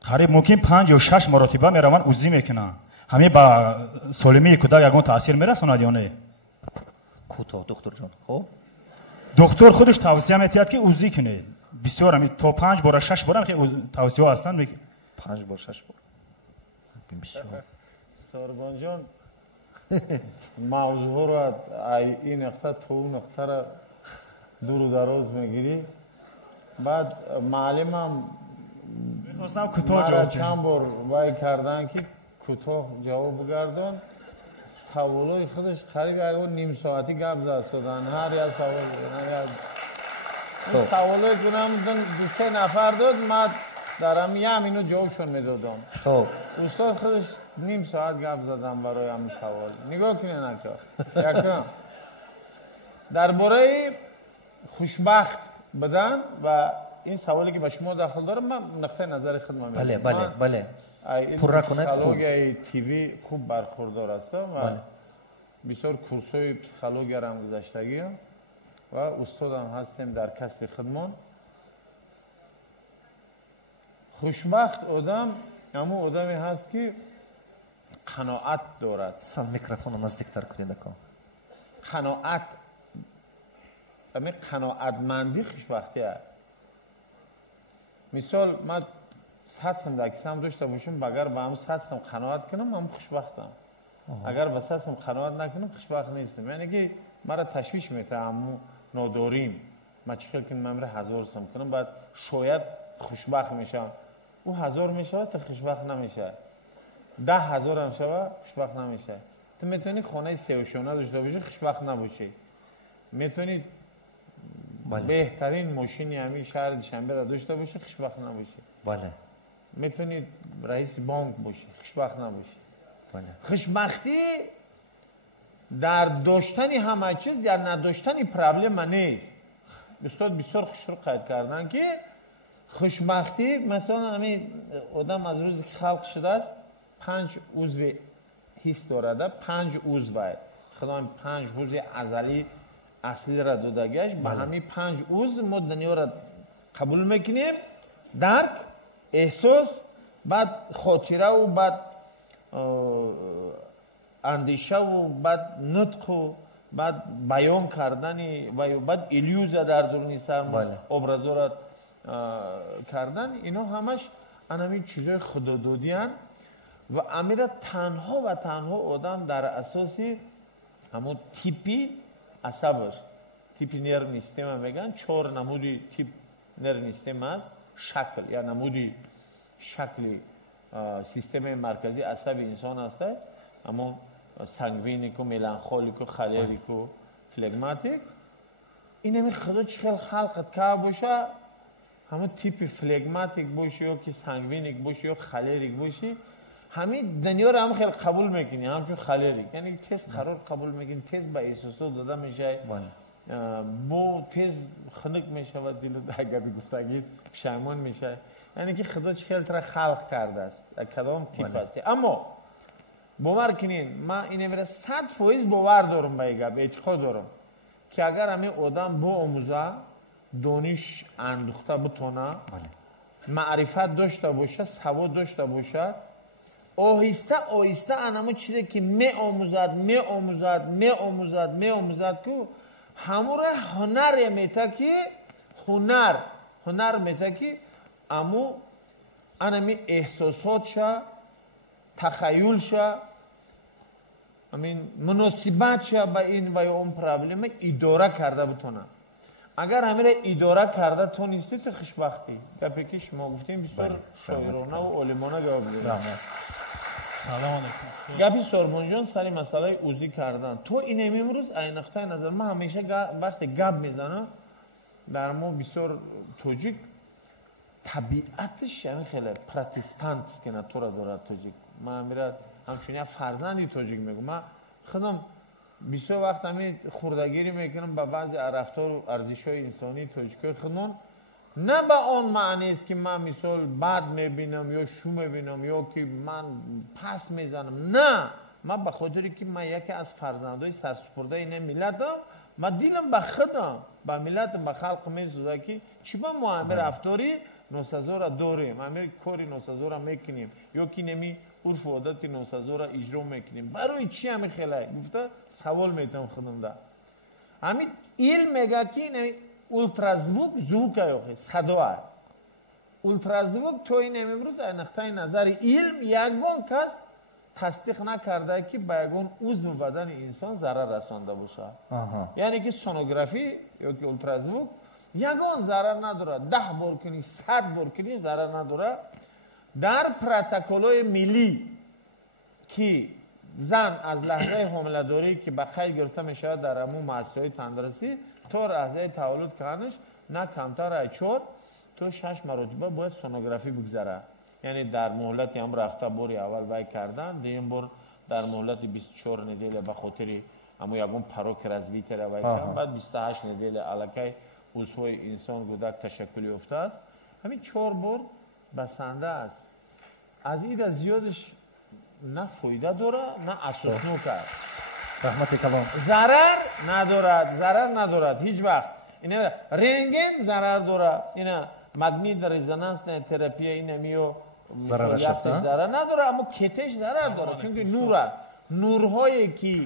قریب ممکن 5 یا 6 مرتبه میروند عضوی میکنن. همین با سالمی کودک یگان تاثیر میرساند یا نه؟ کوتاه دکتر جان. خب دکتر خودش توصیه میتید که عضوی کنه. بسیار همین تا 5 بار 6 بار خیلی توصیه هستند. 5 بار 6 بار. بسیار. ساربان جان موضوع رو این نقطه تو نقطه را دور و دراز میگیری. بعد معلمم میخواستم کوتاه جواب چند بار وای کردن که کوتاه جواب بگردن. سوالای خودش قریب نیم ساعتی گپ زدن. هر یک سوال سوالای کنم 2-3 نفر داد، من درم همینو جوابشون میدادم. خب استاد خودش نیم ساعت گپ زدم برای همین سوال. نگاه کنین نکار یکم درباره خوشبخت بدن و این سوالی که به شما داخل دارم من نقطه نظر خودم میگم. بله بله بله پورا کنید. پسیکولوژی تیوی خوب برخوردار هستم و بسیار کورس‌های پسیکولوژی را هم گذاشتگیم و استادم هستیم در کسب خدمت. خوشبخت آدم همون آدمی هست که قناعت دارد. سال میکروفون نزدیکتر کنید. قناعت همین قناعتمندی خوشبختی است. مثال من سطسم در کسم داشته باشم، اگر به هم سطسم قناعت کنم من خوشبختم. اگر به سطسم قناعت نکنم خوشبخت نیستم. یعنی که مرا تشویش میده همون ناداریم. من چیکار کنم من 1000 سم کنم بعد شاید خوشبخت میشم. او 1000 میشه تا خوشبخت نمیشه. 10,000 هم شوه خوشبخت نمیشه. تو میتونی خانه سیوشونه داشته باشی خوشبخت نباشی. میتونی بهترین ماشینی همین شهر دوشنبه را داشته باشی خوشبخت نباشی. بله. میتونی رئیس بانک باشی خوشبخت نباشی. بله. خوشبختی در داشتن همه چیز یا نداشتن پرابلم نیست. استاد بسیار خوش رو قید کردن که خوشبختی مثلا همین آدم از روزی که خلق شده است 5 عضو حس دارد. 5 عضو خدا 5 عضو ازلی اصلی را دادگیش با همین 5 عضو ما دنیا را قبول میکنیم. درک، احساس، بعد خاطره و بعد اندیشه و بعد نطق و بعد بیان کردن و بعد ایلیوزا در درونی سر ابرازورات کردن، اینا همش انمی چیزای خدادادی هن و امیرا تنها و تنها آدم در اساسی همون تیپی عصبش، تیپی نرم سیستم میگن، 4 نمودی تیپ نرم سیستم است، شکل یا نمودی شکلی سیستم مرکزی عصب انسان است، اما سانگوینیکو، ملانخولیکو، خالریکو، فلگماتیک. این همی خدا چخیل خلقت که باشه، همون تیپ فلگماتیک باشی یا که سانگوینیک باشی یا خالریک باشی، همین دنیا رو هم خیلی قبول میکنی، همچون خالریک، یعنی تست قرار قبول میکنی، تست با احساسات داده میشه، با تست خنک میشه و دیل اگر گفتگی پشیمان میشه، یعنی که خدا چخیل تر خلق کرده است، کدام تیپ است. اما باور کنین، من اینه میره 100% باور دارم به گپ، اعتقاد دارم که اگر همین آدم با آموزه دانش اندوخته بتونه، معرفت داشته باشه، سواد داشته باشه، آهسته آهسته انمو چیزی که می آموزد که همون هنر میته که هنر میته که امو انمی احساسات شه، تخیل شه، مناسبت شه به این و اون پرابلم اداره کرده بتونه. اگر همین اداره کرده تو نیستی تو خوشبختی. گپی که شما گفتیم بسیار شاعرانه و عالمانه جواب میدید. سلام علیکم. گپی سوربون جان سری مسئله اوزی کردن. تو این امروز این نقطه نظر من همیشه وقتی گپ میزنم در ما بسیار توجیک طبیعتش یعنی خیلی پروتستانت است که ناتورا داره توجیک. من میرم همچنین فرزندی توجیک میگم. من خودم بسیار وقت همین خوردگیری میکنم با بعضی رفتار و ارزش‌های انسانی توجیک‌های خودم، نه به آن معنی است که من مثال بد میبینم یا شو میبینم یا که من پس میزنم، نه، من به خاطری که من یکی از فرزندای سرسپرده این ملتم، من دیلم به خودم به ملت به خلق میسوزه که چی با ما همه رفتاری نوسازور داریم، همه کاری نوسازور میکنیم یا که نمی عرف و عادت نوسازور اجرا میکنیم. برای چی همه خیلی گفته سوال میتونم خودم ده همین علم میگه که اولترازوک زوک هایی صدا اولترازوک تو این امروز نقطه نظر علم یگون کس تصدیق نکرده که به یگون عضو بدن انسان ضرر رسانده باشه. یعنی که سونوگرافی یا که اولترازوک یگون ضرر نداره، 10 بار کنی 100 بار کنی ضرر نداره. در پروتکل‌های ملی که زن از لحظه حامله‌داری که به قید گرفته میشه در همون مؤسسه‌های تندرستی تا لحظه تولد کردنش نه کمتر از 4 تا 6 مرتبه باید سونوگرافی بگذره. یعنی در مهلت هم رفته باری اول وای کردن، دوم بار در مهلت 24 ندیله به خاطر اما یگون پروک رزویتر وای کردن، بعد 28 ندیله الکی عضوهای انسان گودک تشکلی افته است. همین 4 بار بسنده است. از این زیادش نه فایده داره نه اساس نو کرد. رحمت کلام ضرر ندارد هیچ وقت. اینه رنگین ضرر داره، اینه مگنیت رزونانس نه تراپی اینه میو ضرر نداره، اما کتش ضرر داره چون که نورهایی که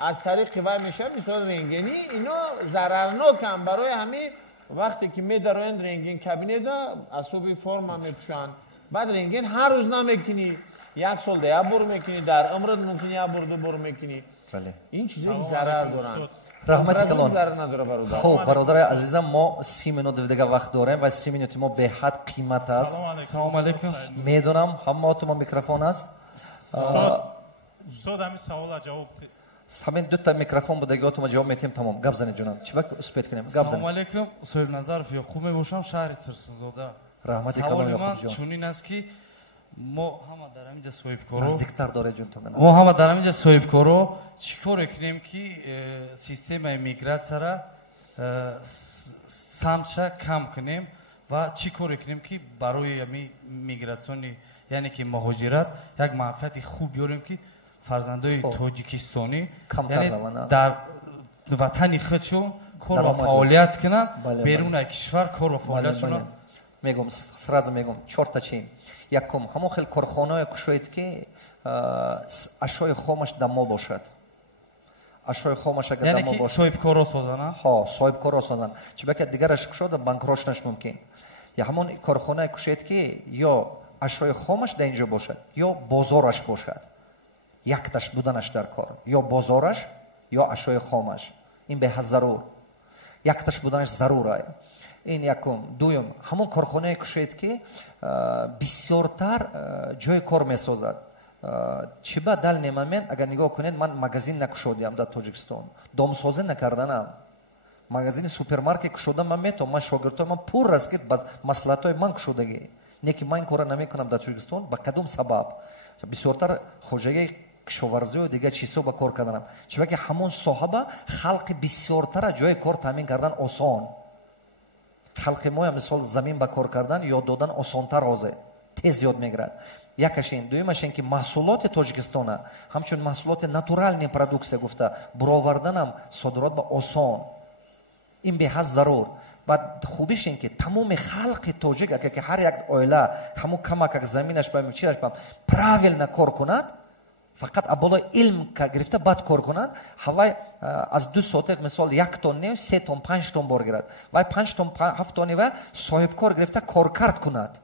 از طریق وای میشه مثل رنگینی اینا ضررناکن. برای همین وقتی که میدارن رنگین کابینه دا اصوبی فرم هم میپوشن، بعد رنگین هر روز نمیکنی، 1 سال ده بار میکنی، در عمرت ممکنه 1 بار 2 بار میکنی. این چیزا ضرر دارن. رحمت کلام. ضرر نداره برادر. خب برادر عزیزم ما 30 minut دیگه وقت داریم و 30 minut ما به حد قیمت است. سلام علیکم. میدونم همه تو میکروفون است. استاد همین سوال جواب همین 2 تا میکروفون بودگی تو ما جواب میتیم تمام. گپ زنید جناب. چی وقت اسپیت کنیم؟ گپ زنید. سلام علیکم. صاحب نظر یعقوب میباشم شهر ترسزاده. رحمت کلام یعقوب جان. چونین است که ما همه در اینجا صاحب کارو نزدیکتر داره جون تو. ما همه در اینجا صاحب کارو چیکار کنیم که سیستم میگرات سره سمتش کم کنیم و چیکار کنیم که برای می میگراسیونی یعنی که مهاجرت یک منفعت خوب بیاریم که فرزندای تاجیکستانی یعنی در وطن خودشون کار و فعالیت کنن، بیرون کشور کار و فعالیت کنن. میگم سراز میگم 4 تا چیم. یکم همون خیلی کارخانه کشوید که اشیاء خامش دما باشد. ашои хомаш агар яъне дамо ки бошад соҳибкоро созанд соҳибкоро созанд чиба ки дигараш кушода банкрошнаш мумкин я ҳамон корхонаи кушед ки ё ашои хомаш дар инҷо бошад ё бозораш бошад якташ буданаш дар кор ё бозораш ё ашои хомаш ин беҳад зарур якташ буданаш зарура ин якум дуюм ҳамон корхонае кушед ки бисёртар ҷои кор месозад чиба дал немамент агар нигоҳ кунед ман магазин накушодиам дар тоҷикистон домсозӣ накарданам магазини супермаркет кушода ман метавонам ман шогирдҳои ман пур аст ки ба маслиҳатҳои ман кушодагӣ не ки ман ин кора намекунам дар тоҷикистон ба кадом сабаб бисёртар хоҷагаи кишоварзию дигар чизҳо ба кор карданам чиба ки ҳамон соҳаба халқи бисёртара ҷои кор таъмин кардан осон халқи моя мисол замин ба кор кардан ёд додан осонтар ҳозир тез ёд мегирад якаш ин дуюмаш ин ки маҳсулоти тоҷикистона ҳамчун маҳсулоти натурални продуксия гуфта буроварданам содирот ба осон ин беҳад зарур баъд хубиш ин ки тамоми халқи тоҷик агар ки ҳар як оила ҳамон камакак заминаш ба чиаш ба правилно кор кунад фақат аболои илм гирифта баъд кор кунад ҳавай аз 2 сотиқ мисол 1 тон не 3 тон 5 тон бор гирад вай 5 тон 7 тони вай соҳибкор гирифта коркард кунад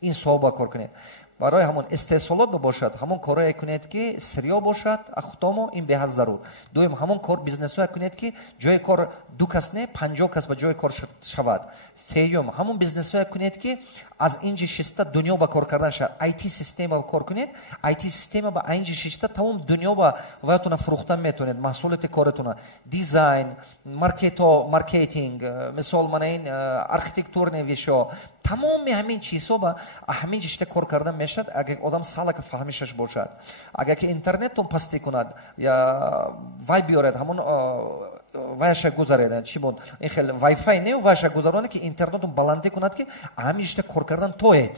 ин соҳиба кор кунед барои ҳамон истеҳсолот бошад ҳамон корое кунед ки сирё бошад ахтомо ин беҳад зарур дуюм ҳамон кор бизнесое кунед ки ҷои кор 2 кас не 50 кас ба ҷои кор шавад сеюм ҳамон бизнесое кунед ки аз инҷи шиста дунё ба кор кардан шавад IT система ба кор кунед IT система ба инҷи шиста тамом дунё ба ваятона фурӯхтан метавонед маҳсулоти коратона дизайн маркетинг мисол мана ин архитектурни вишо тамоми ҳамин чизҳо ба ҳамин ҷишта кор кардан мешавад агар одам салака фаҳмишаш бошад агар ки интернеттон пастӣ кунад вай биёред ҳамон вайша гузаред чӣ буд ин хел вайфай не вайша гузаронед ки интернетон баландӣ кунад ки ҳамин ҷишта кор кардан тоед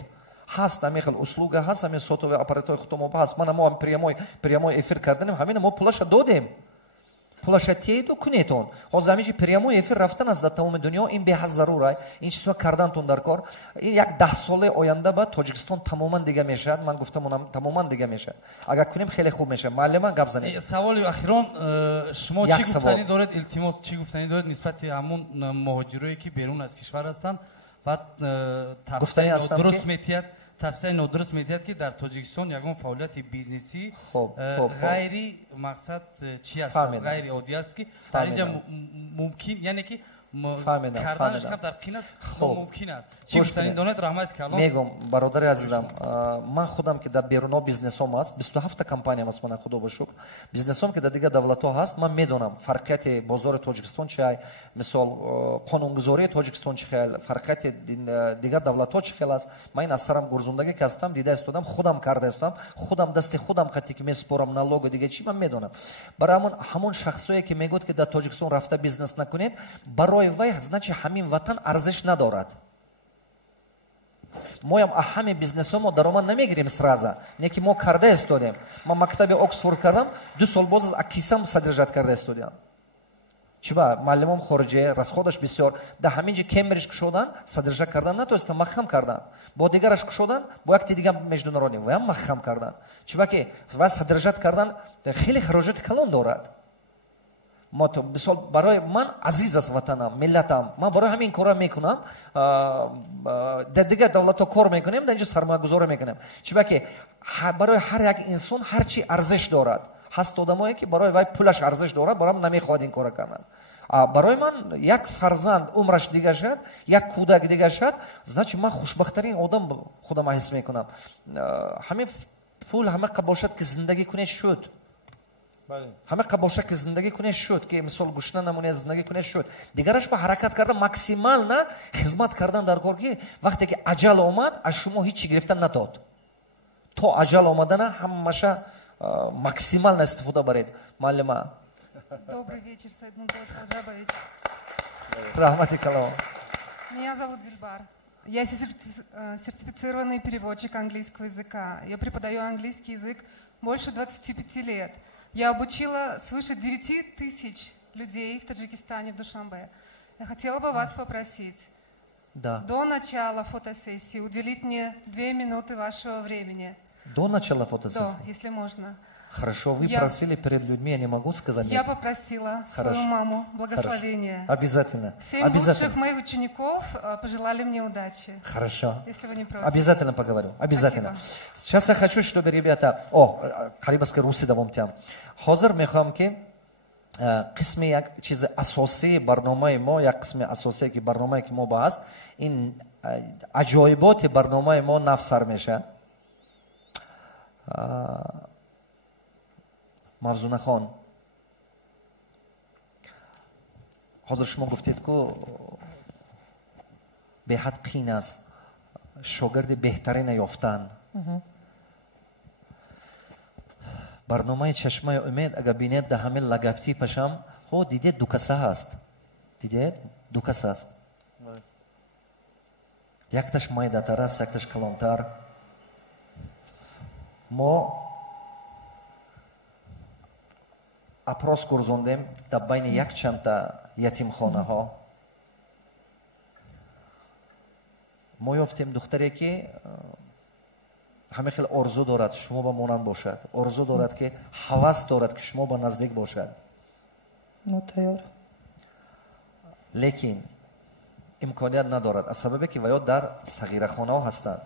ҳаст ҳамин хел услуга ҳаст ҳамин сотови аппаратҳои хутумоба ҳаст мана мо прямой эфир карданем ҳамина мо пулаша додем пулаша тиеду кунетон ҳозир ҳамин прямой эфир рафтан аст дар тамоми дунё ин беҳад зарура ин чизҳо кардантон дар кор ин як 10 соли оянда ба тоҷикистон тамоман дига мешавад ман гуфтам тамоман дига мешавад агар кунем хеле хуб мешавад маълима гап занед саволи ахирон шумо чӣ гуфтанӣ доред илтимос чӣ гуфтанӣ доред нисбати ҳамон муҳоҷирое ки берун аз кишвар ҳастанд ва дуруст метиҳад тавсияи нодуруст метиҳад ки дар тоҷикистон ягон фаъолияти бизнесӣ ғайри мақсад чӣ аст ғайри оддӣ аст ки дар инҷа мумкин яъне ки карданаш дар қин аст номумкин аст чӣ гуфтанӣ донед раҳмати калон мегӯм бародари азизам ман худам ки дар берунҳо бизнесом аст 27 компаниям аст мана худо ба шукр бизнесом ки дар дигар давлатҳо ҳаст ман медонам фарқияти бозори тоҷикистон чӣ ай мисол қонунгузории тоҷикистон чӣ хел фарқияти дигар давлатҳо чӣ хел аст ман ин аз сарам гурзондагӣ ки ҳастам дида истодам худам карда истодам худам дасти худам хати ки месупорам налогу дигар чӣ ман медонам барои ҳамон шахсое ки мегӯяд ки дар тоҷикистон рафта бизнес накунед барои вай значи ҳамин ватан арзиш надорад моям ҳамин бизнесомо даромад намегирем сразу не ки мо карда истодем ман мактаби оксфорд кардам 2 сол боз аз акисам содержат карда истодем чиба маълимом хориҷе расходаш бисёр дар ҳамин ҷи кембридж кушодан содержат кардан натонистан махам кардан бо дигараш кушодан бо якти дигар международӣ ваям махам кардан чиба ки вай содержат кардан хеле хароҷати калон дорад мисол барои ман азиз аст ватанам миллатам ман барои ҳамин кора мекунам дар дигар давлатҳо кор мекунем дар инҷа сармоягузорӣ мекунем чиба ки барои ҳар як инсон ҳарчи арзиш дорад ҳаст одамое ки барои вай пулаш арзиш дорад барои намехоҳад ин кора кардан барои ман як фарзанд умраш дига шад як кӯдак дига шад значи ман хушбахттарин одам худам ҳис мекунам ҳамин пул ҳамақа бошад ки зиндагӣ кунед шуд ҳамақа бошад ки зиндагӣ кунед шуд ки мисол гӯшна намонед зиндагӣ кунед шуд дигараш ба ҳаракат кардан максимална хизмат кардан дар кор ки вақте ки аҷал омад аз шумо ҳичи гирифтан надод то аҷал омадана ҳамаша максимально истифода баред маълима Добрый вечер, Сайдмунтаз Раджабович. Рахмати калом. Меня зовут Зильбар. Я сертифицированный переводчик английского языка. Я преподаю английский язык больше 25 лет. Я обучила свыше 9 тысяч людей в Таджикистане, в Душанбе. Я хотела бы вас попросить до начала фотосессии уделить мне 2 минуты вашего времени. До начала фотосессии? Да, если можно. Хорошо, вы просили перед людьми, я не могу сказать. Я попросила свою маму благословения. Обязательно. 7 лучших моих учеников пожелали мне удачи. Хорошо. Если вы не против. Обязательно поговорю. Обязательно. Спасибо. Сейчас я хочу, чтобы ребята... Карибаски руси давам тям. Хозер мехам ки қисми як чиз асосии барномаи мо, як қисми асосие ки барномаи ки мо бааст, ин аҷоиботи барномаи мо нафсар меша. Мавзунахон, ҳозир шумо гуфтед ку беҳад қин аст шогирди беҳтарина ёфтан. барномаи чашмаи умед агар бинед дар ҳамин логотипашам дидед дукаса ҳаст. Дидед дукаса аст. Якташ майдатар аст, якташ калонтар. мо апрос гурзондем дар байни якчанда ятимхонаҳо. мо ёфтем духтаре ки ҳамин хел орзу дорад шумо ба монанд бошад, орзу дорад ки ҳавас дорад ки шумо ба наздик бошад. лекин имконият надорад, аз сабабе ки ваё дар сағирахонаҳо ҳастанд.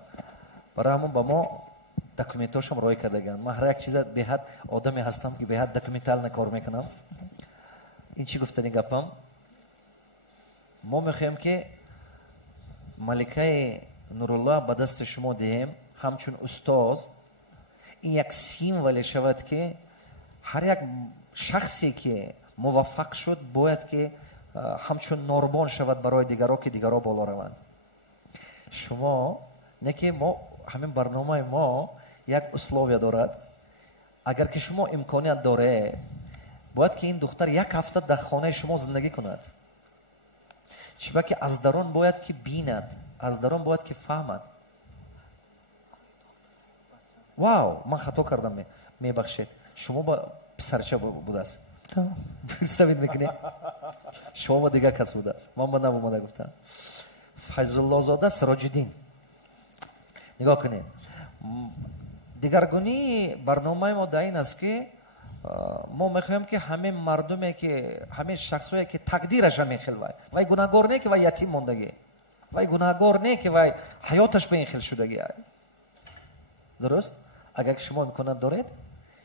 барои ҳамон ба мо документошам роҳӣ кардаган. ман ҳар як чиза беҳад одаме ҳастам ки беҳад документална кор мекунам. ин чӣ гуфтани гапам? мо мехоҳем ки маликаи нурулло ба дасти шумо диҳем ҳамчун устоз. ин як символе шавад ки ҳар як шахсе ки муваффақ шуд бояд ки ҳамчун норбон шавад барои дигаро ки дигаро боло раванд. шумо не ки мо ҳамин барномаи мо як условия дорад. агар ки шумо имконият доред, бояд ки ин духтар як ҳафта дар хонаи шумо зиндагӣ кунад. чиба ки аз дарун бояд ки бинад, аз дарун бояд ки фаҳмад. вау, ман хато кардам, мебахшед. шумо ба писарча будааст. представид мекунед? шумо ба дигар кас будааст. ман ба нам омада гуфтам. Файзуллозода Сироҷиддин. нигоҳ кунед. дигаргунии барномаи мо дар ин аст ки мо мехоҳем ки ҳамин мардуме ки ҳамин шахсое ки тақдираш ҳамин хел вай гунаҳгор не ки вай ятим мондагӣ, вай гунаҳгор не ки вай ҳаёташ ба ин хел шудагӣ. дуруст? агар ки шумо имконат доред,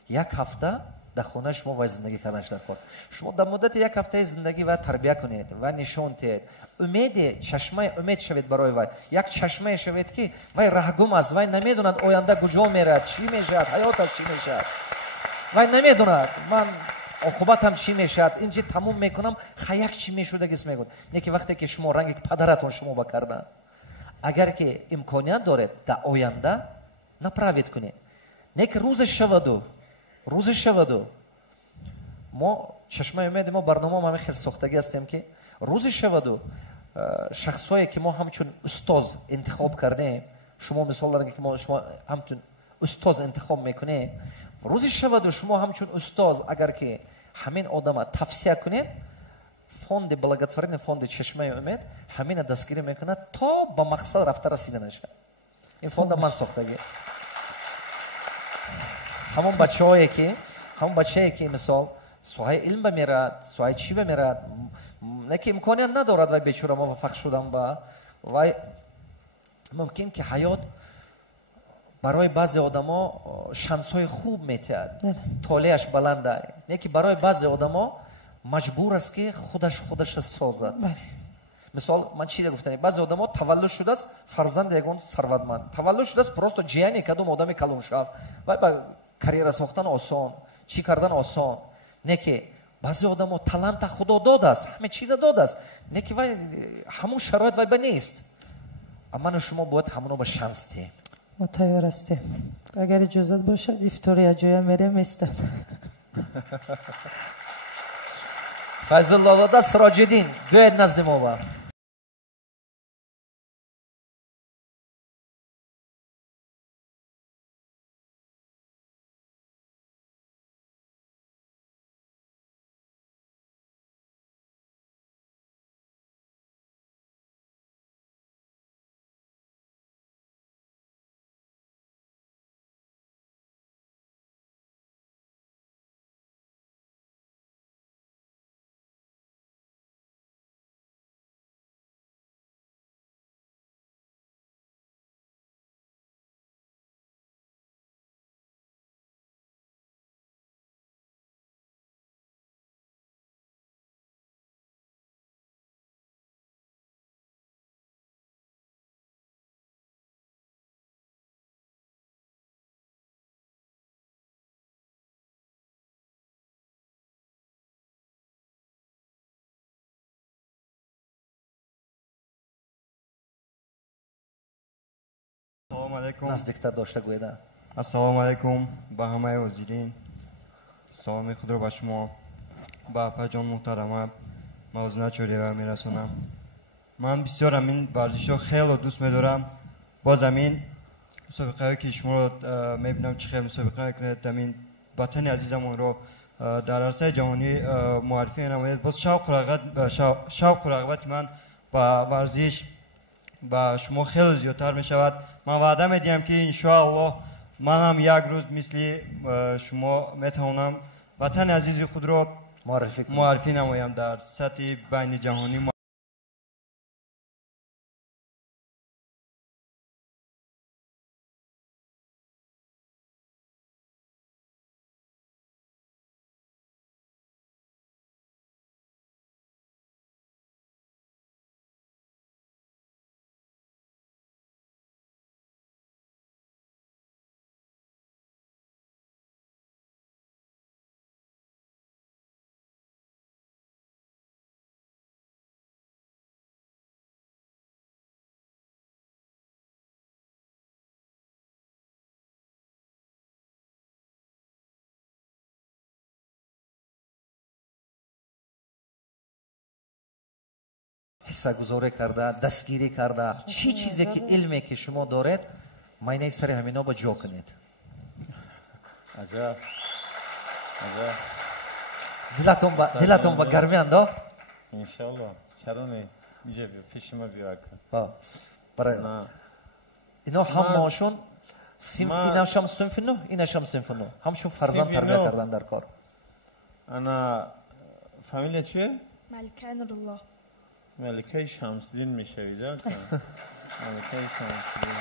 як ҳафта дар хонаи шумо вай зиндагӣ карданаш дар кор. шумо дар муддати як ҳафтаи зиндагӣ вай тарбия кунед, вай нишон диҳед, умеде чашмаи умед шавед барои вай. як чашмае шавед ки вай раҳгум аст, вай намедонад оянда куҷо мерад, чӣ мешавад, ҳаёташ чӣ мешавад. вай намедонад ман оқубатам чӣ мешавад, ин ҷи тамом мекунам, хаяк чӣ мешудагист мегӯд. не ки вақте ки шумо ранги падаратон шумо ба кардан. агар ки имконият доред дар оянда направид кунед. не ки рӯзе шаваду. мо чашмаи умеди мо барнома ҳамин хел сохтагӣ ҳастем ки рӯзи шаваду шахсое ки мо ҳамчун устоз интихоб кардем, шумо мисол доред ки шумо ҳамчун устоз интихоб мекунед, рӯзи шаваду шумо ҳамчун устоз агар ки ҳамин одама тавсия кунед, фонди благотворение, фонди чашмаи умед ҳамина дастгирӣ мекунад то ба мақсад рафта расида нашад. ин фонда ман сохтагӣ. ҳамон бачае ки мисол соҳаи илм ба мерад, соҳаи чӣ ба мерад, не ки имконият надорад вай бечора муваффақ шудан ба вай мумкин ки ҳаёт барои баъзе одамо шансҳои хуб метиҳад, толеаш баланда. не ки барои баъзе одамо маҷбур аст ки худаша созад. мисол ман чизе гуфтани, баъзе одамо таваллуд шудааст фарзанди ягон сарватманд, таваллуд шудааст просто ҷияни кадом одами калоншав, вай ба карьера сохтан осон, чӣ кардан осон. не ки баъзе одамо таланта худо додааст, ҳама чиза додааст, не ки вай ҳамун шароит вай ба нест. аману шумо бояд ҳамуно ба шанс диҳем. мо тайёр ҳастем. агар иҷозат бошад ифтория ҷоя мерем истад. Файзуллозода Сироҷиддин гӯед назди мо ба. Assalomu alaykum. Nazdiktar doshta go'yda. Assalomu alaykum ba hamma hozirین. سلام خود رو به شما با اپاجان محترمه موضوع چوریه میرسونم. من بسیار این ورزش رو خیلی دوست میدارم. باز همین مسابقه که شما رو میبینم چه خیلی مسابقه کنید همین وطن عزیزمون رو در عرصه جهانی معرفی نمایید. باز شوق و رغبت من با ورزش با شما خیلی زیادتر می شود. من وعده میدیم که انشاءالله من هم یک روز مثل شما میتوانم وطن عزیز خود را معرفی نمایم در سطح بین جهانی. حصه گذاری کرده، دستگیری کرده، چی چیزی که علمی که شما دارید معنی سر همینا با جا کنید. عجب دلتون با گرمی انداخت؟ انشالله. چرا نه؟ اینجا بیا پیش ما بیا کن. برای اینا همشون اینش هم صنف نو، اینش هم صنف نو. همشون فرزند تربیت کردن در کار. انا فامیلیا چیه؟ ملکه نورالله. ملکه شمس‌دین میشوید ملکه شمس‌دین.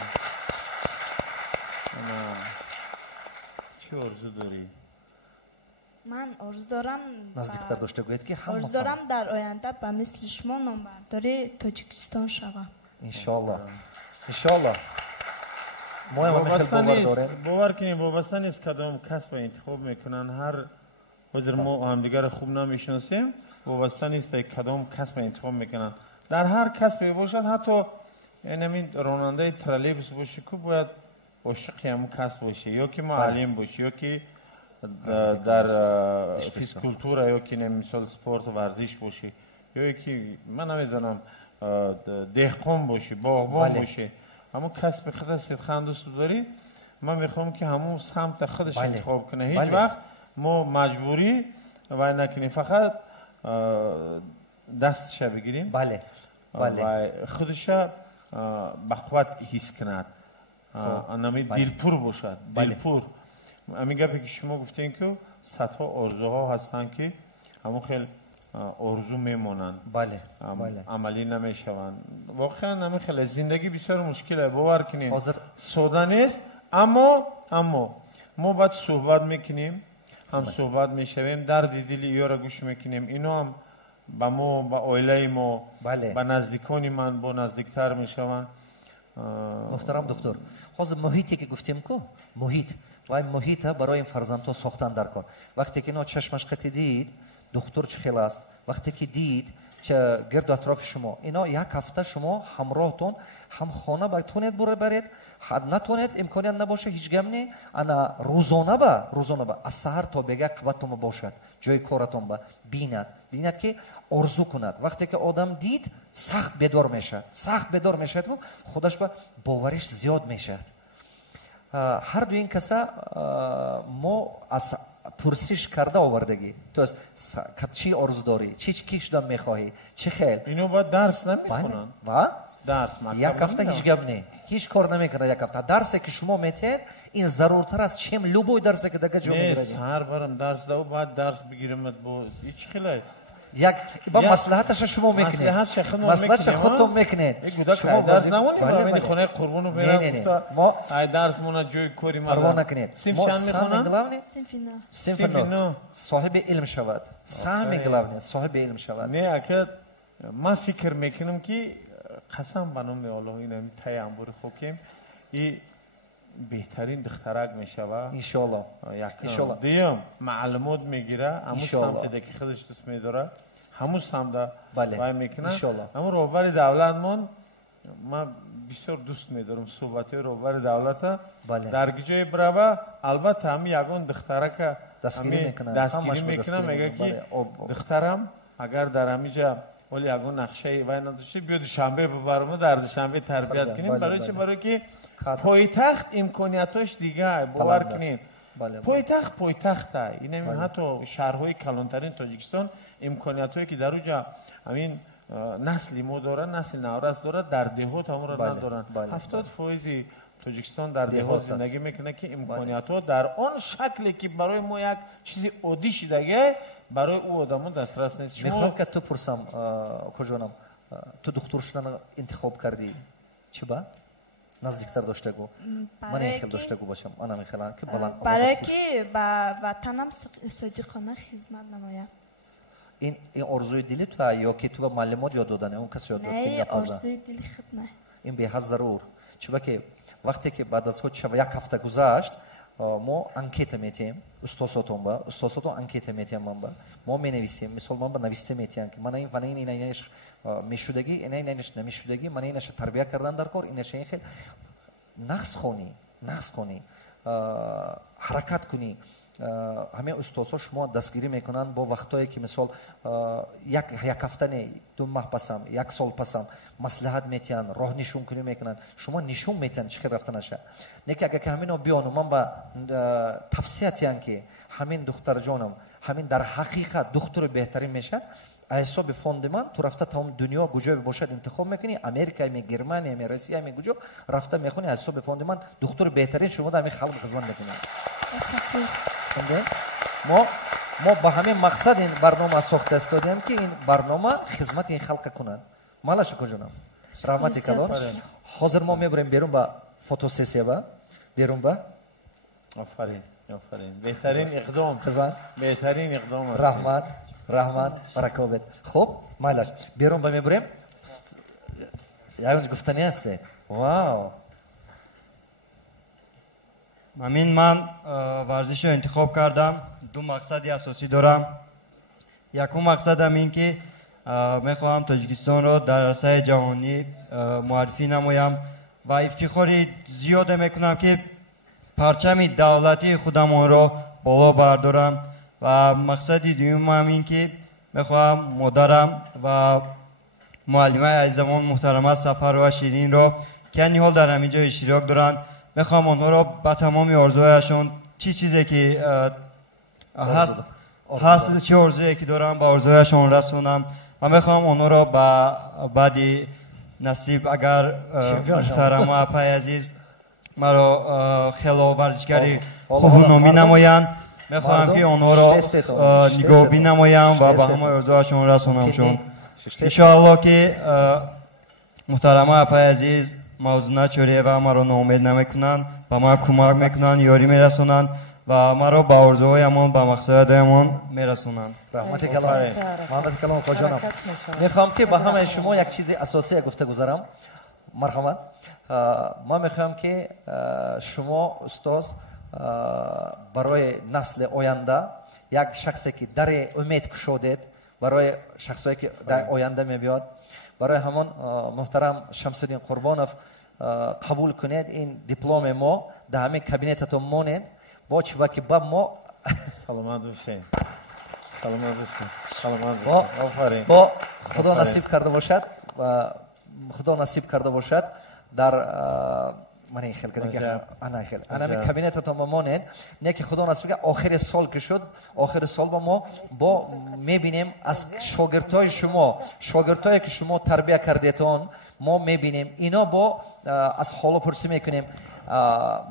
انا چی آرزو داری؟ من آرزو دارم نزدیکتر داشته گوید که هم آرزو دارم در آینده به مثل شما نامبردار تاجیکستان شوم. انشالله ما هم باور داریم. باور کنیم وابسته نیست کدام کسب انتخاب میکنن. هر وقت ما همدیگر خوب نمیشناسیم وابسته نیست کدام کسب انتخاب میکنن. در هر کسبی باشد حتی این راننده ترالیبوس باشه که باید عاشق همون کسب باشه یا که معلم باشه یا که در فیزیکولتور یا که مثال سپورت و ورزش باشه یا که من نمیدونم دهقان باشه باغبان باشه. همون کسب خود صدقاً دوست داری من میخوام که همون سمت خودش انتخاب کنه. هیچ وقت ما مجبوری و نکنیم فقط دستش بگیریم و خودش به قوت حس کند. انمی دلپور باشد. دلپور همین گپی که شما گفتین که صدها آرزوها هستن که همون خیلی آرزو میمونن عملی نمیشوند. واقعا همین خیلی زندگی بسیار مشکله. باور کنیم ساده نیست اما ما باید صحبت میکنیم هم صحبت میشویم درد دل یارو گوش میکنیم. اینو هم با ما با عائله ما با نزدیکان من با نزدیکتر میشوند. محترم دکتر حاضر محیطی که گفتیم که محیط و این محیط برای این فرزندها ساختن در کار. وقتی که اینا چشمش قطع دید دکتر چه خیلی است. وقتی که دید چه گرد و اطراف شما اینا یک هفته شما همراهتون هم خانه بتونید برید حد نتونید امکانیت نباشه هیچ گمنی انا روزانه با از سحر تا بگه قوتتون باشد جای کارتون با بیند که آرزو کند. وقتی که آدم دید سخت بیدار میشد و خودش با باورش زیاد میشد. هر دو این کسا ما از پرسش کرده آوردگی تو چی آرزو داری چی شدن میخواهی چه خیل اینو با درس نمیخونن درس یک هفته هیچ گپ نه هیچ کار نمیکنه. یک هفته درسی که شما میتید این ضرورتر است چیم لوبوی درسی که دیگه جا میگیرید. هر بارم درس داو بعد درس بگیرم با هیچ خیلی یک با مصلحتش شما میکنید مصلحتش خودتون میکنید. شما درس نمونید من خونه قربونو برم ما ای درس مون جوی کوری ما پروا نکنید. صنف چند میخونن؟ صنف نو صاحب علم شود. سهم گلاونی صاحب علم شود. نه اگه من فکر میکنم که قسم بنام الله اینم پیامبر خوکیم این بهترین دخترک میشوه انشالله. دیم معلومات میگیره همون سمت که خودش دوست میداره همون سمت وای میکنه همون روبر دولتمون ما бисёр дуст медорам суҳбатҳои роҳбари давлата дар ҷои брава албатта ҳами ягон духтарака дастгирӣ мекунам мега ки духтарам агар дар ҳамиҷа оли ягон нақшаи вай надошти биё душанбе бибарам дар душанбе тарбият кунем барои чи барои ки пойтахт имкониятош дигар бовар кунем пойтахт пойтахта инами ҳатто шаҳрҳои калонтарин тоҷикистон имкониятҳое ки дар уҷа ҳамин насли мо дорад насли наврас дорад дар деҳот ҳамонро надоранд 70% тоҷикистон дар деҳот зиндагӣ мекунад ки имкониятҳо дар он шакле ки барои мо як чизи оддӣ шудагӣ барои ӯ одамон дастрас нест. мехоҳам ки ту пурсам коҷонам ту духтур шудан интихоб кардӣ чӣ ба наздиктар доштагу ман ин хел доштагу бошам ана мехелам ки баланд барое ки ба ватанам содиқона хизмат намоям. این آرزوی دلی تو یا که تو به معلمات یاد دادن اون کسی یاد داد که نه آرزوی دلی خود نه این به حد ضرور چون که وقتی که بعد از خود شب یک هفته گذشت ما انکیت میتیم استاداتون با استاداتون انکیت میتیم من با ما مینویسیم مثلا من با نوشته میتیم که من این فن اینش میشودگی اینش نمیشودگی من اینش تربیت کردن در کار اینش این خیلی نقص کنی حرکت کنی همه استادها شما دستگیری میکنن با وقتایی که مثال یک هفته نه 2 ماه پسم 1 سال پسم مصلحت میتین راه نشون کنی میکنن شما نشون میتین چه رفته نشه نه که اگه که همینو بیانم من با تفسیراتیان که همین دختر جانم همین در حقیقت دختر بهترین میشه حساب فوند من تو رفته تمام دنیا کجا باشد انتخاب میکنی امریکا می گرمانی می روسیه می کجا رفته میخونی حساب فوند من دختر بهترین شما در همین خلق خدمت میکنی ما با همین مقصد این برنامه ساخته استادیم که این برنامه خدمت این خلق کنند مالش کجانم رحمتی کدار حاضر ما میبریم بیرون با فوتوسسیه با بیرون با آفرین بهترین اقدام بهترین اقدام رحمت برکت خب مالش بیرون با میبریم یعنی گفتنی هسته واو همین من ورزش رو انتخاب کردم 2 مقصدی اساسی دارم یکم مقصدم این که میخواهم تاجیکستان رو در عرصه جهانی معرفی نمایم و افتخاری زیاده میکنم که پرچم دولتی خودمان رو بالا بردارم و مقصدی دوم این که میخواهم مادرم و معلمه عزیزمان محترمه سفر و شیرین رو که این حال در همینجا اشتراک دارن میخوام آنها رو با تمامی آرزوهایشون چیزی که هست چه آرزویی که دارم با آرزوهایشون رسونم و میخوام آنها رو با بعدی نصیب اگر محترم و اپای عزیز مرا خیلی ورزشکاری خوب نامی نمایند میخوام که آنها رو نگاه بی نمایم و با همه آرزوهایشون رسونم چون انشاءالله که محترم و اپای عزیز موضوع نچوریه و ما رو ناامید نمیکنن و ما کمک میکنن یاری میرسونن و ما رو با آرزوهایمان با مقصدهایمان میرسونن رحمت کلام محمد کلام خوشانم میخوام که با همه شما یک چیز اساسی گفته گذارم مرحمت ما میخوام که شما استاد برای نسل آینده یک شخصی که در امید کشودید برای شخصی که در آینده میبیاد برای همون محترم شمس‌الدین قربانов قبول کنید این دیپلم ما در همین کابینتتون مونید با چیزی که با ما سلامت باشین با خدا نصیب کرده باشد و خدا نصیب کرده باشد در من این خیلی کنم که انا می کابینتتون مونید نه که خدا نصیب که آخر سال که شد آخر سال با میبینیم از شاگردای شما شاگردایی که شما تربیت کردیتون ما میبینیم اینا با از حالا پرسی میکنیم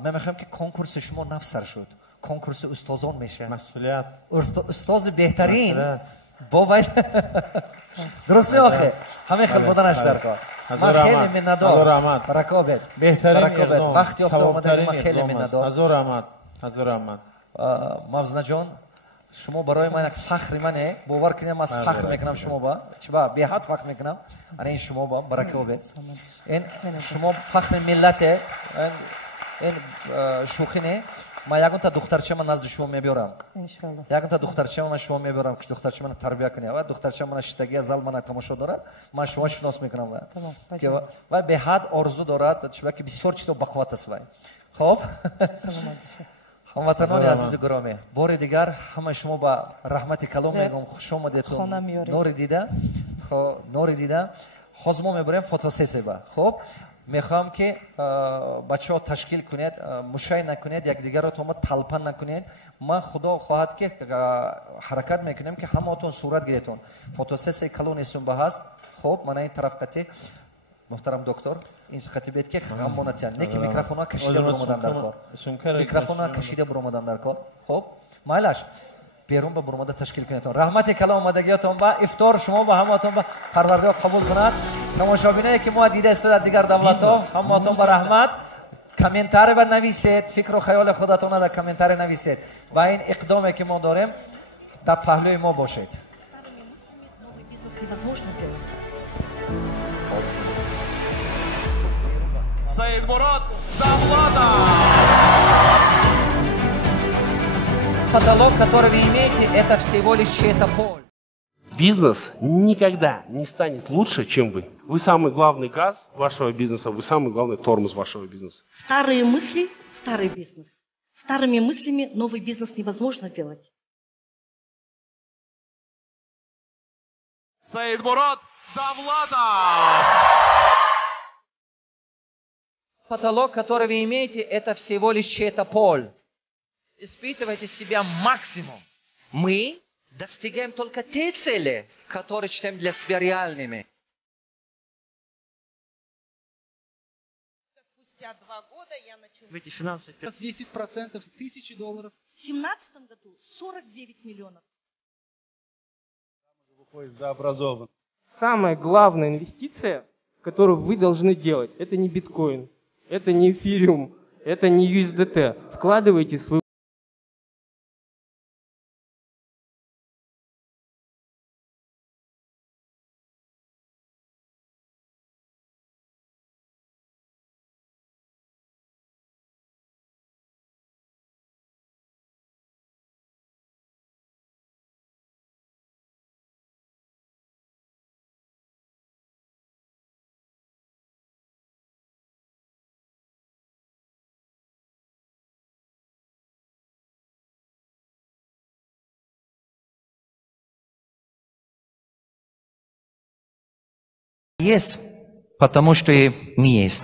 من میخوام که کنکورس شما نفسر شد کنکورس استادان میشه مسئولیت استاد بهترین با باید درست می آخه همه خیلی بودنش در کار من خیلی منندار برکابت بهترین وقتی آمده من خیلی منندار حضور احمد موزنه جان شما برای من یک فخر منه باور کنیم از فخر میکنم شما با چبا به حد فخر میکنم این شما با برکابت این شما فخر ملته این شوخی نه من یکونتا دخترچه من نزد شما میبرم انشالله یکونتا دخترچه من شما میبرم که دخترچه من تربیت کنه و دخترچه من شتگی زل من تماشا دارد من شما شناس میکنم و به حد آرزو دارد چون که بسیار چیزا بقوت است وای خب هموطنان عزیز گرامی بار دیگر همه شما با رحمت کلام میگم خوش آمدید نور دیده حاضر ما میبریم فوتوسسی با خب میخوام که بچه‌ها تشکیل کنید مشای نکنید یک دیگر رو تو تلپن نکنید ما خدا خواهد که حرکت میکنیم که همه‌تون صورت گیرتون فوتوسسی کلون استون با هست خب من این طرف قتی محترم دکتر این خطیبیت که همونتیان نه که میکروفونا کشیده برامدن در کار میکروفونا کشیده برامدن در کار خب مایلش بیرون با برامده تشکیل کنیتون رحمت کلام آمدگیتون با افطار شما با همه‌تون با پروردگار قبول کند تماشابینایی که ما دیده است در دیگر دولت‌ها همه‌تون با رحمت کامنتار بنویسید فکر و خیال خودتون در کامنتار نویسید با این اقدامی که ما داریم در پهلوی ما باشید Саидмурод Давлатов. Потолок, который вы имеете, это всего лишь чей-то поле. Бизнес никогда не станет лучше, чем вы. Вы самый главный газ вашего бизнеса, вы самый главный тормоз вашего бизнеса. Старые мысли – старый бизнес. Старыми мыслями новый бизнес невозможно делать. Саидмурод Давлатов. Потолок, который вы имеете, это всего лишь чей-то поле. Испытывайте себя максимум. Мы достигаем только те цели, которые считаем для себя реальными. Спустя 2 года я начала... В эти финансовые 10% $1000. В 2017 году 49 миллионов. Самая главная инвестиция, которую вы должны делать, это не биткоин. Это не эфириум, это не USDT. Вкладывайте свою... Есть, потому что и не есть.